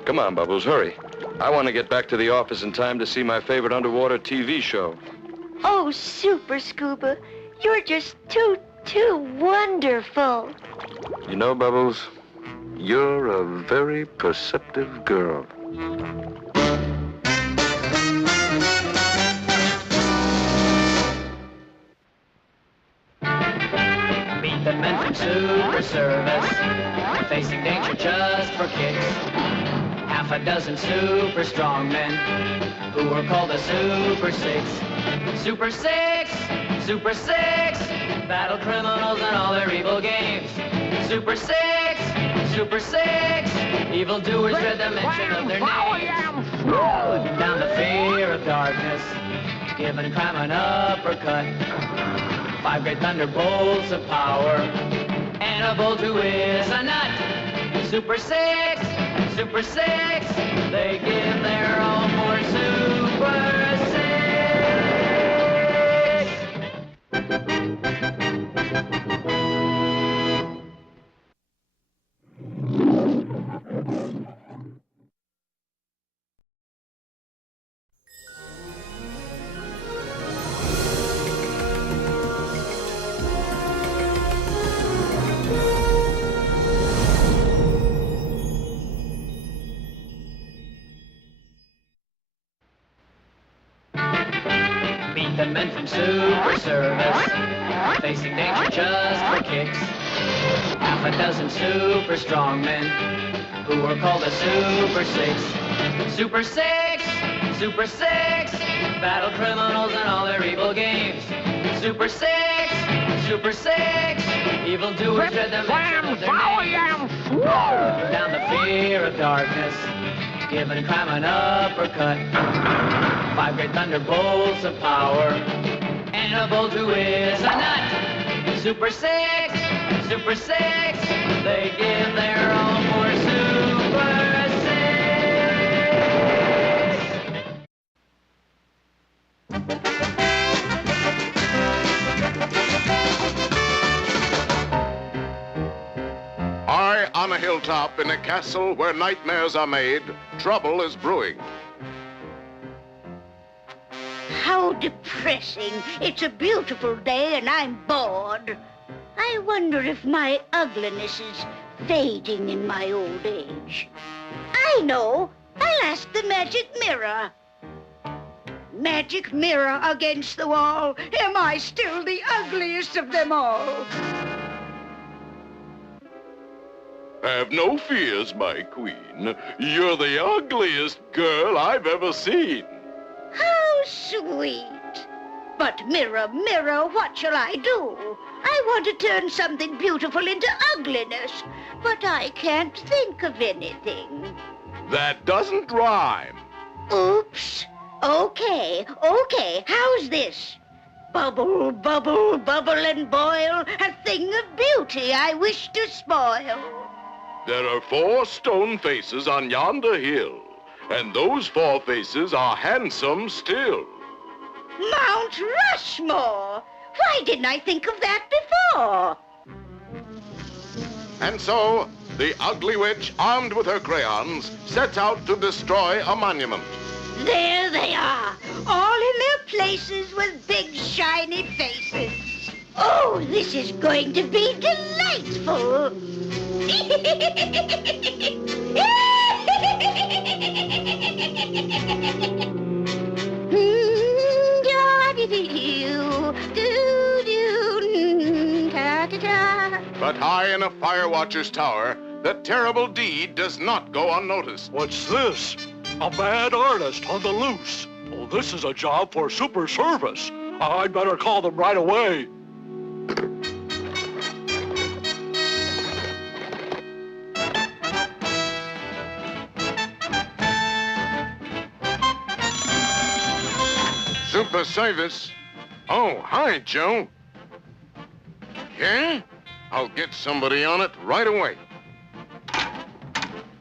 Come on, Bubbles, hurry. I want to get back to the office in time to see my favorite underwater TV show. Oh, Super Scuba, you're just too wonderful. You know, Bubbles, you're a very perceptive girl. Meet the men from Super Service, facing danger just for kicks. Half a dozen super strong men who were called the Super Six. Super Six, Super Six, battle criminals and all their evil games. Super Six, Super Six, evildoers dread the mention of their names. Putting down the fear of darkness, giving crime an uppercut. 5 great thunderbolts of power, and a bolt who is a nut. Super Six, Super Six, they give their all for Super Six. Meet the men from Super Service, facing danger just for kicks. Half a dozen super strong men who were called the Super Six. Super Six, Super Six, battle criminals and all their evil games. Super Six, Super Six, evildoers dread the mention of their names. Down the fear of darkness, giving crime an uppercut. 5 great thunderbolts of power, and a bolt who is a nut. Super Six, Super Six, they give their all for Super High on a hilltop in a castle where nightmares are made, trouble is brewing. How depressing. It's a beautiful day and I'm bored. I wonder if my ugliness is fading in my old age. I know. I'll ask the magic mirror. Magic mirror against the wall, am I still the ugliest of them all? Have no fears, my queen. You're the ugliest girl I've ever seen. How sweet. But mirror, mirror, what shall I do? I want to turn something beautiful into ugliness, but I can't think of anything. That doesn't rhyme. Oops. Okay, how's this? Bubble, bubble, bubble and boil, a thing of beauty I wish to spoil. There are 4 stone faces on yonder hill, and those 4 faces are handsome still. Mount Rushmore! Why didn't I think of that before? And so, the ugly witch, armed with her crayons, sets out to destroy a monument. There they are, all in their places with big shiny faces. Oh, this is going to be delightful. But high in a fire watcher's tower, the terrible deed does not go unnoticed. What's this? A bad artist on the loose. Oh, this is a job for super service. I'd better call them right away. Super service? Oh, hi, Joe. Yeah? I'll get somebody on it right away.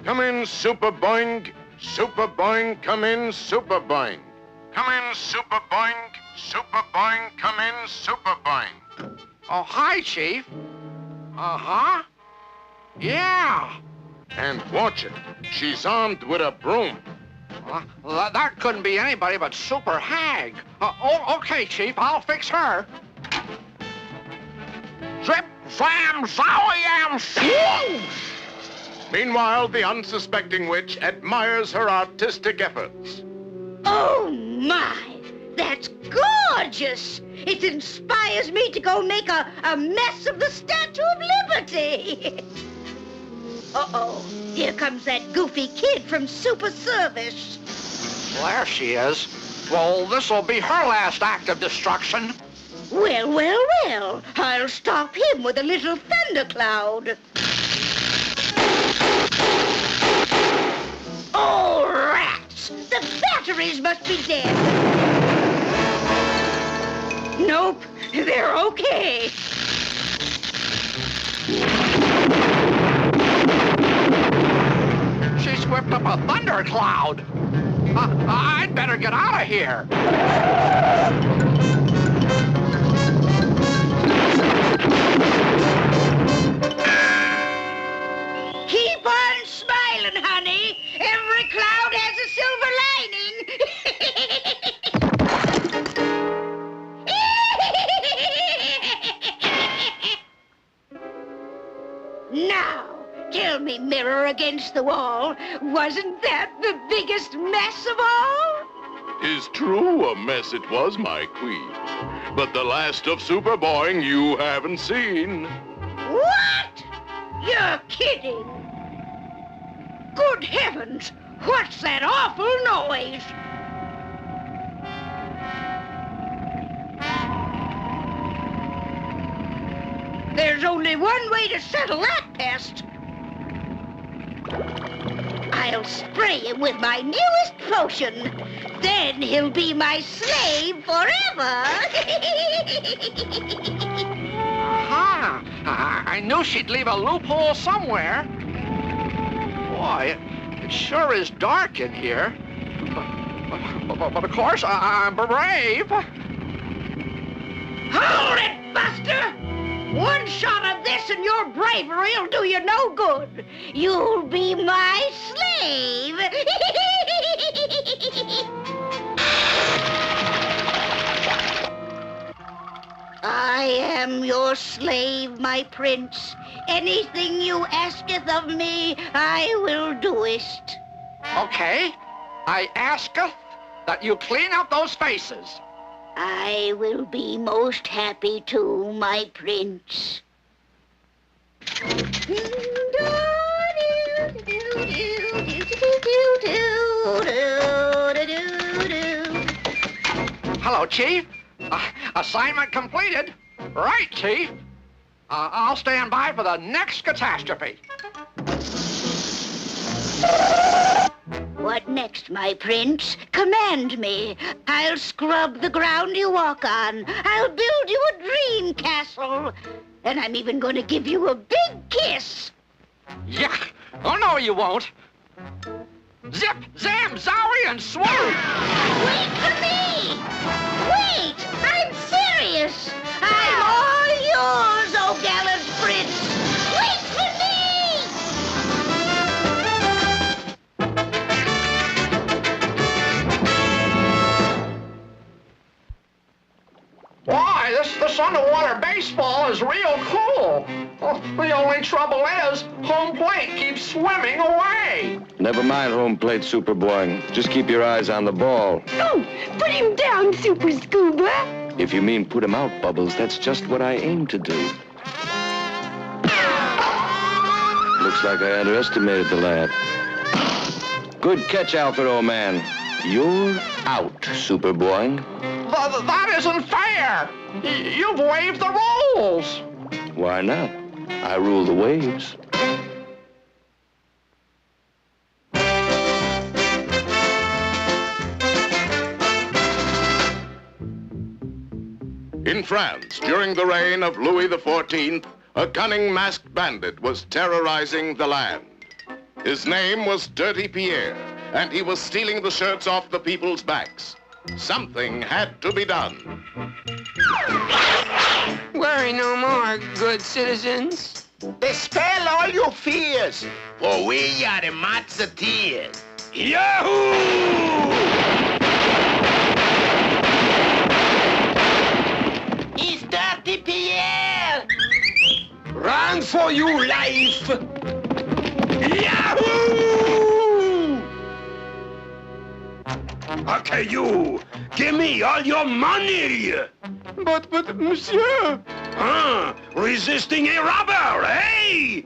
Come in, Super Boing. Super Boing, come in, Super Boing. Come in, Super Boing. Super Boing, come in, Super Boing. Oh, hi, Chief. Uh-huh. Yeah. And watch it. She's armed with a broom. That couldn't be anybody but Super Hag. Okay, Chief, I'll fix her. Zip, zam, zowie, swoosh! Meanwhile, the unsuspecting witch admires her artistic efforts. Oh, my! That's gorgeous! It inspires me to go make a mess of the Statue of Liberty! Uh-oh, here comes that goofy kid from Super Service. There she is. Well, this'll be her last act of destruction. Well, well, well, I'll stop him with a little thundercloud. Oh, rats! The batteries must be dead. Nope, they're okay. She's whipped up a thundercloud. I'd better get out of here. Keep on smiling, honey. Every cloud has a silver lining. Now, tell me, mirror against the wall, wasn't that the biggest mess of all? 'Tis true, a mess it was, my queen. But the last of Super Boing you haven't seen. What? You're kidding. Good heavens, what's that awful noise? There's only one way to settle that pest. I'll spray him with my newest potion. Then he'll be my slave forever. Aha! I knew she'd leave a loophole somewhere. Boy, it sure is dark in here. But of course, I'm brave. Hold it, Buster! One shot of this and your bravery'll do you no good. You'll be my slave. I am your slave, my prince. Anything you asketh of me, I will doest. Okay. I asketh that you clean up those faces. I will be most happy to, my prince. Hello, Chief. Assignment completed. Right, Chief. I'll stand by for the next catastrophe. What next, my prince? Command me. I'll scrub the ground you walk on. I'll build you a dream castle. And I'm even going to give you a big kiss. Yuck! Oh, no, you won't. Zip, zam, zowie, and swoop! Wait for me! Wait! I'm serious! I'm all yours, oh gallant prince! Wait for me! Why, this underwater baseball is real cool. Well, the only trouble is, home plate keeps swimming away. Never mind home plate, Superboy. Just keep your eyes on the ball. Oh, put him down, Super Scuba. If you mean put him out, Bubbles, that's just what I aim to do. Looks like I underestimated the lad. Good catch, Alfred, old man. You're out, Superboy. That isn't fair. You've waived the rules. Why not? I rule the waves. In France, during the reign of Louis XIV, a cunning masked bandit was terrorizing the land. His name was Dirty Pierre, and he was stealing the shirts off the people's backs. Something had to be done. Worry no more, good citizens. Dispel all your fears, for we are the Mazzateers. Yahoo! It's Dirty Pierre! Run for your life! Yahoo! Okay, you! Give me all your money! But, monsieur... Huh? Resisting a robber, eh?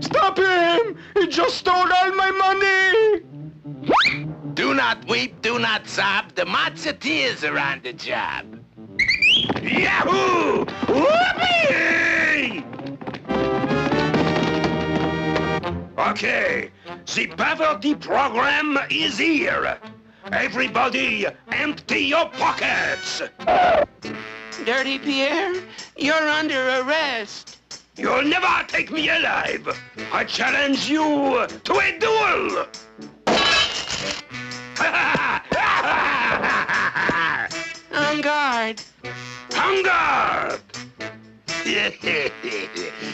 Stop him! He just stole all my money! Do not weep, do not sob. The Mazzateers are on the job. Yahoo! Whoopee! Okay, the poverty program is here. Everybody, empty your pockets. Dirty Pierre, you're under arrest. You'll never take me alive. I challenge you to a duel. On guard. On guard.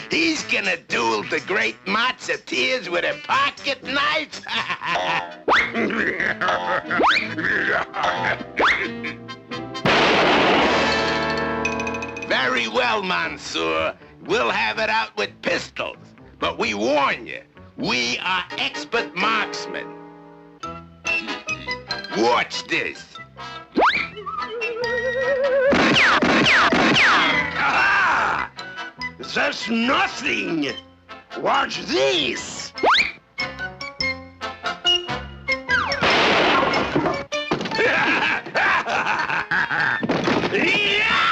He's gonna duel the great Mazzateers with a pocket knife. Very well, Monsieur. We'll have it out with pistols. But we warn you, we are expert marksmen. Watch this. Ah! That's nothing. Watch this.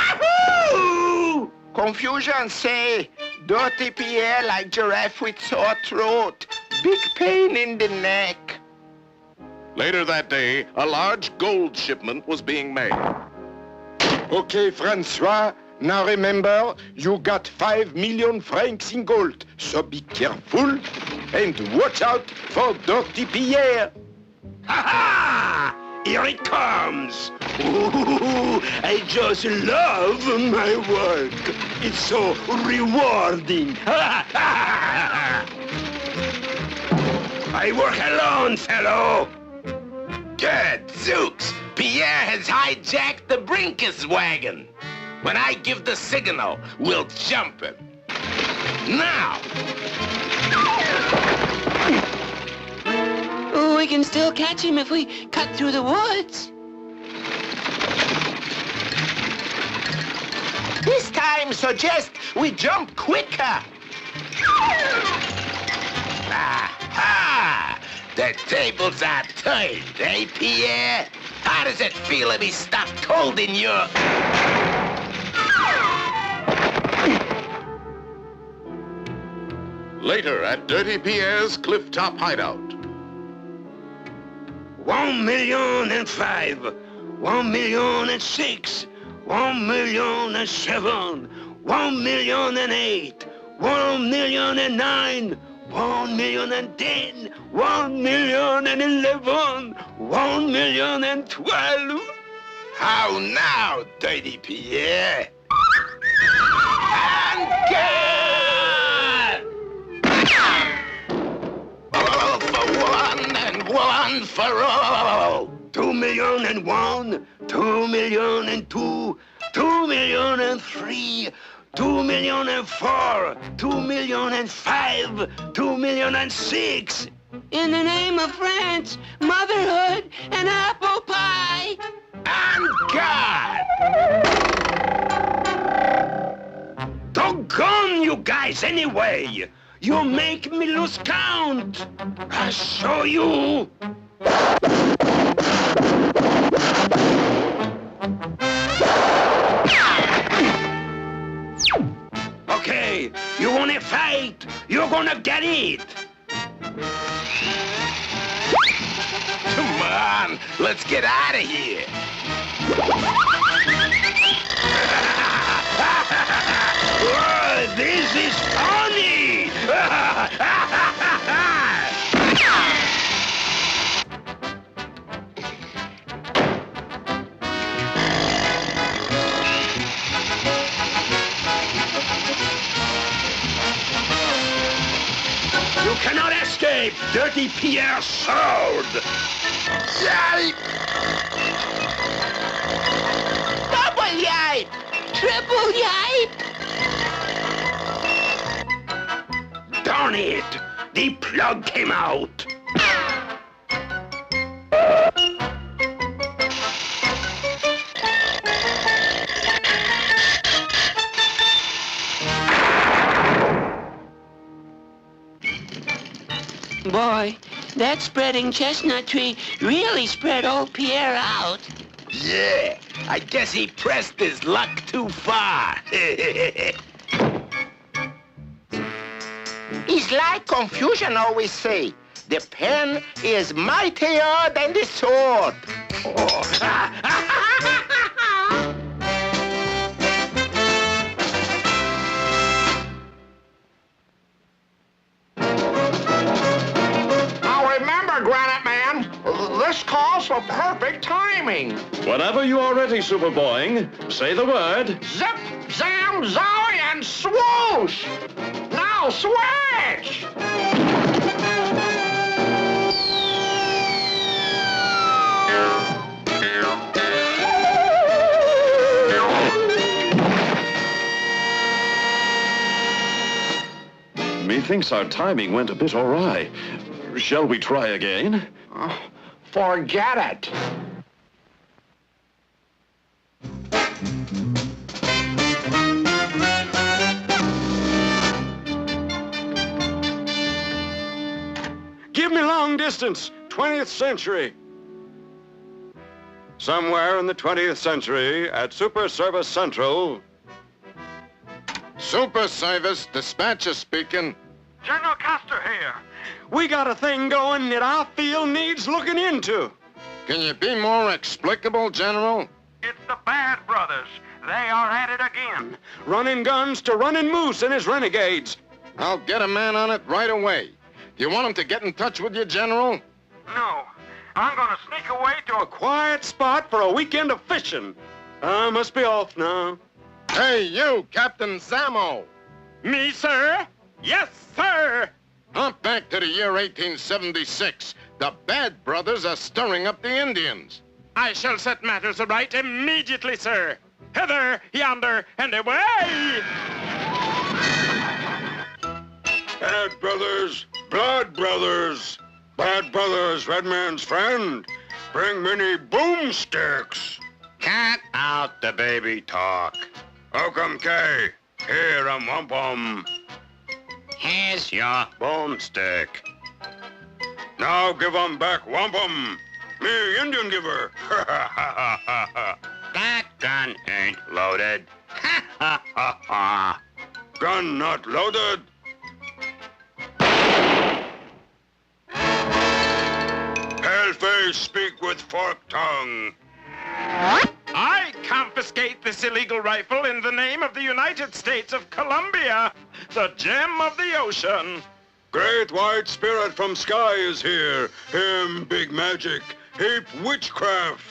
Yahoo! Confusion say, Dirty Pierre like giraffe with sore throat. Big pain in the neck. Later that day, a large gold shipment was being made. Okay, Francois. Now remember, you got 5 million francs in gold. So be careful and watch out for Dirty Pierre. Ha-ha! Here it comes. Ooh, I just love my work. It's so rewarding. I work alone, fellow. Good Zooks! Pierre has hijacked the Brinkus wagon. When I give the signal, we'll jump him. Now! We can still catch him if we cut through the woods. This time, suggest we jump quicker. Aha! The tables are turned, eh, Pierre? How does it feel to be stuck cold in your... Later at Dirty Pierre's cliff-top hideout. 1,000,005, 1,000,006, 1,000,007, 1,000,008, 1,000,009, 1,000,010, 1,000,011, 1,000,012. How now, Dirty Pierre? And all for one and one for all. 2,000,001, 2,000,002, 2,000,003, 2,000,004, 2,000,005, 2,000,006. In the name of France, motherhood, and apple pie. And God! Doggone you guys anyway! You make me lose count! I'll show you! Okay, you wanna fight? You're gonna get it! Come on, let's get out of here. Oh, this is funny! You cannot escape Dirty Pierre's sword! Yipe! Double yipe! Triple yipe! Darn it! The plug came out! Boy, that spreading chestnut tree really spread old Pierre out. Yeah, I guess he pressed his luck too far. It's like Confucian always say, the pen is mightier than the sword. Now remember, Granite Man, this calls for perfect timing. Whenever you are ready, Superboing, say the word. Zip, zam, zowie, and swoosh! Now switch! Methinks our timing went a bit awry. Shall we try again? Forget it. Give me long distance, 20th century. Somewhere in the 20th century, at Super Service Central. Super Service, dispatcher speaking. General Custer here. We got a thing going that I feel needs looking into. Can you be more explicable, General? It's the Bad Brothers. They are at it again. Running guns to running Moose and his renegades. I'll get a man on it right away. Do you want him to get in touch with you, General? No. I'm gonna sneak away to a quiet spot for a weekend of fishing. I must be off now. Hey, you, Captain Zamo. Me, sir? Yes, sir. Hop back to the year 1876. The Bad Brothers are stirring up the Indians. I shall set matters right immediately, sir. Hither, yonder, and away! Bad Brothers, Blood Brothers. Bad Brothers, Red Man's friend. Bring many boomsticks. Cut out the baby talk. Oakum K, here a wampum. Here's your Boomstick. Now give 'em back, wampum. Me, Indian giver. That gun ain't loaded. Gun not loaded. Paleface, speak with forked tongue. I confiscate this illegal rifle in the name of the United States of Colombia, the gem of the ocean. Great white spirit from sky is here. Him big magic, heap witchcraft.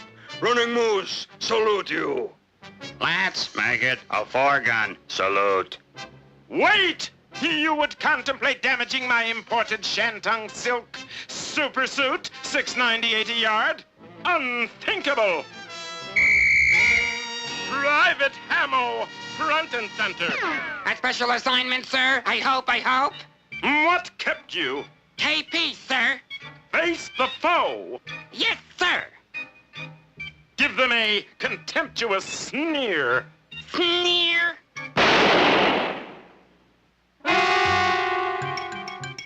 Running Moose, salute you. Let's make it a 4-gun salute. Wait! You would contemplate damaging my imported Shantung silk super suit, $6.98 a yard? Unthinkable! Private Hamo, front and center. A special assignment, sir? I hope. What kept you? KP, sir. Face the foe. Yes, sir. Give them a contemptuous sneer. Sneer?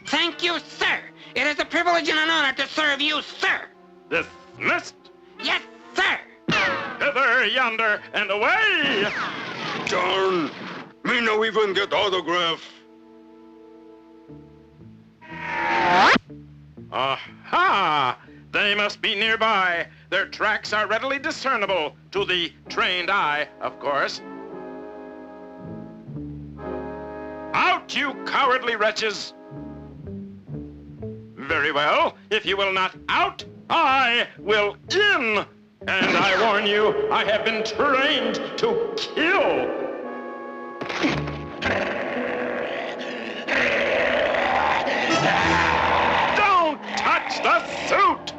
Thank you, sir. It is a privilege and an honor to serve you, sir. Dismissed. Yes, sir. Hither, yonder, and away! Darn, me no even get autograph. Aha! They must be nearby. Their tracks are readily discernible, to the trained eye, of course. Out, you cowardly wretches! Very well. If you will not out, I will in. And I warn you, I have been trained to kill. Don't touch the suit!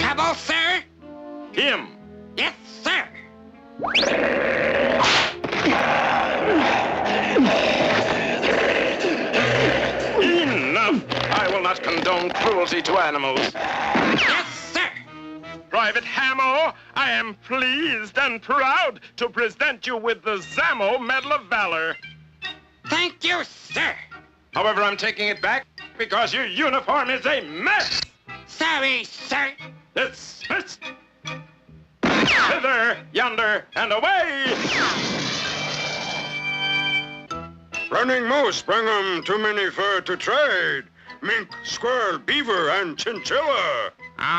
Trouble, sir? Him. Yes, sir. Enough! I will not condone cruelty to animals. Yes, sir. Private Hamo, I am pleased and proud to present you with the Zamo Medal of Valor. Thank you, sir. However, I'm taking it back because your uniform is a mess. Sorry, sir. Dismissed. Hither, yonder, and away! Running Moose, bring 'em too many fur to trade. Mink, squirrel, beaver, and chinchilla.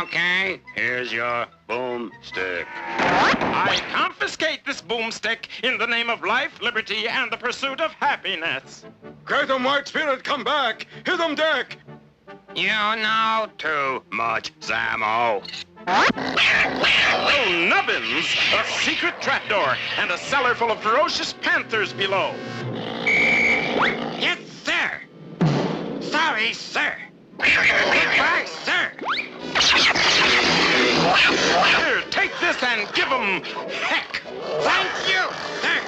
Okay, here's your boomstick. I confiscate this boomstick in the name of life, liberty, and the pursuit of happiness. Great 'em white spirit, come back. Hit 'em deck. You know too much, Zamo. Oh, nubbins! A secret trapdoor and a cellar full of ferocious panthers below. Yes, sir. Sorry, sir. Goodbye, sir. Here, take this and give 'em heck. Thank you, sir.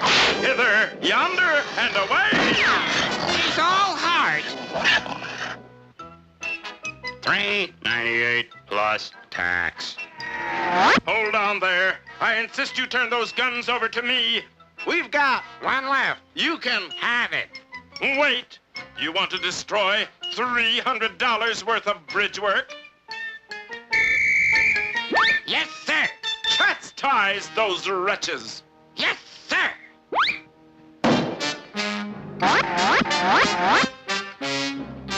Hither, yonder, and away! He's all heart. $3.98 plus tax. Hold on there. I insist you turn those guns over to me. We've got one left. You can have it. Wait. You want to destroy $300 worth of bridge work? Yes, sir. Chastise those wretches. Yes, sir.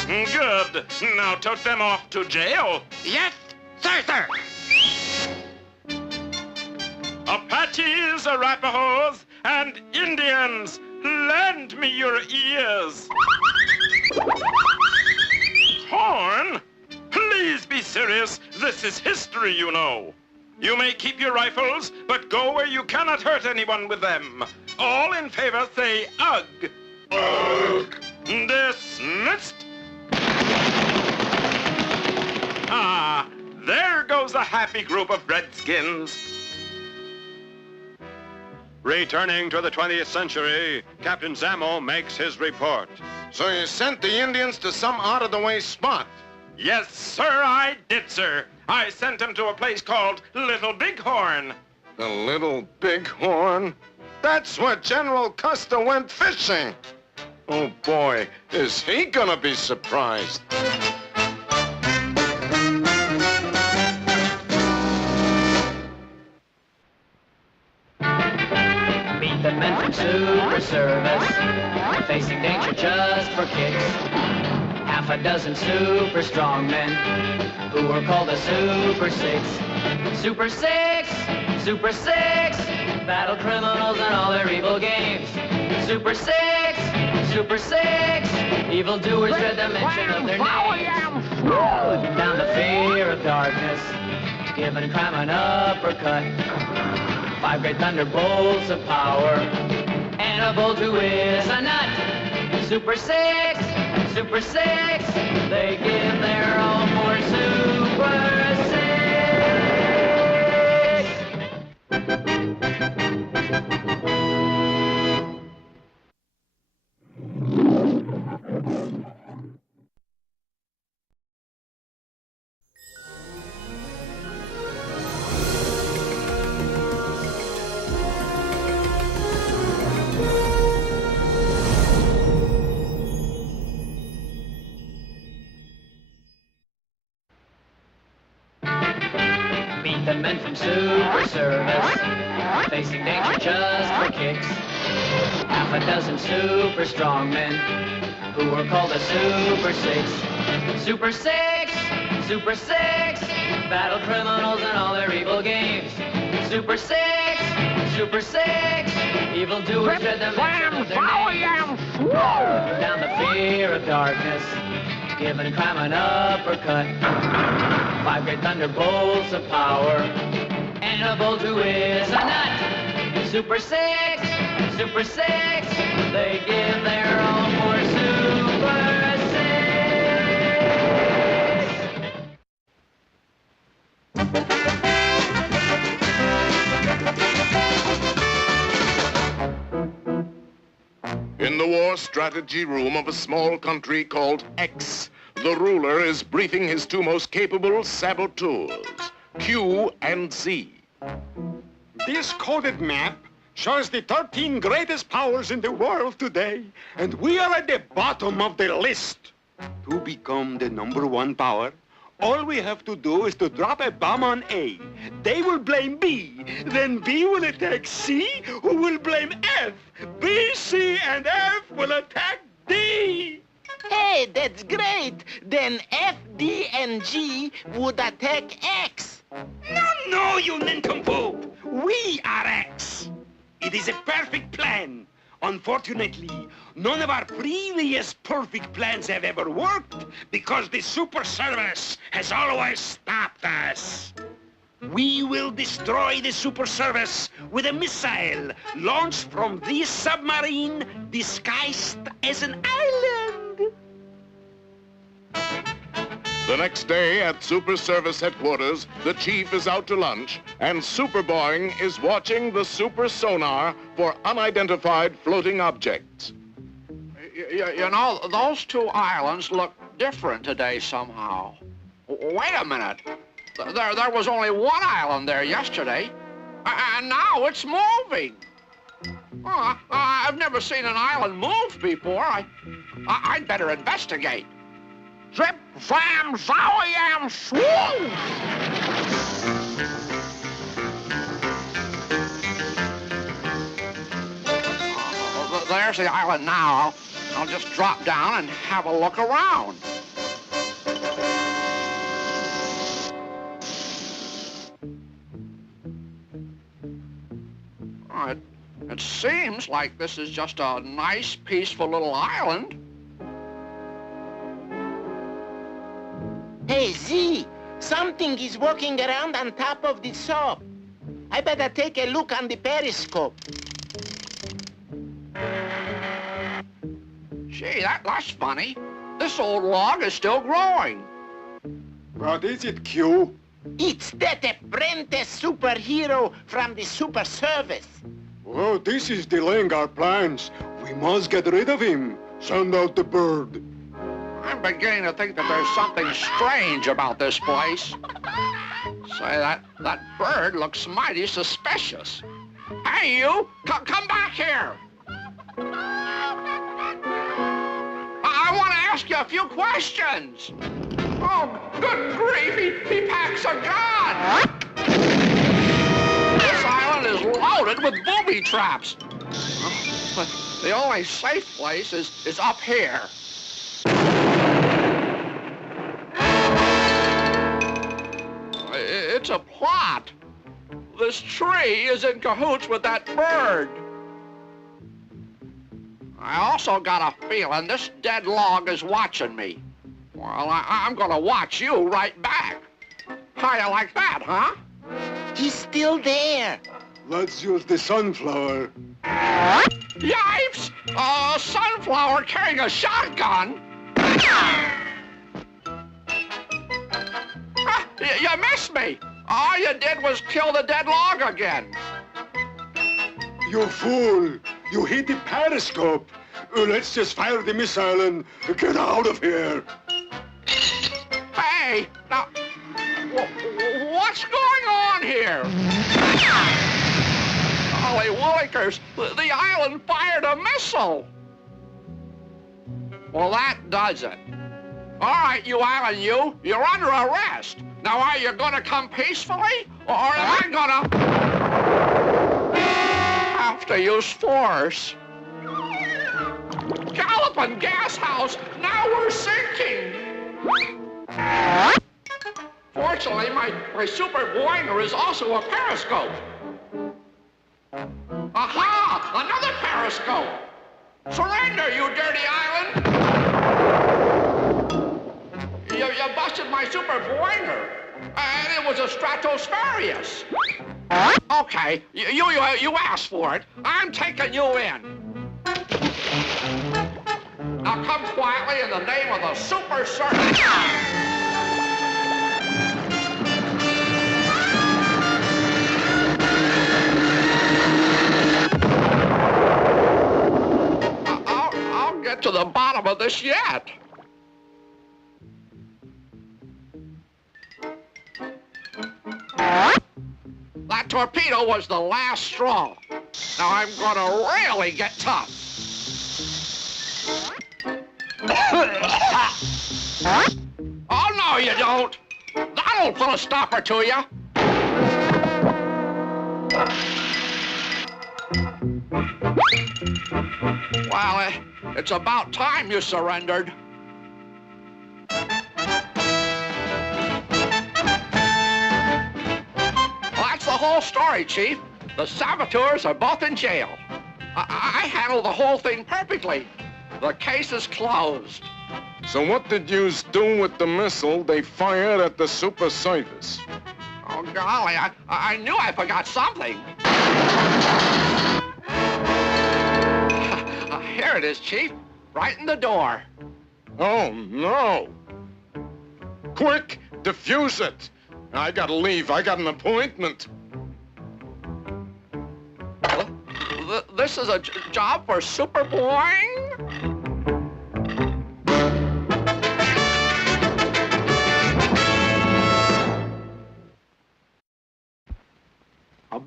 Good. Now tote them off to jail. Yes, sir. Apaches, Arapahoes, and Indians, lend me your ears. Horn? Please be serious. This is history, you know. You may keep your rifles, but go where you cannot hurt anyone with them. All in favor say ugh. Ugh. Dismissed. Ah, there goes a happy group of redskins. Returning to the 20th century, Captain Zamo makes his report. So you sent the Indians to some out-of-the-way spot? Yes, sir, I did, sir. I sent them to a place called Little Bighorn. The Little Bighorn? That's where General Custer went fishing. Oh, boy, is he gonna be surprised? Meet the men from Super Service, facing danger just for kicks. Half a dozen super strong men who were called the Super Six. Super Six, Super Six, battle criminals and all their evil games. Super Six, Super Six, evildoers dread the mention of their names. Putting down the fear of darkness, giving crime an uppercut. 5 great thunderbolts of power, and a bolt who is a nut. Super Six, Super Six, they give their all for Super Six. Meet the men from Super Service, facing danger just for kicks. Half a dozen super strong men who were called the Super Six. Super Six, Super Six, battle criminals and all their evil games. Super Six, Super Six, evildoers dread the mention of their names. Down the fear of darkness, giving crime an uppercut. 5 great thunderbolts of power, and a bolt who is a nut. Super Six, Super Six, they give their all for Super In the war strategy room of a small country called X, the ruler is briefing his 2 most capable saboteurs, Q and Z. This coded map shows the 13 greatest powers in the world today, and we are at the bottom of the list. To become the #1 power, all we have to do is to drop a bomb on A. They will blame B. Then B will attack C, who will blame F. B, C, and F will attack D. Hey, that's great. Then F, D, and G would attack X. No, you nincompoop! We are X. It is a perfect plan. Unfortunately, none of our previous perfect plans have ever worked because the Super Service has always stopped us. We will destroy the Super Service with a missile launched from this submarine disguised as an island. The next day at Super Service headquarters, the chief is out to lunch, and Super Boing is watching the super sonar for unidentified floating objects. You know, those 2 islands look different today somehow. Wait a minute. There was only 1 island there yesterday, and now it's moving. Oh, I've never seen an island move before. I'd better investigate. Zip, zam, zowie, swoo! There's the island now. I'll just drop down and have a look around. Oh, it seems like this is just a nice, peaceful little island. Hey, Z, something is walking around on top of the soap. I better take a look on the periscope. Gee, that's funny. This old log is still growing. What is it, Q? It's that apprentice superhero from the Super Service. Oh, this is delaying our plans. We must get rid of him. Send out the bird. I'm beginning to think that there's something strange about this place. Say, that bird looks mighty suspicious. Hey, you! Come back here! ask you a few questions. Oh, good grief, he packs a gun. This island is loaded with booby traps. But the only safe place is up here. It's a plot. This tree is in cahoots with that bird. I also got a feeling this dead log is watching me. Well, I'm gonna watch you right back. How you like that, huh? He's still there. Let's use the sunflower. Yipes! A sunflower carrying a shotgun? You missed me. All you did was kill the dead log again. You fool! You hit the periscope. Let's just fire the missile and get out of here. Hey, now, what's going on here? Holy willikers, the island fired a missile. Well, that does it. All right, you island, you're under arrest. Now, are you gonna come peacefully, or am I gonna have to use force? Galloping gas house, now we're sinking. Fortunately, my super boiler is also a periscope. Aha! Another periscope! Surrender, you dirty island! You busted my super boiler, and it was a Stratospherius. Okay, you asked for it. I'm taking you in. Now come quietly in the name of the super circus. I'll get to the bottom of this yet. That torpedo was the last straw. Now I'm gonna really get tough. Oh, no, you don't. That'll put a stopper to you. Well, it's about time you surrendered. Well, that's the whole story, Chief. The saboteurs are both in jail. I handled the whole thing perfectly. The case is closed. So what did you do with the missile they fired at the super service? Oh, golly, I knew I forgot something. Here it is, Chief. Right in the door. Oh, no. Quick, defuse it. I gotta leave. I got an appointment. This is a job for Super Boing?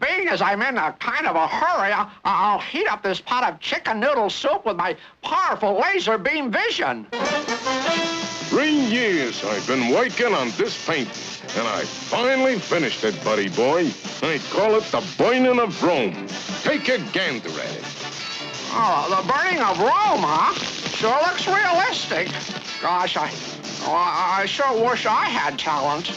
Being as I'm in a kind of a hurry, I'll heat up this pot of chicken noodle soup with my powerful laser beam vision. 3 years I've been working on this painting, and I finally finished it, buddy boy. I call it the burning of Rome. Take a gander at it. Oh, the burning of Rome, huh? Sure looks realistic. Gosh, I sure wish I had talent.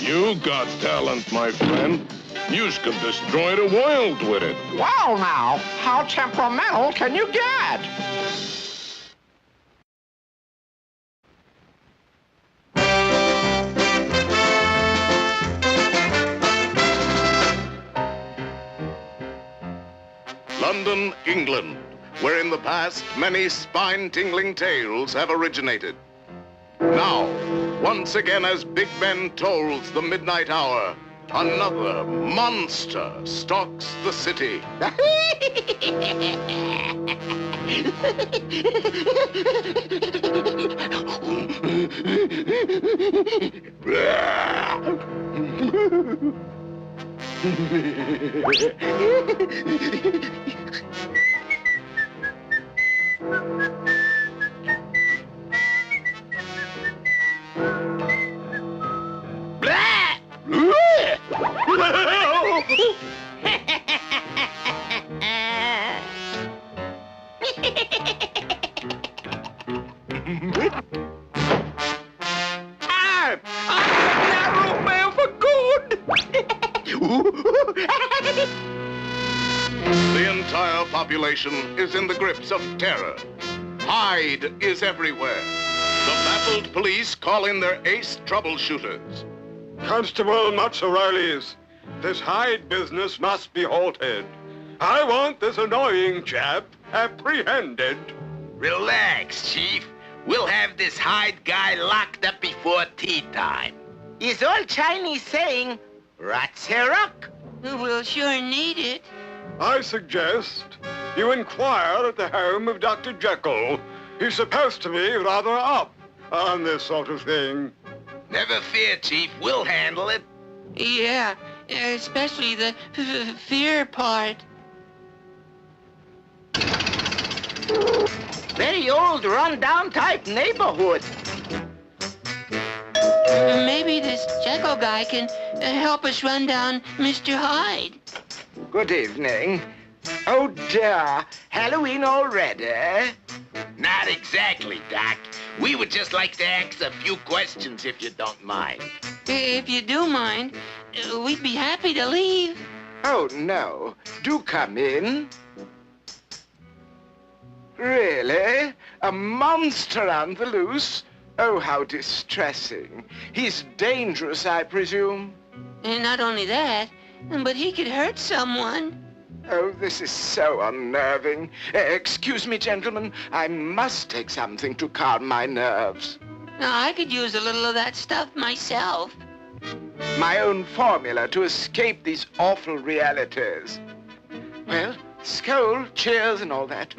You got talent, my friend. You could destroy the world with it. Well, now, how temperamental can you get? London, England, where in the past many spine-tingling tales have originated. Now, once again as Big Ben tolls the midnight hour, another monster stalks the city. I'm narrow man for good. The entire population is in the grips of terror. Hyde is everywhere. The baffled police call in their ace troubleshooters. Constable Mutz O'Reilly's, this Hyde business must be halted. I want this annoying chap apprehended. Relax, Chief. We'll have this Hyde guy locked up before tea time. Is old Chinese saying, Ratzerock? We'll sure need it. I suggest you inquire at the home of Dr. Jekyll. He's supposed to be rather up on this sort of thing. Never fear, Chief. We'll handle it. Yeah, especially the fear part. Very old, run-down type neighborhood. Maybe this Jekyll guy can help us run down Mr. Hyde. Good evening. Oh, dear. Halloween already? Not exactly, Doc. We would just like to ask a few questions, if you don't mind. If you do mind, we'd be happy to leave. Oh, no. Do come in. Really? A monster on the loose? Oh, how distressing. He's dangerous, I presume. And not only that, but he could hurt someone. Oh, this is so unnerving. Excuse me, gentlemen. I must take something to calm my nerves. Now, I could use a little of that stuff myself. My own formula to escape these awful realities. Well, skål, cheers, and all that.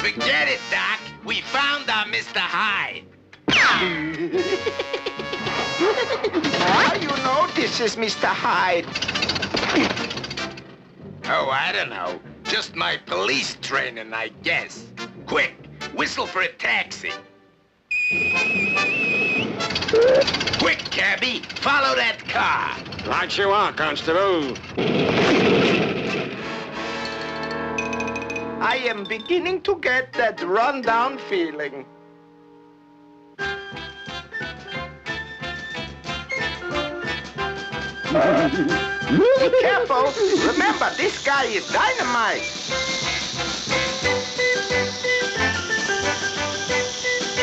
Forget it, Doc. We found our Mr. Hyde. How you know this is Mr. Hyde? Oh, I don't know. Just my police training, I guess. Quick, whistle for a taxi. Quick, cabby, follow that car. Right you are, Constable. I am beginning to get that run-down feeling. Be careful. Remember, this guy is dynamite.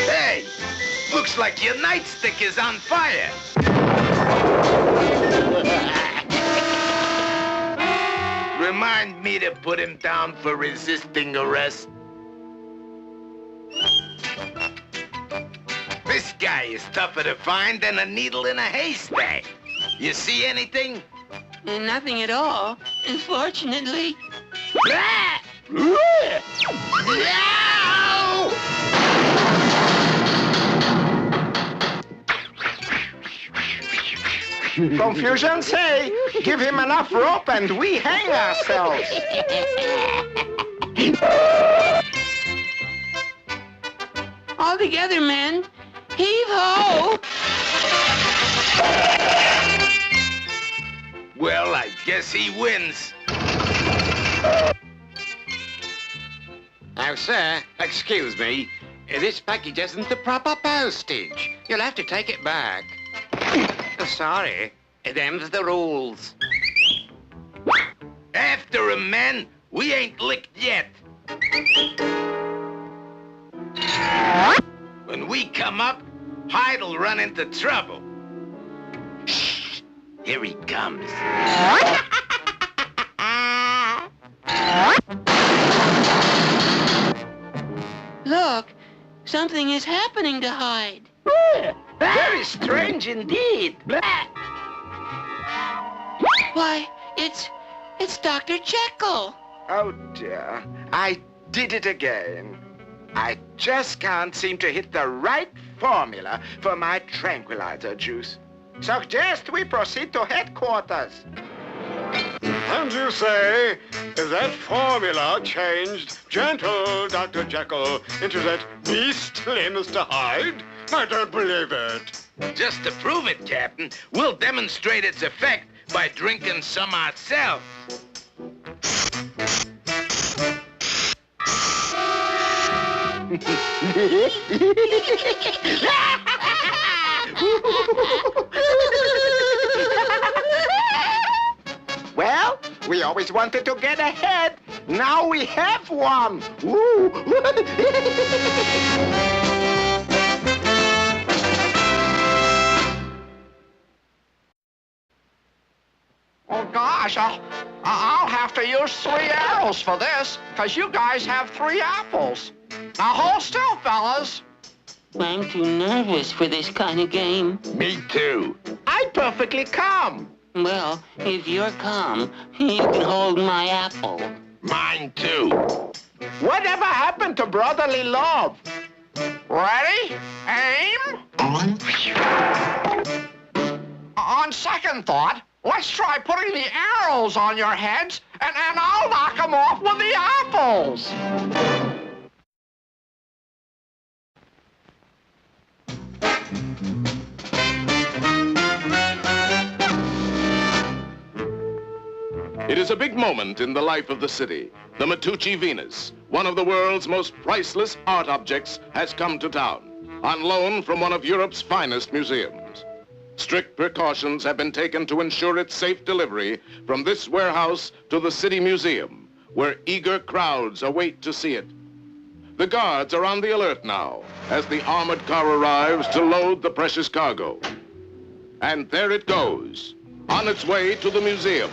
Hey, looks like your nightstick is on fire. Remind me to put him down for resisting arrest. This guy is tougher to find than a needle in a haystack. You see anything? Nothing at all, unfortunately. Confusion say, give him enough rope and we hang ourselves. All together, men. Heave-ho! Well, I guess he wins. Now, sir, excuse me. This package isn't the proper postage. You'll have to take it back. Sorry. Them's the rules. After him, men. We ain't licked yet. When we come up, Hyde'll run into trouble. Shh! Here he comes. Look, something is happening to Hyde. Very strange indeed. Why, it's Dr. Jekyll. Oh, dear. I did it again. I just can't seem to hit the right formula for my tranquilizer juice. Suggest we proceed to headquarters. And you say that formula changed gentle Dr. Jekyll into that beastly Mr. Hyde? I don't believe it. Just to prove it, Captain, we'll demonstrate its effect by drinking some ourselves. Well, we always wanted to get ahead. Now we have one. Woo. Oh, gosh, I'll have to use 3 arrows for this, because you guys have 3 apples. Now hold still, fellas. I'm too nervous for this kind of game. Me too. I'm perfectly calm. Well, if you're calm, you can hold my apple. Mine too. Whatever happened to brotherly love? Ready? Aim. On second thought, let's try putting the arrows on your heads, and I'll knock them off with the apples. It is a big moment in the life of the city. The Metucci Venus, one of the world's most priceless art objects, has come to town, on loan from one of Europe's finest museums. Strict precautions have been taken to ensure its safe delivery from this warehouse to the City Museum, where eager crowds await to see it. The guards are on the alert now as the armored car arrives to load the precious cargo. And there it goes, on its way to the museum,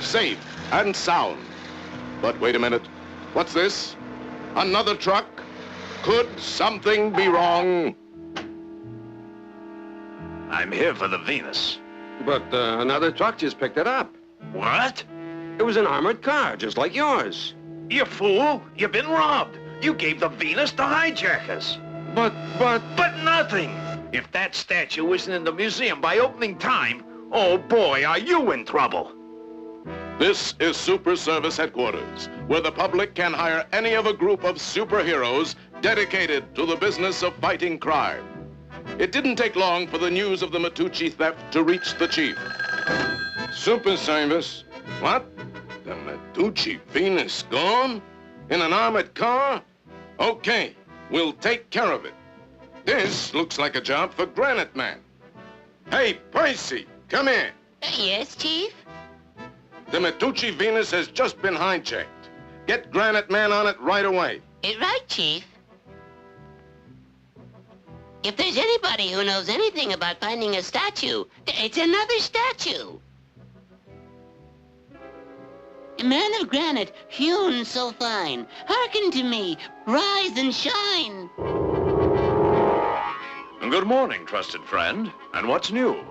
safe and sound. But wait a minute, what's this? Another truck? Could something be wrong? I'm here for the Venus. But another truck just picked it up. What? It was an armored car, just like yours. You fool! You've been robbed! You gave the Venus to hijackers! But... But nothing! If that statue isn't in the museum by opening time, oh boy, are you in trouble! This is Super Service Headquarters, where the public can hire any of a group of superheroes dedicated to the business of fighting crime. It didn't take long for the news of the Metucci theft to reach the chief. Super Service? What? The Metucci Venus gone? In an armored car? Okay, we'll take care of it. This looks like a job for Granite Man. Hey, Percy, come here. Yes, Chief? The Metucci Venus has just been hijacked. Get Granite Man on it right away. Right, Chief. If there's anybody who knows anything about finding a statue, it's another statue. Man of granite, hewn so fine, hearken to me, rise and shine. Good morning, trusted friend. And what's new?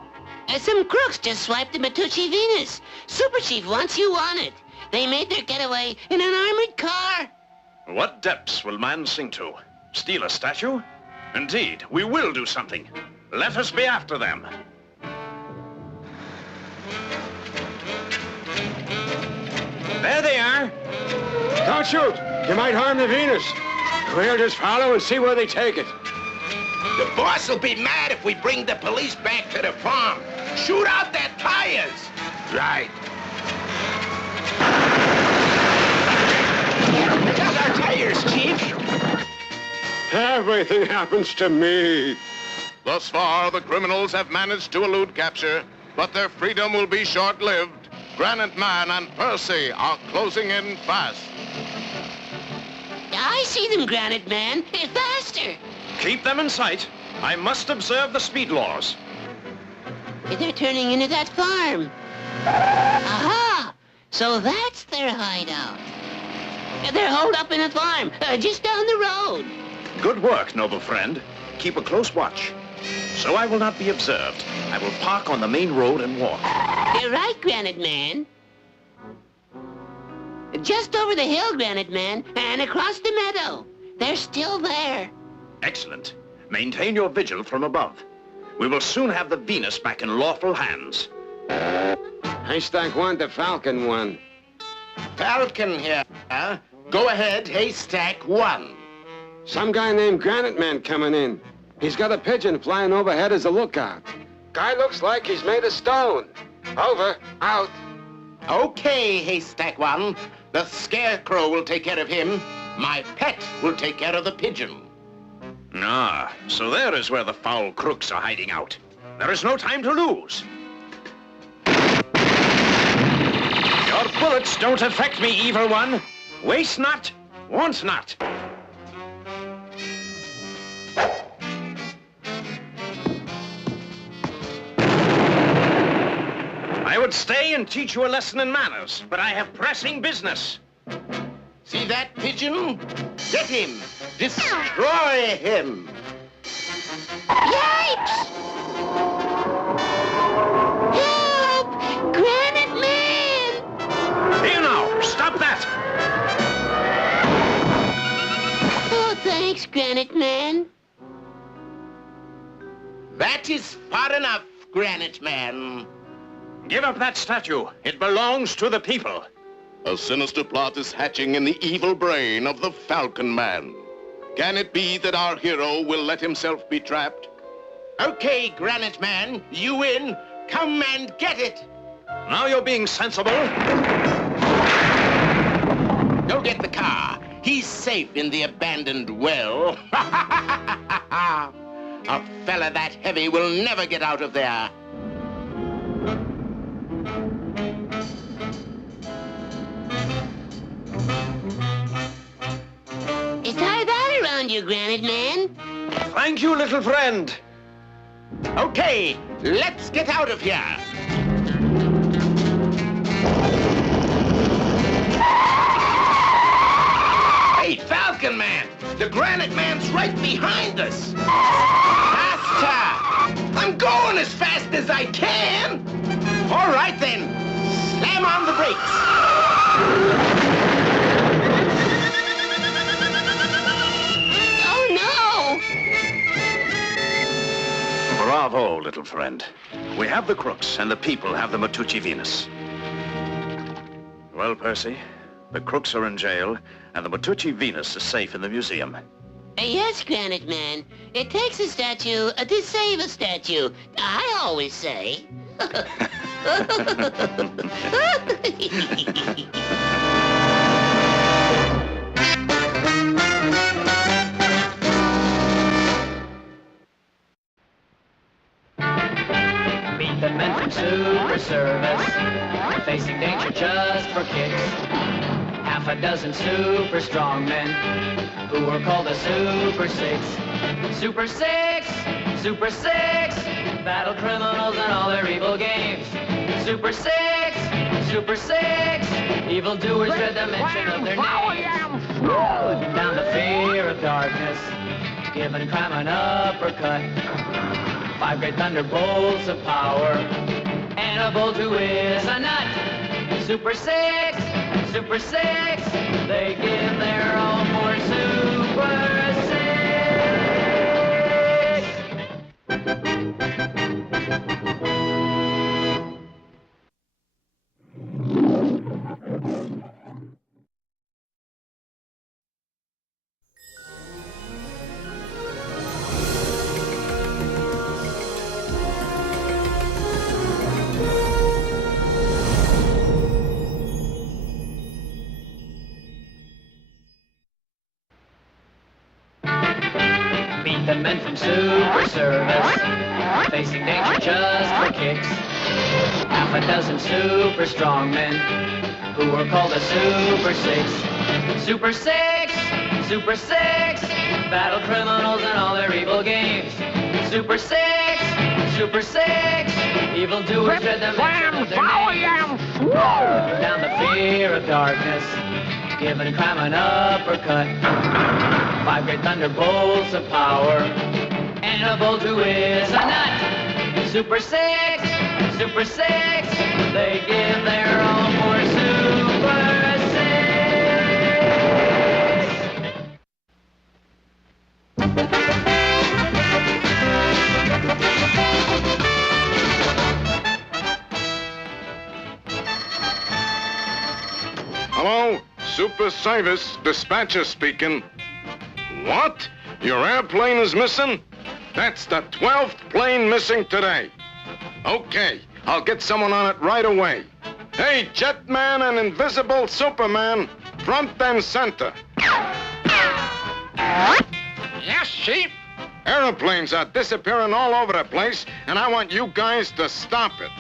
Some crooks just swiped the Metucci Venus. Super Chief wants you on it. They made their getaway in an armored car. What depths will man sink to? Steal a statue? Indeed, we will do something. Let us be after them. There they are. Don't shoot. You might harm the Venus. We'll just follow and see where they take it. The boss will be mad if we bring the police back to the farm. Shoot out their tires. Right. Got our tires, Chief. Everything happens to me. Thus far, the criminals have managed to elude capture, but their freedom will be short-lived. Granite Man and Percy are closing in fast. I see them, Granite Man. Faster. Keep them in sight. I must observe the speed laws. They're turning into that farm. Aha! So that's their hideout. They're holed up in a farm, just down the road. Good work, noble friend. Keep a close watch. So I will not be observed. I will park on the main road and walk. You're right, Granite Man. Just over the hill, Granite Man, and across the meadow. They're still there. Excellent. Maintain your vigil from above. We will soon have the Venus back in lawful hands. Haystack 1 to Falcon 1. Falcon here. Go ahead, Haystack 1. Some guy named Granite Man coming in. He's got a pigeon flying overhead as a lookout. Guy looks like he's made of stone. Over. Out. Okay, Haystack 1. The Scarecrow will take care of him. My pet will take care of the pigeon. Ah, so there is where the foul crooks are hiding out. There is no time to lose. Your bullets don't affect me, evil one. Waste not, want not. I would stay and teach you a lesson in manners, but I have pressing business. See that pigeon? Get him! Destroy him! Yikes! Help! Granite Man! Here now! Stop that! Oh, thanks, Granite Man. That is far enough, Granite Man. Give up that statue. It belongs to the people. A sinister plot is hatching in the evil brain of the Falcon Man. Can it be that our hero will let himself be trapped? Okay, Granite Man, you win. Come and get it. Now you're being sensible. Go get the car. He's safe in the abandoned well. A fella that heavy will never get out of there. Tie that around you, Granite Man. Thank you, little friend. Okay, let's get out of here. Hey, Falcon Man! The Granite Man's right behind us! Faster! I'm going as fast as I can! All right, then. Slam on the brakes. Bravo, little friend. We have the crooks, and the people have the Matucci Venus. Well, Percy, the crooks are in jail, and the Matucci Venus is safe in the museum. Yes, Granite Man. It takes a statue to save a statue, I always say. Meet the men from Super Service, facing danger just for kicks. Half a dozen super strong men who were called the Super Six. Super Six, Super Six, battle criminals and all their evil games. Super Six, Super Six, evildoers dread the mention of their names. Putting down the fear of darkness, giving crime an uppercut. 5 great thunderbolts of power, and a bolt who is a nut. Super Six, Super Six, they give their all for Super Six. Meet the men from Super Service, facing danger just for kicks. Half a dozen super strong men who were called the Super Six. Super Six, Super Six, battle criminals and all their evil games. Super Six, Super Six, evildoers dread the mention of their names. Putting down the fear of darkness, giving crime an uppercut. 5 great thunderbolts of power, and a bolt who is a nut. Super Six, Super Six, they give their all for Super Six. Super Service dispatcher speaking. What? Your airplane is missing? That's the 12th plane missing today. Okay, I'll get someone on it right away. Hey, Jetman and Invisible Superman, front and center. Yes, Chief. Airplanes are disappearing all over the place, and I want you guys to stop it.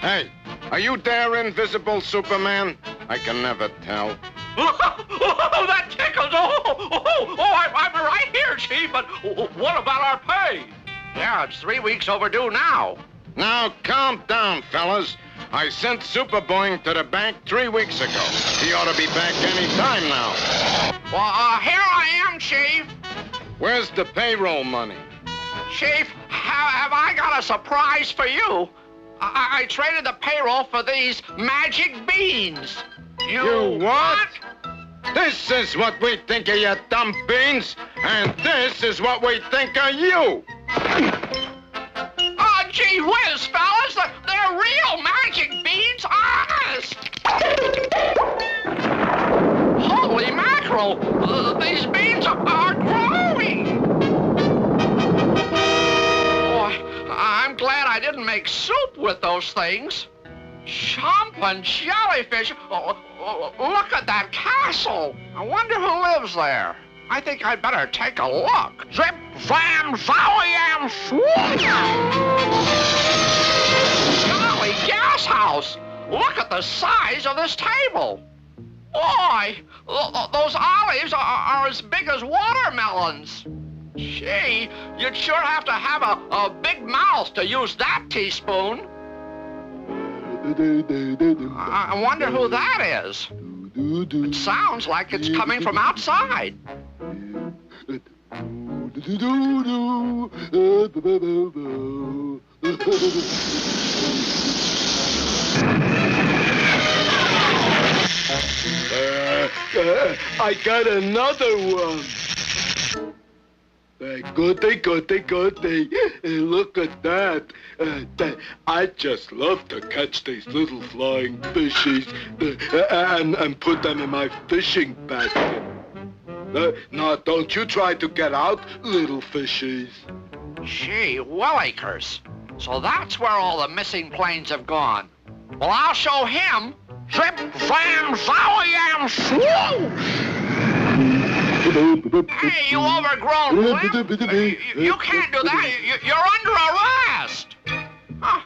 Hey, are you there, Invisible Superman? I can never tell. Oh, that tickles! I'm right here, Chief, but what about our pay? Yeah, it's 3 weeks overdue now. Now, calm down, fellas. I sent Superboing to the bank 3 weeks ago. He ought to be back any time now. Well, here I am, Chief. Where's the payroll money? Chief, have I got a surprise for you? I traded the payroll for these magic beans. You what? This is what we think of you, dumb beans, and this is what we think of you. Oh, gee whiz, fellas, they're real magic beans, honest. Holy mackerel, these beans are growing. Boy, I'm glad I didn't make soup with those things. Chomping jellyfish. Look at that castle. I wonder who lives there. I think I'd better take a look. Zip, zam, zowie-yam, swoop! Golly, gas house. Look at the size of this table. Boy, those olives are as big as watermelons. Gee, you'd sure have to have a big mouth to use that teaspoon. I wonder who that is. It sounds like it's coming from outside. I got another one. Goody. Look at that. I just love to catch these little flying fishies and put them in my fishing basket. Now, don't you try to get out, little fishies. Gee, Willikers. So that's where all the missing planes have gone. Well, I'll show him. Zip, zam, zowie-yam, swoosh! Hey, you overgrown blimp. You can't do that. You're under arrest. Huh.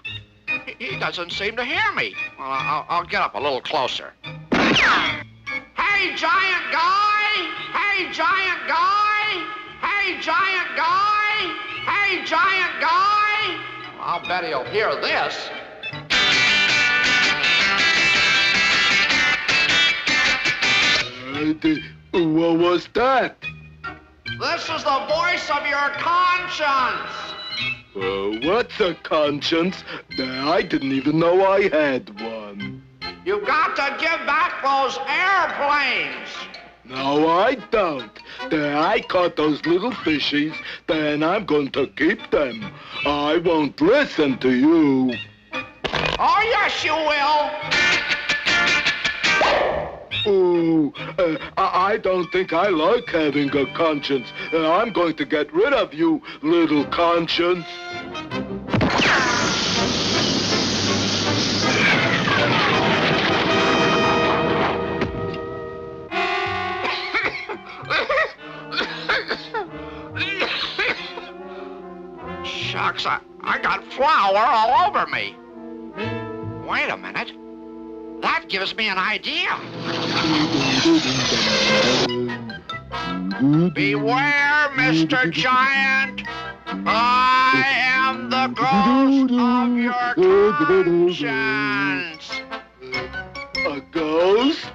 He doesn't seem to hear me. Well, I'll get up a little closer. Hey, giant guy! Hey, giant guy! Hey, giant guy! Hey, giant guy! I'll bet he'll hear this. What was that? This is the voice of your conscience. What's a conscience? I didn't even know I had one. You've got to give back those airplanes. No, I don't. I caught those little fishies, then I'm going to keep them. I won't listen to you. Oh, yes, you will. Ooh, I don't think I like having a conscience. I'm going to get rid of you, little conscience. Shucks, I got flour all over me. Wait a minute. That gives me an idea. Beware, Mr. Giant. I am the ghost of your conscience. A ghost?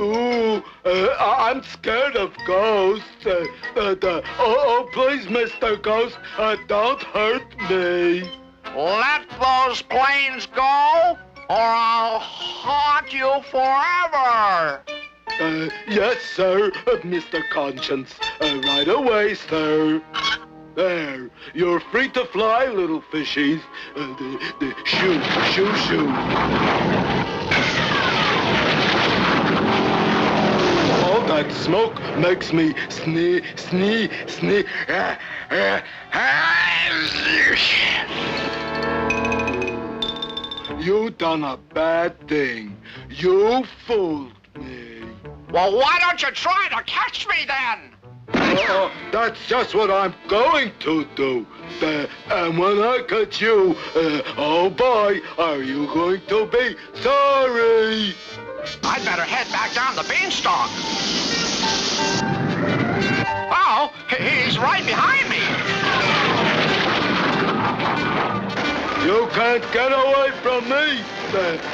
Ooh, I'm scared of ghosts. Please, Mr. Ghost, don't hurt me. Let those planes go, or I'll haunt you forever. Yes, sir, Mr. Conscience. Right away, sir. There, you're free to fly, little fishies. Shoo. That smoke makes me sneeze. You done a bad thing. You fooled me. Well, why don't you try to catch me then? That's just what I'm going to do. And when I catch you, oh boy, are you going to be sorry. I'd better head back down the beanstalk. Oh, he's right behind me. You can't get away from me,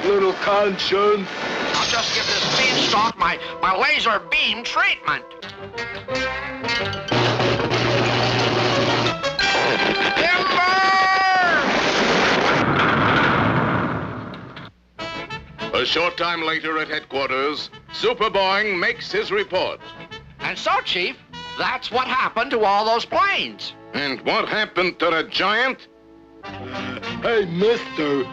little conscience. I'll just give this beanstalk my laser beam treatment. A short time later at headquarters, Super Boing makes his report. And so, Chief, that's what happened to all those planes. And what happened to the giant? Hey, mister,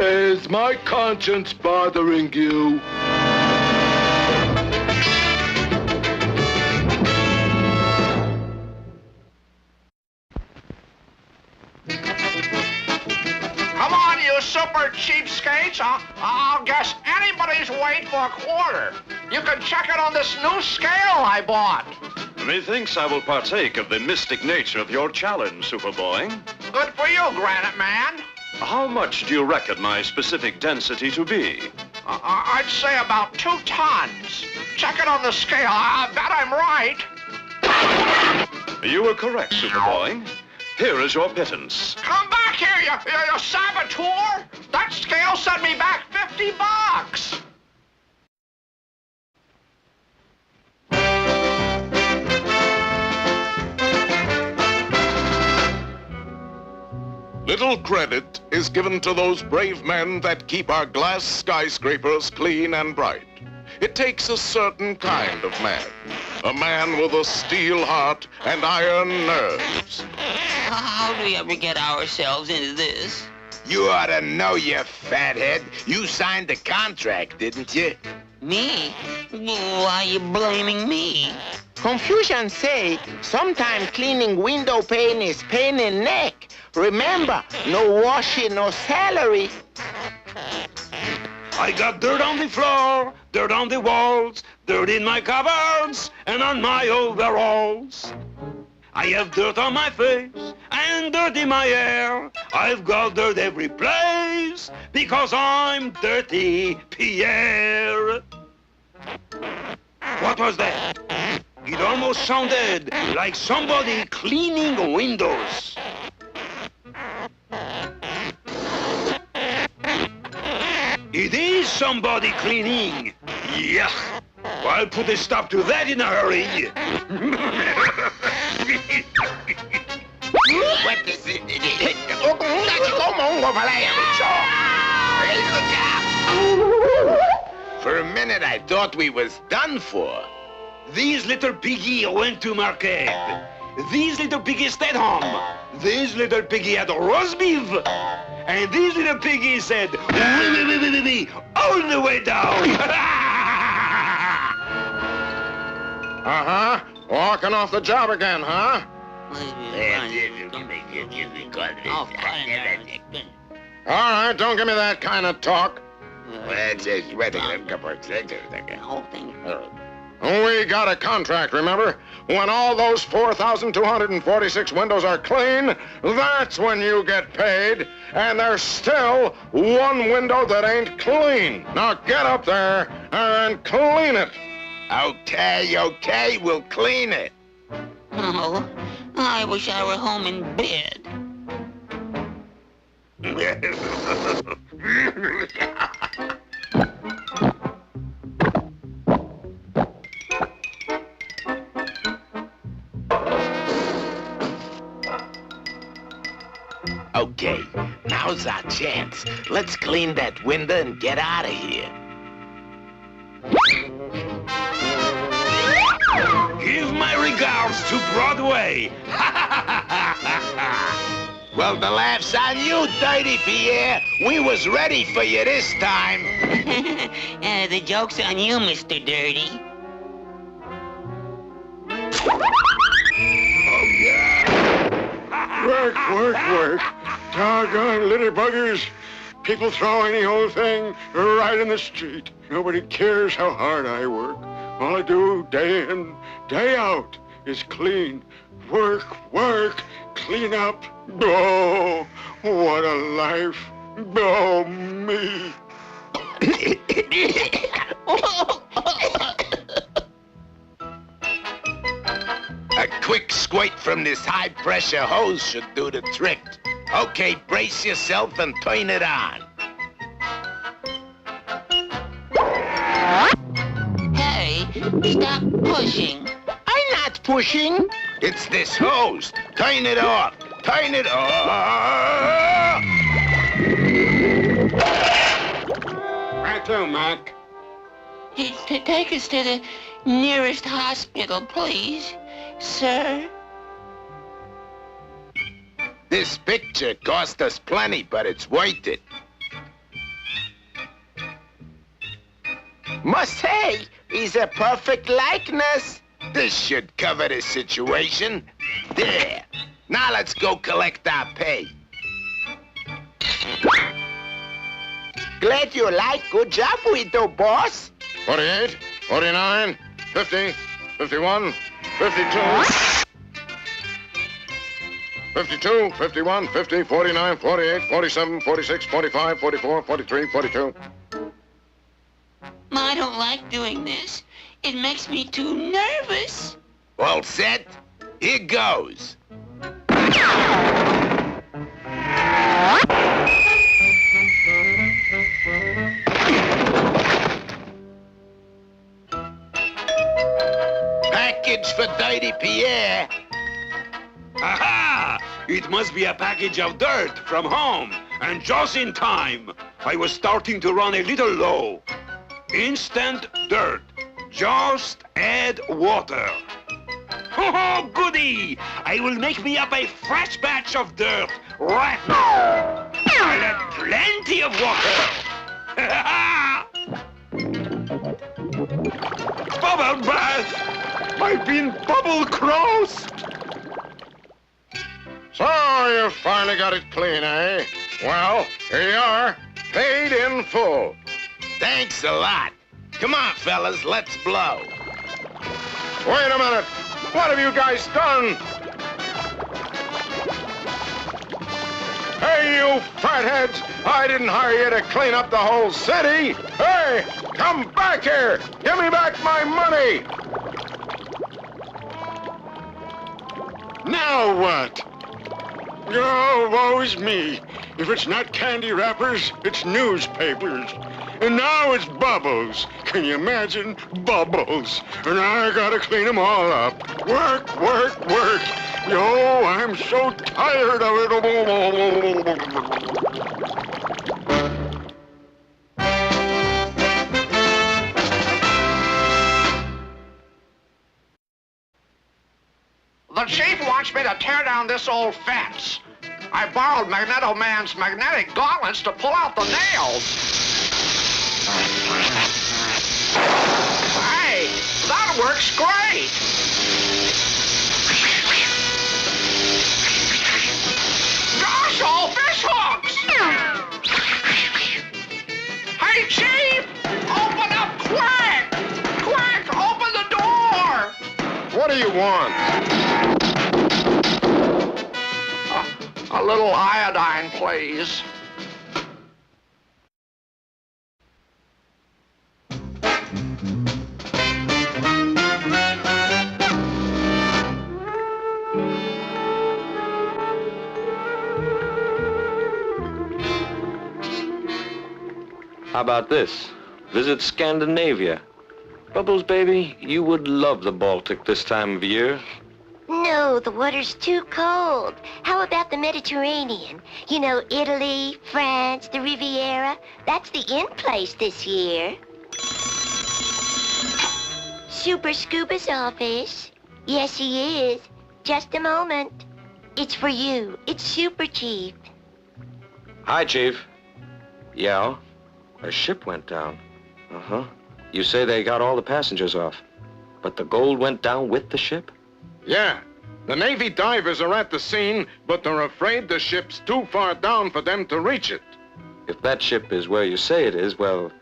is my conscience bothering you? Come on, you super cheapskates. I'll guess anybody's weight for a quarter. You can check it on this new scale I bought. Methinks I will partake of the mystic nature of your challenge, Super Boing. Good for you, Granite Man. How much do you reckon my specific density to be? I'd say about 2 tons. Check it on the scale. I bet I'm right. You were correct, Super Boing. Here is your pittance. Come back here, you saboteur! That scale sent me back $50. Little credit is given to those brave men that keep our glass skyscrapers clean and bright. It takes a certain kind of man. A man with a steel heart and iron nerves. How do we ever get ourselves into this? You ought to know, you fathead. You signed the contract, didn't you? Me? Why are you blaming me? Confucian say, sometime cleaning window pane is pain in neck. Remember, no washing, no salary. I got dirt on the floor, dirt on the walls, dirt in my cupboards, and on my overalls. I have dirt on my face and dirt in my hair. I've got dirt every place because I'm Dirty Pierre. What was that? It almost sounded like somebody cleaning windows. It is somebody cleaning. Yuck. I'll put a stop to that in a hurry. What is it? For a minute, I thought we was done for. These little piggy went to market. These little piggy stayed home. This little piggy had roast beef. And this little piggy said, wee, all the way down. Uh-huh. Walking off the job again, huh? All right, don't give me that kind of talk. We got a contract, remember? When all those 4,246 windows are clean, that's when you get paid. And there's still one window that ain't clean. Now get up there and clean it. Okay, we'll clean it. Oh, I wish I were home in bed. Okay, now's our chance. Let's clean that window and get out of here. Give my regards to Broadway. Well, the laugh's on you, Dirty Pierre. We was ready for you this time. The joke's on you, Mr. Dirty. Work, work, work. Doggone little buggers. People throw any old thing right in the street. Nobody cares how hard I work. All I do day in, day out is clean. Work, work, clean up. Oh, what a life. Oh, me. A quick squirt from this high-pressure hose should do the trick. Okay, brace yourself and turn it on. Hey, stop pushing. I'm not pushing. It's this hose. Turn it off. Turn it off. Right through, Mac. Take us to the nearest hospital, please, sir. This picture cost us plenty, but it's worth it. Must say, he's a perfect likeness. This should cover the situation. There. Now let's go collect our pay. Glad you like. Good job, Guido, boss. 48, 49, 50, 51, 52. 52, 51, 50, 49, 48, 47, 46, 45, 44, 43, 42. I don't like doing this. It makes me too nervous. All set? Here goes. Package for Dirty Pierre. Aha! It must be a package of dirt from home. And just in time. I was starting to run a little low. Instant dirt. Just add water. Oh, goody! I will make me up a fresh batch of dirt right now. I'll have plenty of water. Bubble bath! I've been bubble crossed. So you finally got it clean, eh? Well, here you are, paid in full. Thanks a lot. Come on, fellas, let's blow. Wait a minute. What have you guys done? Hey, you fatheads! I didn't hire you to clean up the whole city. Hey, come back here. Give me back my money. Now what? Oh, woe's me. If it's not candy wrappers, it's newspapers. And now it's bubbles. Can you imagine? Bubbles. And I gotta clean them all up. Work, work, work. Yo, I'm so tired of it. The chief wants me to tear down this old fence. I borrowed Magneto Man's magnetic gauntlets to pull out the nails. Hey, that works great. Gosh, all fish hooks! Hey, Chief! Open up quick! Quick, open the door! What do you want? A little iodine, please. How about this? Visit Scandinavia. Bubbles, baby, you would love the Baltic this time of year. No, the water's too cold. How about the Mediterranean? You know, Italy, France, the Riviera. That's the in place this year. Super Scuba's office. Yes, he is. Just a moment. It's for you. It's Super Chief. Hi, Chief. Yeah? A ship went down. Uh-huh. You say they got all the passengers off. But the gold went down with the ship? Yeah. The Navy divers are at the scene, but they're afraid the ship's too far down for them to reach it. If that ship is where you say it is, well,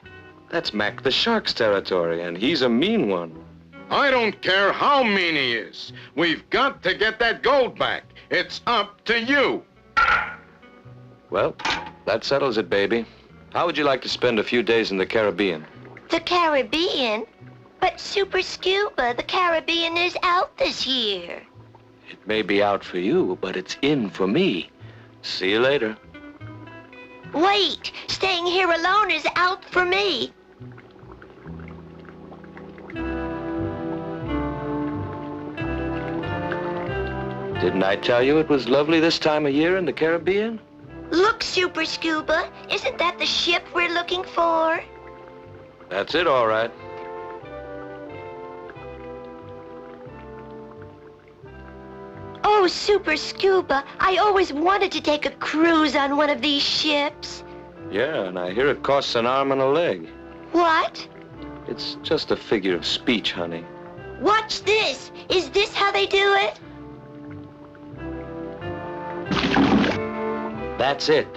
that's Mac the Shark's territory, and he's a mean one. I don't care how mean he is. We've got to get that gold back. It's up to you. Well, that settles it, baby. How would you like to spend a few days in the Caribbean? The Caribbean? But Super Scuba, the Caribbean is out this year. It may be out for you, but it's in for me. See you later. Wait, staying here alone is out for me. Didn't I tell you it was lovely this time of year in the Caribbean? Look, Super Scuba, isn't that the ship we're looking for? That's it, all right. Oh, Super Scuba, I always wanted to take a cruise on one of these ships. Yeah, and I hear it costs an arm and a leg. What? It's just a figure of speech, honey. Watch this. Is this how they do it? That's it.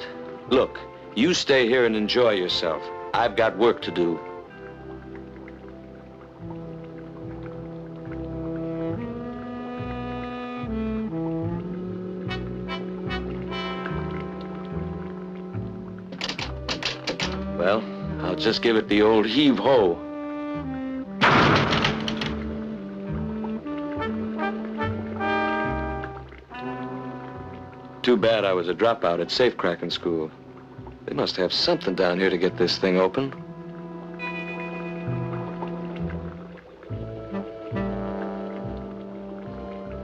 Look, you stay here and enjoy yourself. I've got work to do. Well, I'll just give it the old heave-ho. Too bad I was a dropout at safecracking school. They must have something down here to get this thing open.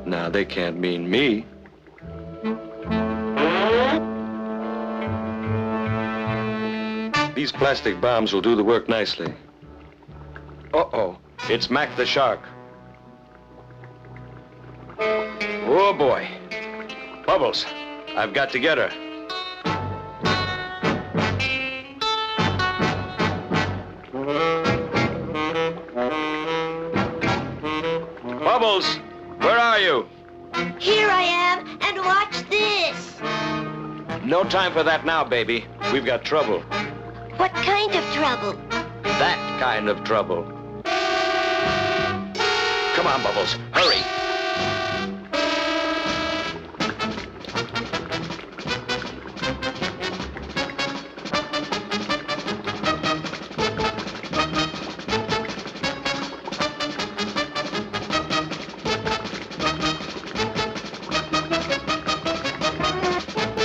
Now, they can't mean me. These plastic bombs will do the work nicely. Uh-oh, it's Mac the Shark. Oh, boy. Bubbles, I've got to get her. Bubbles, where are you? Here I am, and watch this. No time for that now, baby. We've got trouble. What kind of trouble? That kind of trouble. Come on, Bubbles, hurry.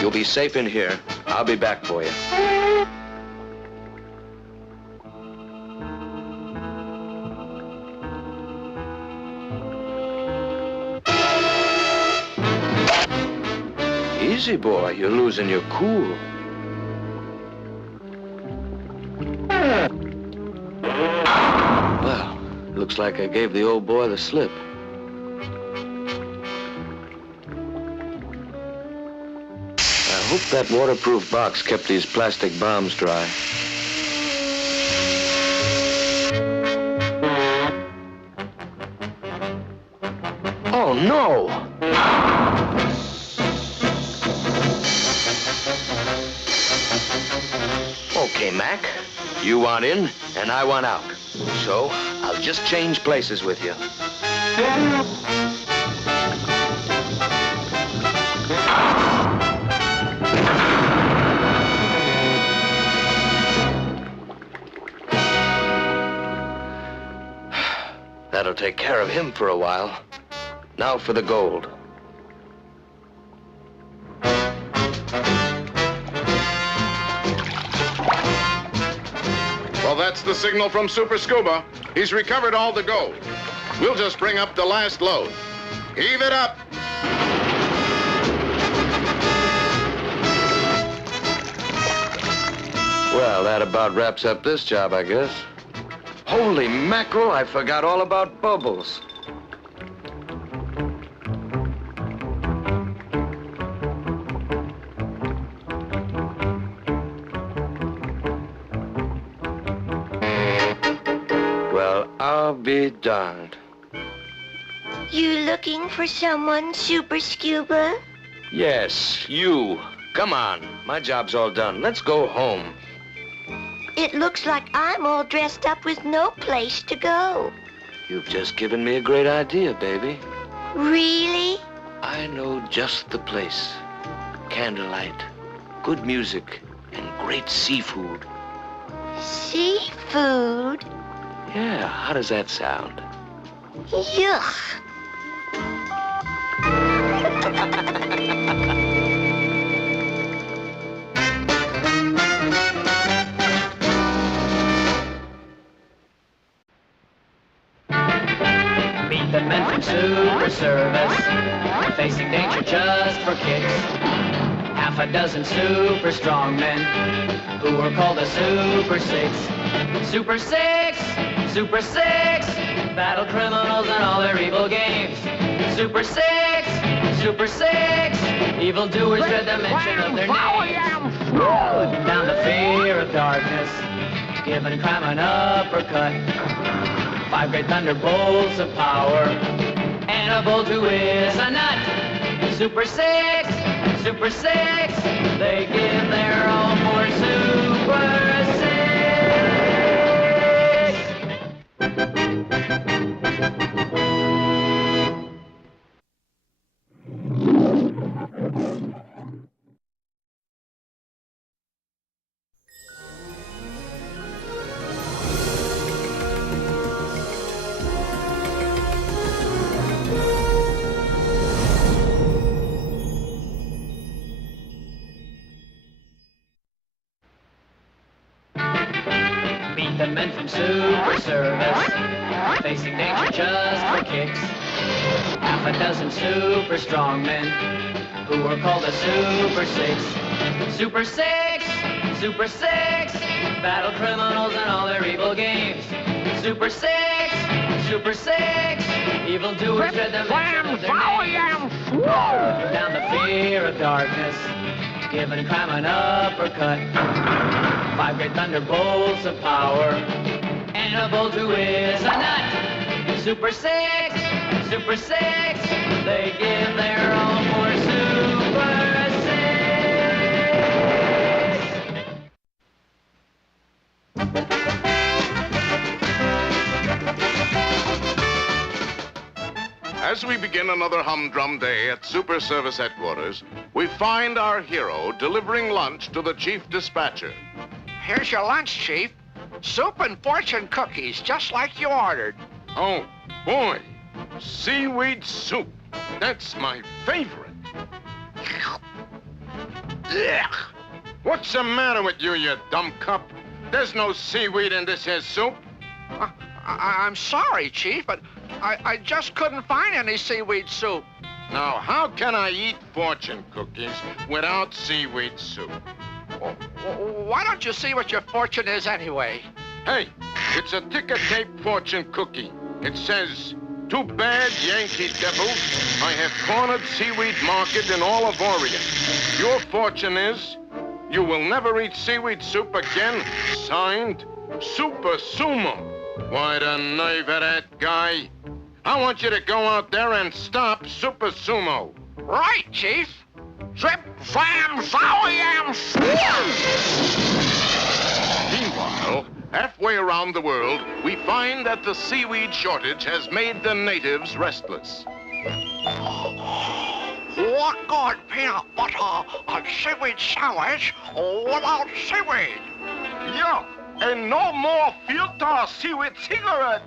You'll be safe in here. I'll be back for you. Easy, boy. You're losing your cool. Well, looks like I gave the old boy the slip. I hope that waterproof box kept these plastic bombs dry. Oh, no! Okay, Mac. You want in, and I want out. So, I'll just change places with you. That'll take care of him for a while. Now for the gold. Well, that's the signal from Super Scuba. He's recovered all the gold. We'll just bring up the last load. Heave it up. Well, that about wraps up this job, I guess. Holy mackerel, I forgot all about Bubbles. Well, I'll be darned. You looking for someone, Super Scuba? Yes, you. Come on. My job's all done. Let's go home. It looks like I'm all dressed up with no place to go. You've just given me a great idea, baby. Really? I know just the place. Candlelight, good music, and great seafood. Seafood? Yeah, how does that sound? Yuck. Meet the men from Super Service, facing danger just for kicks. Half a dozen super strong men, who were called the Super Six. Super Six, Super Six, battle criminals and all their evil games. Super Six, Super Six, evildoers dread the mention of their names. Putting down the fear of darkness, giving crime an uppercut. 5 great thunderbolts of power, and a bolt who is a nut. Super Six, Super Six, they give their all for Super Six. Meet the men from Super Service, facing danger just for kicks. Half a dozen super strong men, who were called the Super Six. Super Six, Super Six, battle criminals and all their evil games. Super Six, Super Six, evildoers dread the mention of their names. Down the fear of darkness, giving crime an uppercut. 5 great thunderbolts of power, and a bolt who is a nut. Super Six, Super Six, they give their all for Super As we begin another humdrum day at Super Service Headquarters, we find our hero delivering lunch to the Chief Dispatcher. Here's your lunch, Chief. Soup and fortune cookies, just like you ordered. Oh, boy. Seaweed soup. That's my favorite. Ugh. What's the matter with you, you dumb cup? There's no seaweed in this here soup. I'm sorry, Chief, but I just couldn't find any seaweed soup. Now, how can I eat fortune cookies without seaweed soup? Why don't you see what your fortune is anyway? Hey, it's a ticker tape fortune cookie. It says, "Too bad, Yankee devils. I have cornered seaweed market in all of Oregon. Your fortune is, you will never eat seaweed soup again. Signed, Super Sumo." Why, the nerve of that guy. I want you to go out there and stop Super Sumo. Right, Chief. Zip, zam, zowie-am, Meanwhile, halfway around the world, we find that the seaweed shortage has made the natives restless. What good peanut butter and seaweed sandwich without seaweed? Yeah, and no more filter seaweed cigarette.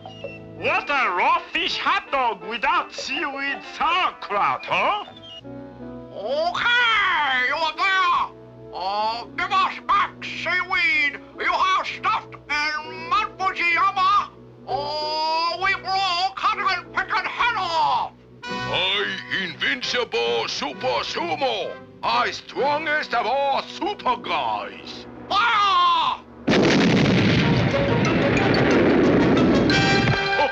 What a raw fish hot dog without seaweed sauerkraut, huh? Okay, you there. Give us back seaweed you have stuffed in Mount Fujiyama, or we blow cotton picking head off. I invincible Super Sumo. I strongest of all super guys. Fire!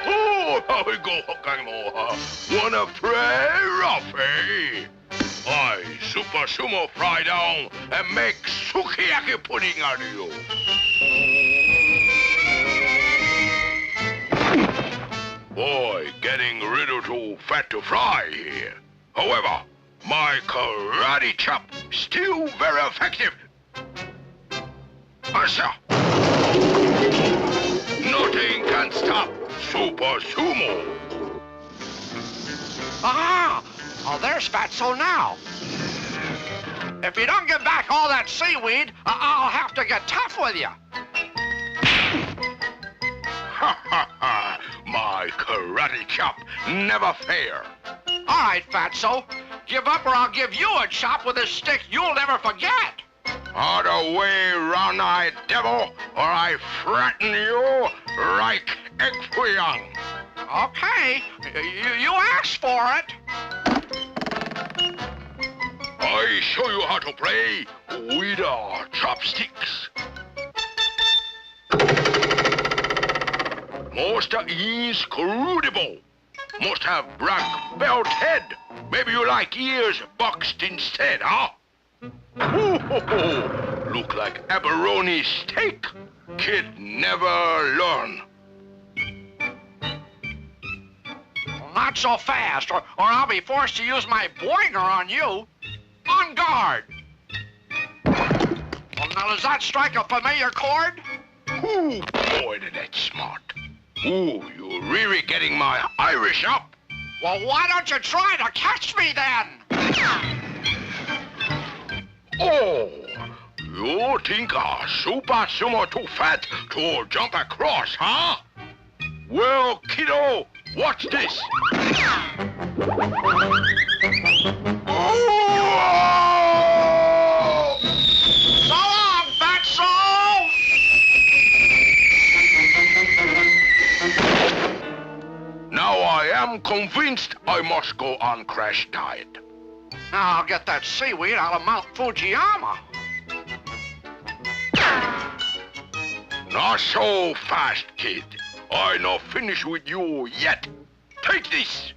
Oh, how we go, Hokkaido. Wanna play rough, eh? I Super Sumo fry down and make sukiyaki pudding out of you. Boy, getting a little too fat to fry here. However, my karate chop still very effective. Sir. Nothing can stop Super Sumo. Ah! Oh, there's Fatso now. If you don't give back all that seaweed, I'll have to get tough with you. Ha ha ha! My karate chop never fair. All right, Fatso. Give up or I'll give you a chop with a stick you'll never forget. Other way, round-eyed devil, or I threaten you like egg foo young. Okay, you asked for it. I show you how to play with chopsticks. Most inscrutable. Must have black belt head. Maybe you like ears boxed instead, huh? Ooh, look like abalone steak. Kid never learn. Not so fast, or I'll be forced to use my boinger on you. On guard. Well, now, does that strike a familiar chord? Ooh, boy, that's smart. Ooh, you're really getting my Irish up. Well, why don't you try to catch me then? Oh, you think a super sumo too fat to jump across, huh? Well, kiddo, watch this. Oh! So long, Fatso! Now I am convinced I must go on crash diet. Now I'll get that seaweed out of Mount Fujiyama. Not so fast, kid. I not finished with you yet. Take this.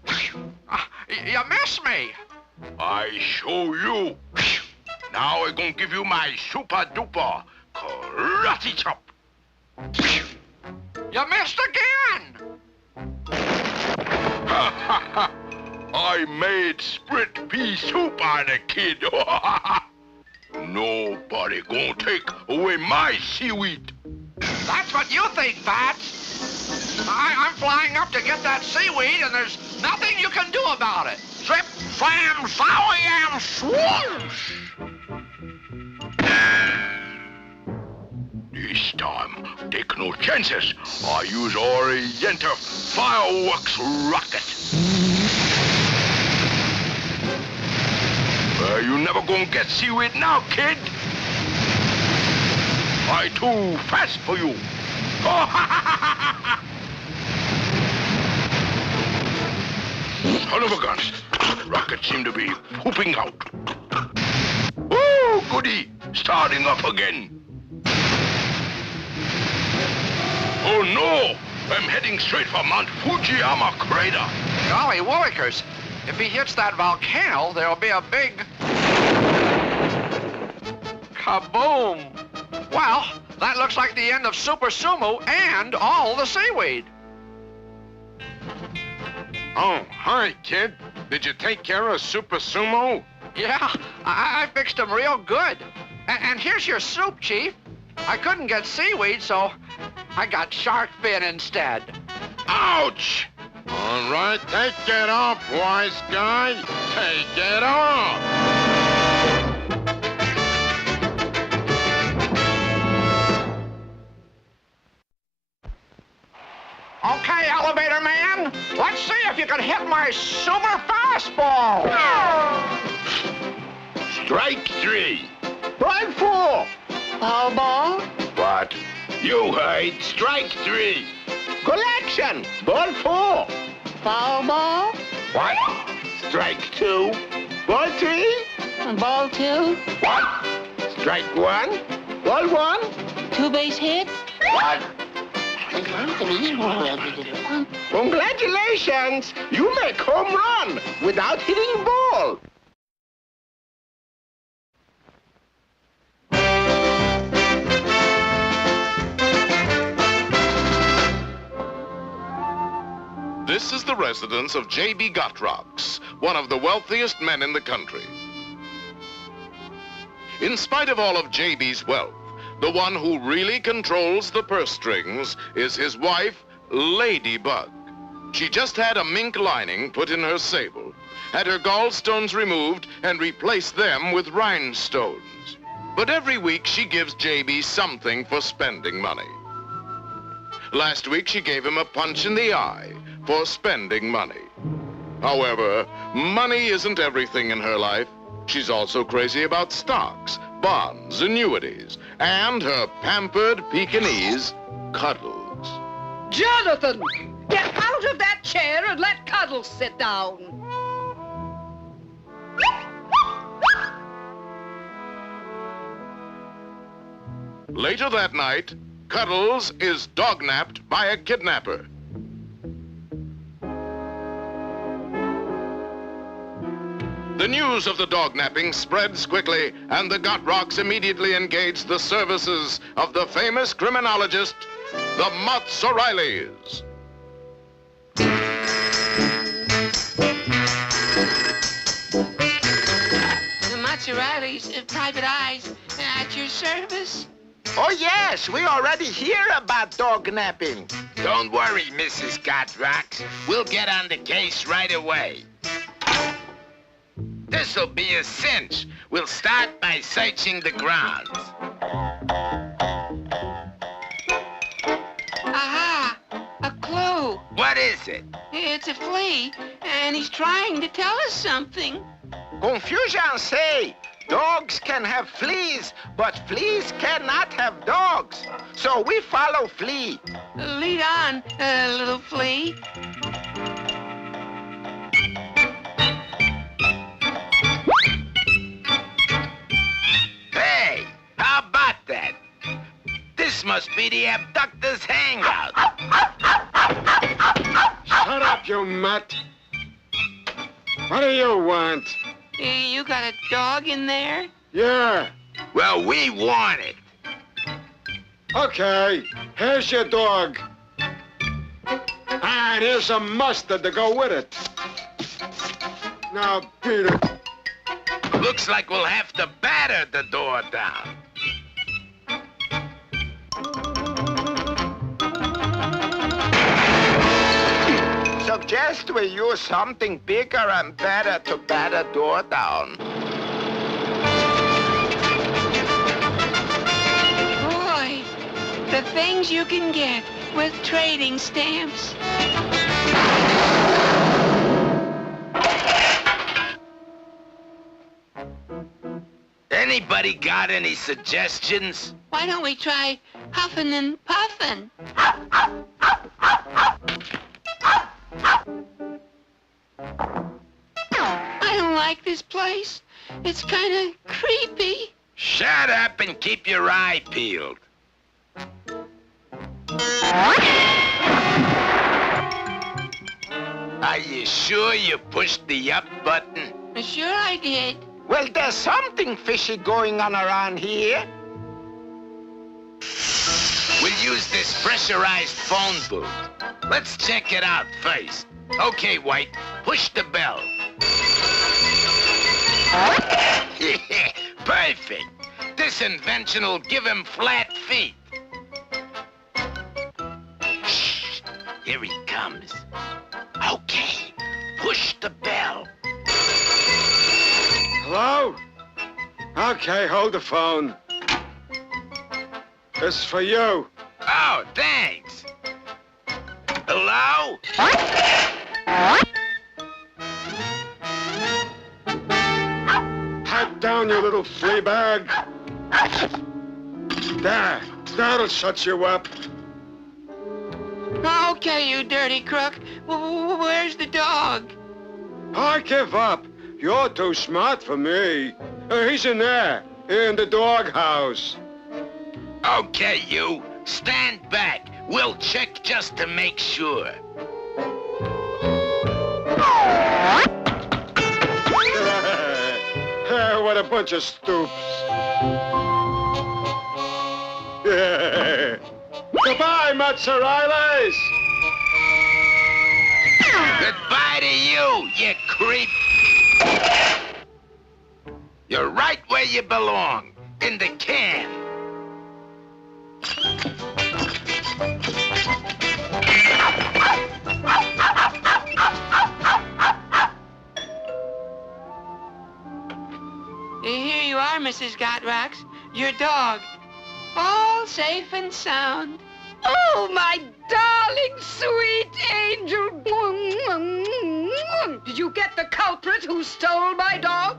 You missed me. I show you. Now I gonna give you my super duper karate chop. You missed again. Ha ha ha. I made split pea soup out of kid. Nobody gonna take away my seaweed. That's what you think, Fats. I'm flying up to get that seaweed, and there's nothing you can do about it. Trip, slam, sowie, swoosh! This time, take no chances. I use Oriental fireworks rocket. You never gonna get seaweed now, kid. I too fast for you. Son of a gun. Rockets seem to be pooping out. Oh, goody. Starting up again. Oh, no. I'm heading straight for Mount Fujiyama crater. Golly willikers. If he hits that volcano, there'll be a big... kaboom. Well, that looks like the end of Super Sumo and all the seaweed. Oh, hi, kid. Did you take care of Super Sumo? Yeah, I fixed him real good. And here's your soup, Chief. I couldn't get seaweed, so I got shark fin instead. Ouch! All right, take it off, wise guy. Take it off. Okay, elevator man, let's see if you can hit my super fastball. Strike three. Strike four. Foul ball? What? You heard strike three. Collection. Ball 4. Foul ball? What? Strike two. Ball 3. Ball 2. What? Strike one. Ball 1. 2 base hit? What? Congratulations! You make home run without hitting ball. residence of J.B. Gottrocks, one of the wealthiest men in the country. In spite of all of J.B.'s wealth, the one who really controls the purse strings is his wife, Ladybug. She just had a mink lining put in her sable, had her gallstones removed and replaced them with rhinestones. But every week she gives J.B. something for spending money. Last week she gave him a punch in the eye for spending money. However, money isn't everything in her life. She's also crazy about stocks, bonds, annuities, and her pampered Pekingese, Cuddles. Jonathan, get out of that chair and let Cuddles sit down. Later that night, Cuddles is dog-napped by a kidnapper. The news of the dog-napping spreads quickly, and the Gottrocks immediately engage the services of the famous criminologist, the Mutts O'Reillys. The Mutts O'Reillys, private eyes, at your service. Oh, yes, we already hear about dog napping. Don't worry, Mrs. Gottrocks. We'll get on the case right away. This'll be a cinch. We'll start by searching the grounds. Aha! A clue. What is it? It's a flea, and he's trying to tell us something. Confusion say, dogs can have fleas, but fleas cannot have dogs. So we follow flea. Lead on, little flea. Hey, how about that? This must be the abductor's hangout. Shut up, you mutt. What do you want? You got a dog in there? Yeah. Well, we want it. Okay, here's your dog. And here's some mustard to go with it. Now, beat it. Looks like we'll have to batter the door down. Suggest we use something bigger and better to batter door down. Boy, the things you can get with trading stamps. Anybody got any suggestions? Why don't we try huffing and puffing? I don't like this place. It's kind of creepy. Shut up and keep your eye peeled. Are you sure you pushed the up button? Sure I did. Well, there's something fishy going on around here. We'll use this pressurized phone booth. Let's check it out first. Okay, White, push the bell. Perfect. This invention will give him flat feet. Shh, here he comes. Okay, push the bell. Hello? Okay, hold the phone. It's for you. Oh, thanks. Hello? Pipe down, you little flea bag. There, that'll shut you up. Okay, you dirty crook. Where's the dog? I give up. You're too smart for me. He's in there, in the doghouse. Okay, you. Stand back. We'll check just to make sure. What a bunch of stoops. Goodbye, Mutts O'Reillys. The Why do you creep? You're right where you belong, in the can. Here you are, Mrs. Gotrax. Your dog. All safe and sound. Oh, my darling, sweet angel. Did you get the culprit who stole my dog?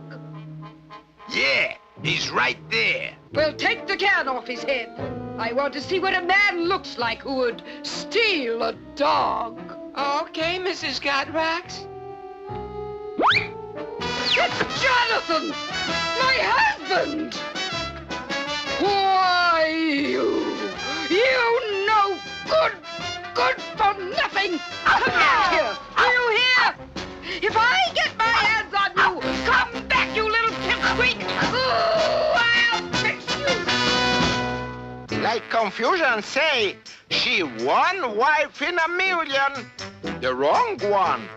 Yeah, he's right there. Well, take the can off his head. I want to see what a man looks like who would steal a dog. Okay, Mrs. Gotrax. It's Jonathan! My husband! Why, you no good for nothing! Come back here! Do you hear? If I get my hands on you, come back, you little pipsqueak! Ooh, I'll fix you! Like Confucian say, she one wife in a million. The wrong one.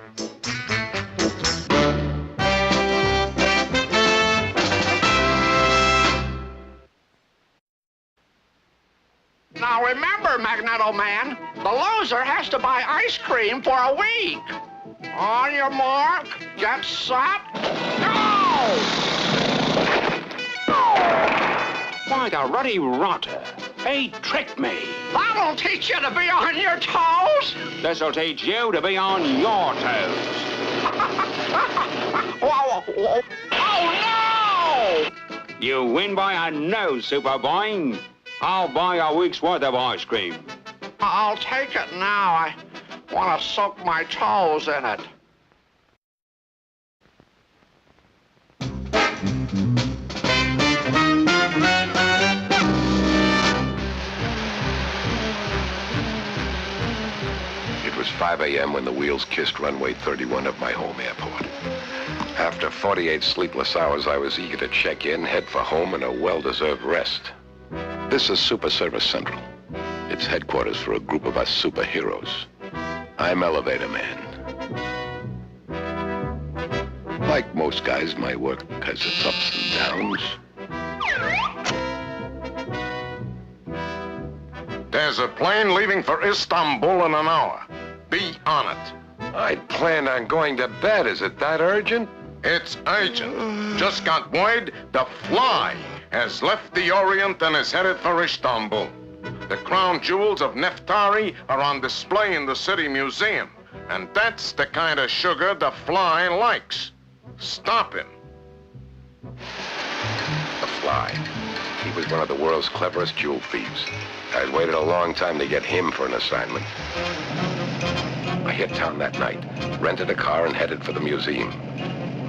Now remember, Magneto Man, the loser has to buy ice cream for a week. On your mark, get set, go! Why, the ruddy rotter. He tricked me. That'll teach you to be on your toes. This'll teach you to be on your toes. Oh, no! You win by a no, Superboy. I'll buy a week's worth of ice cream. I'll take it now. I want to soak my toes in it. It was 5 a.m. when the wheels kissed runway 31 of my home airport. After 48 sleepless hours, I was eager to check in, head for home, and a well-deserved rest. This is Super Service Central. It's headquarters for a group of us superheroes. I'm Elevator Man. Like most guys, my work has its ups and downs. There's a plane leaving for Istanbul in an hour. Be on it. I planned on going to bed. Is it that urgent? It's urgent. Just got word the Fly has left the Orient and is headed for Istanbul. The crown jewels of Neftari are on display in the City Museum, and that's the kind of sugar the Fly likes. Stop him. The Fly. He was one of the world's cleverest jewel thieves. I'd waited a long time to get him for an assignment. I hit town that night, rented a car, and headed for the museum.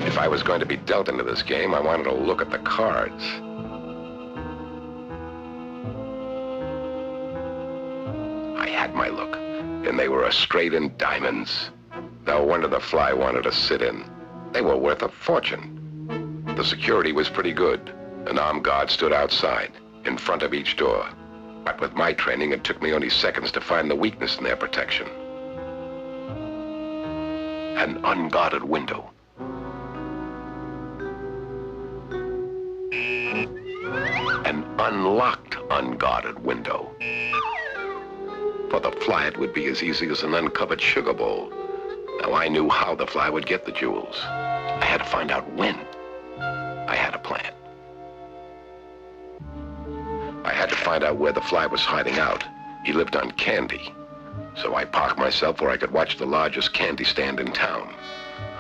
If I was going to be dealt into this game, I wanted to look at the cards. I had my look, and they were straight in diamonds. No wonder the Fly wanted to sit in. They were worth a fortune. The security was pretty good. An armed guard stood outside, in front of each door. But with my training, it took me only seconds to find the weakness in their protection. An unguarded window. An unlocked, unguarded window. For the Fly, it would be as easy as an uncovered sugar bowl. Now, I knew how the Fly would get the jewels. I had to find out when. I had a plan. I had to find out where the Fly was hiding out. He lived on candy. So I parked myself where I could watch the largest candy stand in town.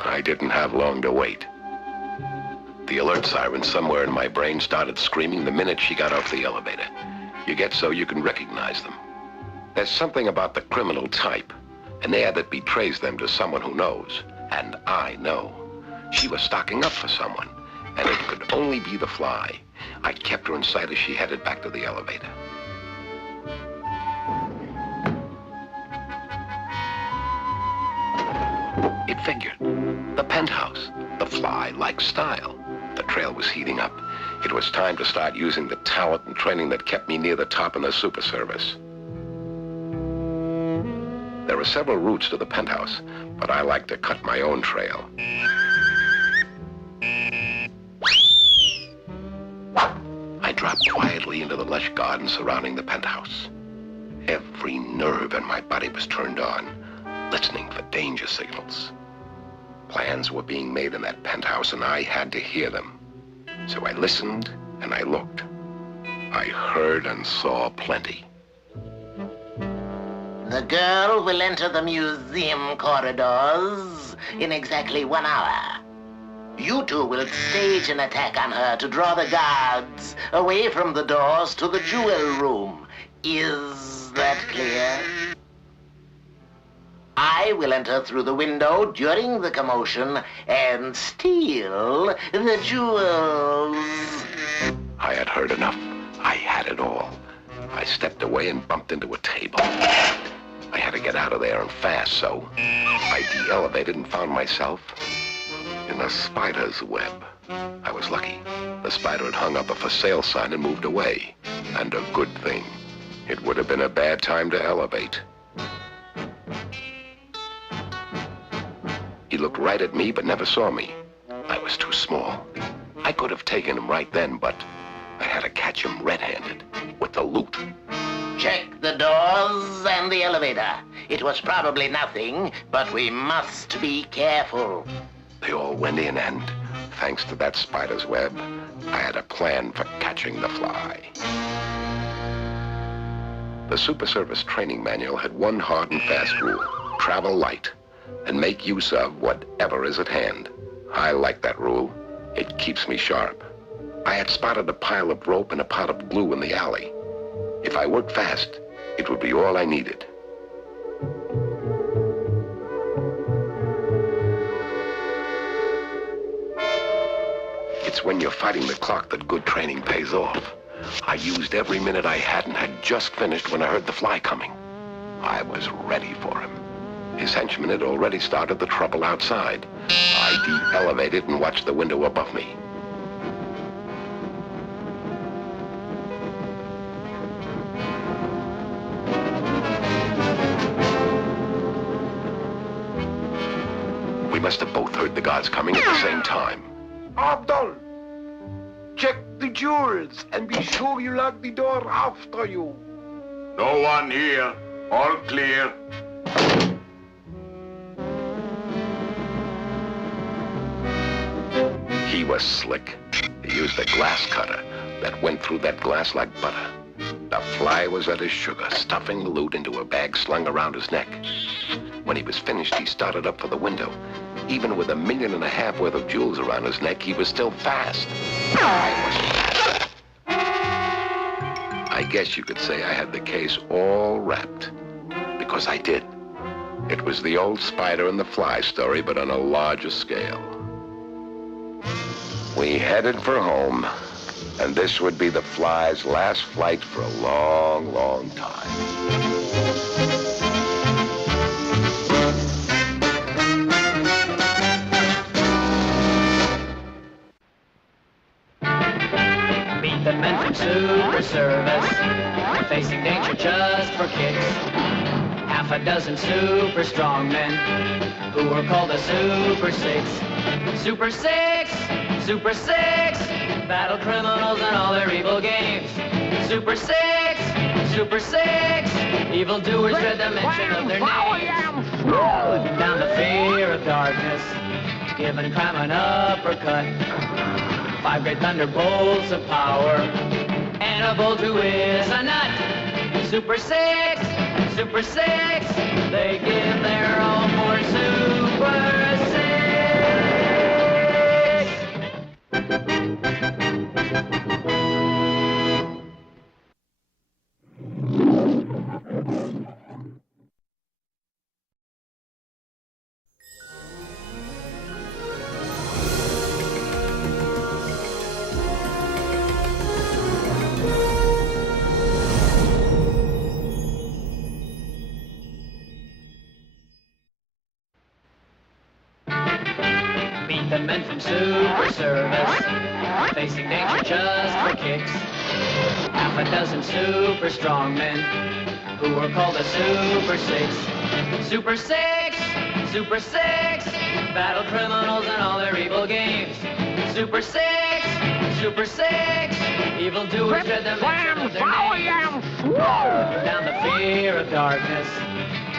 I didn't have long to wait. The alert siren somewhere in my brain started screaming the minute she got off the elevator. You get so you can recognize them. There's something about the criminal type, an air that betrays them to someone who knows. And I know. She was stocking up for someone, and it could only be the Fly. I kept her in sight as she headed back to the elevator. It figured. The penthouse. The Fly liked style. The trail was heating up. It was time to start using the talent and training that kept me near the top in the super service. There were several routes to the penthouse, but I like to cut my own trail. I dropped quietly into the lush garden surrounding the penthouse. Every nerve in my body was turned on, listening for danger signals. Plans were being made in that penthouse, and I had to hear them. So I listened and I looked. I heard and saw plenty. The girl will enter the museum corridors in exactly 1 hour. You two will stage an attack on her to draw the guards away from the doors to the jewel room. Is that clear? I will enter through the window during the commotion and steal the jewels. I had heard enough. I had it all. I stepped away and bumped into a table. I had to get out of there and fast, so I de-elevated and found myself in a spider's web. I was lucky. The spider had hung up a for sale sign and moved away. And a good thing. It would have been a bad time to elevate. He looked right at me but never saw me. I was too small. I could have taken him right then, but I had to catch him red-handed with the loot. Check the doors and the elevator. It was probably nothing, but we must be careful. They all went in, and thanks to that spider's web, I had a plan for catching the fly. The Super Service training manual had one hard and fast rule: travel light and make use of whatever is at hand. I like that rule. It keeps me sharp. I had spotted a pile of rope and a pot of glue in the alley. If I worked fast, it would be all I needed. It's when you're fighting the clock that good training pays off. I used every minute I had and had just finished when I heard the fly coming. I was ready for him. His henchman had already started the trouble outside. I de-elevated and watched the window above me. We must have both heard the guards coming at the same time. Abdul, check the jewels and be sure you lock the door after you. No one here. All clear. He was slick. He used a glass cutter that went through that glass like butter. The fly was at his sugar, stuffing the loot into a bag slung around his neck. When he was finished, he started up for the window. Even with $1.5 million worth of jewels around his neck, he was still fast. I was faster. I guess you could say I had the case all wrapped. Because I did. It was the old spider and the fly story, but on a larger scale. We headed for home, and this would be the fly's last flight for a long, long time. Meet the men from Super Service, facing danger just for kicks. Half a dozen super strong men who were called the Super Six. Super Six! Super Six! Battle criminals and all their evil games. Super Six! Super Six! Evildoers dread the mention of their names. Putting down the fear of darkness, giving crime an uppercut. 5 great thunderbolts of power, and a bolt who is a nut. Super Six! Super Six! They give their all for Super Six! Meet the men from Super Service, facing danger just for kicks. Half a dozen super strong men who were called the Super Six. Super Six, Super Six, battle criminals and all their evil games. Super Six, Super Six, evildoers dread the mention of their names. Putting down the fear of darkness,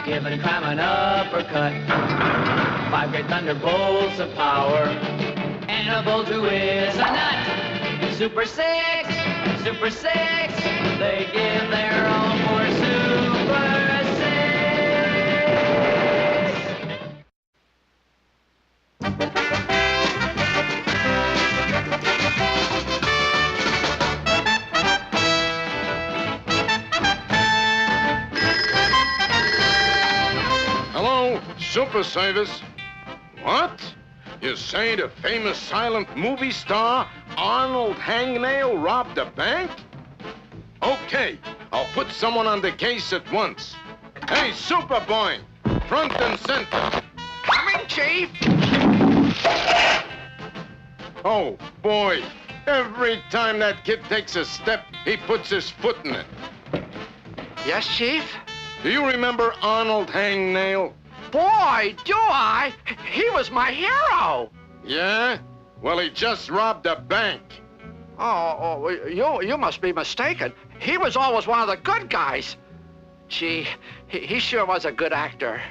giving crime an uppercut. 5 great thunderbolts of power, and a bolt who is a nut. Super Six, Super Six, they give their all for Super Six. Hello, Super Service. What? You say the famous silent movie star Arnold Hangnail robbed a bank? Okay, I'll put someone on the case at once. Hey, Superboy, front and center. Coming, Chief. Oh, boy, every time that kid takes a step, he puts his foot in it. Yes, Chief? Do you remember Arnold Hangnail? Boy, do I! He was my hero! Yeah? Well, he just robbed a bank. Oh, you must be mistaken. He was always one of the good guys. Gee, he sure was a good actor.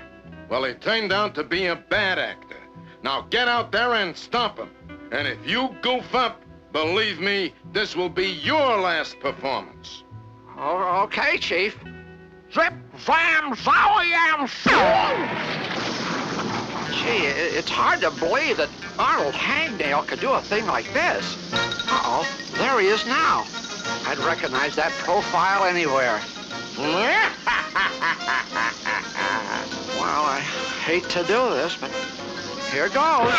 Well, he turned out to be a bad actor. Now get out there and stop him. And if you goof up, believe me, this will be your last performance. Oh, okay, Chief. Zip, zam, zowie-yam, Gee, it's hard to believe that Arnold Hangnail could do a thing like this. Uh-oh, there he is now. I'd recognize that profile anywhere. Well, I hate to do this, but here goes.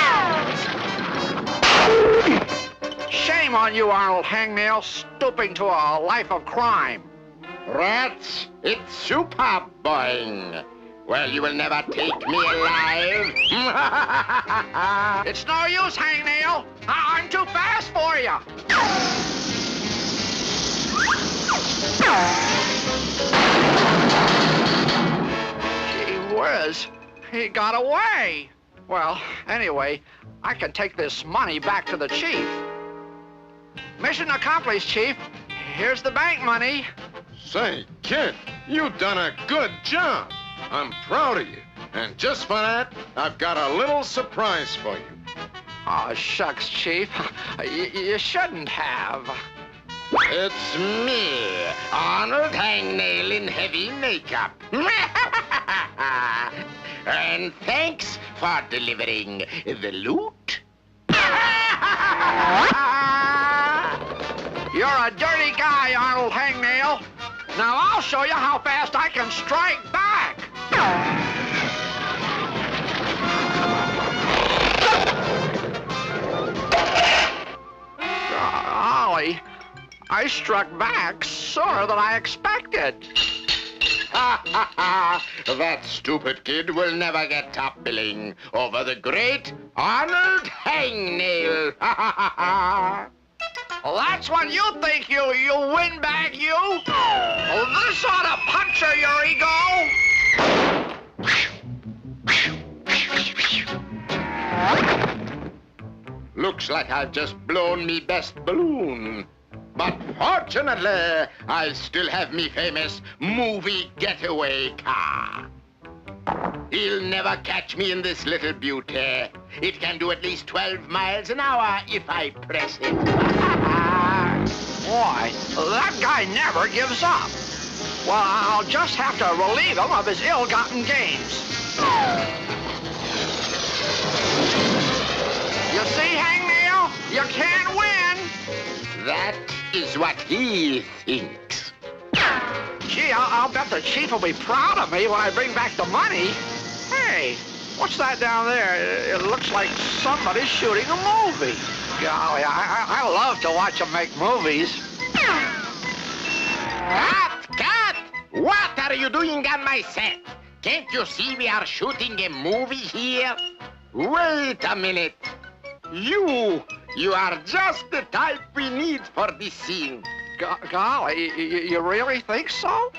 Shame on you, Arnold Hangnail, stooping to a life of crime. Rats, it's Superboy. Well, you will never take me alive. It's no use, Hangnail. I'm too fast for you. Gee whiz, he got away. Well, anyway, I can take this money back to the chief. Mission accomplished, Chief. Here's the bank money. Say, kid, you done a good job. I'm proud of you. And just for that, I've got a little surprise for you. Oh, shucks, Chief. You shouldn't have. It's me, Arnold Hangnail in heavy makeup. And thanks for delivering the loot. You're a dirty guy, Arnold Hangnail. Now I'll show you how fast I can strike back. Golly, I struck back sooner than I expected. That stupid kid will never get top billing over the great Arnold Hangnail. Well, that's what you think, you windbag, you. Oh, this ought to puncture your ego. Looks like I've just blown me best balloon. But fortunately, I still have me famous movie getaway car. He'll never catch me in this little beauty. It can do at least 12 miles an hour if I press it. Boy, that guy never gives up. Well, I'll just have to relieve him of his ill-gotten gains. You see, Hangnail? You can't win. That is what he thinks. Gee, I'll bet the chief will be proud of me when I bring back the money. Hey, what's that down there? It looks like somebody's shooting a movie. Golly, I love to watch them make movies. Cut! What are you doing on my set? Can't you see we are shooting a movie here? Wait a minute. You are just the type we need for this scene. Golly, you really think so?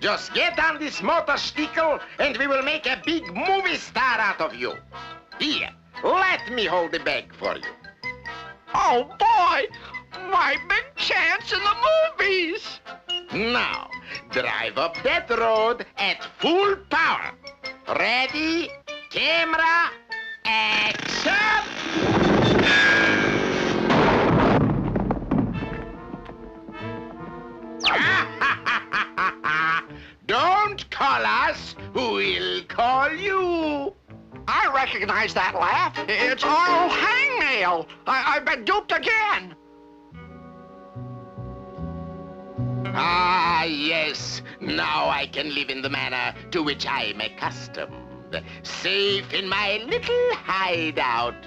Just get on this motorcycle and we will make a big movie star out of you. Here, let me hold the bag for you. Oh, boy! My big chance in the movies! Now, drive up that road at full power. Ready, camera, action! Don't call us, we'll call you. I recognize that laugh. It's our old hangnail. I've been duped again. Ah, yes. Now I can live in the manner to which I am accustomed. Safe in my little hideout.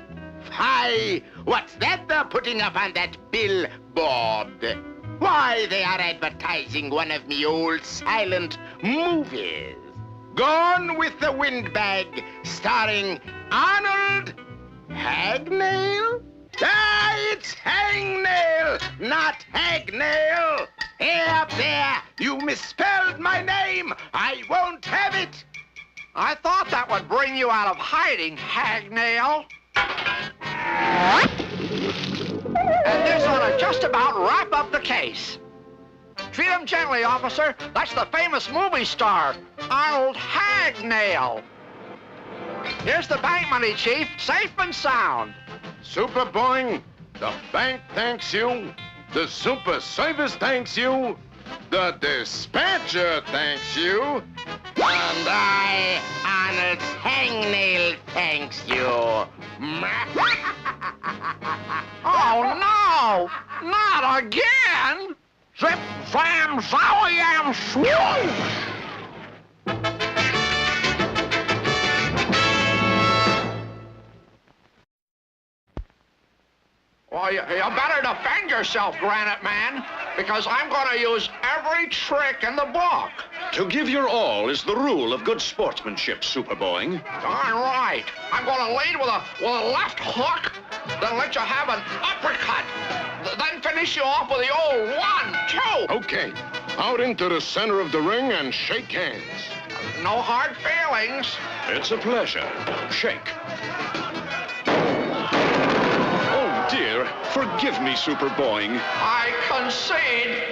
Hi, what's that they're putting up on that billboard? Why, they are advertising one of me old silent movies. Gone with the Windbag, starring Arnold Hagnail? Ah, it's Hangnail, not Hagnail. Hey, up there, you misspelled my name. I won't have it. I thought that would bring you out of hiding, Hagnail. And this ought to just about wrap up the case. Treat him gently, officer. That's the famous movie star, Arnold Hagnail. Here's the bank money, Chief, safe and sound. Super Boing, the bank thanks you. The Super Service thanks you. The dispatcher thanks you. And I, Arnold Hangnail, thanks you. Oh, no! Not again! Zip, zam, zowie-yam, swoosh! Well, you better defend yourself, Granite Man, because I'm going to use every trick in the book. To give your all is the rule of good sportsmanship, Super Boing. Darn right. I'm going to lead with a left hook, then let you have an uppercut, then finish you off with the old 1, 2. Okay, out into the center of the ring and shake hands. No hard feelings. It's a pleasure. Shake. Oh, dear. Forgive me, Super Boing. I concede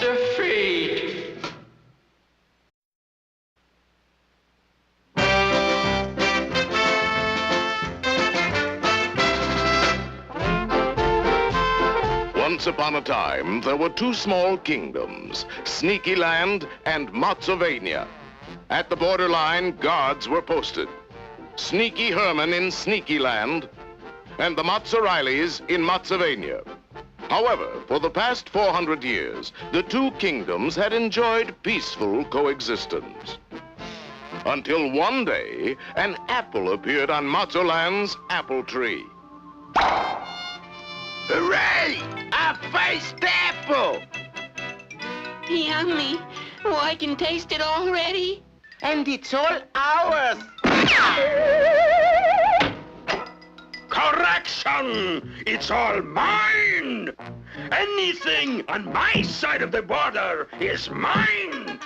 defeat. Once upon a time, there were two small kingdoms, Sneaky Land and Mozzovania. At the borderline, guards were posted. Sneaky Herman in Sneaky Land and the Mozzarilis in Mozzovania. However, for the past 400 years, the two kingdoms had enjoyed peaceful coexistence. Until one day, an apple appeared on Mozzoland's apple tree. Hooray! Our first apple! Yummy. Oh, I can taste it already. And it's all ours. Correction! It's all mine! Anything on my side of the border is mine!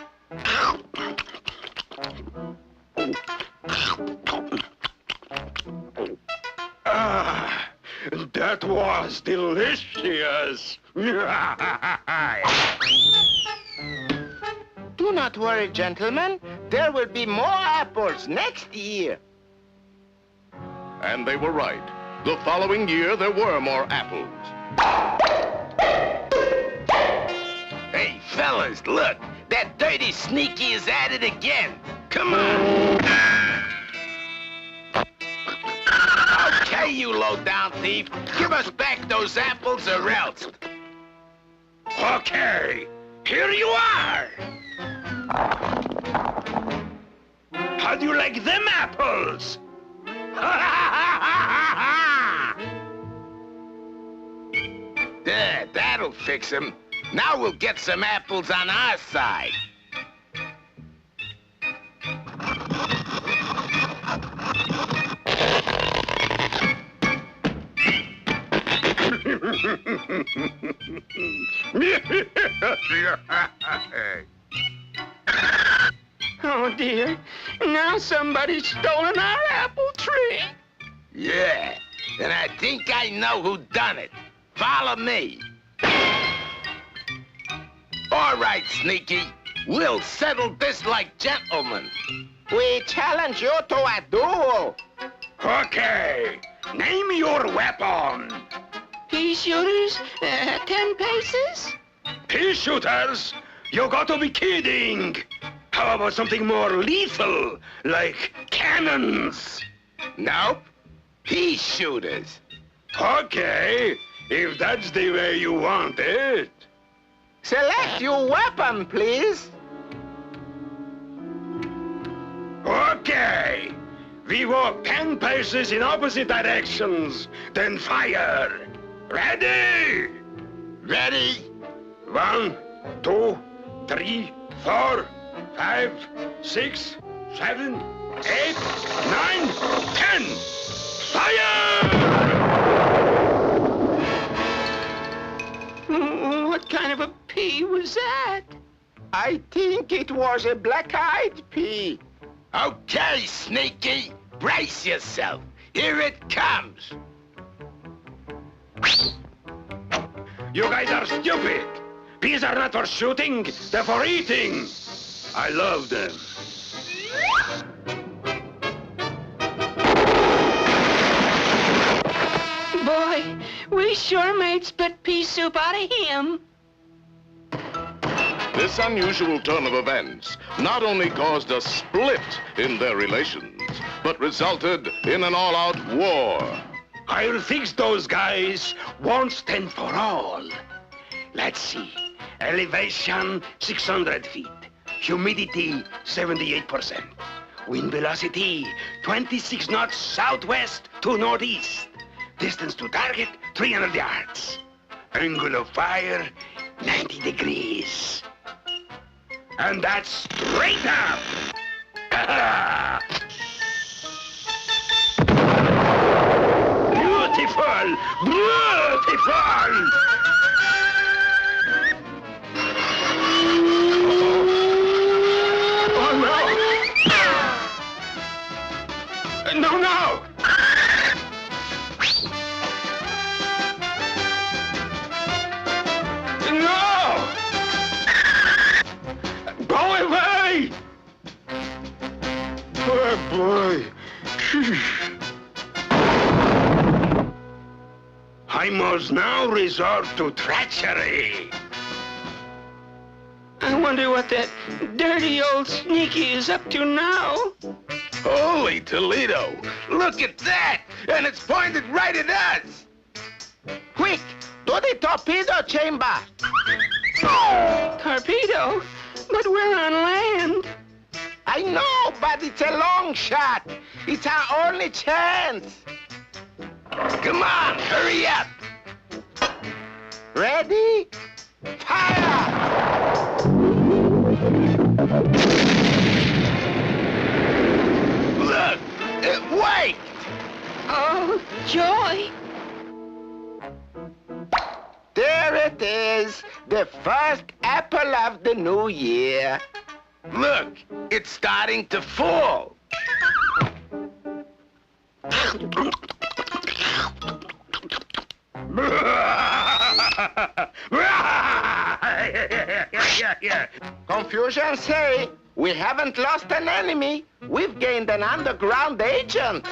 Ah, that was delicious! Do not worry, gentlemen. There will be more apples next year. And they were right. The following year, there were more apples. Hey, fellas, look. That dirty Sneaky is at it again. Come on. Okay, you low-down thief. Give us back those apples or else. Okay, here you are! How do you like them apples? There, that'll fix him. Now we'll get some apples on our side. Oh, dear. Now somebody's stolen our apple tree. Yeah, and I think I know who done it. Follow me. All right, Sneaky. We'll settle this like gentlemen. We challenge you to a duel. Okay. Name your weapon. Pea shooters, 10 paces? Pea shooters? You got to be kidding. How about something more lethal, like cannons? Nope. Pea shooters. Okay, if that's the way you want it. Select your weapon, please. Okay. We walk 10 paces in opposite directions, then fire. Ready? Ready? 1, 2, 3, 4, 5, 6, 7, 8, 9, 10. Fire! What kind of a pea was that? I think it was a black-eyed pea. Okay, Sneaky. Brace yourself. Here it comes. You guys are stupid. Peas are not for shooting, they're for eating. I love them. Boy, we sure made split pea soup out of him. This unusual turn of events not only caused a split in their relations, but resulted in an all-out war. I'll fix those guys once and for all. Let's see. Elevation 600 feet. Humidity 78%. Wind velocity 26 knots southwest to northeast. Distance to target 300 yards. Angle of fire 90 degrees. And that's straight up. Beautiful! Beautiful! No, no! No! Go away! Oh, boy. I must now resort to treachery. I wonder what that dirty old Sneaky is up to now. Holy Toledo! Look at that! And it's pointed right at us! Quick! To the torpedo chamber! Torpedo? But we're on land. I know, but it's a long shot. It's our only chance. Come on, hurry up. Ready? Fire! Look, it worked. Oh, joy. There it is, the first apple of the new year. Look, it's starting to fall. Confusion say, we haven't lost an enemy. We've gained an underground agent.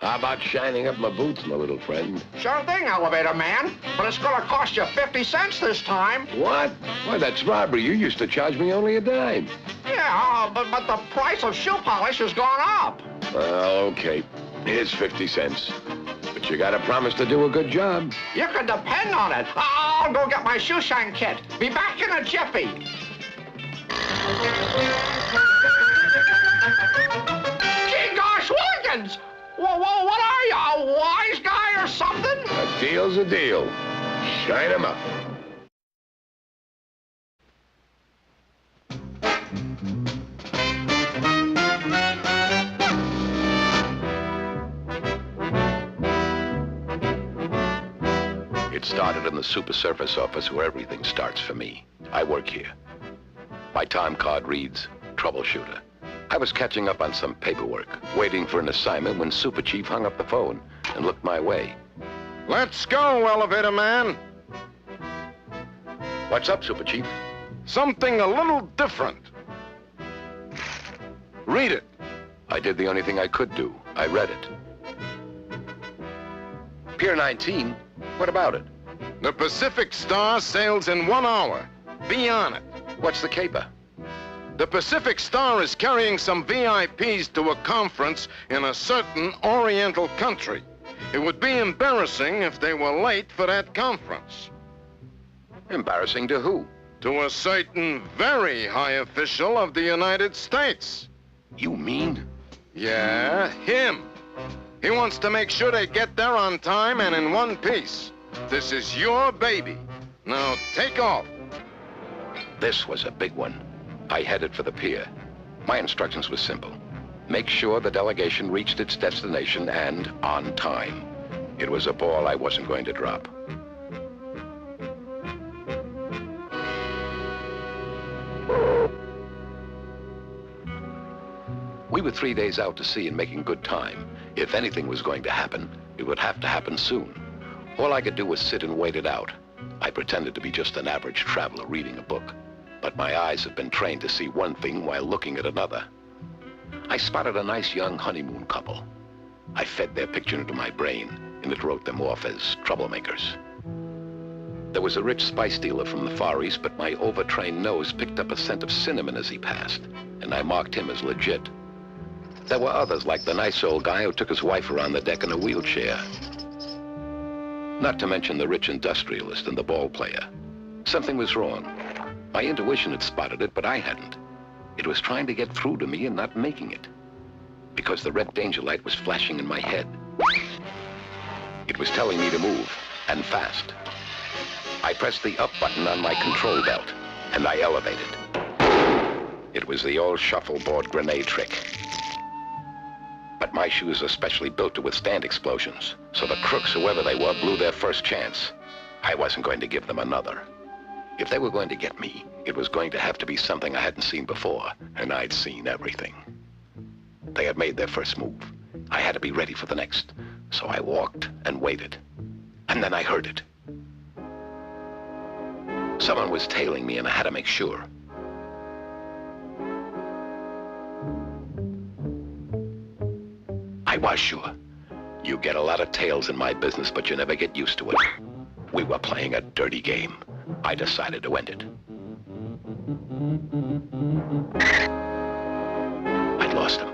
How about shining up my boots, my little friend? Sure thing, elevator man. But it's gonna cost you 50 cents this time. What? Why, that's robbery. You used to charge me only a dime. Yeah, but the price of shoe polish has gone up. Okay. Here's 50 cents. But you gotta promise to do a good job. You can depend on it. I'll go get my shoe shine kit. Be back in a jiffy. Gee gosh, Wilkins! Whoa, what are you, a wise guy or something? A deal's a deal. Shine 'em up. It started in the super surface office where everything starts for me. I work here. My time card reads troubleshooter. I was catching up on some paperwork, waiting for an assignment when Super Chief hung up the phone and looked my way. Let's go, elevator man. What's up, Super Chief? Something a little different. Read it. I did the only thing I could do. I read it. Pier 19? What about it? The Pacific Star sails in 1 hour. Be on it. What's the caper? The Pacific Star is carrying some VIPs to a conference in a certain Oriental country. It would be embarrassing if they were late for that conference. Embarrassing to who? To a certain very high official of the United States. You mean? Yeah, him. He wants to make sure they get there on time and in one piece. This is your baby. Now take off. This was a big one. I headed for the pier. My instructions were simple. Make sure the delegation reached its destination and on time. It was a ball I wasn't going to drop. We were 3 days out to sea and making good time. If anything was going to happen, it would have to happen soon. All I could do was sit and wait it out. I pretended to be just an average traveler reading a book, but my eyes have been trained to see one thing while looking at another. I spotted a nice young honeymoon couple. I fed their picture into my brain, and it wrote them off as troublemakers. There was a rich spice dealer from the Far East, but my overtrained nose picked up a scent of cinnamon as he passed, and I marked him as legit. There were others, like the nice old guy who took his wife around the deck in a wheelchair. Not to mention the rich industrialist and the ball player. Something was wrong. My intuition had spotted it, but I hadn't. It was trying to get through to me and not making it. Because the red danger light was flashing in my head. It was telling me to move, and fast. I pressed the up button on my control belt, and I elevated. It was the old shuffleboard grenade trick. But my shoes are specially built to withstand explosions, so the crooks, whoever they were, blew their first chance. I wasn't going to give them another. If they were going to get me, it was going to have to be something I hadn't seen before, and I'd seen everything. They had made their first move. I had to be ready for the next, so I walked and waited. And then I heard it. Someone was tailing me, and I had to make sure. I was sure. You get a lot of tails in my business, but you never get used to it. We were playing a dirty game. I decided to end it. I'd lost him.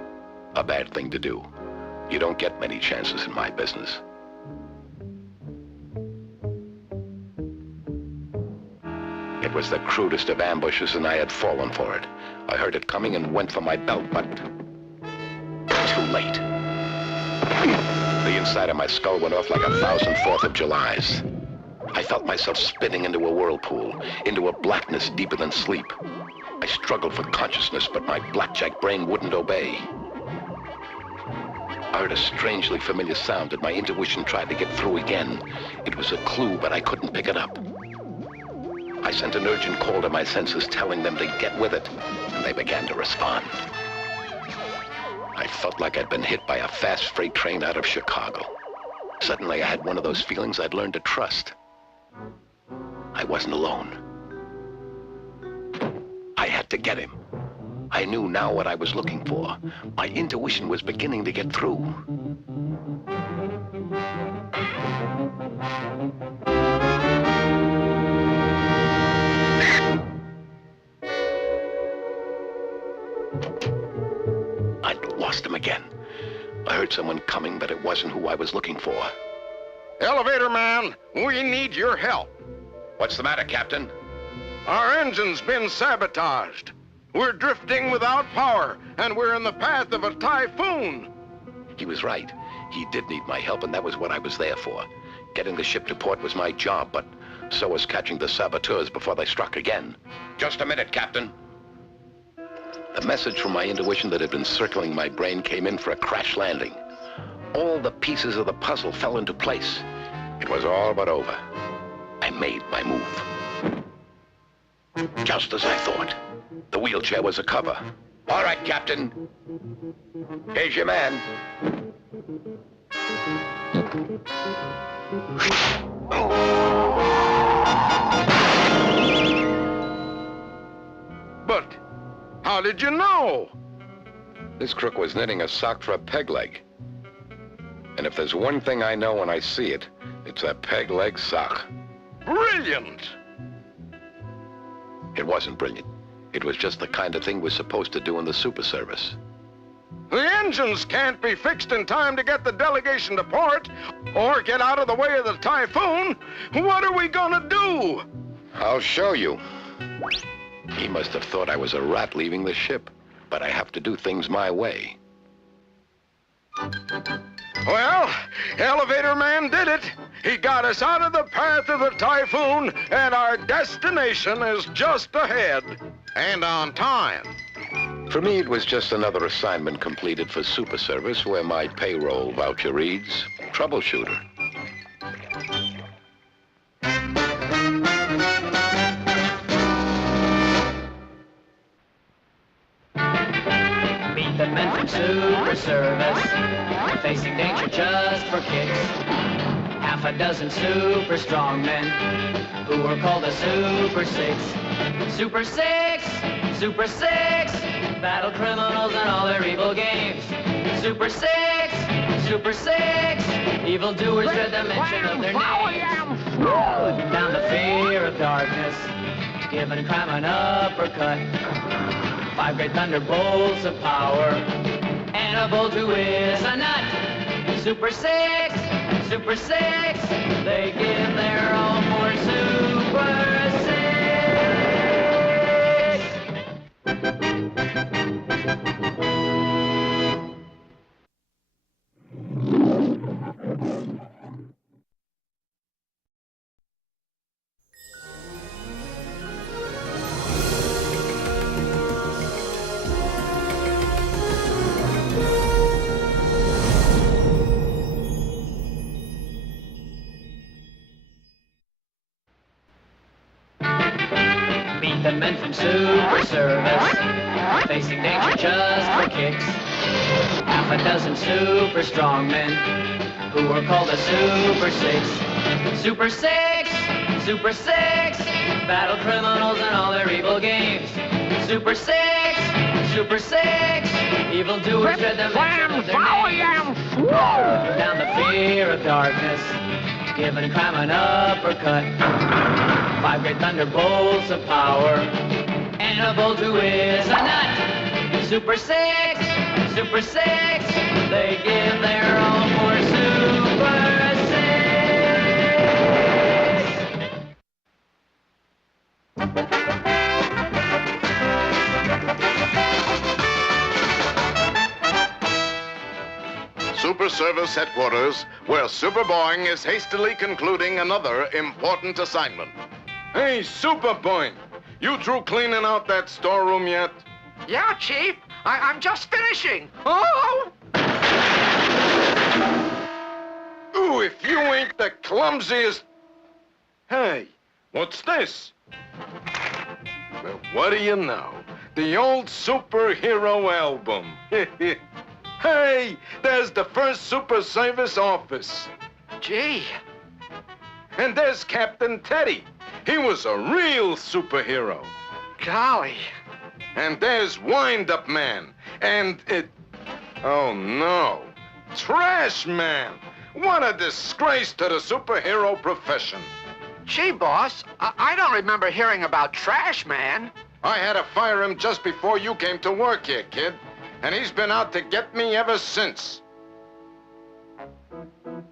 A bad thing to do. You don't get many chances in my business. It was the crudest of ambushes, and I had fallen for it. I heard it coming and went for my belt, but too late. The inside of my skull went off like 1,000 Fourth of Julys. I felt myself spinning into a whirlpool, into a blackness deeper than sleep. I struggled for consciousness, but my blackjack brain wouldn't obey. I heard a strangely familiar sound, and my intuition tried to get through again. It was a clue, but I couldn't pick it up. I sent an urgent call to my senses, telling them to get with it, and they began to respond. I felt like I'd been hit by a fast freight train out of Chicago. Suddenly, I had one of those feelings I'd learned to trust. I wasn't alone. I had to get him. I knew now what I was looking for. My intuition was beginning to get through. I'd lost him again. I heard someone coming, but it wasn't who I was looking for. Elevator man, we need your help. What's the matter, Captain? Our engine's been sabotaged. We're drifting without power, and we're in the path of a typhoon. He was right. He did need my help, and that was what I was there for. Getting the ship to port was my job, but so was catching the saboteurs before they struck again. Just a minute, Captain. The message from my intuition that had been circling my brain came in for a crash landing. All the pieces of the puzzle fell into place. It was all but over. I made my move. Just as I thought. The wheelchair was a cover. All right, Captain. Here's your man. But how did you know? This crook was knitting a sock for a peg leg. And if there's one thing I know when I see it, it's a peg leg sock. Brilliant! It wasn't brilliant. It was just the kind of thing we're supposed to do in the super service. The engines can't be fixed in time to get the delegation to port or get out of the way of the typhoon. What are we gonna do? I'll show you. He must have thought I was a rat leaving the ship, but I have to do things my way. Well, Elevator Man did it. He got us out of the path of the typhoon, and our destination is just ahead. And on time. For me, it was just another assignment completed for super service where my payroll voucher reads, troubleshooter. Meet the men from super service, facing danger just for kicks. Half a dozen super strong men who were called the Super Six. Super Six, Super Six, battle criminals and all their evil games. Super Six, Super Six, evildoers dread the mention of their names. Putting down the fear of darkness, giving crime an uppercut. 5 great thunderbolts of power, and a bolt who is a nut. Super Six, Super Six, they give their all for Super Six. Meet the men from super service, facing danger just for kicks. Half a dozen super strong men who were called the Super Six. Super Six, Super Six, battle criminals and all their evil games. Super Six, Super Six, evildoers dread the mention of their names. Down the fear of darkness, giving crime an uppercut. 5 great thunderbolts of power, and a bolt who is a nut. Super Six, Super Six, they give their all for Super Super Service Headquarters, where Super Boing is hastily concluding another important assignment. Hey, Super Boing, you through cleaning out that storeroom yet? Yeah, Chief. I'm just finishing. Oh! Ooh, if you ain't the clumsiest... Hey, what's this? Well, what do you know? The old superhero album. Hey, there's the first Super Service office. Gee. And there's Captain Teddy. He was a real superhero. Golly. And there's Wind-Up Man. And it... Oh, no. Trash Man. What a disgrace to the superhero profession. Gee, boss, I don't remember hearing about Trash Man. I had to fire him just before you came to work here, kid. And he's been out to get me ever since.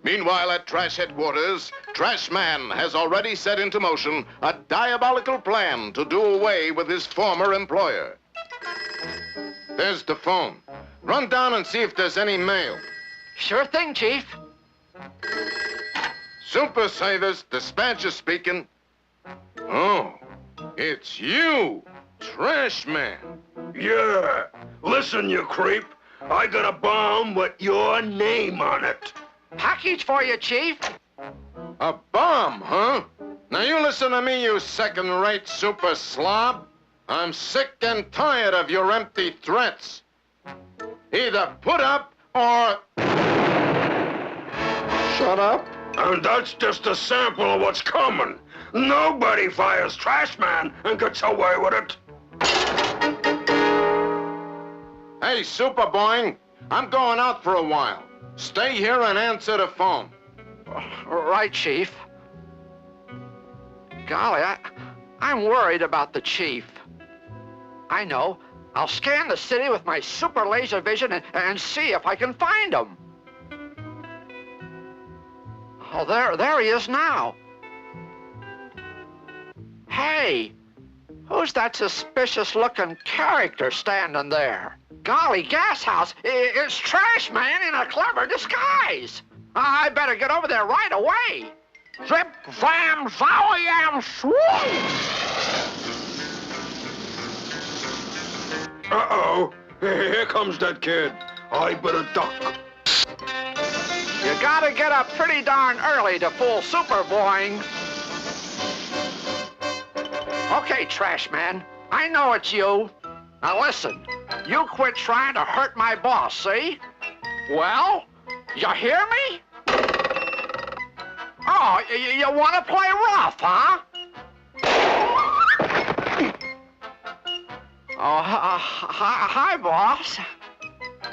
Meanwhile, at Trash Headquarters, Trash Man has already set into motion a diabolical plan to do away with his former employer. There's the phone. Run down and see if there's any mail. Sure thing, Chief. Super Service, dispatcher speaking. Oh, it's you. Trash man. Yeah. Listen, you creep. I got a bomb with your name on it. Package for you, Chief. A bomb, huh? Now you listen to me, you second-rate super slob. I'm sick and tired of your empty threats. Either put up or... Shut up. And that's just a sample of what's coming. Nobody fires Trash Man and gets away with it. Hey, Super Boing, I'm going out for a while. Stay here and answer the phone. Right, Chief. Golly, I'm worried about the Chief. I know. I'll scan the city with my super laser vision and see if I can find him. Oh, there he is now. Hey, who's that suspicious-looking character standing there? Golly, gas house, it's Trash Man in a clever disguise. I better get over there right away. Zip, zam, zowie-am, swoop! Uh-oh. Here comes that kid. I better duck. You gotta get up pretty darn early to fool Super Boing. Okay, Trash Man, I know it's you. Now listen, you quit trying to hurt my boss, see? Well, you hear me? Oh, you want to play rough, huh? Oh, hi, boss.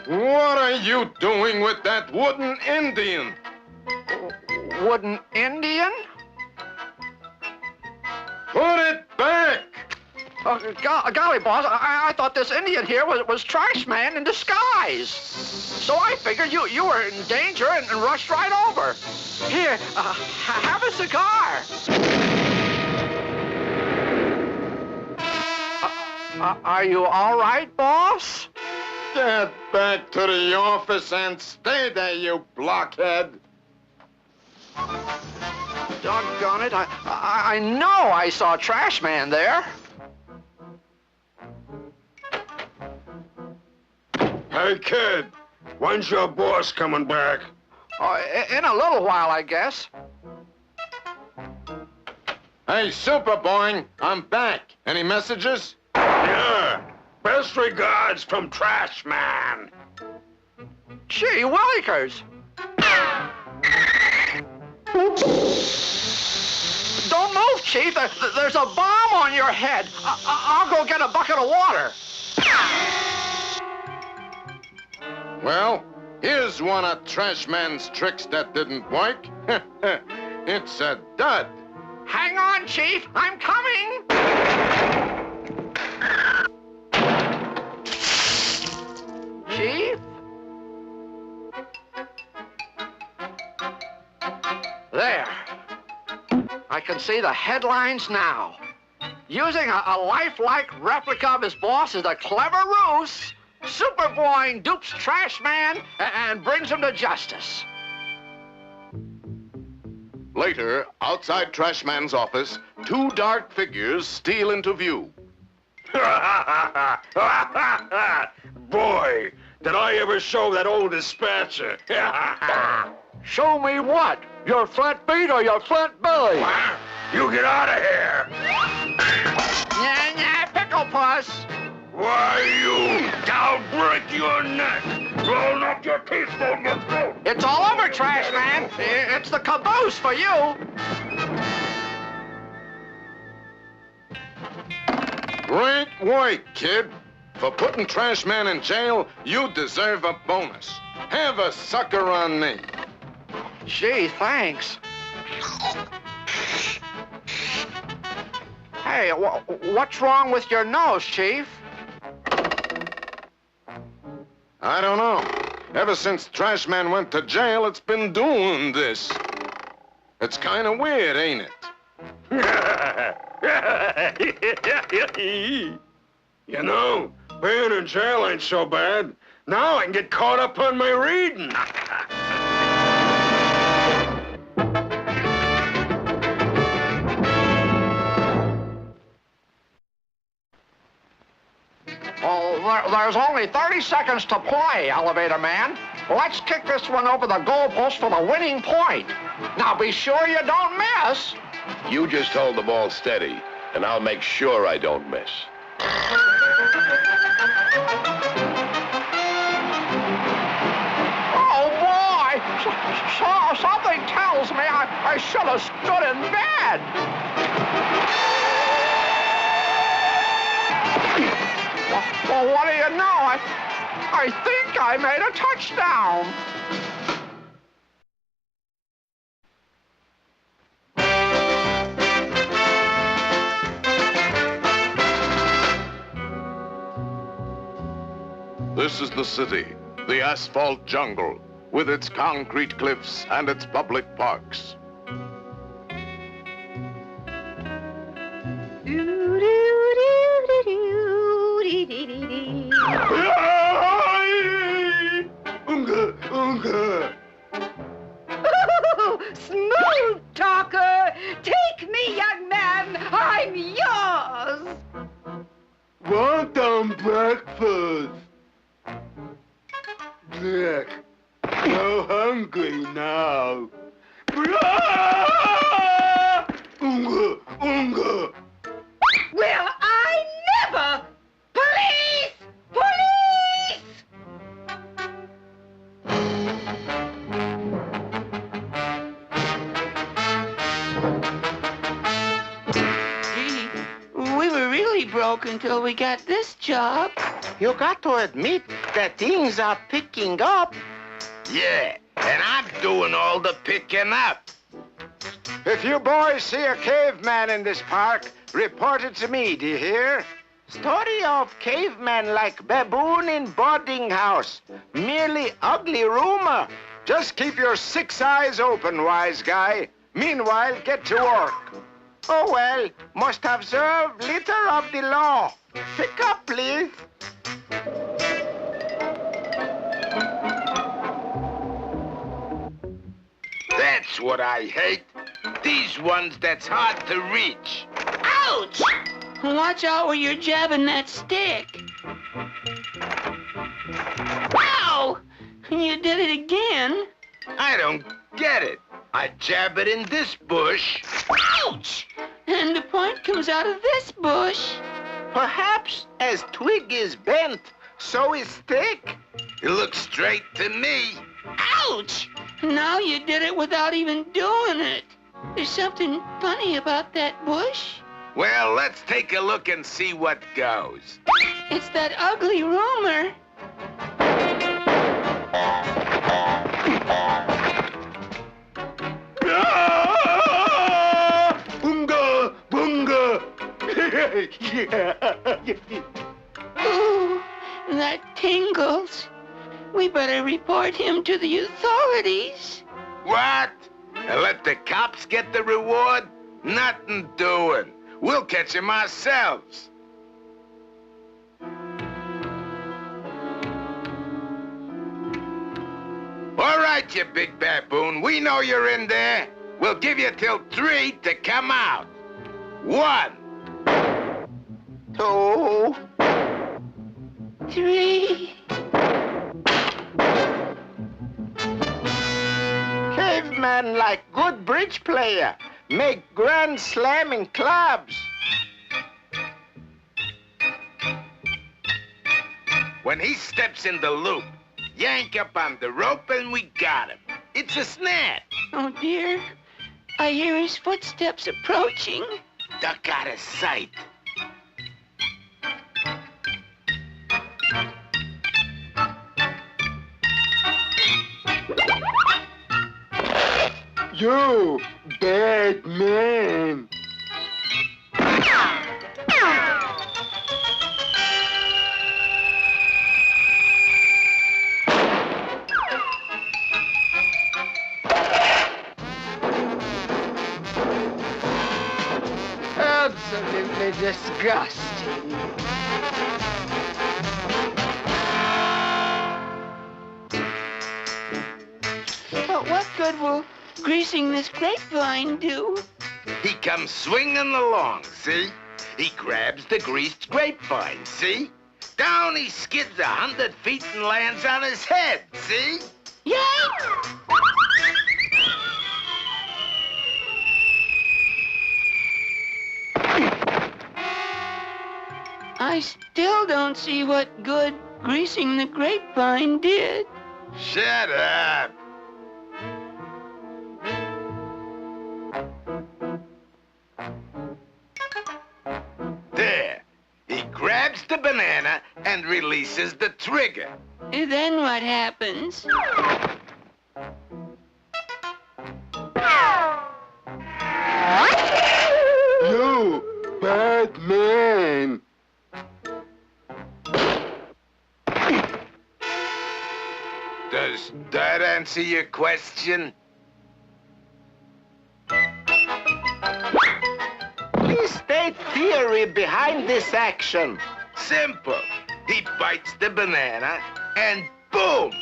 What are you doing with that wooden Indian? Wooden Indian? Put it back! Golly, boss, I thought this Indian here was Trash Man in disguise. So I figured you were in danger and rushed right over. Here, have a cigar. Are you all right, boss? Get back to the office and stay there, you blockhead. Doggone it, I know I saw Trash Man there. Hey, kid, when's your boss coming back? In a little while, I guess. Hey, Super Boing, I'm back. Any messages? Yeah. Best regards from Trash Man. Gee, Willikers. Don't move, Chief. There's a bomb on your head. I'll go get a bucket of water. Well, here's one of Trash Man's tricks that didn't work. It's a dud. Hang on, Chief. I'm coming. Chief? There. I can see the headlines now. Using a lifelike replica of his boss is a clever ruse. Super Boing dupes Trash Man and brings him to justice. Later, outside Trash Man's office, two dark figures steal into view. Boy, did I ever show that old dispatcher. Show me what? Your flat beat or your flat belly? You get out of here. Nah, pickle puss. Why, you? I'll break your neck. I'll knock your teeth out your throat. It's all over, Trash Man. It's the caboose for you. Great work, kid. For putting Trash Man in jail, you deserve a bonus. Have a sucker on me. Gee, thanks. Hey, what's wrong with your nose, Chief? I don't know. Ever since Trash Man went to jail, it's been doing this. It's kind of weird, ain't it? You know, being in jail ain't so bad. Now I can get caught up on my reading. there's only 30 seconds to play, elevator man. Let's kick this one over the goalpost for the winning point. Now be sure you don't miss. You just hold the ball steady, and I'll make sure I don't miss. Oh, boy! Something tells me I should have stood in bed. Well, what do you know? I think I made a touchdown. This is the city, the asphalt jungle, with its concrete cliffs and its public parks. Smooth talker! Take me, young man! I'm yours! Want some breakfast? Nick, so hungry now. Unga, unga. Well, I never! Police! Police! Gee, we were really broke until we got this job. You got to admit that things are picking up. Yeah, and I'm doing all the picking up. If you boys see a caveman in this park, report it to me, do you hear? Story of caveman like baboon in boarding house. Merely ugly rumor. Just keep your 6 eyes open, wise guy. Meanwhile, get to work. Oh, well, must observe letter of the law. Pick up, please. That's what I hate. These ones that's hard to reach. Ouch! Watch out where you're jabbing that stick. Wow! You did it again. I don't get it. I jab it in this bush. Ouch! And the point comes out of this bush. Perhaps as twig is bent, so is stick. It looks straight to me. Ouch! Now you did it without even doing it. There's something funny about that bush. Well, let's take a look and see what goes. It's that ugly rumor. Bunga, bunga. Ooh, that tingles. We better report him to the authorities. What? And let the cops get the reward? Nothing doing. We'll catch him ourselves. All right, you big baboon. We know you're in there. We'll give you till 3 to come out. 1, 2, 3. Caveman like good bridge player. Make grand slamming clubs. When he steps in the loop, yank up on the rope and we got him. It's a snap. Oh, dear. I hear his footsteps approaching. Duck out of sight. You bad man. Absolutely disgusting. But what good will greasing this grapevine do? He comes swinging along, see? He grabs the greased grapevine, see? Down he skids 100 feet and lands on his head, see? Yeah. I still don't see what good greasing the grapevine did. Shut up. There. He grabs the banana and releases the trigger. Then what happens? You, Batman! Does that answer your question? Please state theory behind this action. Simple. He bites the banana and boom!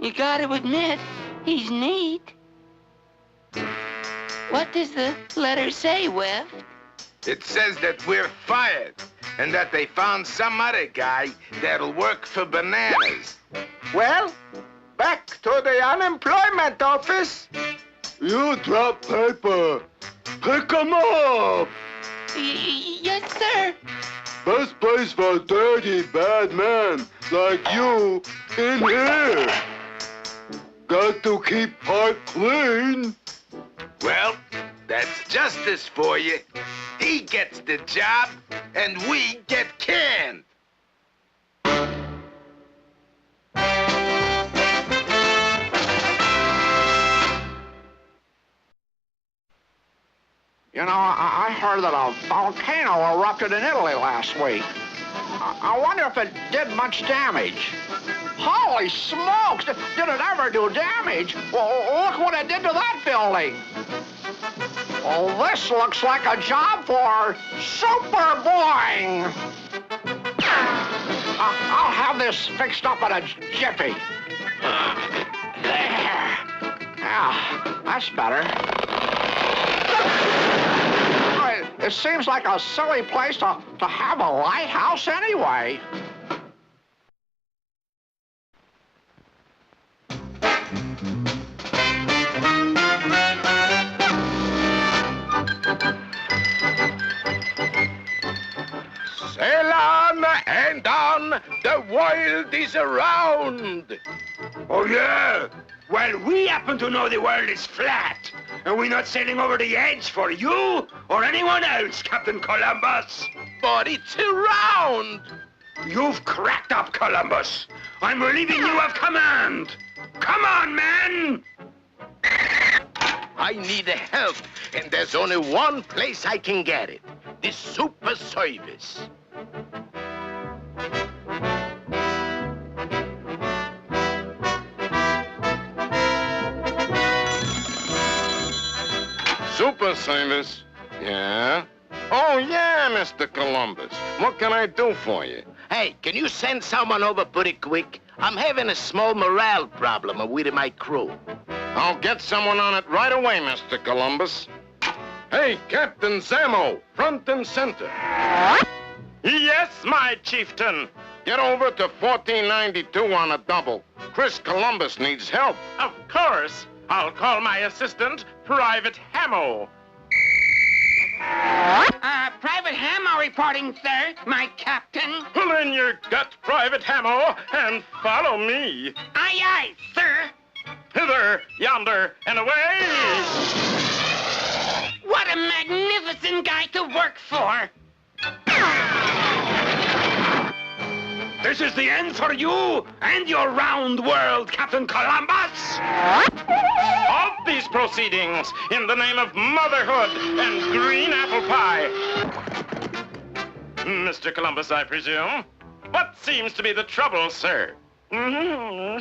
You gotta admit, he's neat. What does the letter say, Webb? It says that we're fired and that they found some other guy that'll work for bananas. Well, back to the unemployment office. You drop paper. Pick 'em up. Yes, sir. Best place for dirty bad men like you in here. Got to keep part clean. Well, that's justice for you. He gets the job, and we get canned. You know, I heard that a volcano erupted in Italy last week. I wonder if it did much damage. Holy smokes! Did it ever do damage? Well, look what it did to that building. Well, this looks like a job for Super Boing. I'll have this fixed up in a jiffy. There. Yeah, that's better. It seems like a silly place to have a lighthouse anyway. Sail on and on, the world is around. Oh, yeah? Well, we happen to know the world is flat. And we're not sailing over the edge for you or anyone else, Captain Columbus. But it's around. You've cracked up, Columbus. I'm relieving you of command. Come on, man. I need help, and there's only one place I can get it. The Super Service. Super Service? Yeah? Oh, yeah, Mr. Columbus. What can I do for you? Hey, can you send someone over pretty quick? I'm having a small morale problem with my crew. I'll get someone on it right away, Mr. Columbus. Hey, Captain Zamo, front and center. Yes, my chieftain. Get over to 1492 on a double. Chris Columbus needs help. Of course. I'll call my assistant, Private Hamo. Private Hamo reporting, sir. My captain. Pull in your gut, Private Hamo, and follow me. Aye, aye, sir. Hither, yonder, and away! What a magnificent guy to work for. This is the end for you and your round world, Captain Columbus! Halt these proceedings in the name of motherhood and green apple pie. Mr. Columbus, I presume. What seems to be the trouble, sir? Now,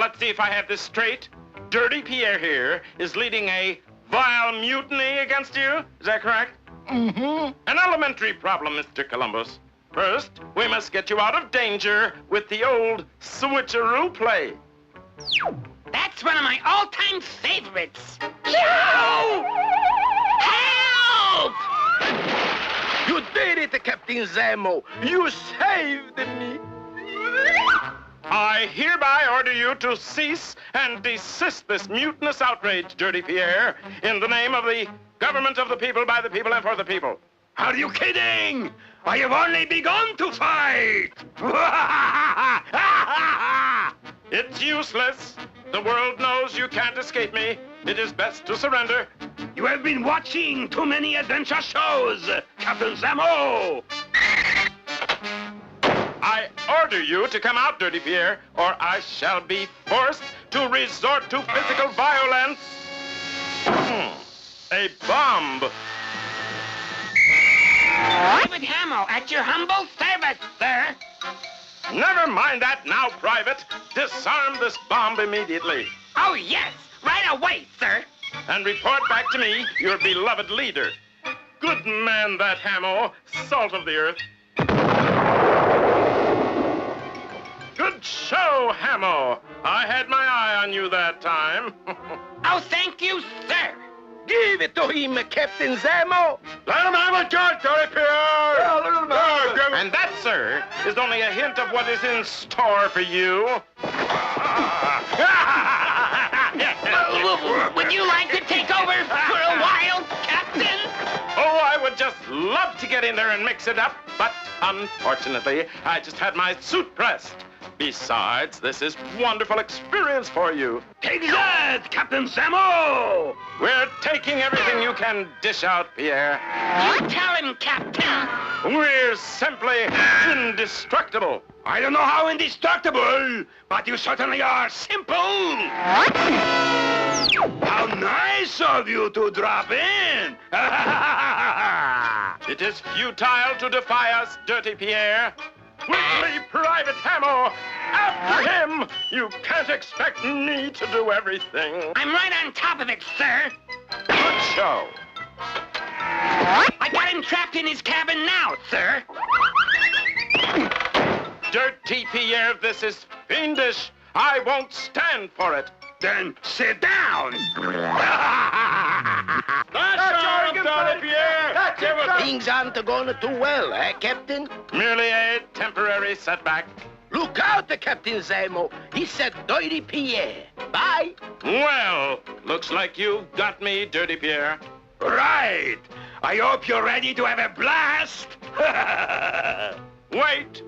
let's see if I have this straight. Dirty Pierre here is leading a vile mutiny against you. Is that correct? An elementary problem, Mr. Columbus. First, we must get you out of danger with the old switcheroo play. That's one of my all-time favorites. No! Help! You did it, Captain Zamo. You saved me. I hereby order you to cease and desist this mutinous outrage, Dirty Pierre, in the name of the government of the people, by the people, and for the people. Are you kidding? I have only begun to fight! It's useless. The world knows you can't escape me. It is best to surrender. You have been watching too many adventure shows, Captain Zamo! I order you to come out, Dirty Pierre, or I shall be forced to resort to physical violence. A bomb. Private Hamo, at your humble service, sir. Never mind that now, Private. Disarm this bomb immediately. Oh, yes. Right away, sir. And report back to me, your beloved leader. Good man, that Hamo, salt of the earth. Good show, Hamo. I had my eye on you that time. Oh, thank you, sir. Give it to him, Captain Zamo. Let him have a shot, Dirty Pierre. And that, sir, is only a hint of what is in store for you. Would you like to take over for a while, Captain? Oh, I would just love to get in there and mix it up, but unfortunately, I just had my suit pressed. Besides, this is wonderful experience for you. Take that, Captain Zamo! We're taking everything you can dish out, Pierre. You tell him, Captain. We're simply indestructible. I don't know how indestructible, but you certainly are simple. How nice of you to drop in. It is futile to defy us, Dirty Pierre. Quickly, Private Hamo! After him! You can't expect me to do everything. I'm right on top of it, sir. Good show. I got him trapped in his cabin now, sir. Dirty Pierre, this is fiendish. I won't stand for it. Then sit down. Things aren't going too well, eh, Captain? Merely a temporary setback. Look out, Captain Zamo. He said Dirty Pierre. Bye. Well, looks like you've got me, Dirty Pierre. Right. I hope you're ready to have a blast. Wait.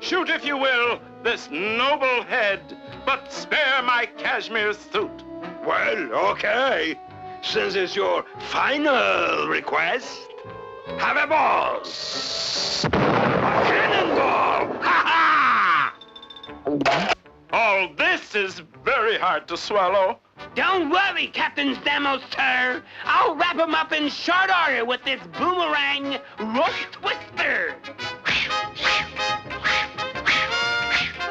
Shoot, if you will, this noble head, but spare my cashmere suit. Well, okay. Since it's your final request, have a ball. A cannonball. Ha ha! All this is very hard to swallow. Don't worry, Captain Zamo, sir. I'll wrap him up in short order with this boomerang rope twister.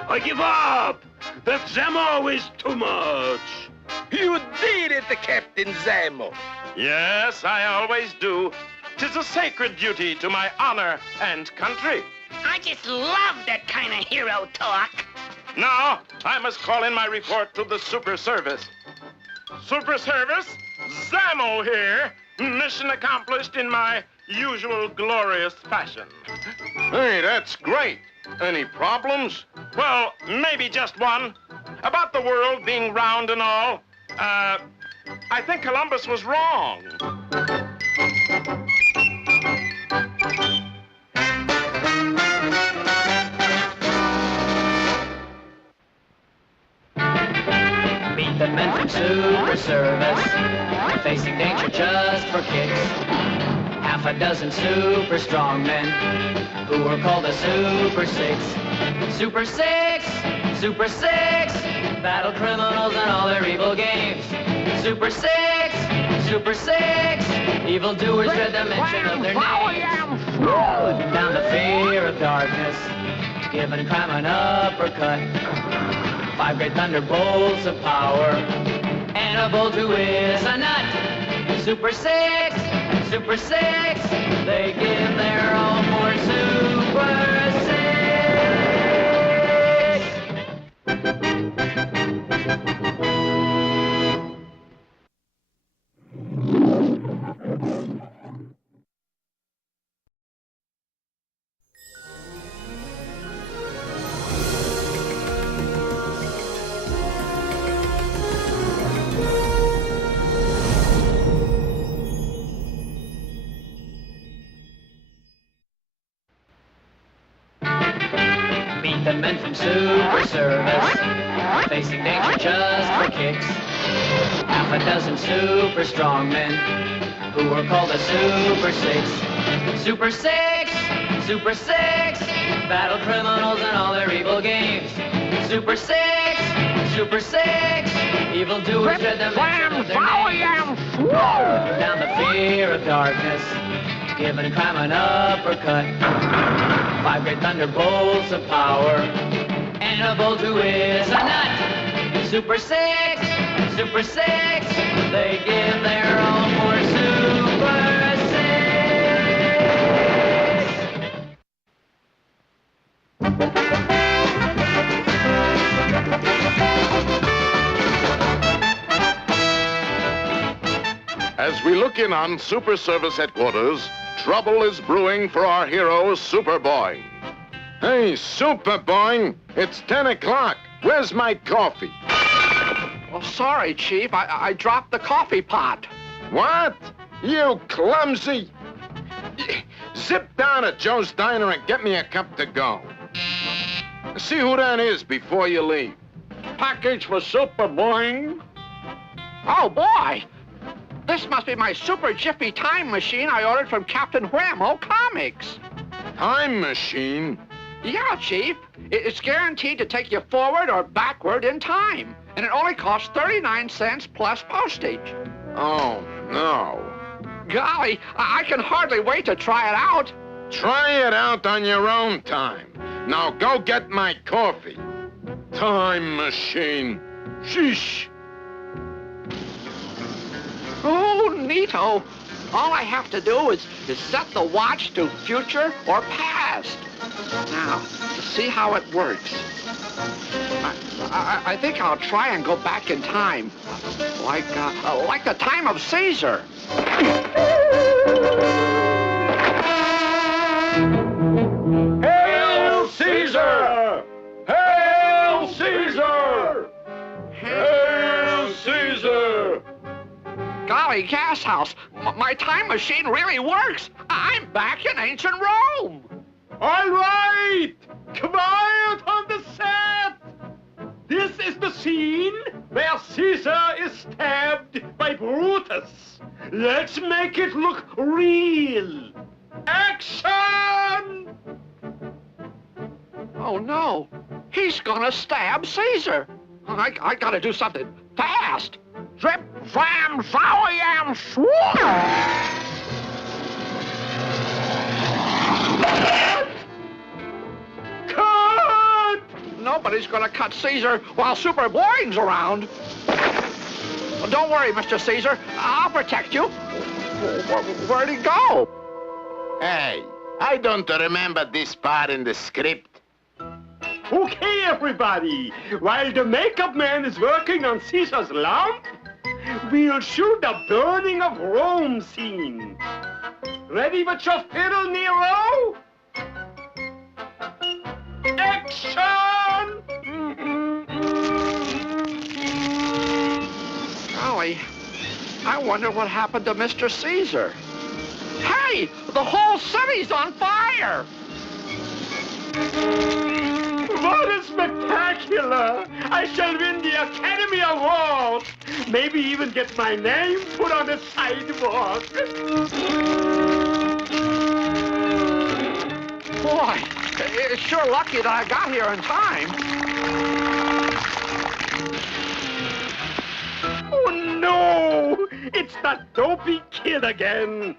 I give up. That Zamo is too much. You did it, Captain Zamo. Yes, I always do. 'Tis a sacred duty to my honor and country. I just love that kind of hero talk. Now, I must call in my report to the Super Service. Super Service, Zamo here. Mission accomplished in my usual glorious fashion. Hey, that's great. Any problems? Well, maybe just one. About the world being round and all. I think Columbus was wrong. Meet the men from Super Service, facing danger just for kicks. Half a dozen super strong men who were called the Super Six. Super Six, Super Six, battle criminals and all their evil games. Super Six, Super Six, evildoers dread the mention of their names. Putting down the fear of darkness, giving crime an uppercut. 5 great thunderbolts of power, and a bolt who is a nut. Super Six, Super 6, they give their all for Super 6. Meet the men from Super Service, facing danger just for kicks. Half a dozen super strong men, who were called the Super 6. Super 6, Super 6, battle criminals and all their evil games. Super 6, Super 6, evil doers dread the mention of their names. Down the fear of darkness, giving crime an uppercut. 5 great thunderbolts of power, and a bolt who is a nut. Super 6, Super 6, they give their all for Super 6. As we look in on Super Service headquarters, trouble is brewing for our hero, Superboy. Hey, Superboy, it's 10 o'clock. Where's my coffee? Oh, sorry, Chief. I dropped the coffee pot. What? You clumsy! Zip down to Joe's Diner and get me a cup to go. See who that is before you leave. Package for Superboy. Oh, boy. This must be my Super Jiffy time machine I ordered from Captain Whammo Comics. Time machine? Yeah, Chief. It's guaranteed to take you forward or backward in time. And it only costs 39 cents plus postage. Oh, no. Golly, I can hardly wait to try it out. Try it out on your own time. Now go get my coffee. Time machine. Sheesh. Oh, neato. All I have to do is set the watch to future or past. Now, to see how it works. I think I'll try and go back in time. Like the time of Caesar. Hail Caesar! Hail Caesar! Hail Caesar! Golly, gas house, my time machine really works. I'm back in ancient Rome. All right! Quiet on the set! This is the scene where Caesar is stabbed by Brutus. Let's make it look real. Action! Oh, no. He's gonna stab Caesar. I gotta do something fast. Drip, flam, zowie, swoop! Cut! Nobody's gonna cut Caesar while Superboy's around. Don't worry, Mr. Caesar. I'll protect you. Where'd he go? Hey, I don't remember this part in the script. Okay, everybody. While the makeup man is working on Caesar's lamp, we'll shoot the burning of Rome scene. Ready with your fiddle, Nero? Action! Golly, I wonder what happened to Mr. Caesar. Hey, the whole city's on fire! What a spectacular! I shall win the Academy Award. Maybe even get my name put on the sidewalk. Boy, it's sure lucky that I got here in time. Oh, no! It's that dopey kid again.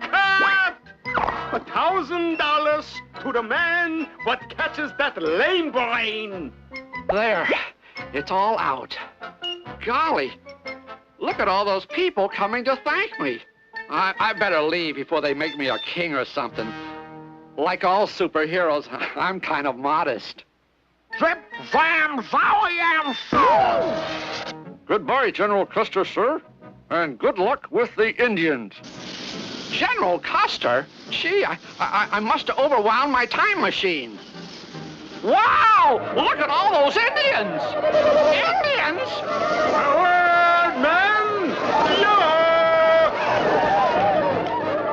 Cut! $1,000 to the man what catches that lame brain. There, it's all out. Golly, look at all those people coming to thank me. I better leave before they make me a king or something. Like all superheroes, I'm kind of modest. Zip, zam, zowie, shoo! Goodbye, General Custer, sir. And good luck with the Indians. General Custer? Gee, I must have overwound my time machine. Wow! Look at all those Indians! Indians? Forward, men! Yeah!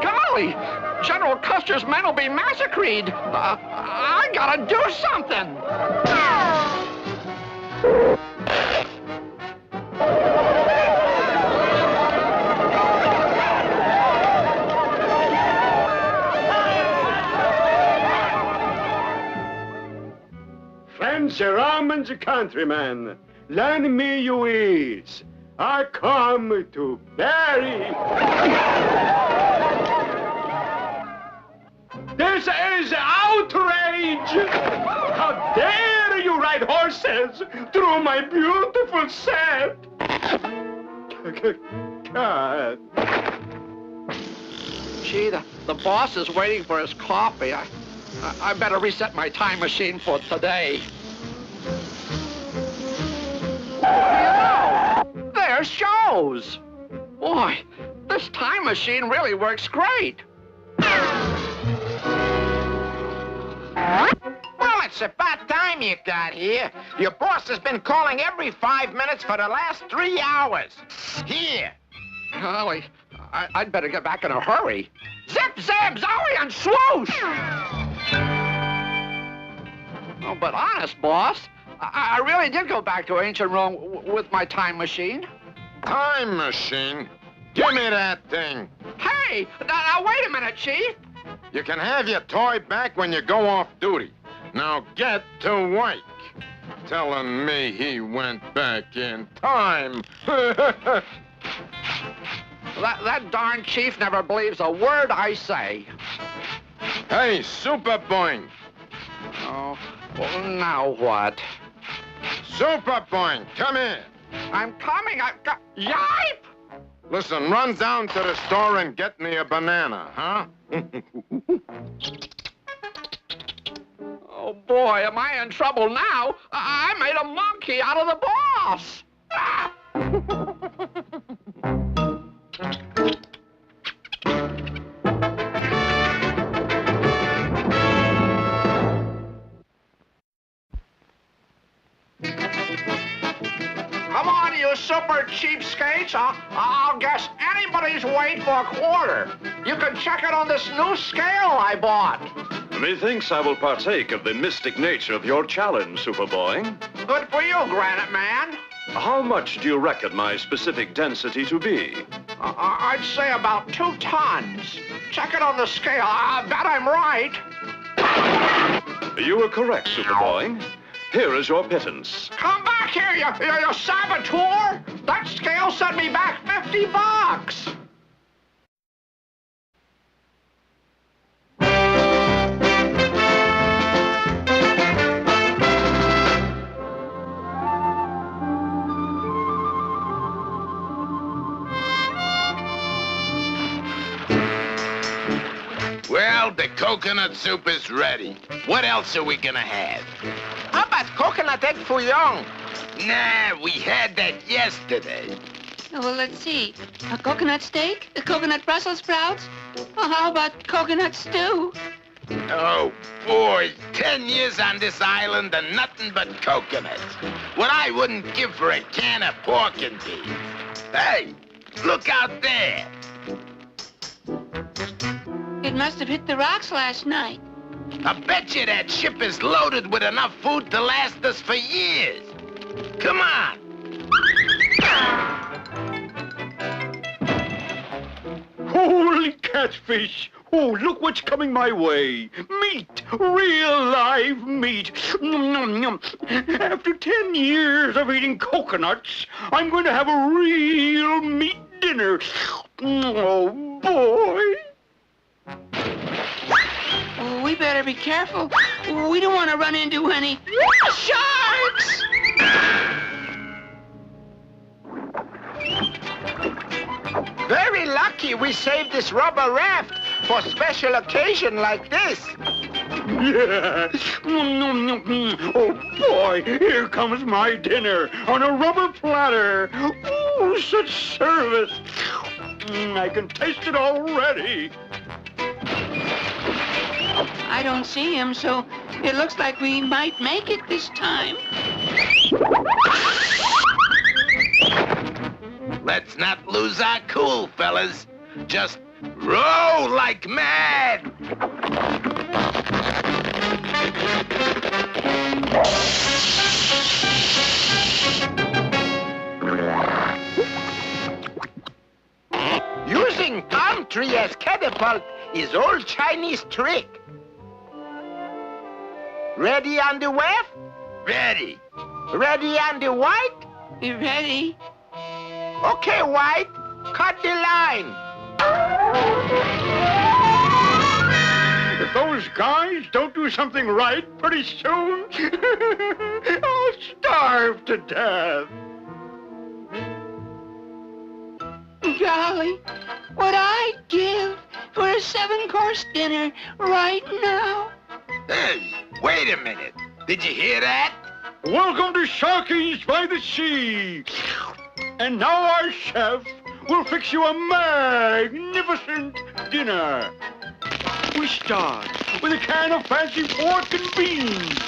Golly! General Custer's men will be massacred. I gotta do something. Friends, Ramans, countrymen, lend me your ears. I come to bury. This is outrage! How dare you ride horses through my beautiful set? God. Gee, the boss is waiting for his coffee. I better reset my time machine for today. Oh, there shows. Boy, this time machine really works great. Well, it's about time you got here. Your boss has been calling every 5 minutes for the last 3 hours. Here. Golly, I'd better get back in a hurry. Zip, zap, zowie, and swoosh! Oh, but honest, boss, I really did go back to ancient Rome with my time machine. Time machine? Give me that thing. Hey, now wait a minute, Chief. You can have your toy back when you go off duty. Now get to work. Telling me he went back in time. That darn chief never believes a word I say. Hey, Super Boing. Oh, well, now what? Super Boing, come here. I'm coming. Yipe! Listen, run down to the store and get me a banana, huh? Oh, boy, am I in trouble now? I made a monkey out of the boss. Ah! Come on, you super cheapskates. I'll guess anybody's weight for a quarter. You can check it on this new scale I bought. Methinks I will partake of the mystic nature of your challenge, Superboy. Good for you, Granite Man. How much do you reckon my specific density to be? I'd say about 2 tons. Check it on the scale. I bet I'm right. You were correct, Superboy. Here is your pittance. Come back here, you saboteur! That scale sent me back $50. Well, the coconut soup is ready. What else are we gonna have? How about coconut egg fouillon? Nah, we had that yesterday. Oh, well, let's see. A coconut steak? A coconut Brussels sprouts? Oh, how about coconut stew? Oh, boy, 10 years on this island and nothing but coconuts. What I wouldn't give for a can of pork and beef. Hey, look out there. It must have hit the rocks last night. I bet you that ship is loaded with enough food to last us for years. Come on. Holy catfish! Oh, look what's coming my way. Meat! Real live meat! Nom, nom, nom. After 10 years of eating coconuts, I'm going to have a real meat dinner. Oh, boy! Oh, we better be careful. We don't want to run into any sharks! Very lucky we saved this rubber raft for special occasion like this. Yeah. Oh, boy, here comes my dinner on a rubber platter. Oh, such service. I can taste it already. I don't see him, so it looks like we might make it this time. Let's not lose our cool, fellas. Just row like mad. Using palm tree as catapult is old Chinese trick. Ready on the left? Ready. Ready on the right? You ready? Okay, White. Cut the line. If those guys don't do something right pretty soon, I'll starve to death. Golly, what I'd give for a 7-course dinner right now. Hey, wait a minute. Did you hear that? Welcome to Sharky's by the Sea. And now our chef will fix you a magnificent dinner. We start with a can of fancy pork and beans.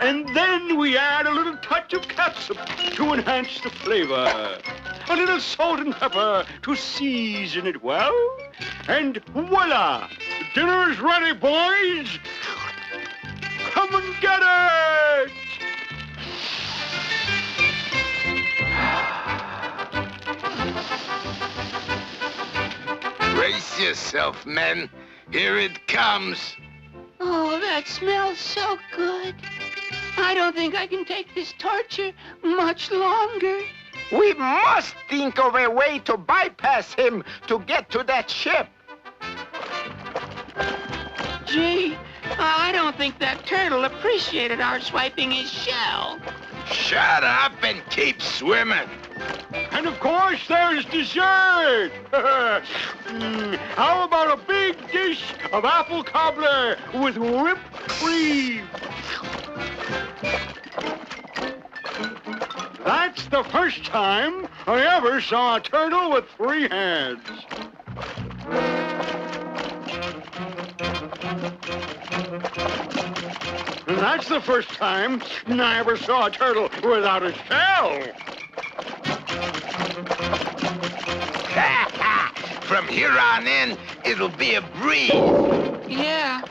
And then we add a little touch of catsup to enhance the flavor. A little salt and pepper to season it well. And voila! Dinner is ready, boys! Come and get it! Brace yourself, men. Here it comes. Oh, that smells so good. I don't think I can take this torture much longer. We must think of a way to bypass him to get to that ship. Gee, I don't think that turtle appreciated our swiping his shell. Shut up and keep swimming. And of course, there's dessert. How about a big dish of apple cobbler with whipped cream? That's the first time I ever saw a turtle with 3 heads. And that's the first time I ever saw a turtle without a shell. From here on in, it'll be a breeze. Yeah,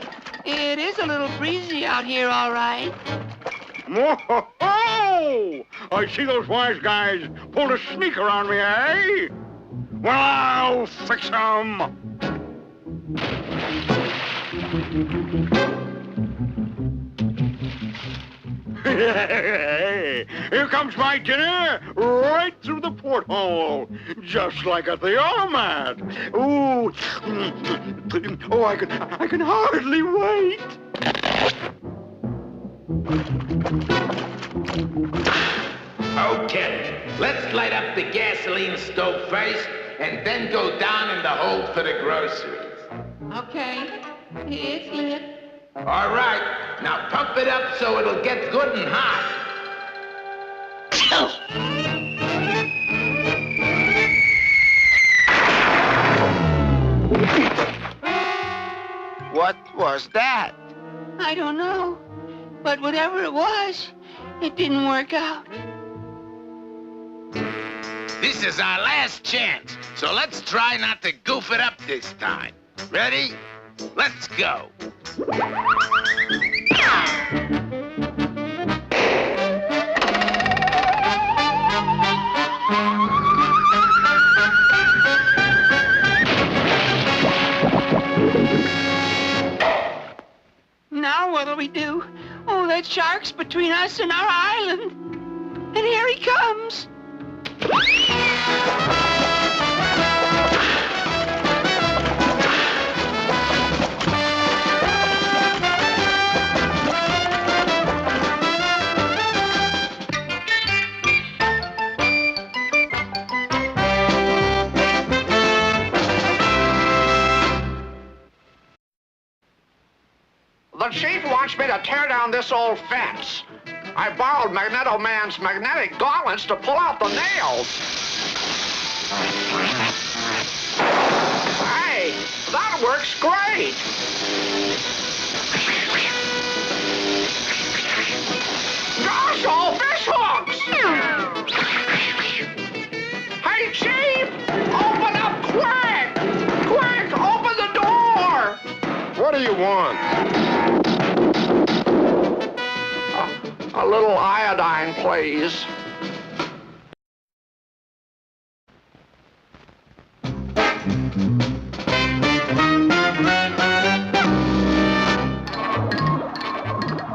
it is a little breezy out here, all right. Whoa! I see those wise guys pulled a sneaker on me, eh? Well, I'll fix 'em. Here comes my dinner right through the porthole, just like at the automat. Ooh, oh, I can hardly wait. Okay, let's light up the gasoline stove first, and then go down in the hold for the groceries. Okay, it's lit. All right, now pump it up so it'll get good and hot. What was that? I don't know, but whatever it was, it didn't work out. This is our last chance, so let's try not to goof it up this time. Ready? Let's go. Now what'll we do? Oh, that shark's between us and our island. And here he comes. the chief wants me to tear down this old fence. I borrowed Magneto Man's magnetic gauntlets to pull out the nails. Hey, that works great. Gosh, all fish hooks! Hey, Chief! Open up quick! Quick, open the door! What do you want? A little iodine, please.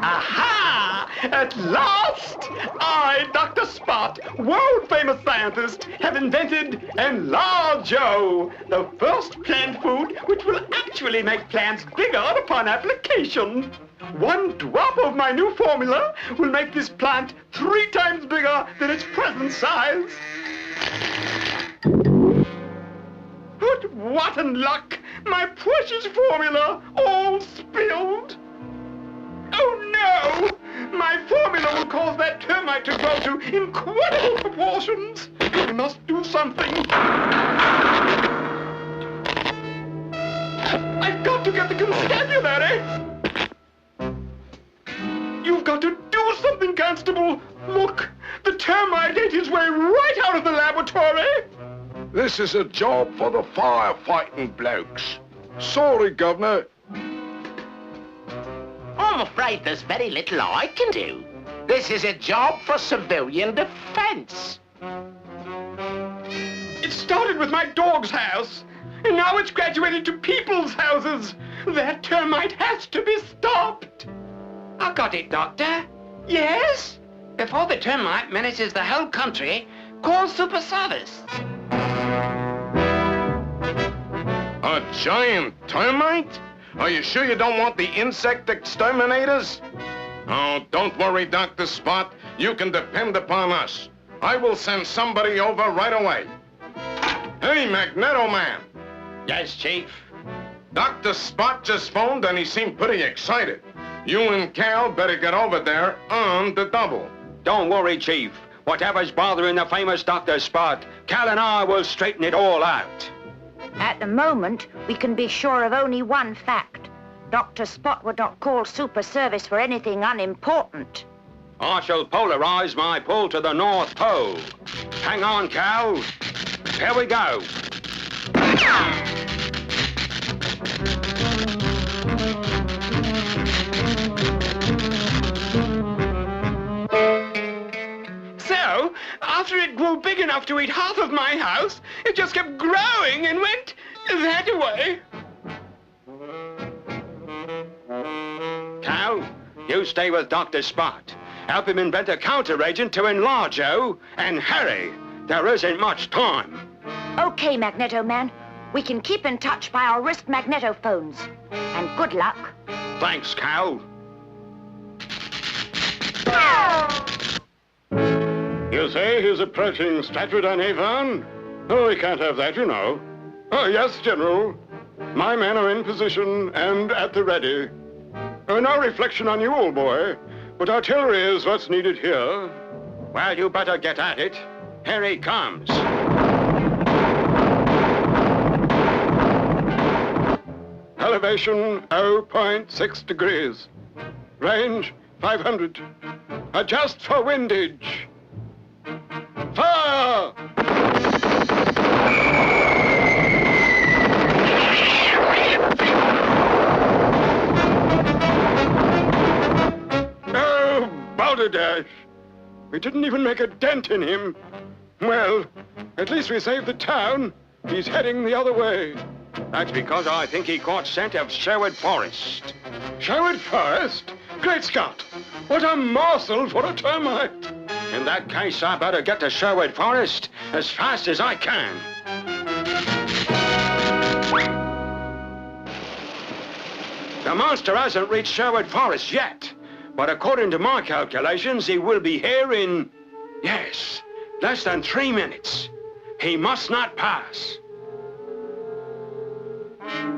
Aha! At last, I, Dr. Spot, world-famous scientist, have invented Enlargo, the first plant food which will actually make plants bigger upon application. 1 drop of my new formula will make this plant 3 times bigger than its present size. Good rotten luck! My precious formula all spilled! Oh no! My formula will cause that termite to grow to incredible proportions! I must do something! I've got to get the constabulary! You've got to do something, Constable! Look! The termite ate his way right out of the laboratory! This is a job for the firefighting blokes. Sorry, Governor. I'm afraid there's very little I can do. This is a job for civilian defense. It started with my dog's house, and now it's graduated to people's houses. That termite has to be stopped. I got it, Doctor. Yes? Before the termite menaces the whole country, call Super Service. A giant termite? Are you sure you don't want the insect exterminators? Oh, don't worry, Dr. Spot. You can depend upon us. I will send somebody over right away. Hey, Magneto Man. Yes, Chief. Dr. Spot just phoned and he seemed pretty excited. You and Cal better get over there on the double. Don't worry, Chief. Whatever's bothering the famous Dr. Spot, Cal and I will straighten it all out. At the moment, we can be sure of only one fact. Dr. Spot would not call Super Service for anything unimportant. I shall polarize my pull to the North Pole. Hang on, Cal. Here we go. So, after it grew big enough to eat half of my house, it just kept growing and went that way. Cal, you stay with Dr. Spot. Help him invent a counter-agent to Enlargo, and hurry. There isn't much time. Okay, Magneto Man. We can keep in touch by our wrist magnetophones. And good luck. Thanks, Cal. You say he's approaching Stratford-on-Avon? Oh, we can't have that, you know. Oh, yes, General. My men are in position and at the ready. No reflection on you, old boy, but artillery is what's needed here. Well, you better get at it. Here he comes. Elevation 0.6 degrees. Range 500. Adjust for windage. Fire! Oh, balderdash! We didn't even make a dent in him. Well, at least we saved the town. He's heading the other way. That's because I think he caught scent of Sherwood Forest. Sherwood Forest? Great Scott! What a morsel for a termite! In that case, I better get to Sherwood Forest as fast as I can. The monster hasn't reached Sherwood Forest yet, but according to my calculations, he will be here in, yes, less than 3 minutes. He must not pass.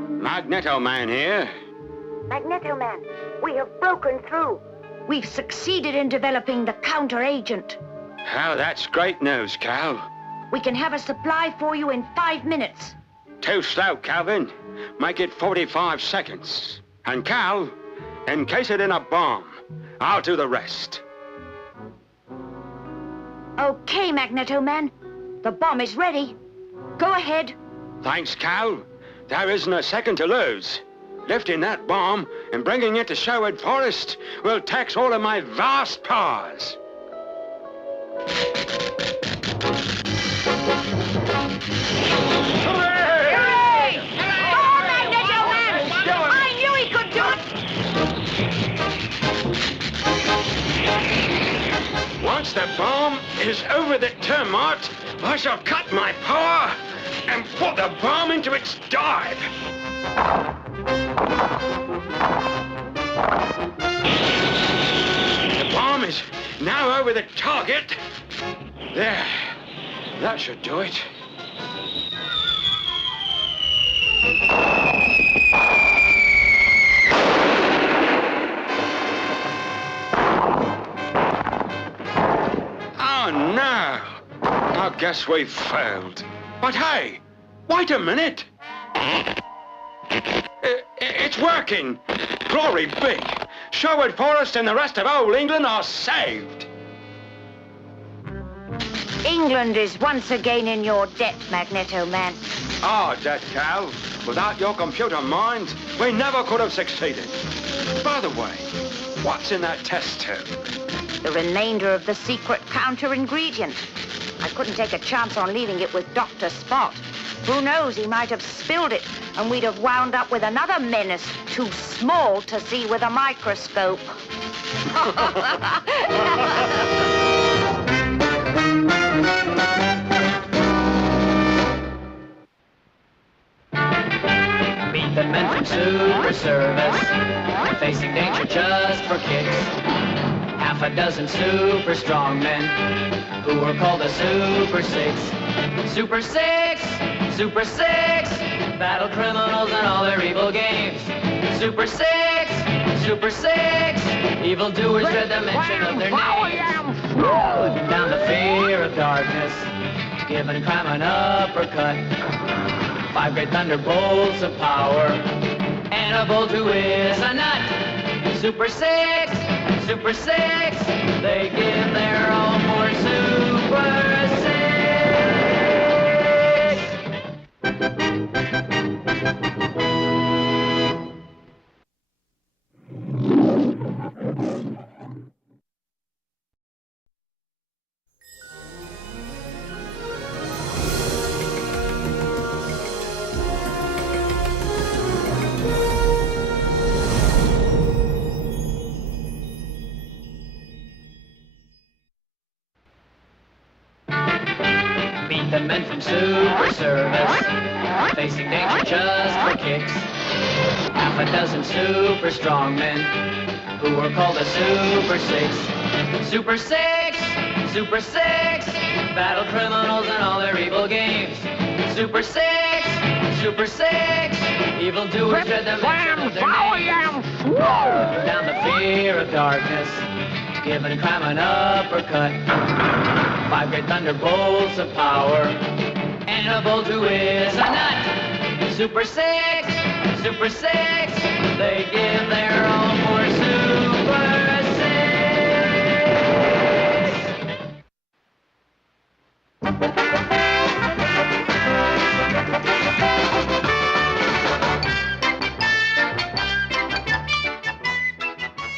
Magneto Man here. Magneto Man, We have broken through. We've succeeded in developing the counter-agent. Oh, that's great news, Cal. We can have a supply for you in 5 minutes. Too slow, Calvin. Make it 45 seconds. And Cal, encase it in a bomb. I'll do the rest. Okay, Magneto Man. The bomb is ready. Go ahead. Thanks, Cal. There isn't a second to lose. Lifting that bomb and bringing it to Sherwood Forest will tax all of my vast powers. Hooray! Oh, Magneto Man! I knew he could do it! Once the bomb is over the termite, I shall cut my power and put the bomb into its dive. The bomb is now over the target. There. That should do it. Oh, no. I guess we've failed. But hey, wait a minute. It's working. Glory be. Sherwood Forest and the rest of old England are saved. England is once again in your debt, Magneto Man. Ah, Dead Cal. Without your computer mind, we never could have succeeded. By the way, what's in that test tube? The remainder of the secret counter-ingredient. I couldn't take a chance on leaving it with Dr. Spot. Who knows, he might have spilled it, and we'd have wound up with another menace too small to see with a microscope. Meet the men from Super Service, facing danger just for kicks. Half a dozen super strong men who were called the Super Six. Super Six! Super Six! Battle criminals and all their evil games. Super Six! Super Six! Evildoers dread the mention of their names. Putting down the fear of darkness, giving crime an uppercut. 5 great thunderbolts of power, and a bolt who is a nut. Super Six! Super Six! They give their all for Super Six! Meet the men from Super Service, facing danger just for kicks. Half a dozen super strong men who were called the Super Six. Super Six! Super Six! Battle criminals and all their evil games. Super Six! Super Six! Evildoers dread the mention of their names. Putting down the fear of darkness, giving crime an uppercut. 5 great thunderbolts of power, and a bolt who is a nut. Super Six! Super Six! They give their all for Super Six!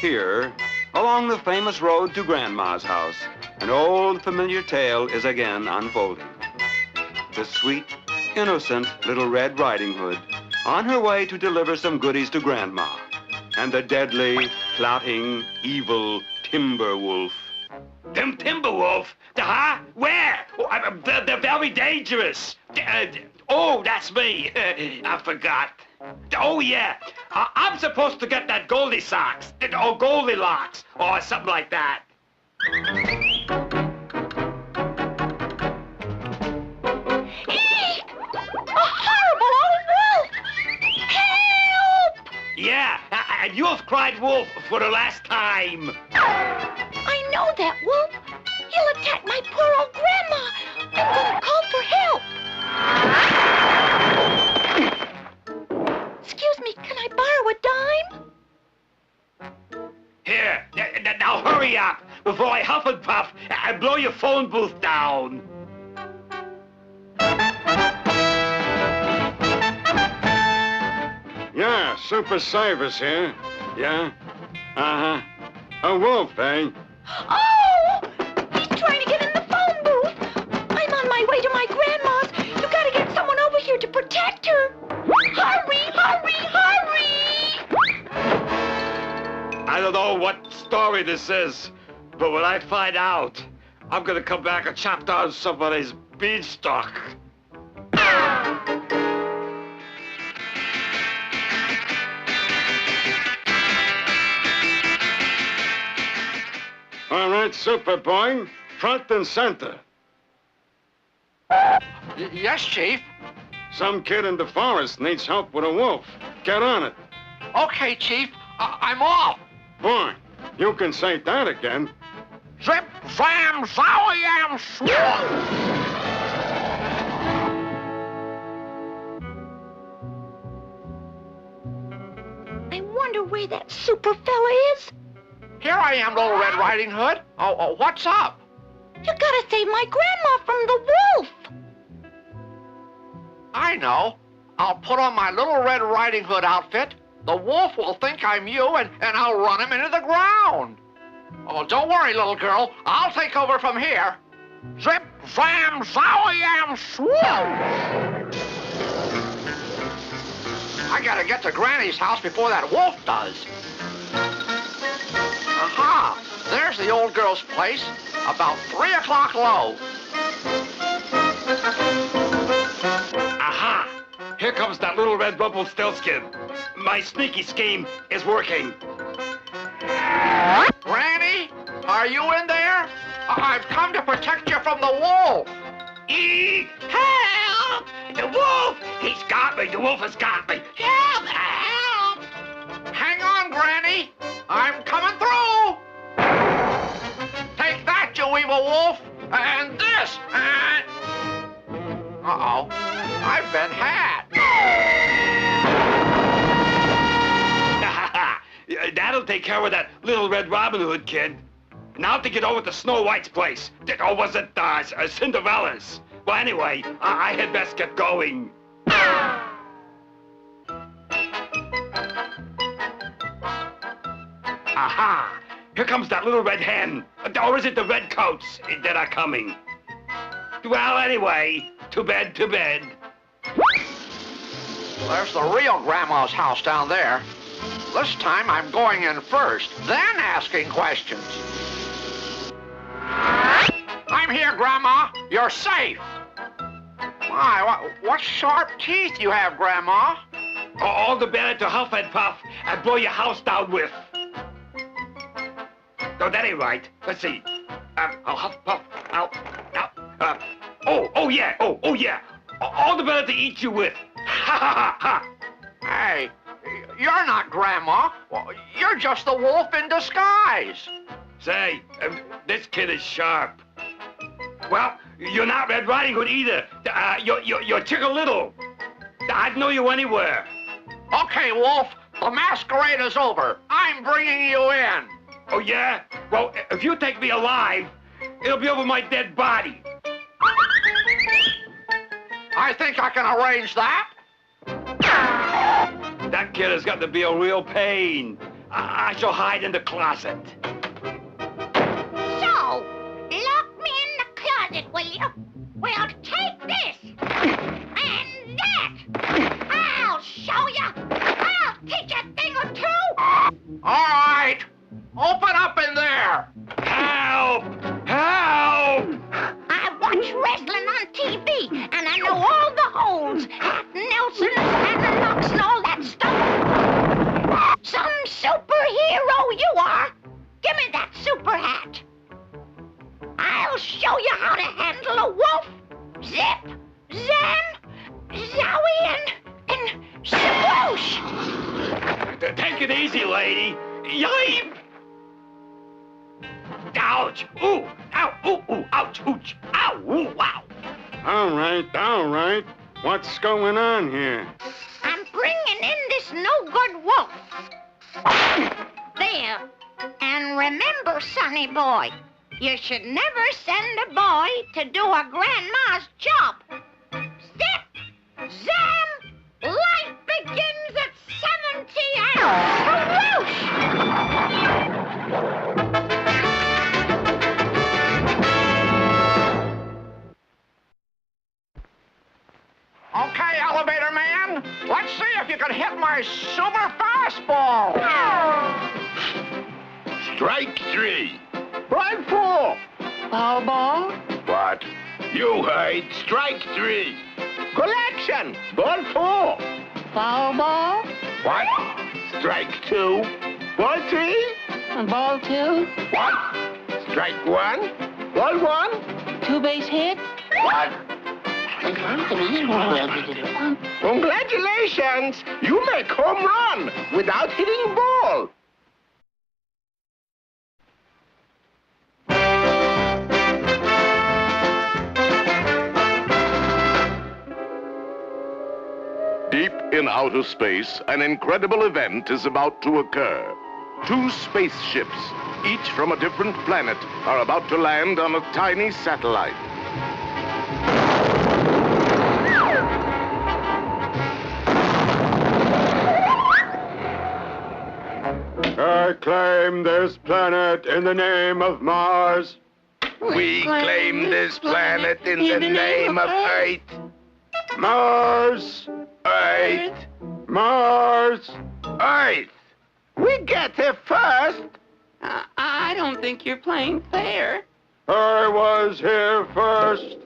Here, along the famous road to Grandma's house, an old familiar tale is again unfolding. The sweet, innocent little Red Riding Hood on her way to deliver some goodies to Grandma, and the deadly, plotting, evil Timber Wolf. Them Timberwolf? Huh? Where? Oh, they're very dangerous. Oh, that's me. I forgot. Oh, yeah. I'm supposed to get that Goldilocks, or Goldilocks, or something like that. Eek! A horrible old wolf! Help! Yeah, And you've cried wolf for the last time. I know that, Wolf. He'll attack my poor old grandma. I'm gonna call for help. Excuse me, can I borrow a dime? Here, now hurry up before I huff and puff and blow your phone booth down. Yeah, Super Service here. Yeah? Uh-huh. A wolf, eh? Oh! He's trying to get in the phone booth. I'm on my way to my grandma's. You gotta get someone over here to protect her. Hurry, hurry, hurry! I don't know what story this is, but when I find out, I'm gonna come back and chop down somebody's beanstalk. All right, Superboy, front and center. Yes, Chief. Some kid in the forest needs help with a wolf. Get on it. Okay, Chief. I'm off. Boy, you can say that again. Zip, zam, zowie, swoo! I wonder where that super fella is. Here I am, Little Red Riding Hood. Oh, what's up? You gotta save my grandma from the wolf. I know. I'll put on my Little Red Riding Hood outfit. The wolf will think I'm you, and I'll run him into the ground. Oh, don't worry, little girl. I'll take over from here. Zip, zam, zowie, swoo! I gotta get to Granny's house before that wolf does. Aha! There's the old girl's place, about 3 o'clock low. Aha! Here comes that little red Rumpelstiltskin. My sneaky scheme is working. Granny, are you in there? I've come to protect you from the wolf. Help! The wolf! He's got me! The wolf has got me! Help! Help! Hang on, Granny. I'm coming through. Take that, you evil wolf. And this. And... Uh-oh. I've been had. That'll take care of that little Red Robin Hood kid. Now to get over to Snow White's place. Or was it Cinderella's? Well, anyway, I had best get going. Aha! Here comes that little red hen. Or is it the red coats that are coming? Well, anyway, to bed, to bed. There's the real Grandma's house down there. This time I'm going in first, then asking questions. I'm here, Grandma. You're safe. My, what sharp teeth you have, Grandma. All the better to huff and puff and blow your house down with. No, that ain't right. Let's see. I'll huff, puff, out. Oh yeah. All the better to eat you with. Ha ha ha. Hey, you're not Grandma. Well, you're just the wolf in disguise. Say, this kid is sharp. Well, you're not Red Riding Hood either. You're Chicken Little. I'd know you anywhere. Okay, Wolf, the masquerade is over. I'm bringing you in. Oh, yeah? Well, if you take me alive, it'll be over my dead body. I think I can arrange that. That kid has got to be a real pain. I shall hide in the closet. So, lock me in the closet, will you? Well, take this. And that. I'll show you. I'll teach you a thing or two. All right. Open up in there. Help! Help! I watch wrestling on TV, and I know all the holds. Hat Nelsons, and the knocks, and all that stuff. Some superhero you are. Give me that super hat. I'll show you how to handle a wolf. Zip, zam, zowie, and sploosh. Take it easy, lady. Yipe! Ouch! Ooh! Ow! Ooh! Ooh! Ouch! Ouch! Ow! Ooh! Wow! All right. What's going on here? I'm bringing in this no-good wolf. There. And remember, sonny boy, you should never send a boy to do a grandma's job. Zip! Zam! Life begins at 70 and Okay, elevator man, let's see if you can hit my super fastball. Strike 3. Strike 4. Foul ball? What? You heard. Strike 3. Collection. Ball 4. Foul ball? What? Strike 2. Ball 3. Ball 2? What? Strike 1. Ball 1. Two-base hit? What? Congratulations! You make home run without hitting ball. Deep in outer space, an incredible event is about to occur. 2 spaceships, each from a different planet, are about to land on a tiny satellite. I claim this planet in the name of Mars. We claim this planet in the name of Earth. Mars! Earth! Mars! Earth! We get here first. I don't think you're playing fair. I was here first.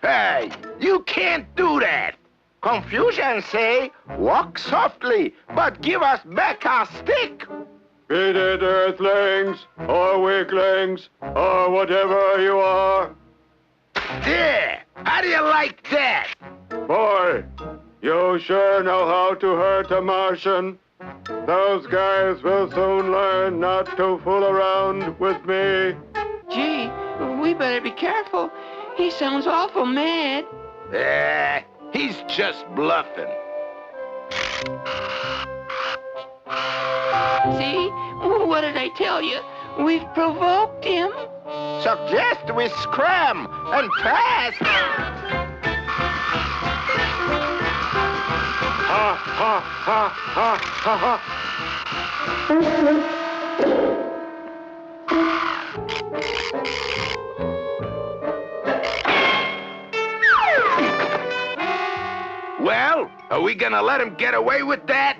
Hey, you can't do that. Confucian say, walk softly, but give us back our stick. Beat it, Earthlings, or weaklings, or whatever you are. There! How do you like that? Boy, you sure know how to hurt a Martian. Those guys will soon learn not to fool around with me. Gee, we better be careful. He sounds awful mad. He's just bluffing. See? What did I tell you? We've provoked him. Suggest we scram and pass. Ha, ha, ha, ha, ha, Well, are we gonna let him get away with that?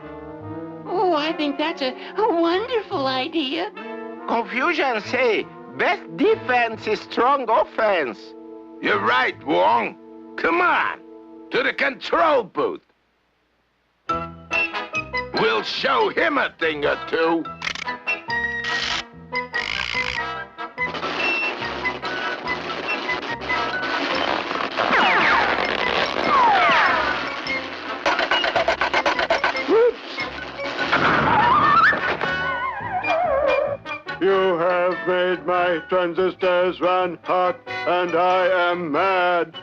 Oh, I think that's a wonderful idea. Confucian say, best defense is strong offense. You're right, Wong. Come on, to the control booth. We'll show him a thing or two. You have made my transistors run hot, and I am mad.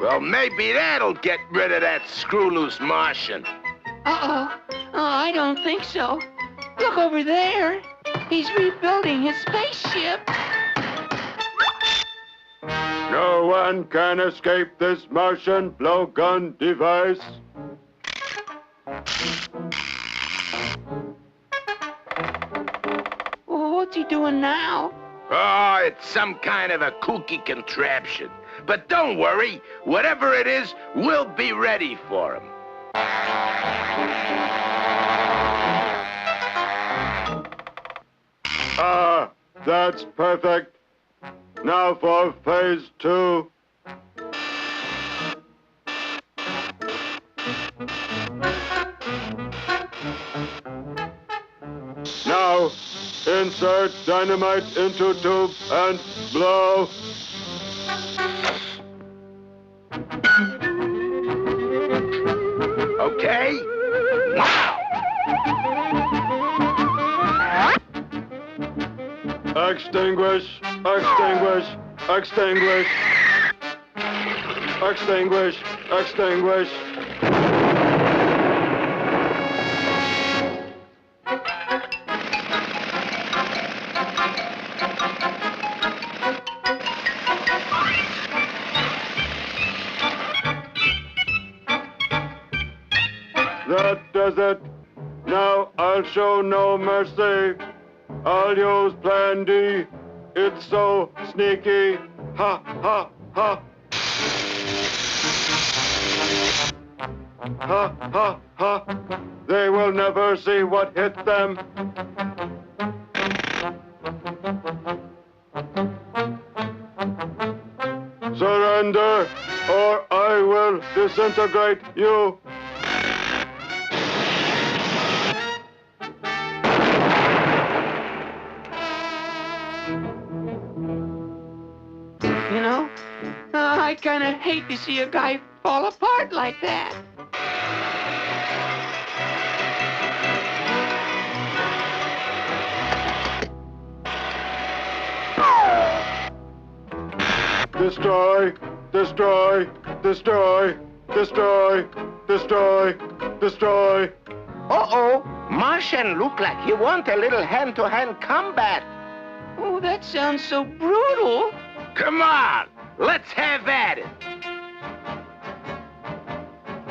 Well, maybe that'll get rid of that screw-loose Martian. Uh-oh. Oh, I don't think so. Look over there. He's rebuilding his spaceship. No one can escape this Martian blowgun device. What's he doing now? Oh, it's some kind of a kooky contraption. But don't worry, whatever it is, we'll be ready for him. Ah, that's perfect. Now for phase 2. Now, insert dynamite into tube and blow. Okay? Now! Extinguish! Extinguish! Extinguish! Extinguish! Extinguish! That does it. Now I'll show no mercy. I'll use Plan D. It's so sneaky. Ha, ha, ha. Ha, ha, ha. They will never see what hit them. Surrender, or I will disintegrate you. You know, I kind of hate to see a guy fall apart like that. Destroy, destroy, destroy, destroy, destroy, destroy. Uh-oh, Martian look like he want a little hand-to-hand combat. Oh, that sounds so brutal. Come on, let's have at it.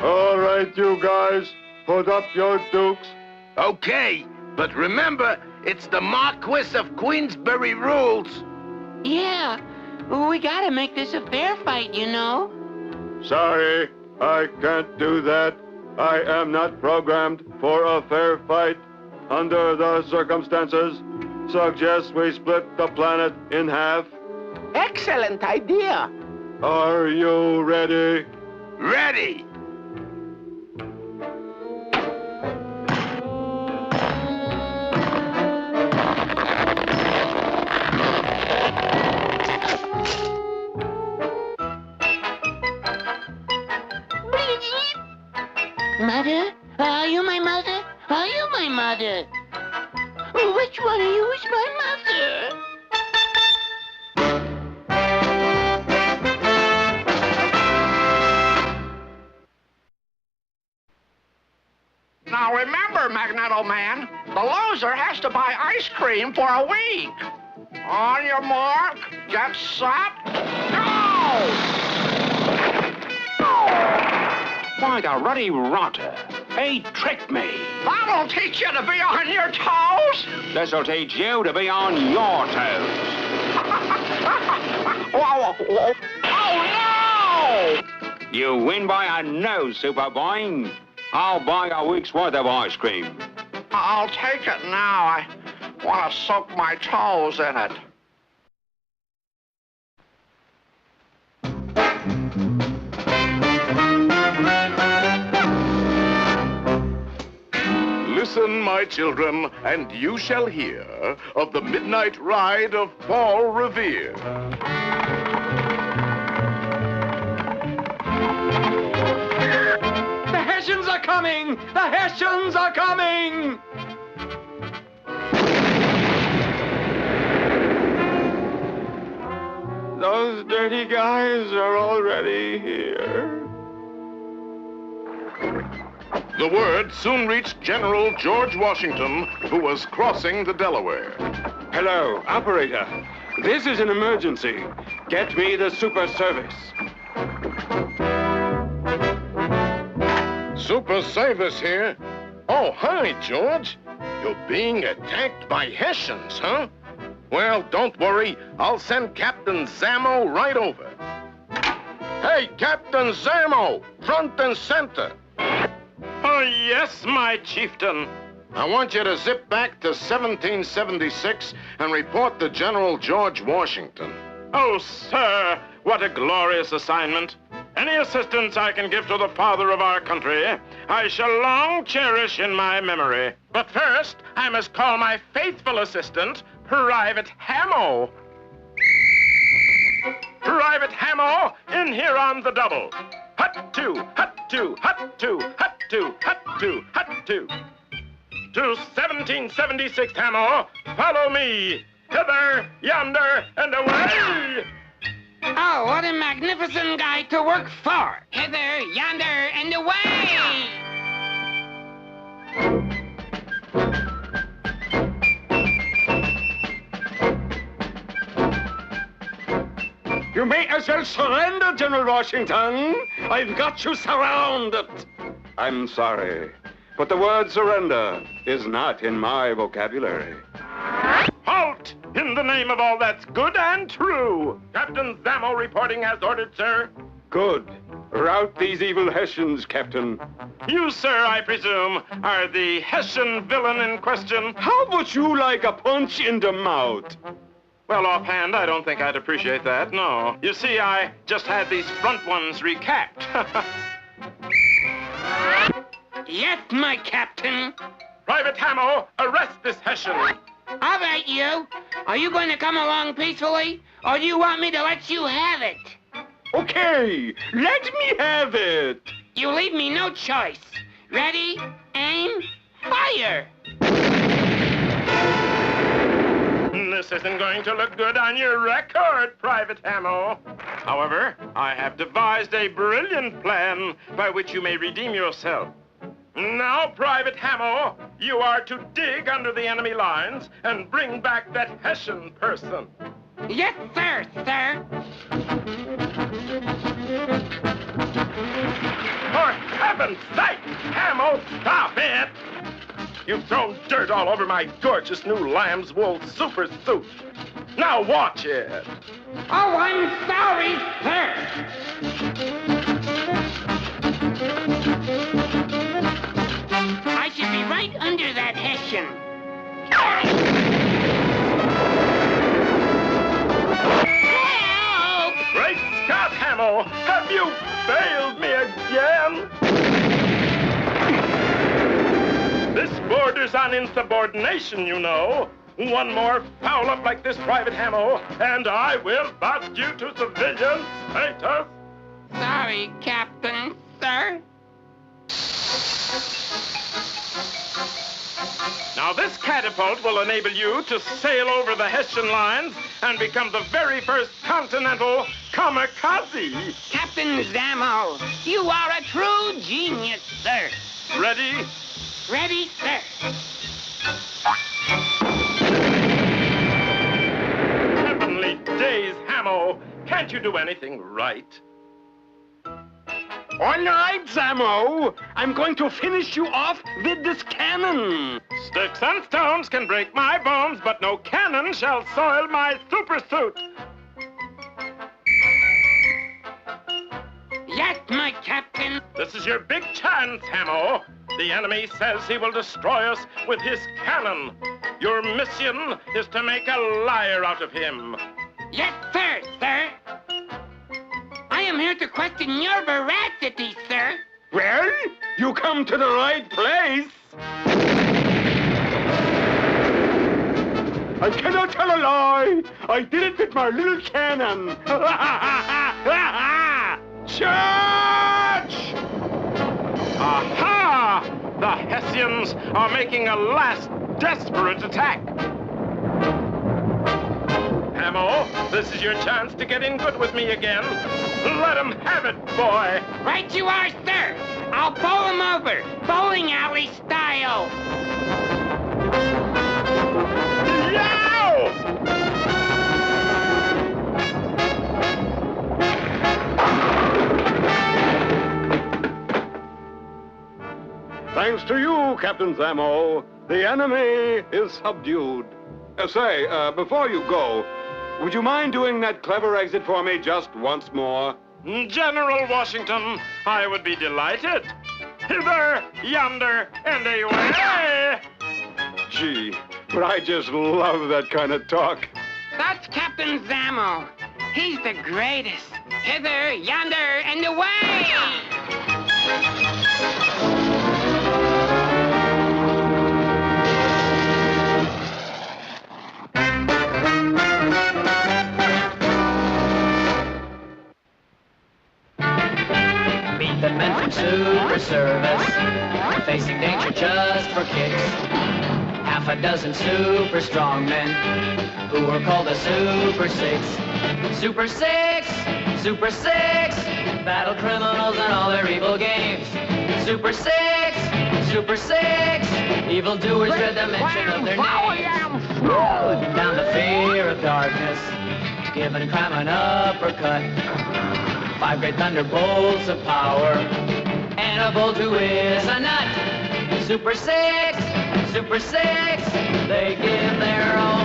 All right, you guys, put up your dukes. Okay, but remember, it's the Marquis of Queensberry rules. Yeah, we gotta make this a fair fight, you know. Sorry, I can't do that. I am not programmed for a fair fight. Under the circumstances, suggest we split the planet in half. Excellent idea. Are you ready? Ready. Mother? Are you my mother? Are you my mother? Which one of you is my mother? Now remember, Magneto Man, the loser has to buy ice cream for a week. On your mark, get set, go! Why, the ruddy rotter. He tricked me. That'll teach you to be on your toes. This'll teach you to be on your toes. Oh, no! You win by a nose, Superboy. I'll buy a week's worth of ice cream. I'll take it now. I want to soak my toes in it. Listen, my children, and you shall hear of the midnight ride of Paul Revere. The Hessians are coming! The Hessians are coming! Those dirty guys are already here. The word soon reached General George Washington, who was crossing the Delaware. Hello, operator. This is an emergency. Get me the super service. Super Service here. Oh, hi, George. You're being attacked by Hessians, huh? Well, don't worry. I'll send Captain Zamo right over. Hey, Captain Zamo, front and center. Oh, yes, my chieftain. I want you to zip back to 1776 and report to General George Washington. Oh, sir, what a glorious assignment. Any assistance I can give to the father of our country, I shall long cherish in my memory. But first, I must call my faithful assistant, Private Hamo. Private Hamo, in here on the double. hut two, hut two, hut two, hut two, hut two, hut two. To 1776, Hamo, follow me. Hither, yonder, and away! Oh, what a magnificent guy to work for! Hither, yonder, and away! You may as well surrender, General Washington. I've got you surrounded. I'm sorry, but the word surrender is not in my vocabulary. Halt! In the name of all that's good and true. Captain Zamo reporting as ordered, sir. Good. Rout these evil Hessians, Captain. You, sir, I presume, are the Hessian villain in question. How would you like a punch in the mouth? Well, offhand, I don't think I'd appreciate that, no. You see, I just had these front ones recapped. Yes, my captain. Private Hamo, arrest this Hessian. All right, you. Are you going to come along peacefully, or do you want me to let you have it? Okay, let me have it. You leave me no choice. Ready, aim, fire! This isn't going to look good on your record, Private Hamo. However, I have devised a brilliant plan by which you may redeem yourself. Now, Private Hamo, you are to dig under the enemy lines and bring back that Hessian person. Yes, sir, sir. For heaven's sake, Hamo, stop it! You've thrown dirt all over my gorgeous new lamb's wool super suit. Now watch it. Oh, I'm sorry, sir. I should be right under that Hessian. Help! Great Scott, Hamo! Have you failed me again? This borders on insubordination, you know. One more foul up like this, Private Hamo, and I will bust you to civilian status. Sorry, Captain, sir. Now, this catapult will enable you to sail over the Hessian lines and become the very first continental kamikaze. Captain Zamo, you are a true genius, sir. Ready? Ready, sir. Heavenly days, Hamo. Can't you do anything right? All right, Zamo. I'm going to finish you off with this cannon. Sticks and stones can break my bones, but no cannon shall soil my super suit. Yes, my captain. This is your big chance, Hamo. The enemy says he will destroy us with his cannon. Your mission is to make a liar out of him. Yes, sir, sir. I am here to question your veracity, sir. Well, you come to the right place. I cannot tell a lie. I did it with my little cannon. Charge! Aha! The Hessians are making a last desperate attack. Hamo, this is your chance to get in good with me again. Let 'em have it, boy. Right you are, sir. I'll bowl him over, bowling alley style. Yow! Thanks to you, Captain Zamo, the enemy is subdued. Say, before you go, would you mind doing that clever exit for me just once more? General Washington, I would be delighted. Hither, yonder, and away! Gee, but I just love that kind of talk. That's Captain Zamo. He's the greatest. Hither, yonder, and away! super service, facing danger just for kicks. Half a dozen super strong men who were called the Super Six. Super Six, Super Six, battle criminals and all their evil games. Super Six, Super Six, evildoers dread the mention of their names. Putting down the fear of darkness, giving crime an uppercut. 5 great thunderbolts of power, and a bolt who is a nut. Super Six, Super Six, they give their all.